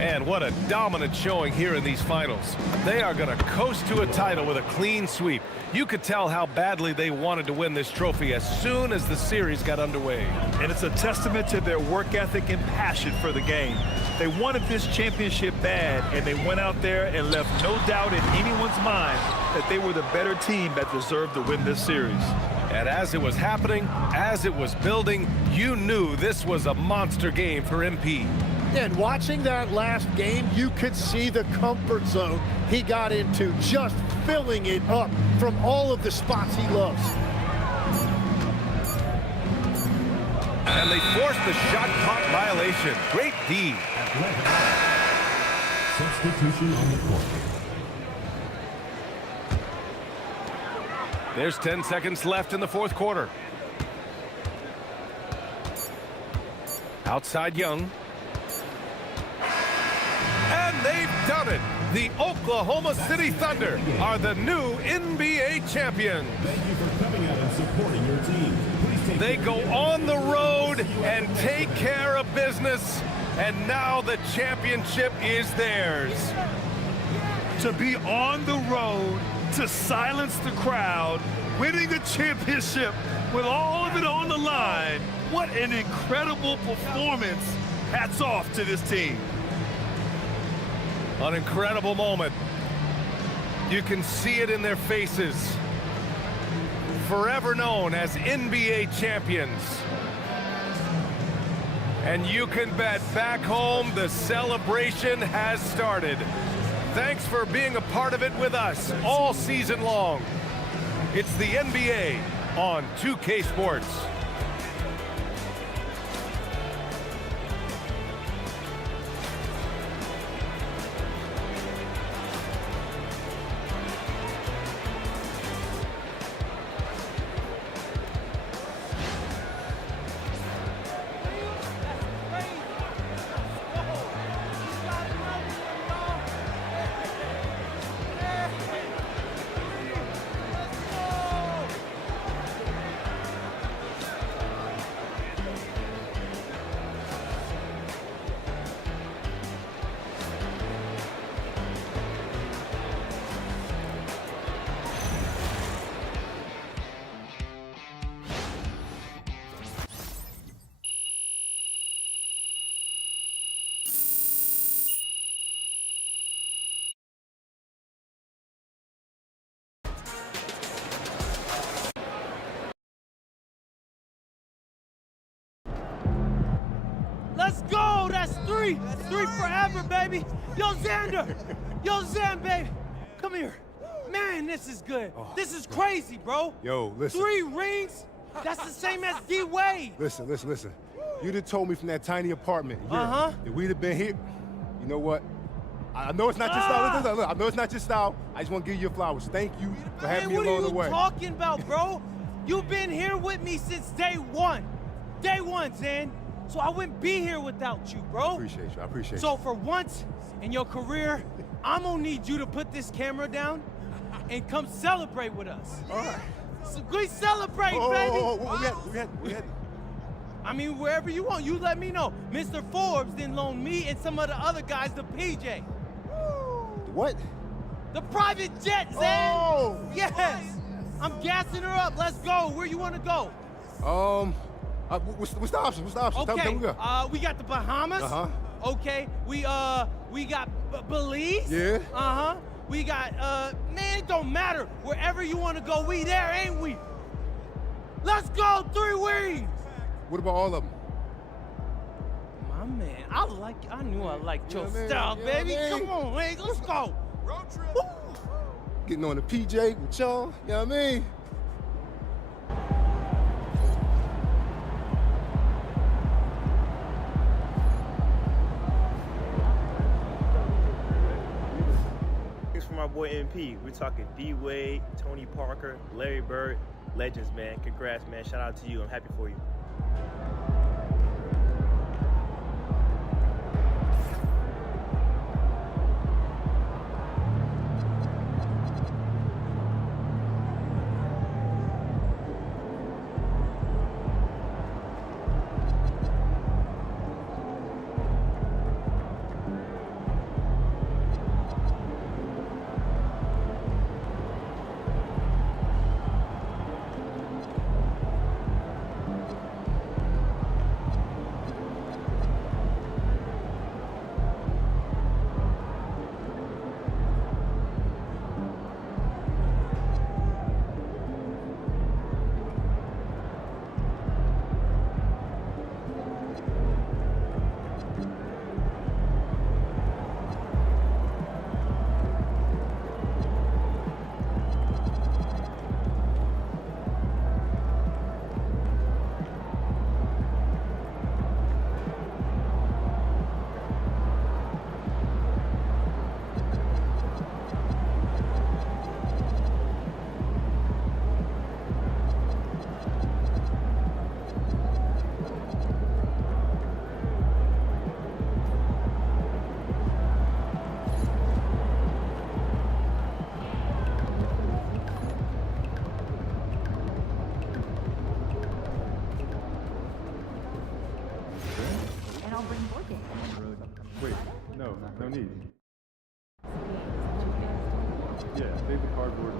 And what a dominant showing here in these finals. They are going to coast to a title with a clean sweep. You could tell how badly they wanted to win this trophy as soon as the series got underway. And it's a testament to their work ethic and passion for the game. They wanted this championship bad, and they went out there and left no doubt in anyone's mind that they were the better team that deserved to win this series. And as it was happening, as it was building, you knew this was a monster game for MP. And watching that last game, you could see the comfort zone he got into, just filling it up from all of the spots he loves. And they forced the shot clock violation. Great D. Substitution on the court. There's 10 seconds left in the fourth quarter. Outside Young. And they've done it. The Oklahoma City Thunder are the new NBA champions. Thank you for coming out and supporting your team. They go on the road and take care of business, and now the championship is theirs. To be on the road, to silence the crowd, winning a championship with all of it on the line, what an incredible performance. Hats off to this team. An incredible moment. You can see it in their faces. Forever known as NBA champions. And you can bet back home the celebration has started. Thanks for being a part of it with us all season long. It's the NBA on 2K Sports. Let's go. That's three. That's three forever, baby. Yo, Xander. Yo, Zan, baby. Come here. Man, this is good. This is crazy, bro. Yo, listen. 3 rings? That's the same as D-Wade. Listen. You'd have told me from that tiny apartment if we'd have been here. You know what? I know it's not your style. Look, I know it's not your style. I just want to give you your flowers. Thank you for having me along the way. What are you talking about, bro? You've been here with me since day one. Day one, Zan. So I wouldn't be here without you, bro. I appreciate you. So for once in your career, I'm gonna need you to put this camera down and come celebrate with us. All right. So we celebrate, baby. We had. I mean, wherever you want, you let me know. Mr. Forbes then loaned me and some of the other guys the PJ. What? The private jet, Zan. Oh! Yes. I'm gassing her up. Let's go. Where you want to go? What's the option? Okay. Tell me we go. We got the Bahamas. Okay. We got Belize. Yeah. We got man, it don't matter. Wherever you want to go, we there, ain't we? Let's go. 3 wings. What about all of them? My man, I knew I liked your style, baby. Come on, man, let's go. Road trip. Getting on the PJ with y'all, you know what I mean? Thanks for my boy MP. We're talking D-Wade, Tony Parker, Larry Bird, legends, man. Congrats, man. Shout out to you. I'm happy for you. Wait, no need. Yeah, save the cardboard.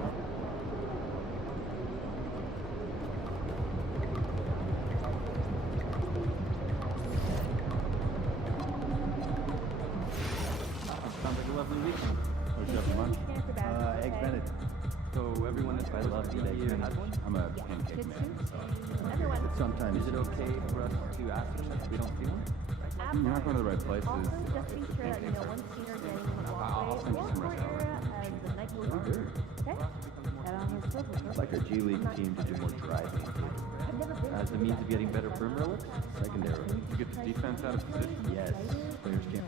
Sounds like a lovely weekend. What you have for lunch? Egg Benedict. So everyone is Has one? I'm a pancake man. But sometimes. Is it okay for us to ask for if we don't see one? You're not going to the right places. Just be sure, once you're getting on the I'll send you some restaurants. I'd like our G League team to do more driving as a means of getting better perimeter looks. Secondarily, to get the defense out of position. Yes, players can't.